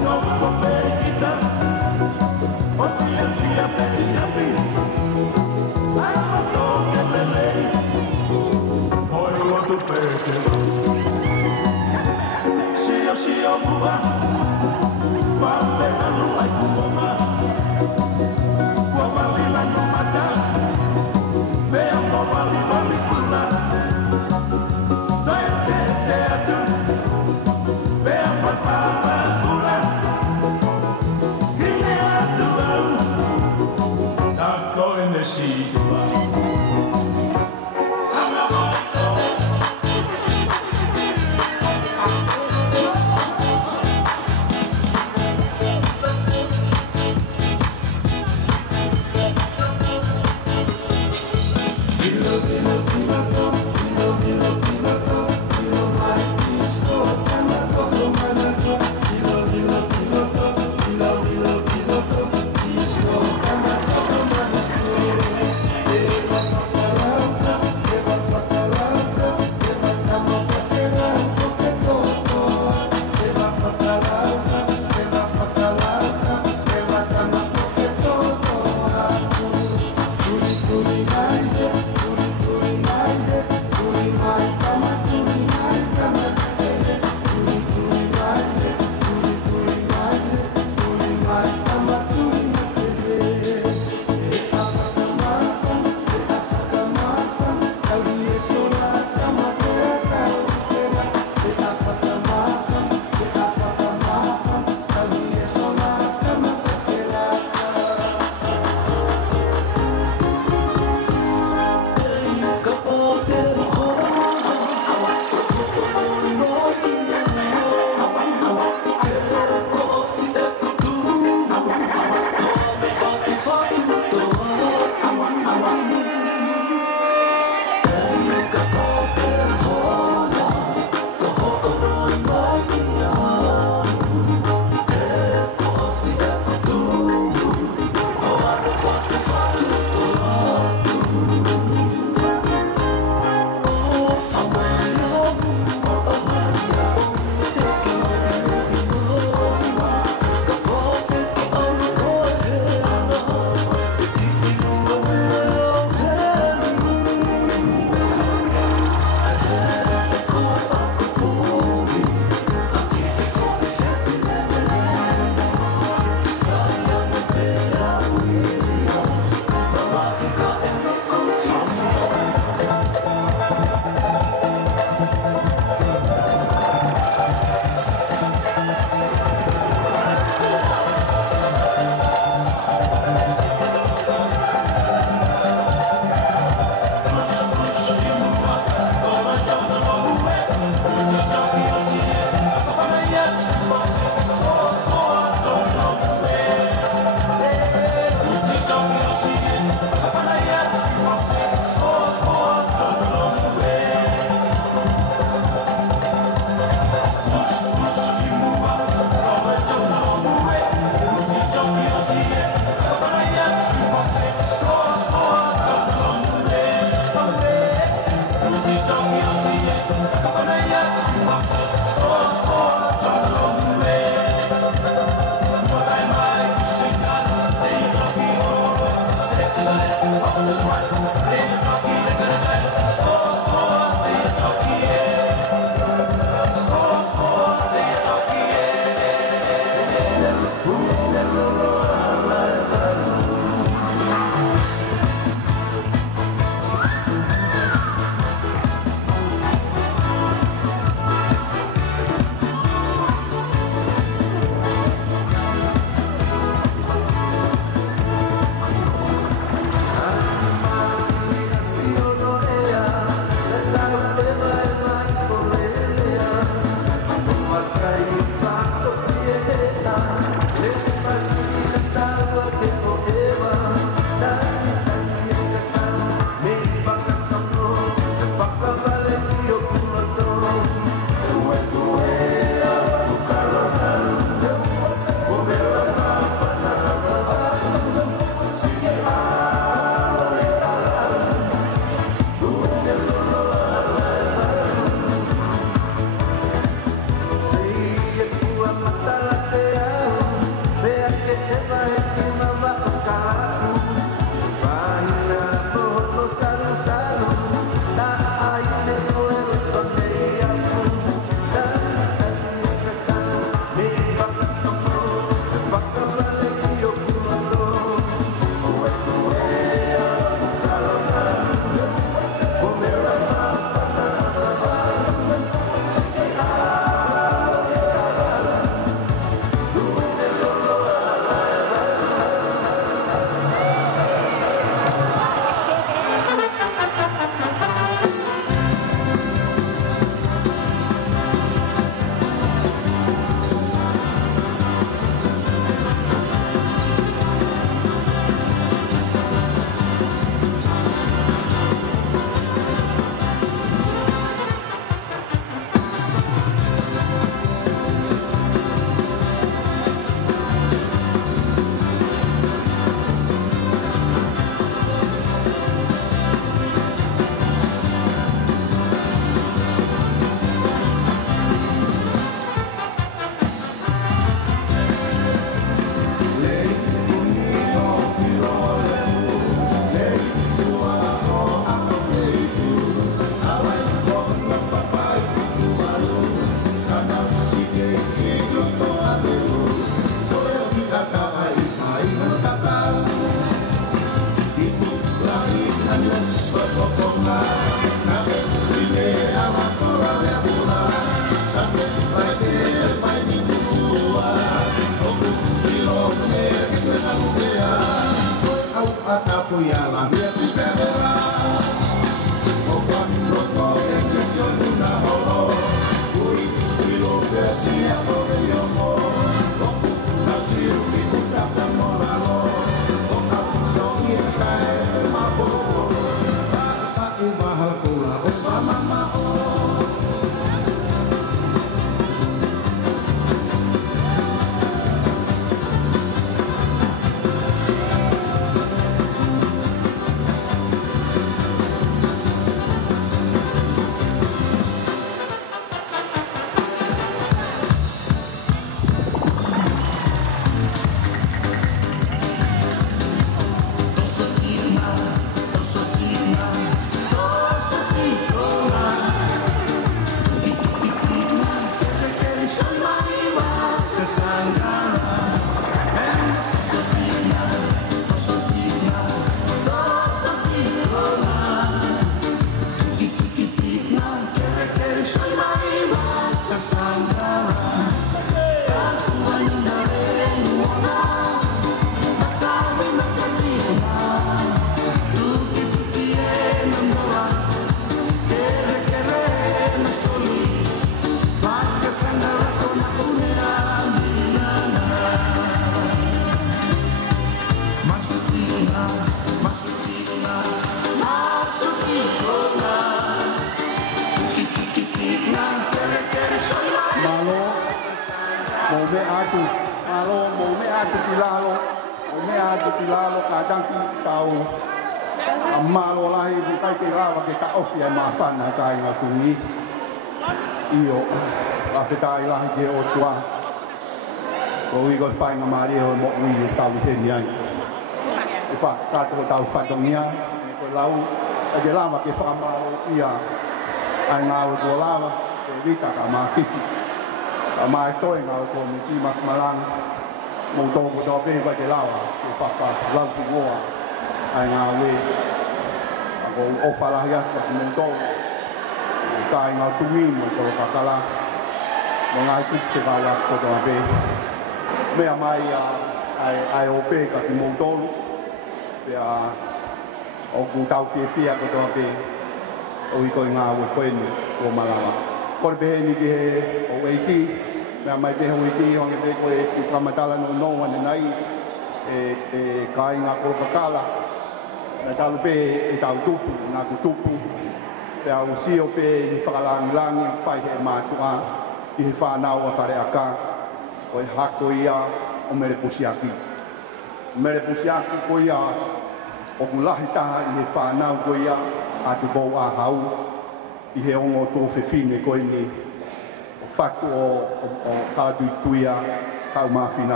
No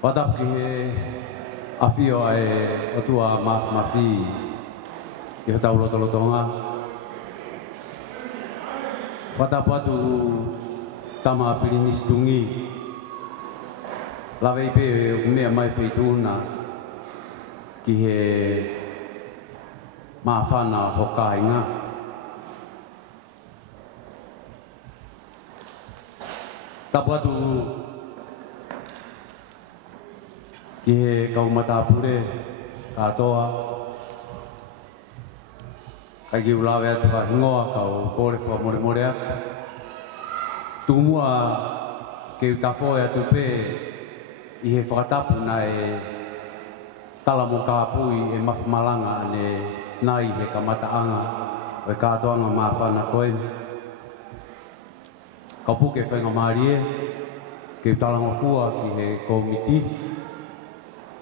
Padap ki afio ai otua mas mafi ki tau lotonga. Padap atu tama pilinis tungi. Lave pe umea mai feituna ki he mafana hokainga. Tapatu ki he kaumatapure katoa kai ki ulawe atu ka hingoa kau kore fua more atu tumua ke utafoe atu pe i he whakatapu na tala mo kāpui e mawhamalanga ane nai he kamataanga o e kātoanga mawhana koe. Ka puke whainga maarie, ke talanga fua ki he komiti,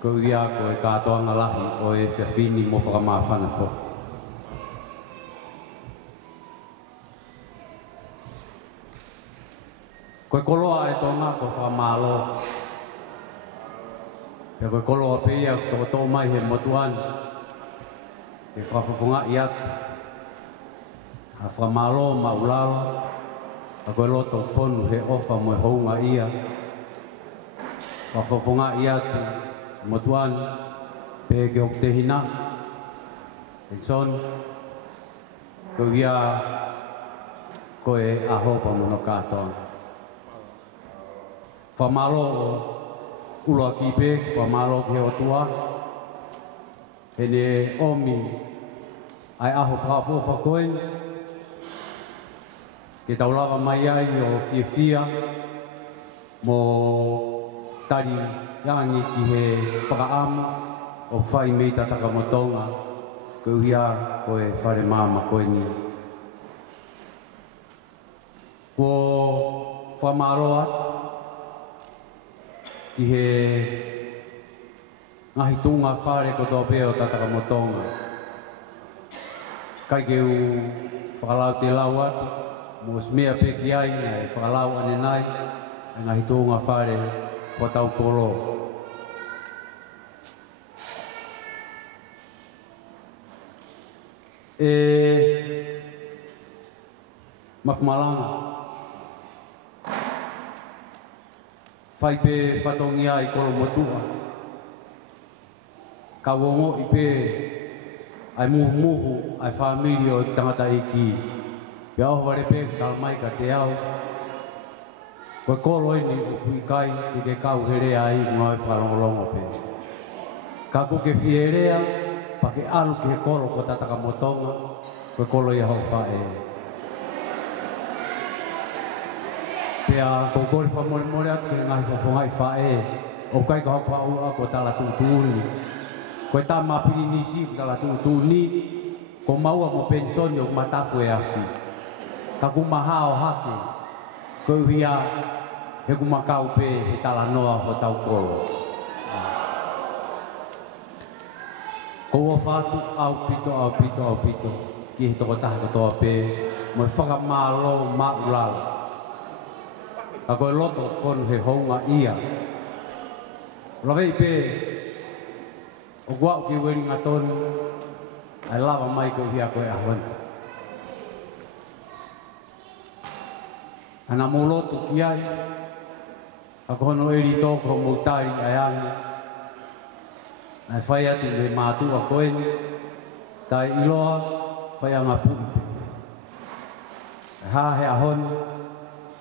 ko ia ko e kātoanga lahi o e whiawhini mo whakamawhana fo. Koe koloa e tonga ko whakamalo. Pea koe koloa peia ko tō mai he motuan. E whawhawhunga i atu. A whakamalo maulalo. A koe loto whonu he ofa mo e hounga ia. Whawhawhunga i atu. Motuan. Pea ke ok te hina. E son. Ko ia koe ahopa mono kātoanga. Whamalo o uloa kipe, whamalo ki heo tua. Hene omi ai aho whaafofa koen. Ke taulawa mai ai o whiawhia mo tari yangi ki he whakaamu o whai mei tataka motonga. Ko uia koe whare mama koe ni. Ko whamalo atu. Ki he ngahi tunga whare ko tō pēo tataka motonga. Kai ke u whakalau te lau atu, mo smea peki ai, e whakalau ane nai, e ngahi tunga whare ko tau kolo. E mawhamalanga. Whai pe whatongia i koro motua. Ka wongo i pe ai muhu ai whamiri o tangata i ki. Pe au ware pe kalmai ka te au. Koe kolo ini o pui kai i ke kau here ai ngoi whalongolongo pe. Ka ko ke whierea pa ke alu ke kolo ko tataka motonga. Koe kolo i hau whae. Pea ko kore whamore atu ke ngahi whawhongai whae. O kai ka hapa ua ko tala tūtūni. Koe tā mapiri nisi ko tala tūtūni. Ko maua mo pensoni o matafu e afi. Ka kumaha o hake. Ko uia he kumakau pe he tala noa ho tau kolo. Ko o whatu au pito. Ki he toko taha katoa pe. Mo e whakamalo maulalo. A koe loto whonu he hounga ia. Rawei pe, o guau ki weri ngatonu, ai lava mai koe hia koe ahon. Ana mō loto ki ai, a kono eri tōko moutari ai angi. Ai whai atu me mātua koeni, tai iloa, whai anga puipe. Ai hā he ahonu,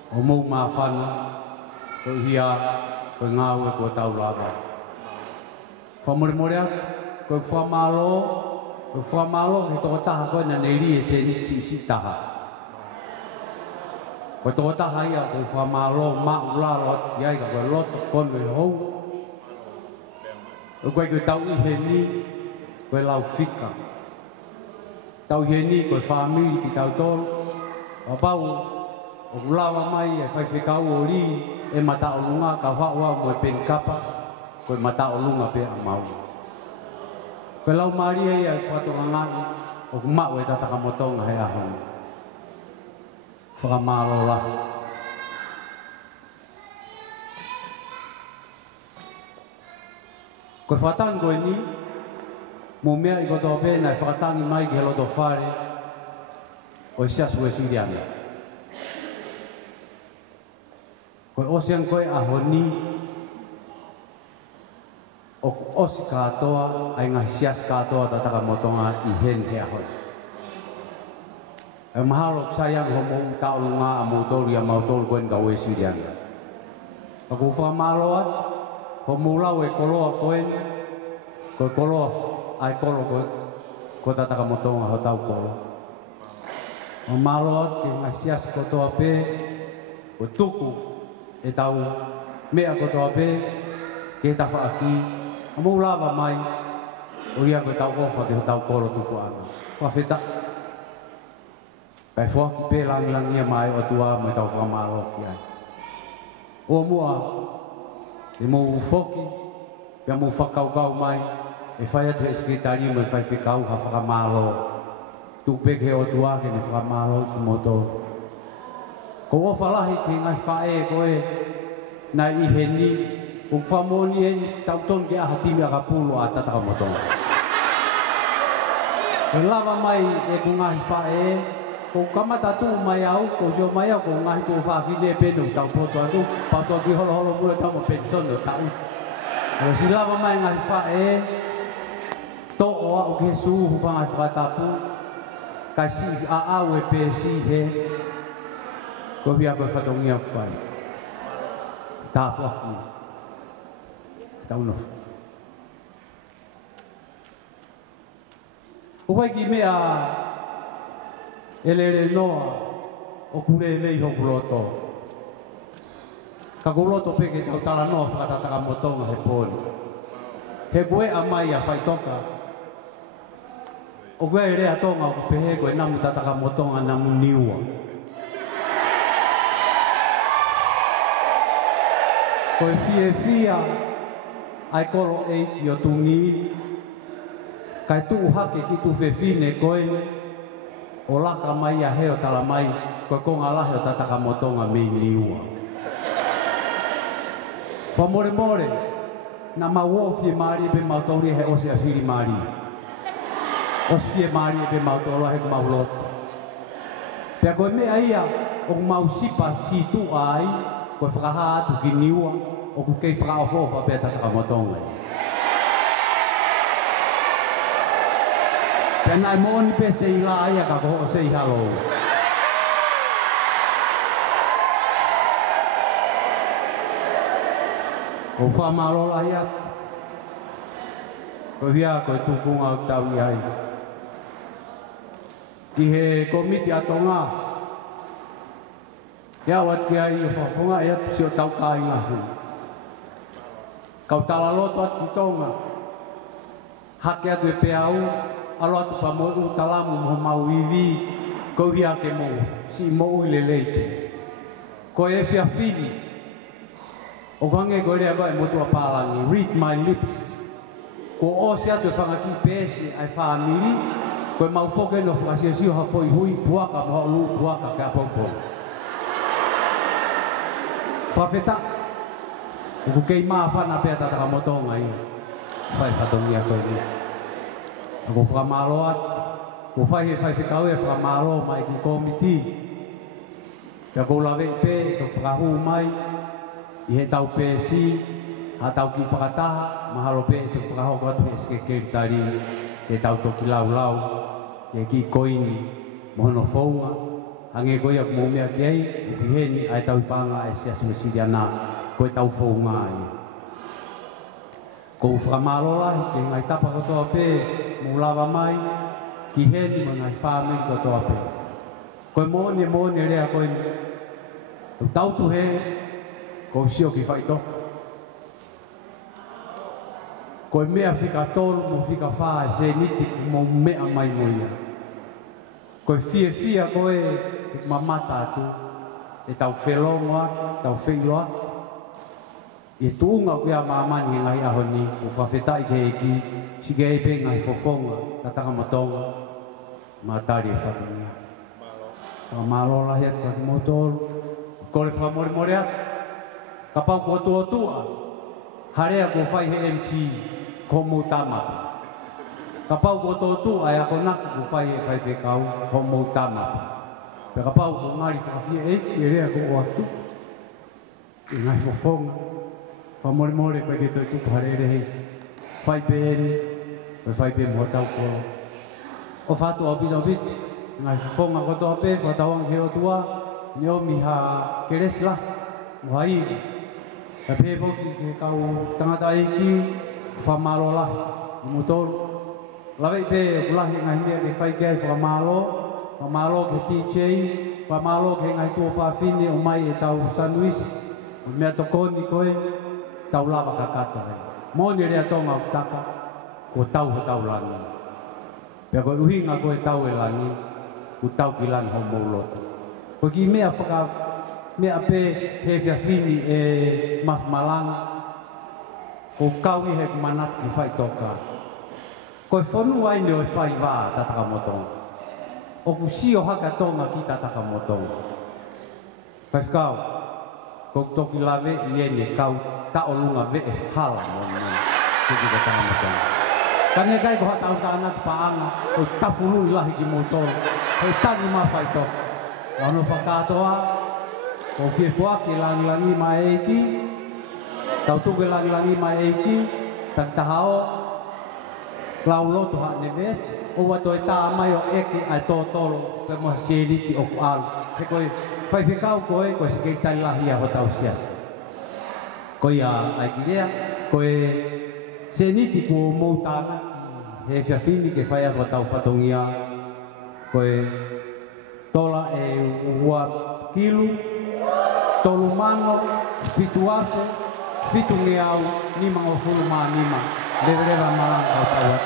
o mou mā whanu, ko hia, ko ngāu e ko tau lava. Whamore atu, ko whamalo, he toko taha koe na neiri e se niksi isi taha. Ko toko taha ia, ko whamalo, maularo atu, iai ka koe loto, kono e hou. Ko koe tau i he ni, koe lau whika. Tau i he ni, koe whamiri ki tau tolu, wapau, o kulawa mai e whaiwhikau o ri e mata o lunga ka whaua mo e penkapa ko e mata o lunga pe a mau. Koe lau maria ia e whatonga ngai o kumau e tataka motonga he ahon. Whakamalo la. Koe whatang koe ni mo mea i koto pēna e whakatangi mai ki he loto whare o i siasu e siriana. Koe osiang koe ahoni o osi katoa ai ngahi sias katoa tataka motonga i hen he ahoni. E mahalo sayang ho mou taulunga a moutori a mautori koen ka ue sirianga. Ako whamaloa ho mou lau e koloa koen koe koloa ai kolo koe ko tataka motonga ho tau kolo. O maloa ke ngahi sias kotoa pe o tuku e tau mea kotoa pe ke ta whaaki a mou lava mai o ia ko tau ofa ke tau kolo tuku ana fa feta kai fo ki pe lang ia mai o tua mai tau fa malo ki ai o mua e mo foki pe mo fa kau mai e fai ate sekretari mai fai fikau ha fa malo tu pe ke o tua ke ne fa malo ki moto ko o fa lahi ki ngai fa e ko e na i heni o fa moni e tau ton ke a hati me ka pulo ata ta moto e lava mai e ku ngai fa e ko kamata tu mai au ko jo mai au ko ngai ko fa file pe no tau poto atu pa to ki holo holo mure tau pension no tau o si lava mai ngai fa e to o au ke su hu fa ngai fa tapu ka si a au e pe si he ko via ko fa tongia fa ta fa tau no o vai ki mea ele noa o kure vei ho kuloto ka kuloto peke tau tala noa whakataka motonga he poni he koe a mai a whai toka o koe rea tonga o kupehe koe namu tataka motonga namu niua koe fia ai kolo eiki o tungi kai tu hake ki tu fefine koe o laka mai a heo tala mai koe konga lahe o tataka motonga mei liua. Pa more na mawofie maari pe mautori he ose a firi maari. Osfie maari pe mautori he kumauloto. Pea koe mea ia o kumausipa si tu ai koe whakaha atu ki niua o kukei whakaofofa pe tataka motonga. Pena e mooni pe se i la aia ka koho se i halo. O wha marola ia. Ko hia koe tukunga o tau i ai. Ki he komiti atonga. Ia wat ki ai o whafunga ia si o tau kai ngahi. Kau tala loto at ki tonga. Hake atu e pe au. Alo atu pa mo u talamu mo mau iwi ko hia ke mo si mo i le leite ko e fia fili o vange ko le vai mo tu palangi read my lips ko o se atu fanga ki pesi ai family ko mau foke no fasi si ha foi hui puaka mo lu puaka ka popo profeta ko ke ma fa na pe ta mo tonga i fai fatongia ko ni ako whamaloa, ko whai whikau e whamalo mai ki komiti. Kia kou lawe pe, ko whakahu mai, i he tau pesi, ha tau ki whakataha, mahalo pe, te whakahoko atu he skekeri tari, te tau toki lau, ke ki koini, mohono whaunga, hange koia ku mōmea ki ei, upi heni, ai tau ipanga e sia sumisiri ana, koe tau whaunga ai. Ko whamalola, ke ngai tapa kotoa pe, mulawa mai, ki heni ma ngai whamiri kotoa pe. Koe mōne rea koe, tautu he, ko sio ki whaitoko. Koe mea whika tolu, mo whika whae, se niti mo mea mai moia. Koe fia koe, e mamata atu, e tau whelongo aki, tau whilo aki. I tuunga o kia maamani ngai ahoni, o whawhetai ke eki, si ke epe ngai fofonga, tataka matonga, matari e whatungia. Ka malola hea te kati motoru, kore whamore atu, ka pau kua tua, harea ko whai he MC, ko mutama. Ka pau kua tua, e ako naku ko whai he whai whekau, ko mutama. Pe ka pau ko ngari whakawhia eki, e rea ko o atu, e ngai fofonga. Whamore koe ke toi tuku harere hei. Whai pēni, whai pēni mua tau koro. O whātua o bita, ngai whonga kotoa pē, whatawang he o tua, ni omi ha keresla, uha iri. Ka pē poki ke kau tangata eiki, whamalo lahi, i mutoru. Lawei pē, kulahi ngai mea ke whai kai whamalo ke TJ, whamalo ke ngai tua whawhine o mai e tau sandwich, mea tokoni koe, tau lava ka kata rei. Mōni rea tonga o taka, ko tau langi. Pea ko uhinga ko e tau e langi, ko tau ki lan ho mauloto. Ko ki mea pe he whiawhini e mafmalanga, ko kaui he manat ki whai toka. Ko e whonu ai neo e whai wā tataka motonga. O ku sio haka tonga ki tataka motonga. Pai whakau, ko toki lawe i ene kau ta o lunga ve e hala mona ki tataka motonga. Kane kai ko hatau tāna ki paanga, o tafuru i lahi ki motoro, hei tangi ma whai toka. Ano whakatoa, ko whiewhua ki langi ma eiki, tau tuke langi ma eiki, tak tahao, lau loto ha neves, o wato e tā mai o eke ai tōtoro, pe moha sieriti o ku alu. He koe, whai whikau koe, koe se kei tai lahi a hotau sias. Koe a ai kirea, koe seniti ku o mou tāna, he whiawhini ke whai a hotau whatongia, koe tola e ua kilu, tolu mano, fitu afe, fitu ngeau, nima o fulu maa nima, lewa malang kau tawat.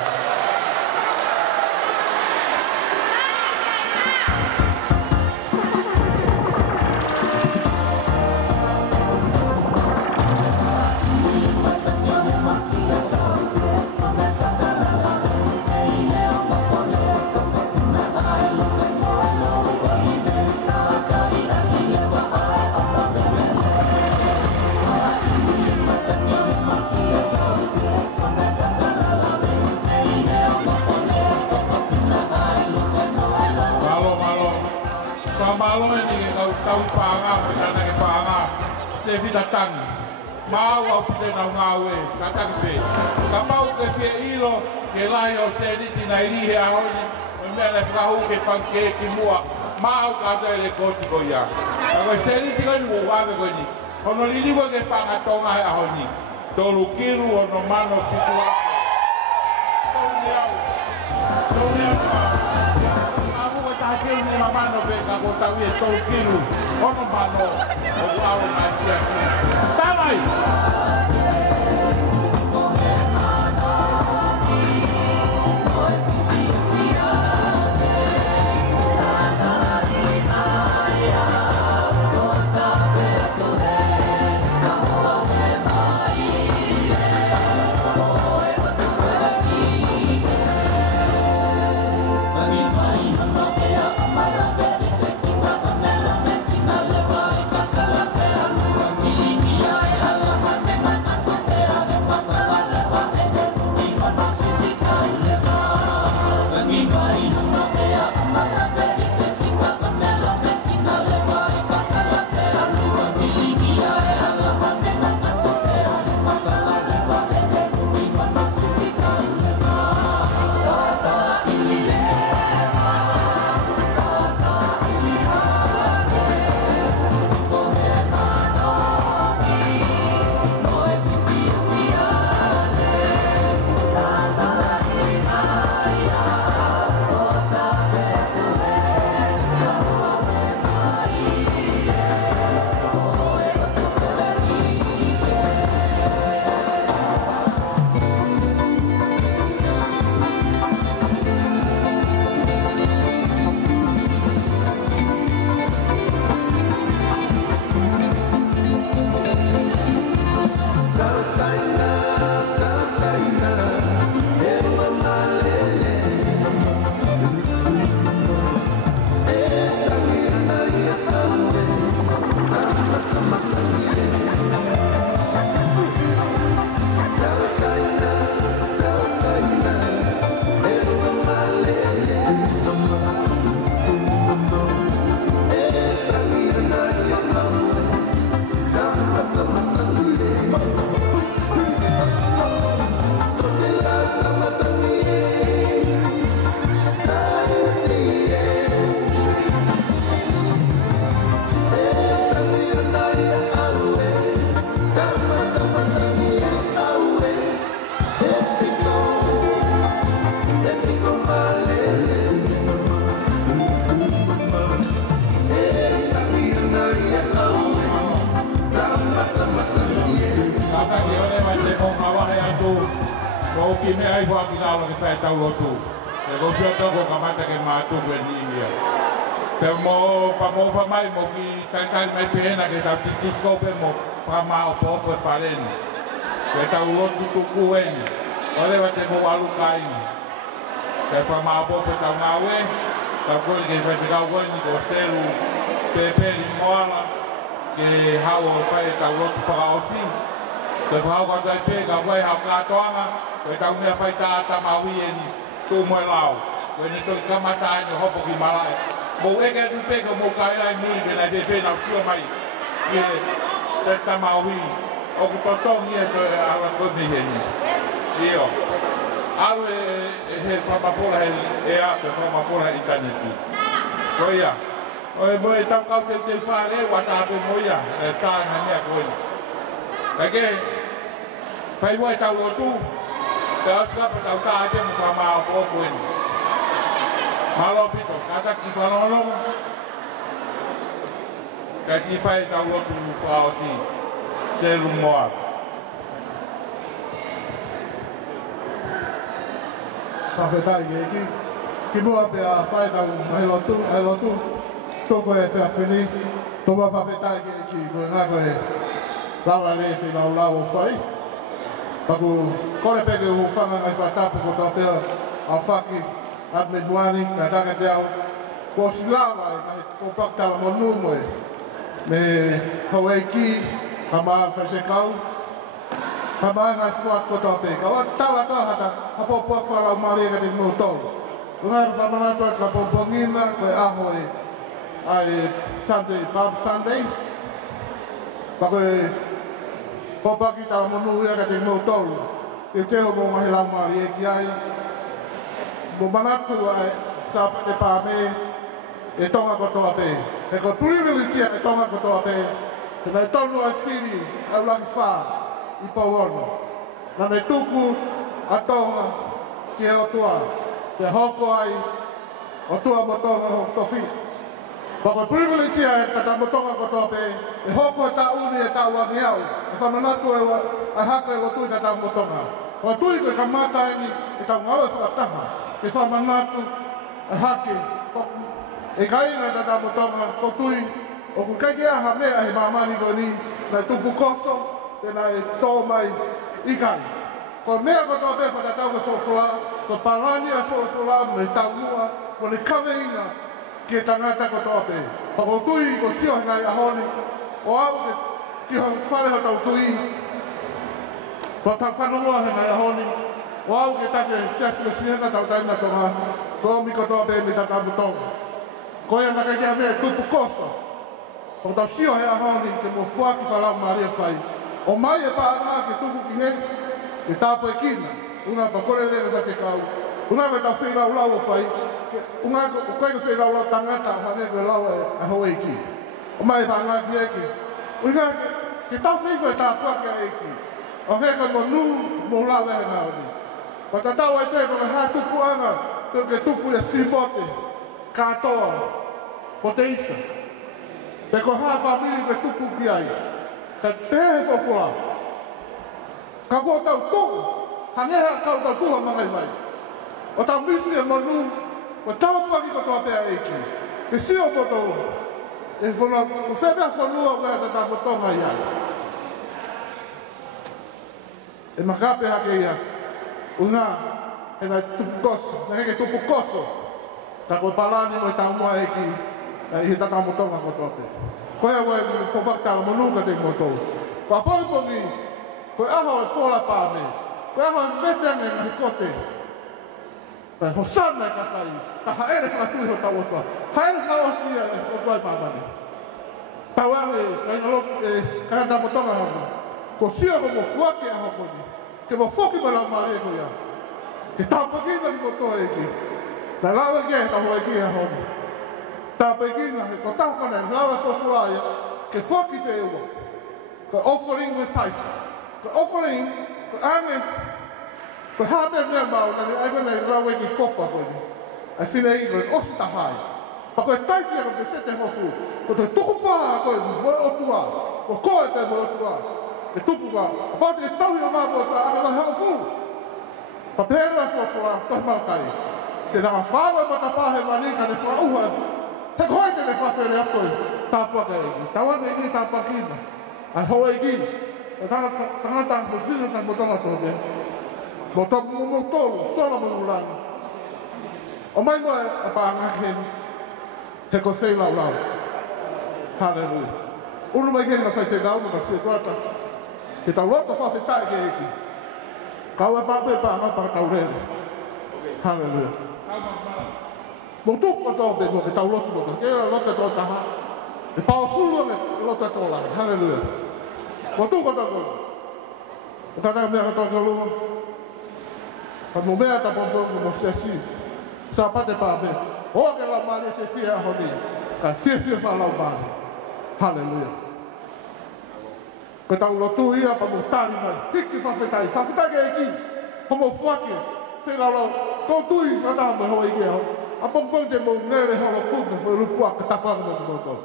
Tau pāngā, pētana ke pāngā, se whita tangi. Māu au pite nau ngāue, ka tangi pē. Ka mau ke pē ilo, ke lai o se niti nai rihe ahoni, o mea ne whahu ke panke ki mua, māu kātou ele kōti ko ia. Ka koe se niti koni wo wāwe koni, hono liliwa ke pāngā tonga he ahoni, tolu kiru o no mano pitu ake. Tolu ni au, tolu ni au. Keu ni mamano pe ka ko tawi e tau kiru ono mano o wao mai sia tamai Amala Mau ki me ai wha ki nao ke whai tau lotu. E ko fia toko ka mata ke mātuku e ni ingia. Pe mo pa mo wha mai mo ki tai mai pehena ke tau tiskope mo wha mao popo e whareni. Ke tau lotu tuku eni. Ole wa te mo alu kainga. Ke wha mao popo e tau ngawe. Tau koi ke whai te kau koi ni ko seru peperi moala. Ke hao whai tau lotu whakaosi. Ke whao ka tai pe ka whai hao kātoanga. Ke tau mea whai tāta maui eni. Tu moe lau. Koe ni toi kamata ai no hopo ki marae. Mo eke tu peka mo kai ai muli ke nai te whenau sua mai. Ie te tamauhi. O ku totongi e toi awa koni heni. Io. Alu e he whamapora e a te whamapora interneti. Koe ia. Oe mo e tau kau te whare wata atu mo ia. E tāna nia koe. Eke. Whai moe tau lotu. Te askapa tau tā te mo whamao o koe ni. Malo pito, kata ki whanonong. Ka ki whai tau lotu whao si. Seru moa. Whawhetai ke eki. Ki mua pe a whai tau mai lotu. Toko e whiawhini. Toma whawhetai ke eki. Koe ngā koe laura le whinau lau o whai. Paku kore peke u whanga ngai whatapu ko tau pēra a whaki. At me buani, ka taka te au. Ko silawa e kai ko paktala mo numoe. Me hawai ki, ka maa whaise kau. Ka maa ngai whaat ko tau pēka. O tala tau hata, hapo puak wharau maria ka te mou tau. Ungai ka whamanatua ka pompongina, koe aho e. Ai Sunday, Bob Sunday. Pa koe popaki tala mo numoe ka te mou tau. E teo mo mahi lau maria ki ai. Mo manatu ai sa te pāme e tonga kotoa pē. E ko privilegia e tonga kotoa pē. Te nei tonu ai whiri au laki whā i pauono. Nā nei tuku a tonga ki e o tua. Te hoko ai o tua mo tonga o tofi. Pa ko privilegia e tata mo tonga kotoa pē. E hoko e ta uni e ta uangi au. E whamanatu e a haka e o tui tata mo tonga. O tui koe ka mata eni e tau ngau e whakatama. E whamanatu a hake. E kaina tata mo tonga ko tui. O ku kai aha mea he mamani ko ni. Nai tupu koso. Te nai tō mai ikai. Ko mea ko tō pefa ta tau ka whofula. Ko parani a whofula me tau mua. Ko ne kawe inga ki e tangata ko tō pe. Ko tui ko sio he ngai ahoni. O au ke ki ho whare ho tau tui. Ko tau whanongoa he ngai ahoni. O au ke take siasi o sinena tau taina tonga. Ko mi ko tō pe mi tata mutonga. Ko ia naka kia mea tupu koso. O tau sio he ahoni ke mo fuaki whalau maria whai. O mai e pāna ke tuku ki he. Ke tāpo e kina. Unga pa kore rere ta se kau. Unga me tau whenau lau o whai. Unga koe ko whenau lau tangata. Hane koe lau e hoa e ki. O mai e pāna ki e ki. Unga ke tau whiwha e tāpua ki e ki. O heka mo nu mo lau e ngā oni. O ta tau ai te ko ha tupu anga. Ko ke tupu e simote. Katoa. Po te isa. Te ko haa whamiri ke tuku ki ai. Ka pehe whawhura. Ka kua tau tuku. Hangeha kau tau tuha mangai mai. O tau misi e monu. O tau paki ko toa pēa eiki. Ke sio poto. E whuna. O whebea whanua wea te tau tonga ia. E makape hake ia. Unga. E nai tupu koso. Nai heke tupu koso. Ka koe palani mo i tau mua eiki. I tata motonga ko tote. Koe awa e popak tala monuka te motou. Ko apoi pongi, koe aho e whola pāme. Koe aho e vetenge ngahi kote. Koe hosana e katai. Ta haere whakatui ho tau otua. Haere whaosia e otua e pāmane. Tau awe, kai nalok e kata motonga hama. Ko sia ko mo fuake aho koni. Ke mo fuaki ma lau maare ko ia. Ke tau pakina ki motoa eki. Na lau e kia e tau eki aho ni. Tāpai kina he ko tākana e lawa whawhuraia ke whaki te ewa. Ko offering with tithe. Ko offering, ko ane, ko hāpe mea mau nani aiwa nei rawe ki kopa koe ni. Ai whine i koe osi ta hai. Pa koe taiwhia ko te sete hofu. Ko te tuku paha koe moe otua. Ko koe te moe otua. Ke tupu ka. A pāti ke tauhi o māpua ka ake mai hofu. Papela soa to malkai. Te na fava mata pahe manika de fa uha. Te koi te le fa le apo. Tapa ka egi. Tawa ne egi tapa kina. Ai ho egi. Tanga tang posino tang botonga to de. Botom mo tolo solo mo ulang. O mai mo apa ngaken. Te ko sei lau lau. Hallelujah. Unu mai gen sai se lau ma se tuata. Ke tau loto fa se tai ke egi. Kau apa pa tau rele. Hallelujah. Montuk ko to be ko tau loto ko. Ke loto to ta. E pa sulu me loto to la. Hallelujah. Montuk ko to ko. Kada me ka to ko lu. Pa mo me ata po mo se si. Sa pa te pa be. O ke la mali se si a honi. Ka si sa la ba. Hallelujah. Kata ulo tu ia pa mutari mai. Hiki whawhetai. Whawhetai ke eki. Homo whake. Se lau tō tui kata mai hoa ike hau. A pongpong te mou nere hau puka whai rupua ka tapanga mo te motor.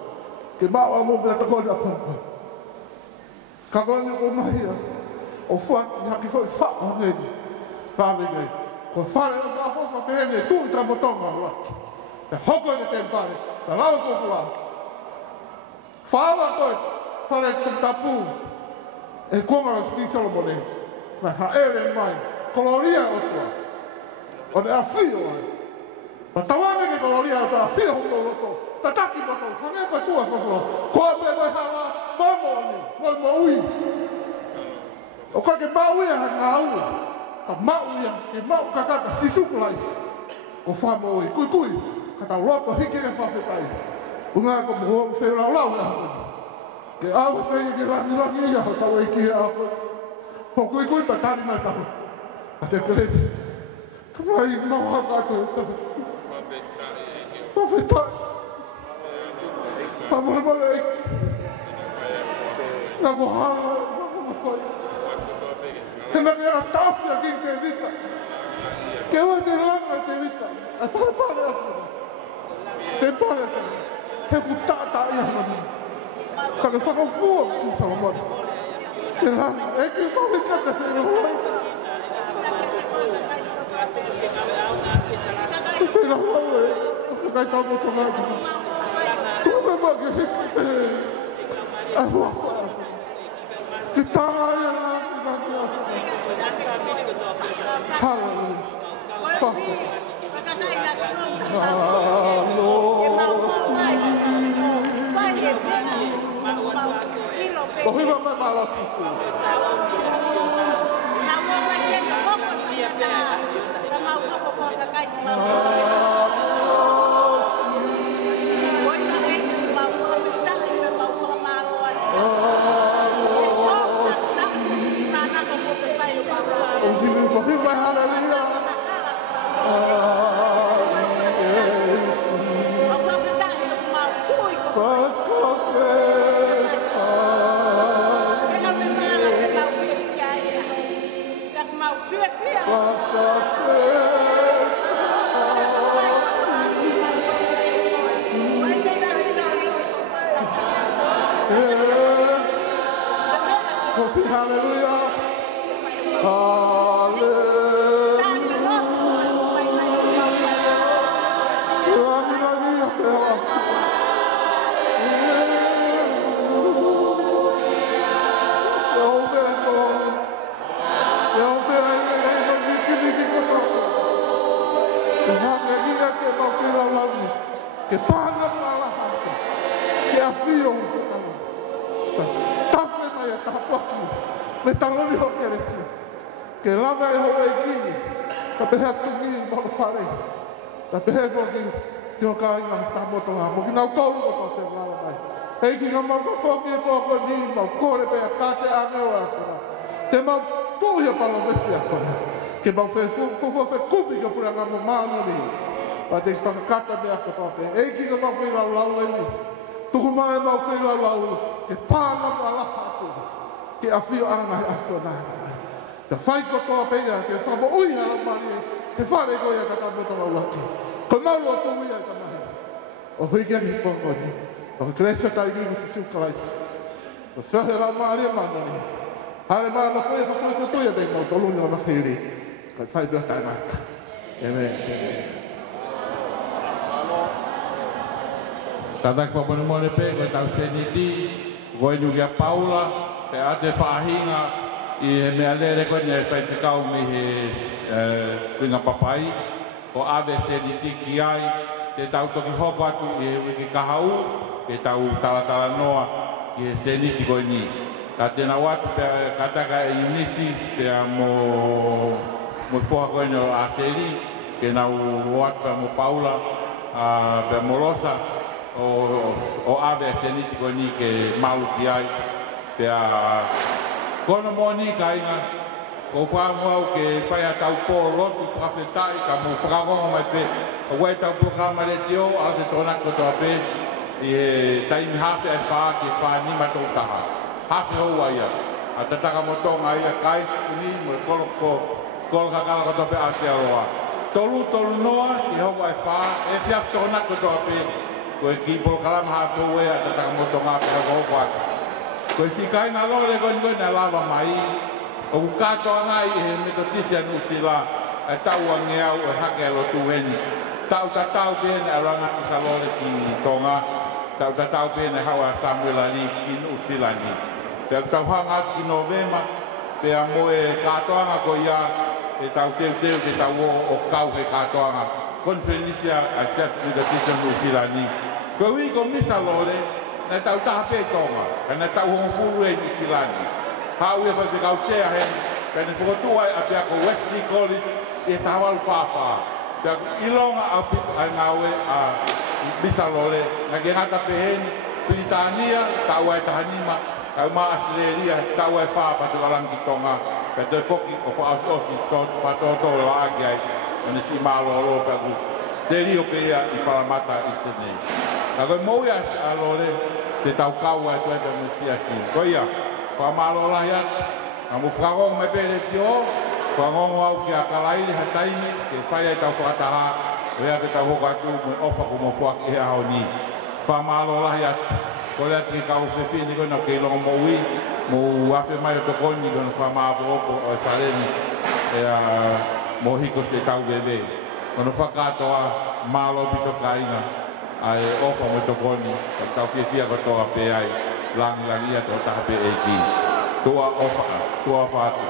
Ke maua mo mea takoni a pongpong. Ka koni o mahia. O whake haki whai whaka hangeni. Rāwe kei. Ko whare o whawhawha te hene tui ta motonga waki. Te hoko ne te mpare. Ta lau sofua. Whawa koe. Whare te tapu. E konga o Steve Solomon e. Mai haere mai. Koloria o tua. O ne awhio ai. Ma tawane ke koloria o tua awhio hongo roto. Ta taki moto. Hangepa tua whawhua. Koa me mai hawa. Mamoni. Moi mo ui. O koe ke mauia ha ngā ua. Ta mauia. Ke mau kakaka sisukulaisi. Ko whamo ui. Kui kui. Ka tau roto hiki e whawhetai. Unga ko mo whewrau lau e hapuni. Ke au kei ke rangi ia ho tau e ki a koe. Ho kui pa tari mai tahu. A te keleti. Ka mai mau haka koe tahu. Mawhetai. Pamole mole eki. Nga ko hanga. Nga ko mawhai. He na mea tawhia ki te vita. Ke ua te ranga te vita. A pare asana. Te pare asana. He ku tata ia mani. Ka le whakawhua ki Salomoni. Te ranga, e ki mawi kata se rohoi. Se rohoi e, o kai tau moto nai. Tūme maki hiki te he. A hua whaasa. Ki tanga ia ngā ki maki asa. Hallelujah. Pako. O hiwa mai mala susu. O hiwa hallelujah. Hallelujah. Que paga para la gente, que así yo tafe mai tapuaki, me taloni ho keresi, que lava e ho eikini, ka peha tuki mo fare, ka peha foki ki o ka inga tamoto ha, mo ki nau tolu ko te lava mai. Eiki nga mau ka foki e toko ni, mau kore peha kate aneo asura, te mau tuhi palo mesi asura, que mau fe fufo fe kubi ka pura nga mo manu ni. Pa te whakakata me ako tope. Eiki ka mau whirau lau e ni. Tuku mai mau whirau lau ke pāna mo alaha atu. Ke a whio anga he aso nāna. Ka whai ko toa peia, ke whamo ui hala mani e, ke whare koia ka tamoto lau laki. Ko mau o tu ui ai ka mahi. O hui kia ki pongo ni. O ka kresa kai ni si sukalaisi. O whiahe lau mani e mana ni. Hare mana whae whae tutuia te mau toluni o na hiri. fai due stai ma. Tadak fa pono mole pe ko tau seniti, ko nu ya Paula, pe ate fahinga I me alere ko ne fai te kau mi he pinga papai, o ave seniti ki ai, te tau toki hoko atu I wiki kahau, te tau tala noa ki he seniti ko ni. Ka tēnā watu pe kataka e unisi pe mo foha koe no a seri, ke nau watu pe mo Paula, pe mo Rosa, o ave seniti ko ni ke mau ki ai, pe kono mo ni ka inga, ko whaamua ke whai a tau pō rotu whawhetai, ka mo whakarongo mai pe, o wai tau pukama le tio, a te tōna kotoa pe, I he taimi hawhi ai whaa ke whaa ni matou taha. Hawhi hou ai a. A tataka mo tonga ia kai, kuni, mo kolo kakala kotoa pe a te aroa. Tolu noa, ki hou ai whaa, e whiaf tōna kotoa pe, ko e ki polo kalama hawhi hou ai a tataka mo tonga pe a hou whaka. Ko e si kai ngā lore koe na lava mai, o katoa ngai he metotisia nusila, e tau a ngeau e hake alo tu heni. Tau pēne a ranga ki sa lore ki tonga, tau pēne hawa Samuel Ali ki nusila ni. Tau hanga ki Novema, pe a mo e katoanga ko ia, e tau teu te tau o kau he katoanga. Konferenisia a sias metotisia nusila ni. Ko ui ko misa lore, na tau taha pē tonga, ka na tau hongo furu e ni silani. Hau ia whai te kau sea he, ka ni whakatua a pia ko Wesley College e tawalu whawha. Pia ilonga au pitu ai ngawe a Bisalole, na ke ngata peheni, Britania, tau ai tahanima, kau maa Australia, tau ai whawha tu alangi tonga, ka te whoki o whaasosi whatoto o agi ai, ane si maalolo pia ku, te rio pia I whalamata I Sydney. Ka koe moui a lore, te tau kau ai tu eka musia si. Ko ia, whamalo lahi atu, na mu whakagong mai pere ki o, whakagong au ki a kalaili ha taimi, ke whai ai tau whakataha, rea ke tau hoko atu, me ofa ko mo whaki he aho ni. Whamalo lahi atu, ko lea ki kau whiwhini koe na ke longo moui, mo afe mai o tokoni koe na whamabo opo o e whareni, e a mo hiko se tau bebe. Kono whakatoa, malo bito kainga, ai ofa mo tokoni, tau whiwhia katoa pe ai, lang langia to taha pe eiki. Tua ofa, tua whatu.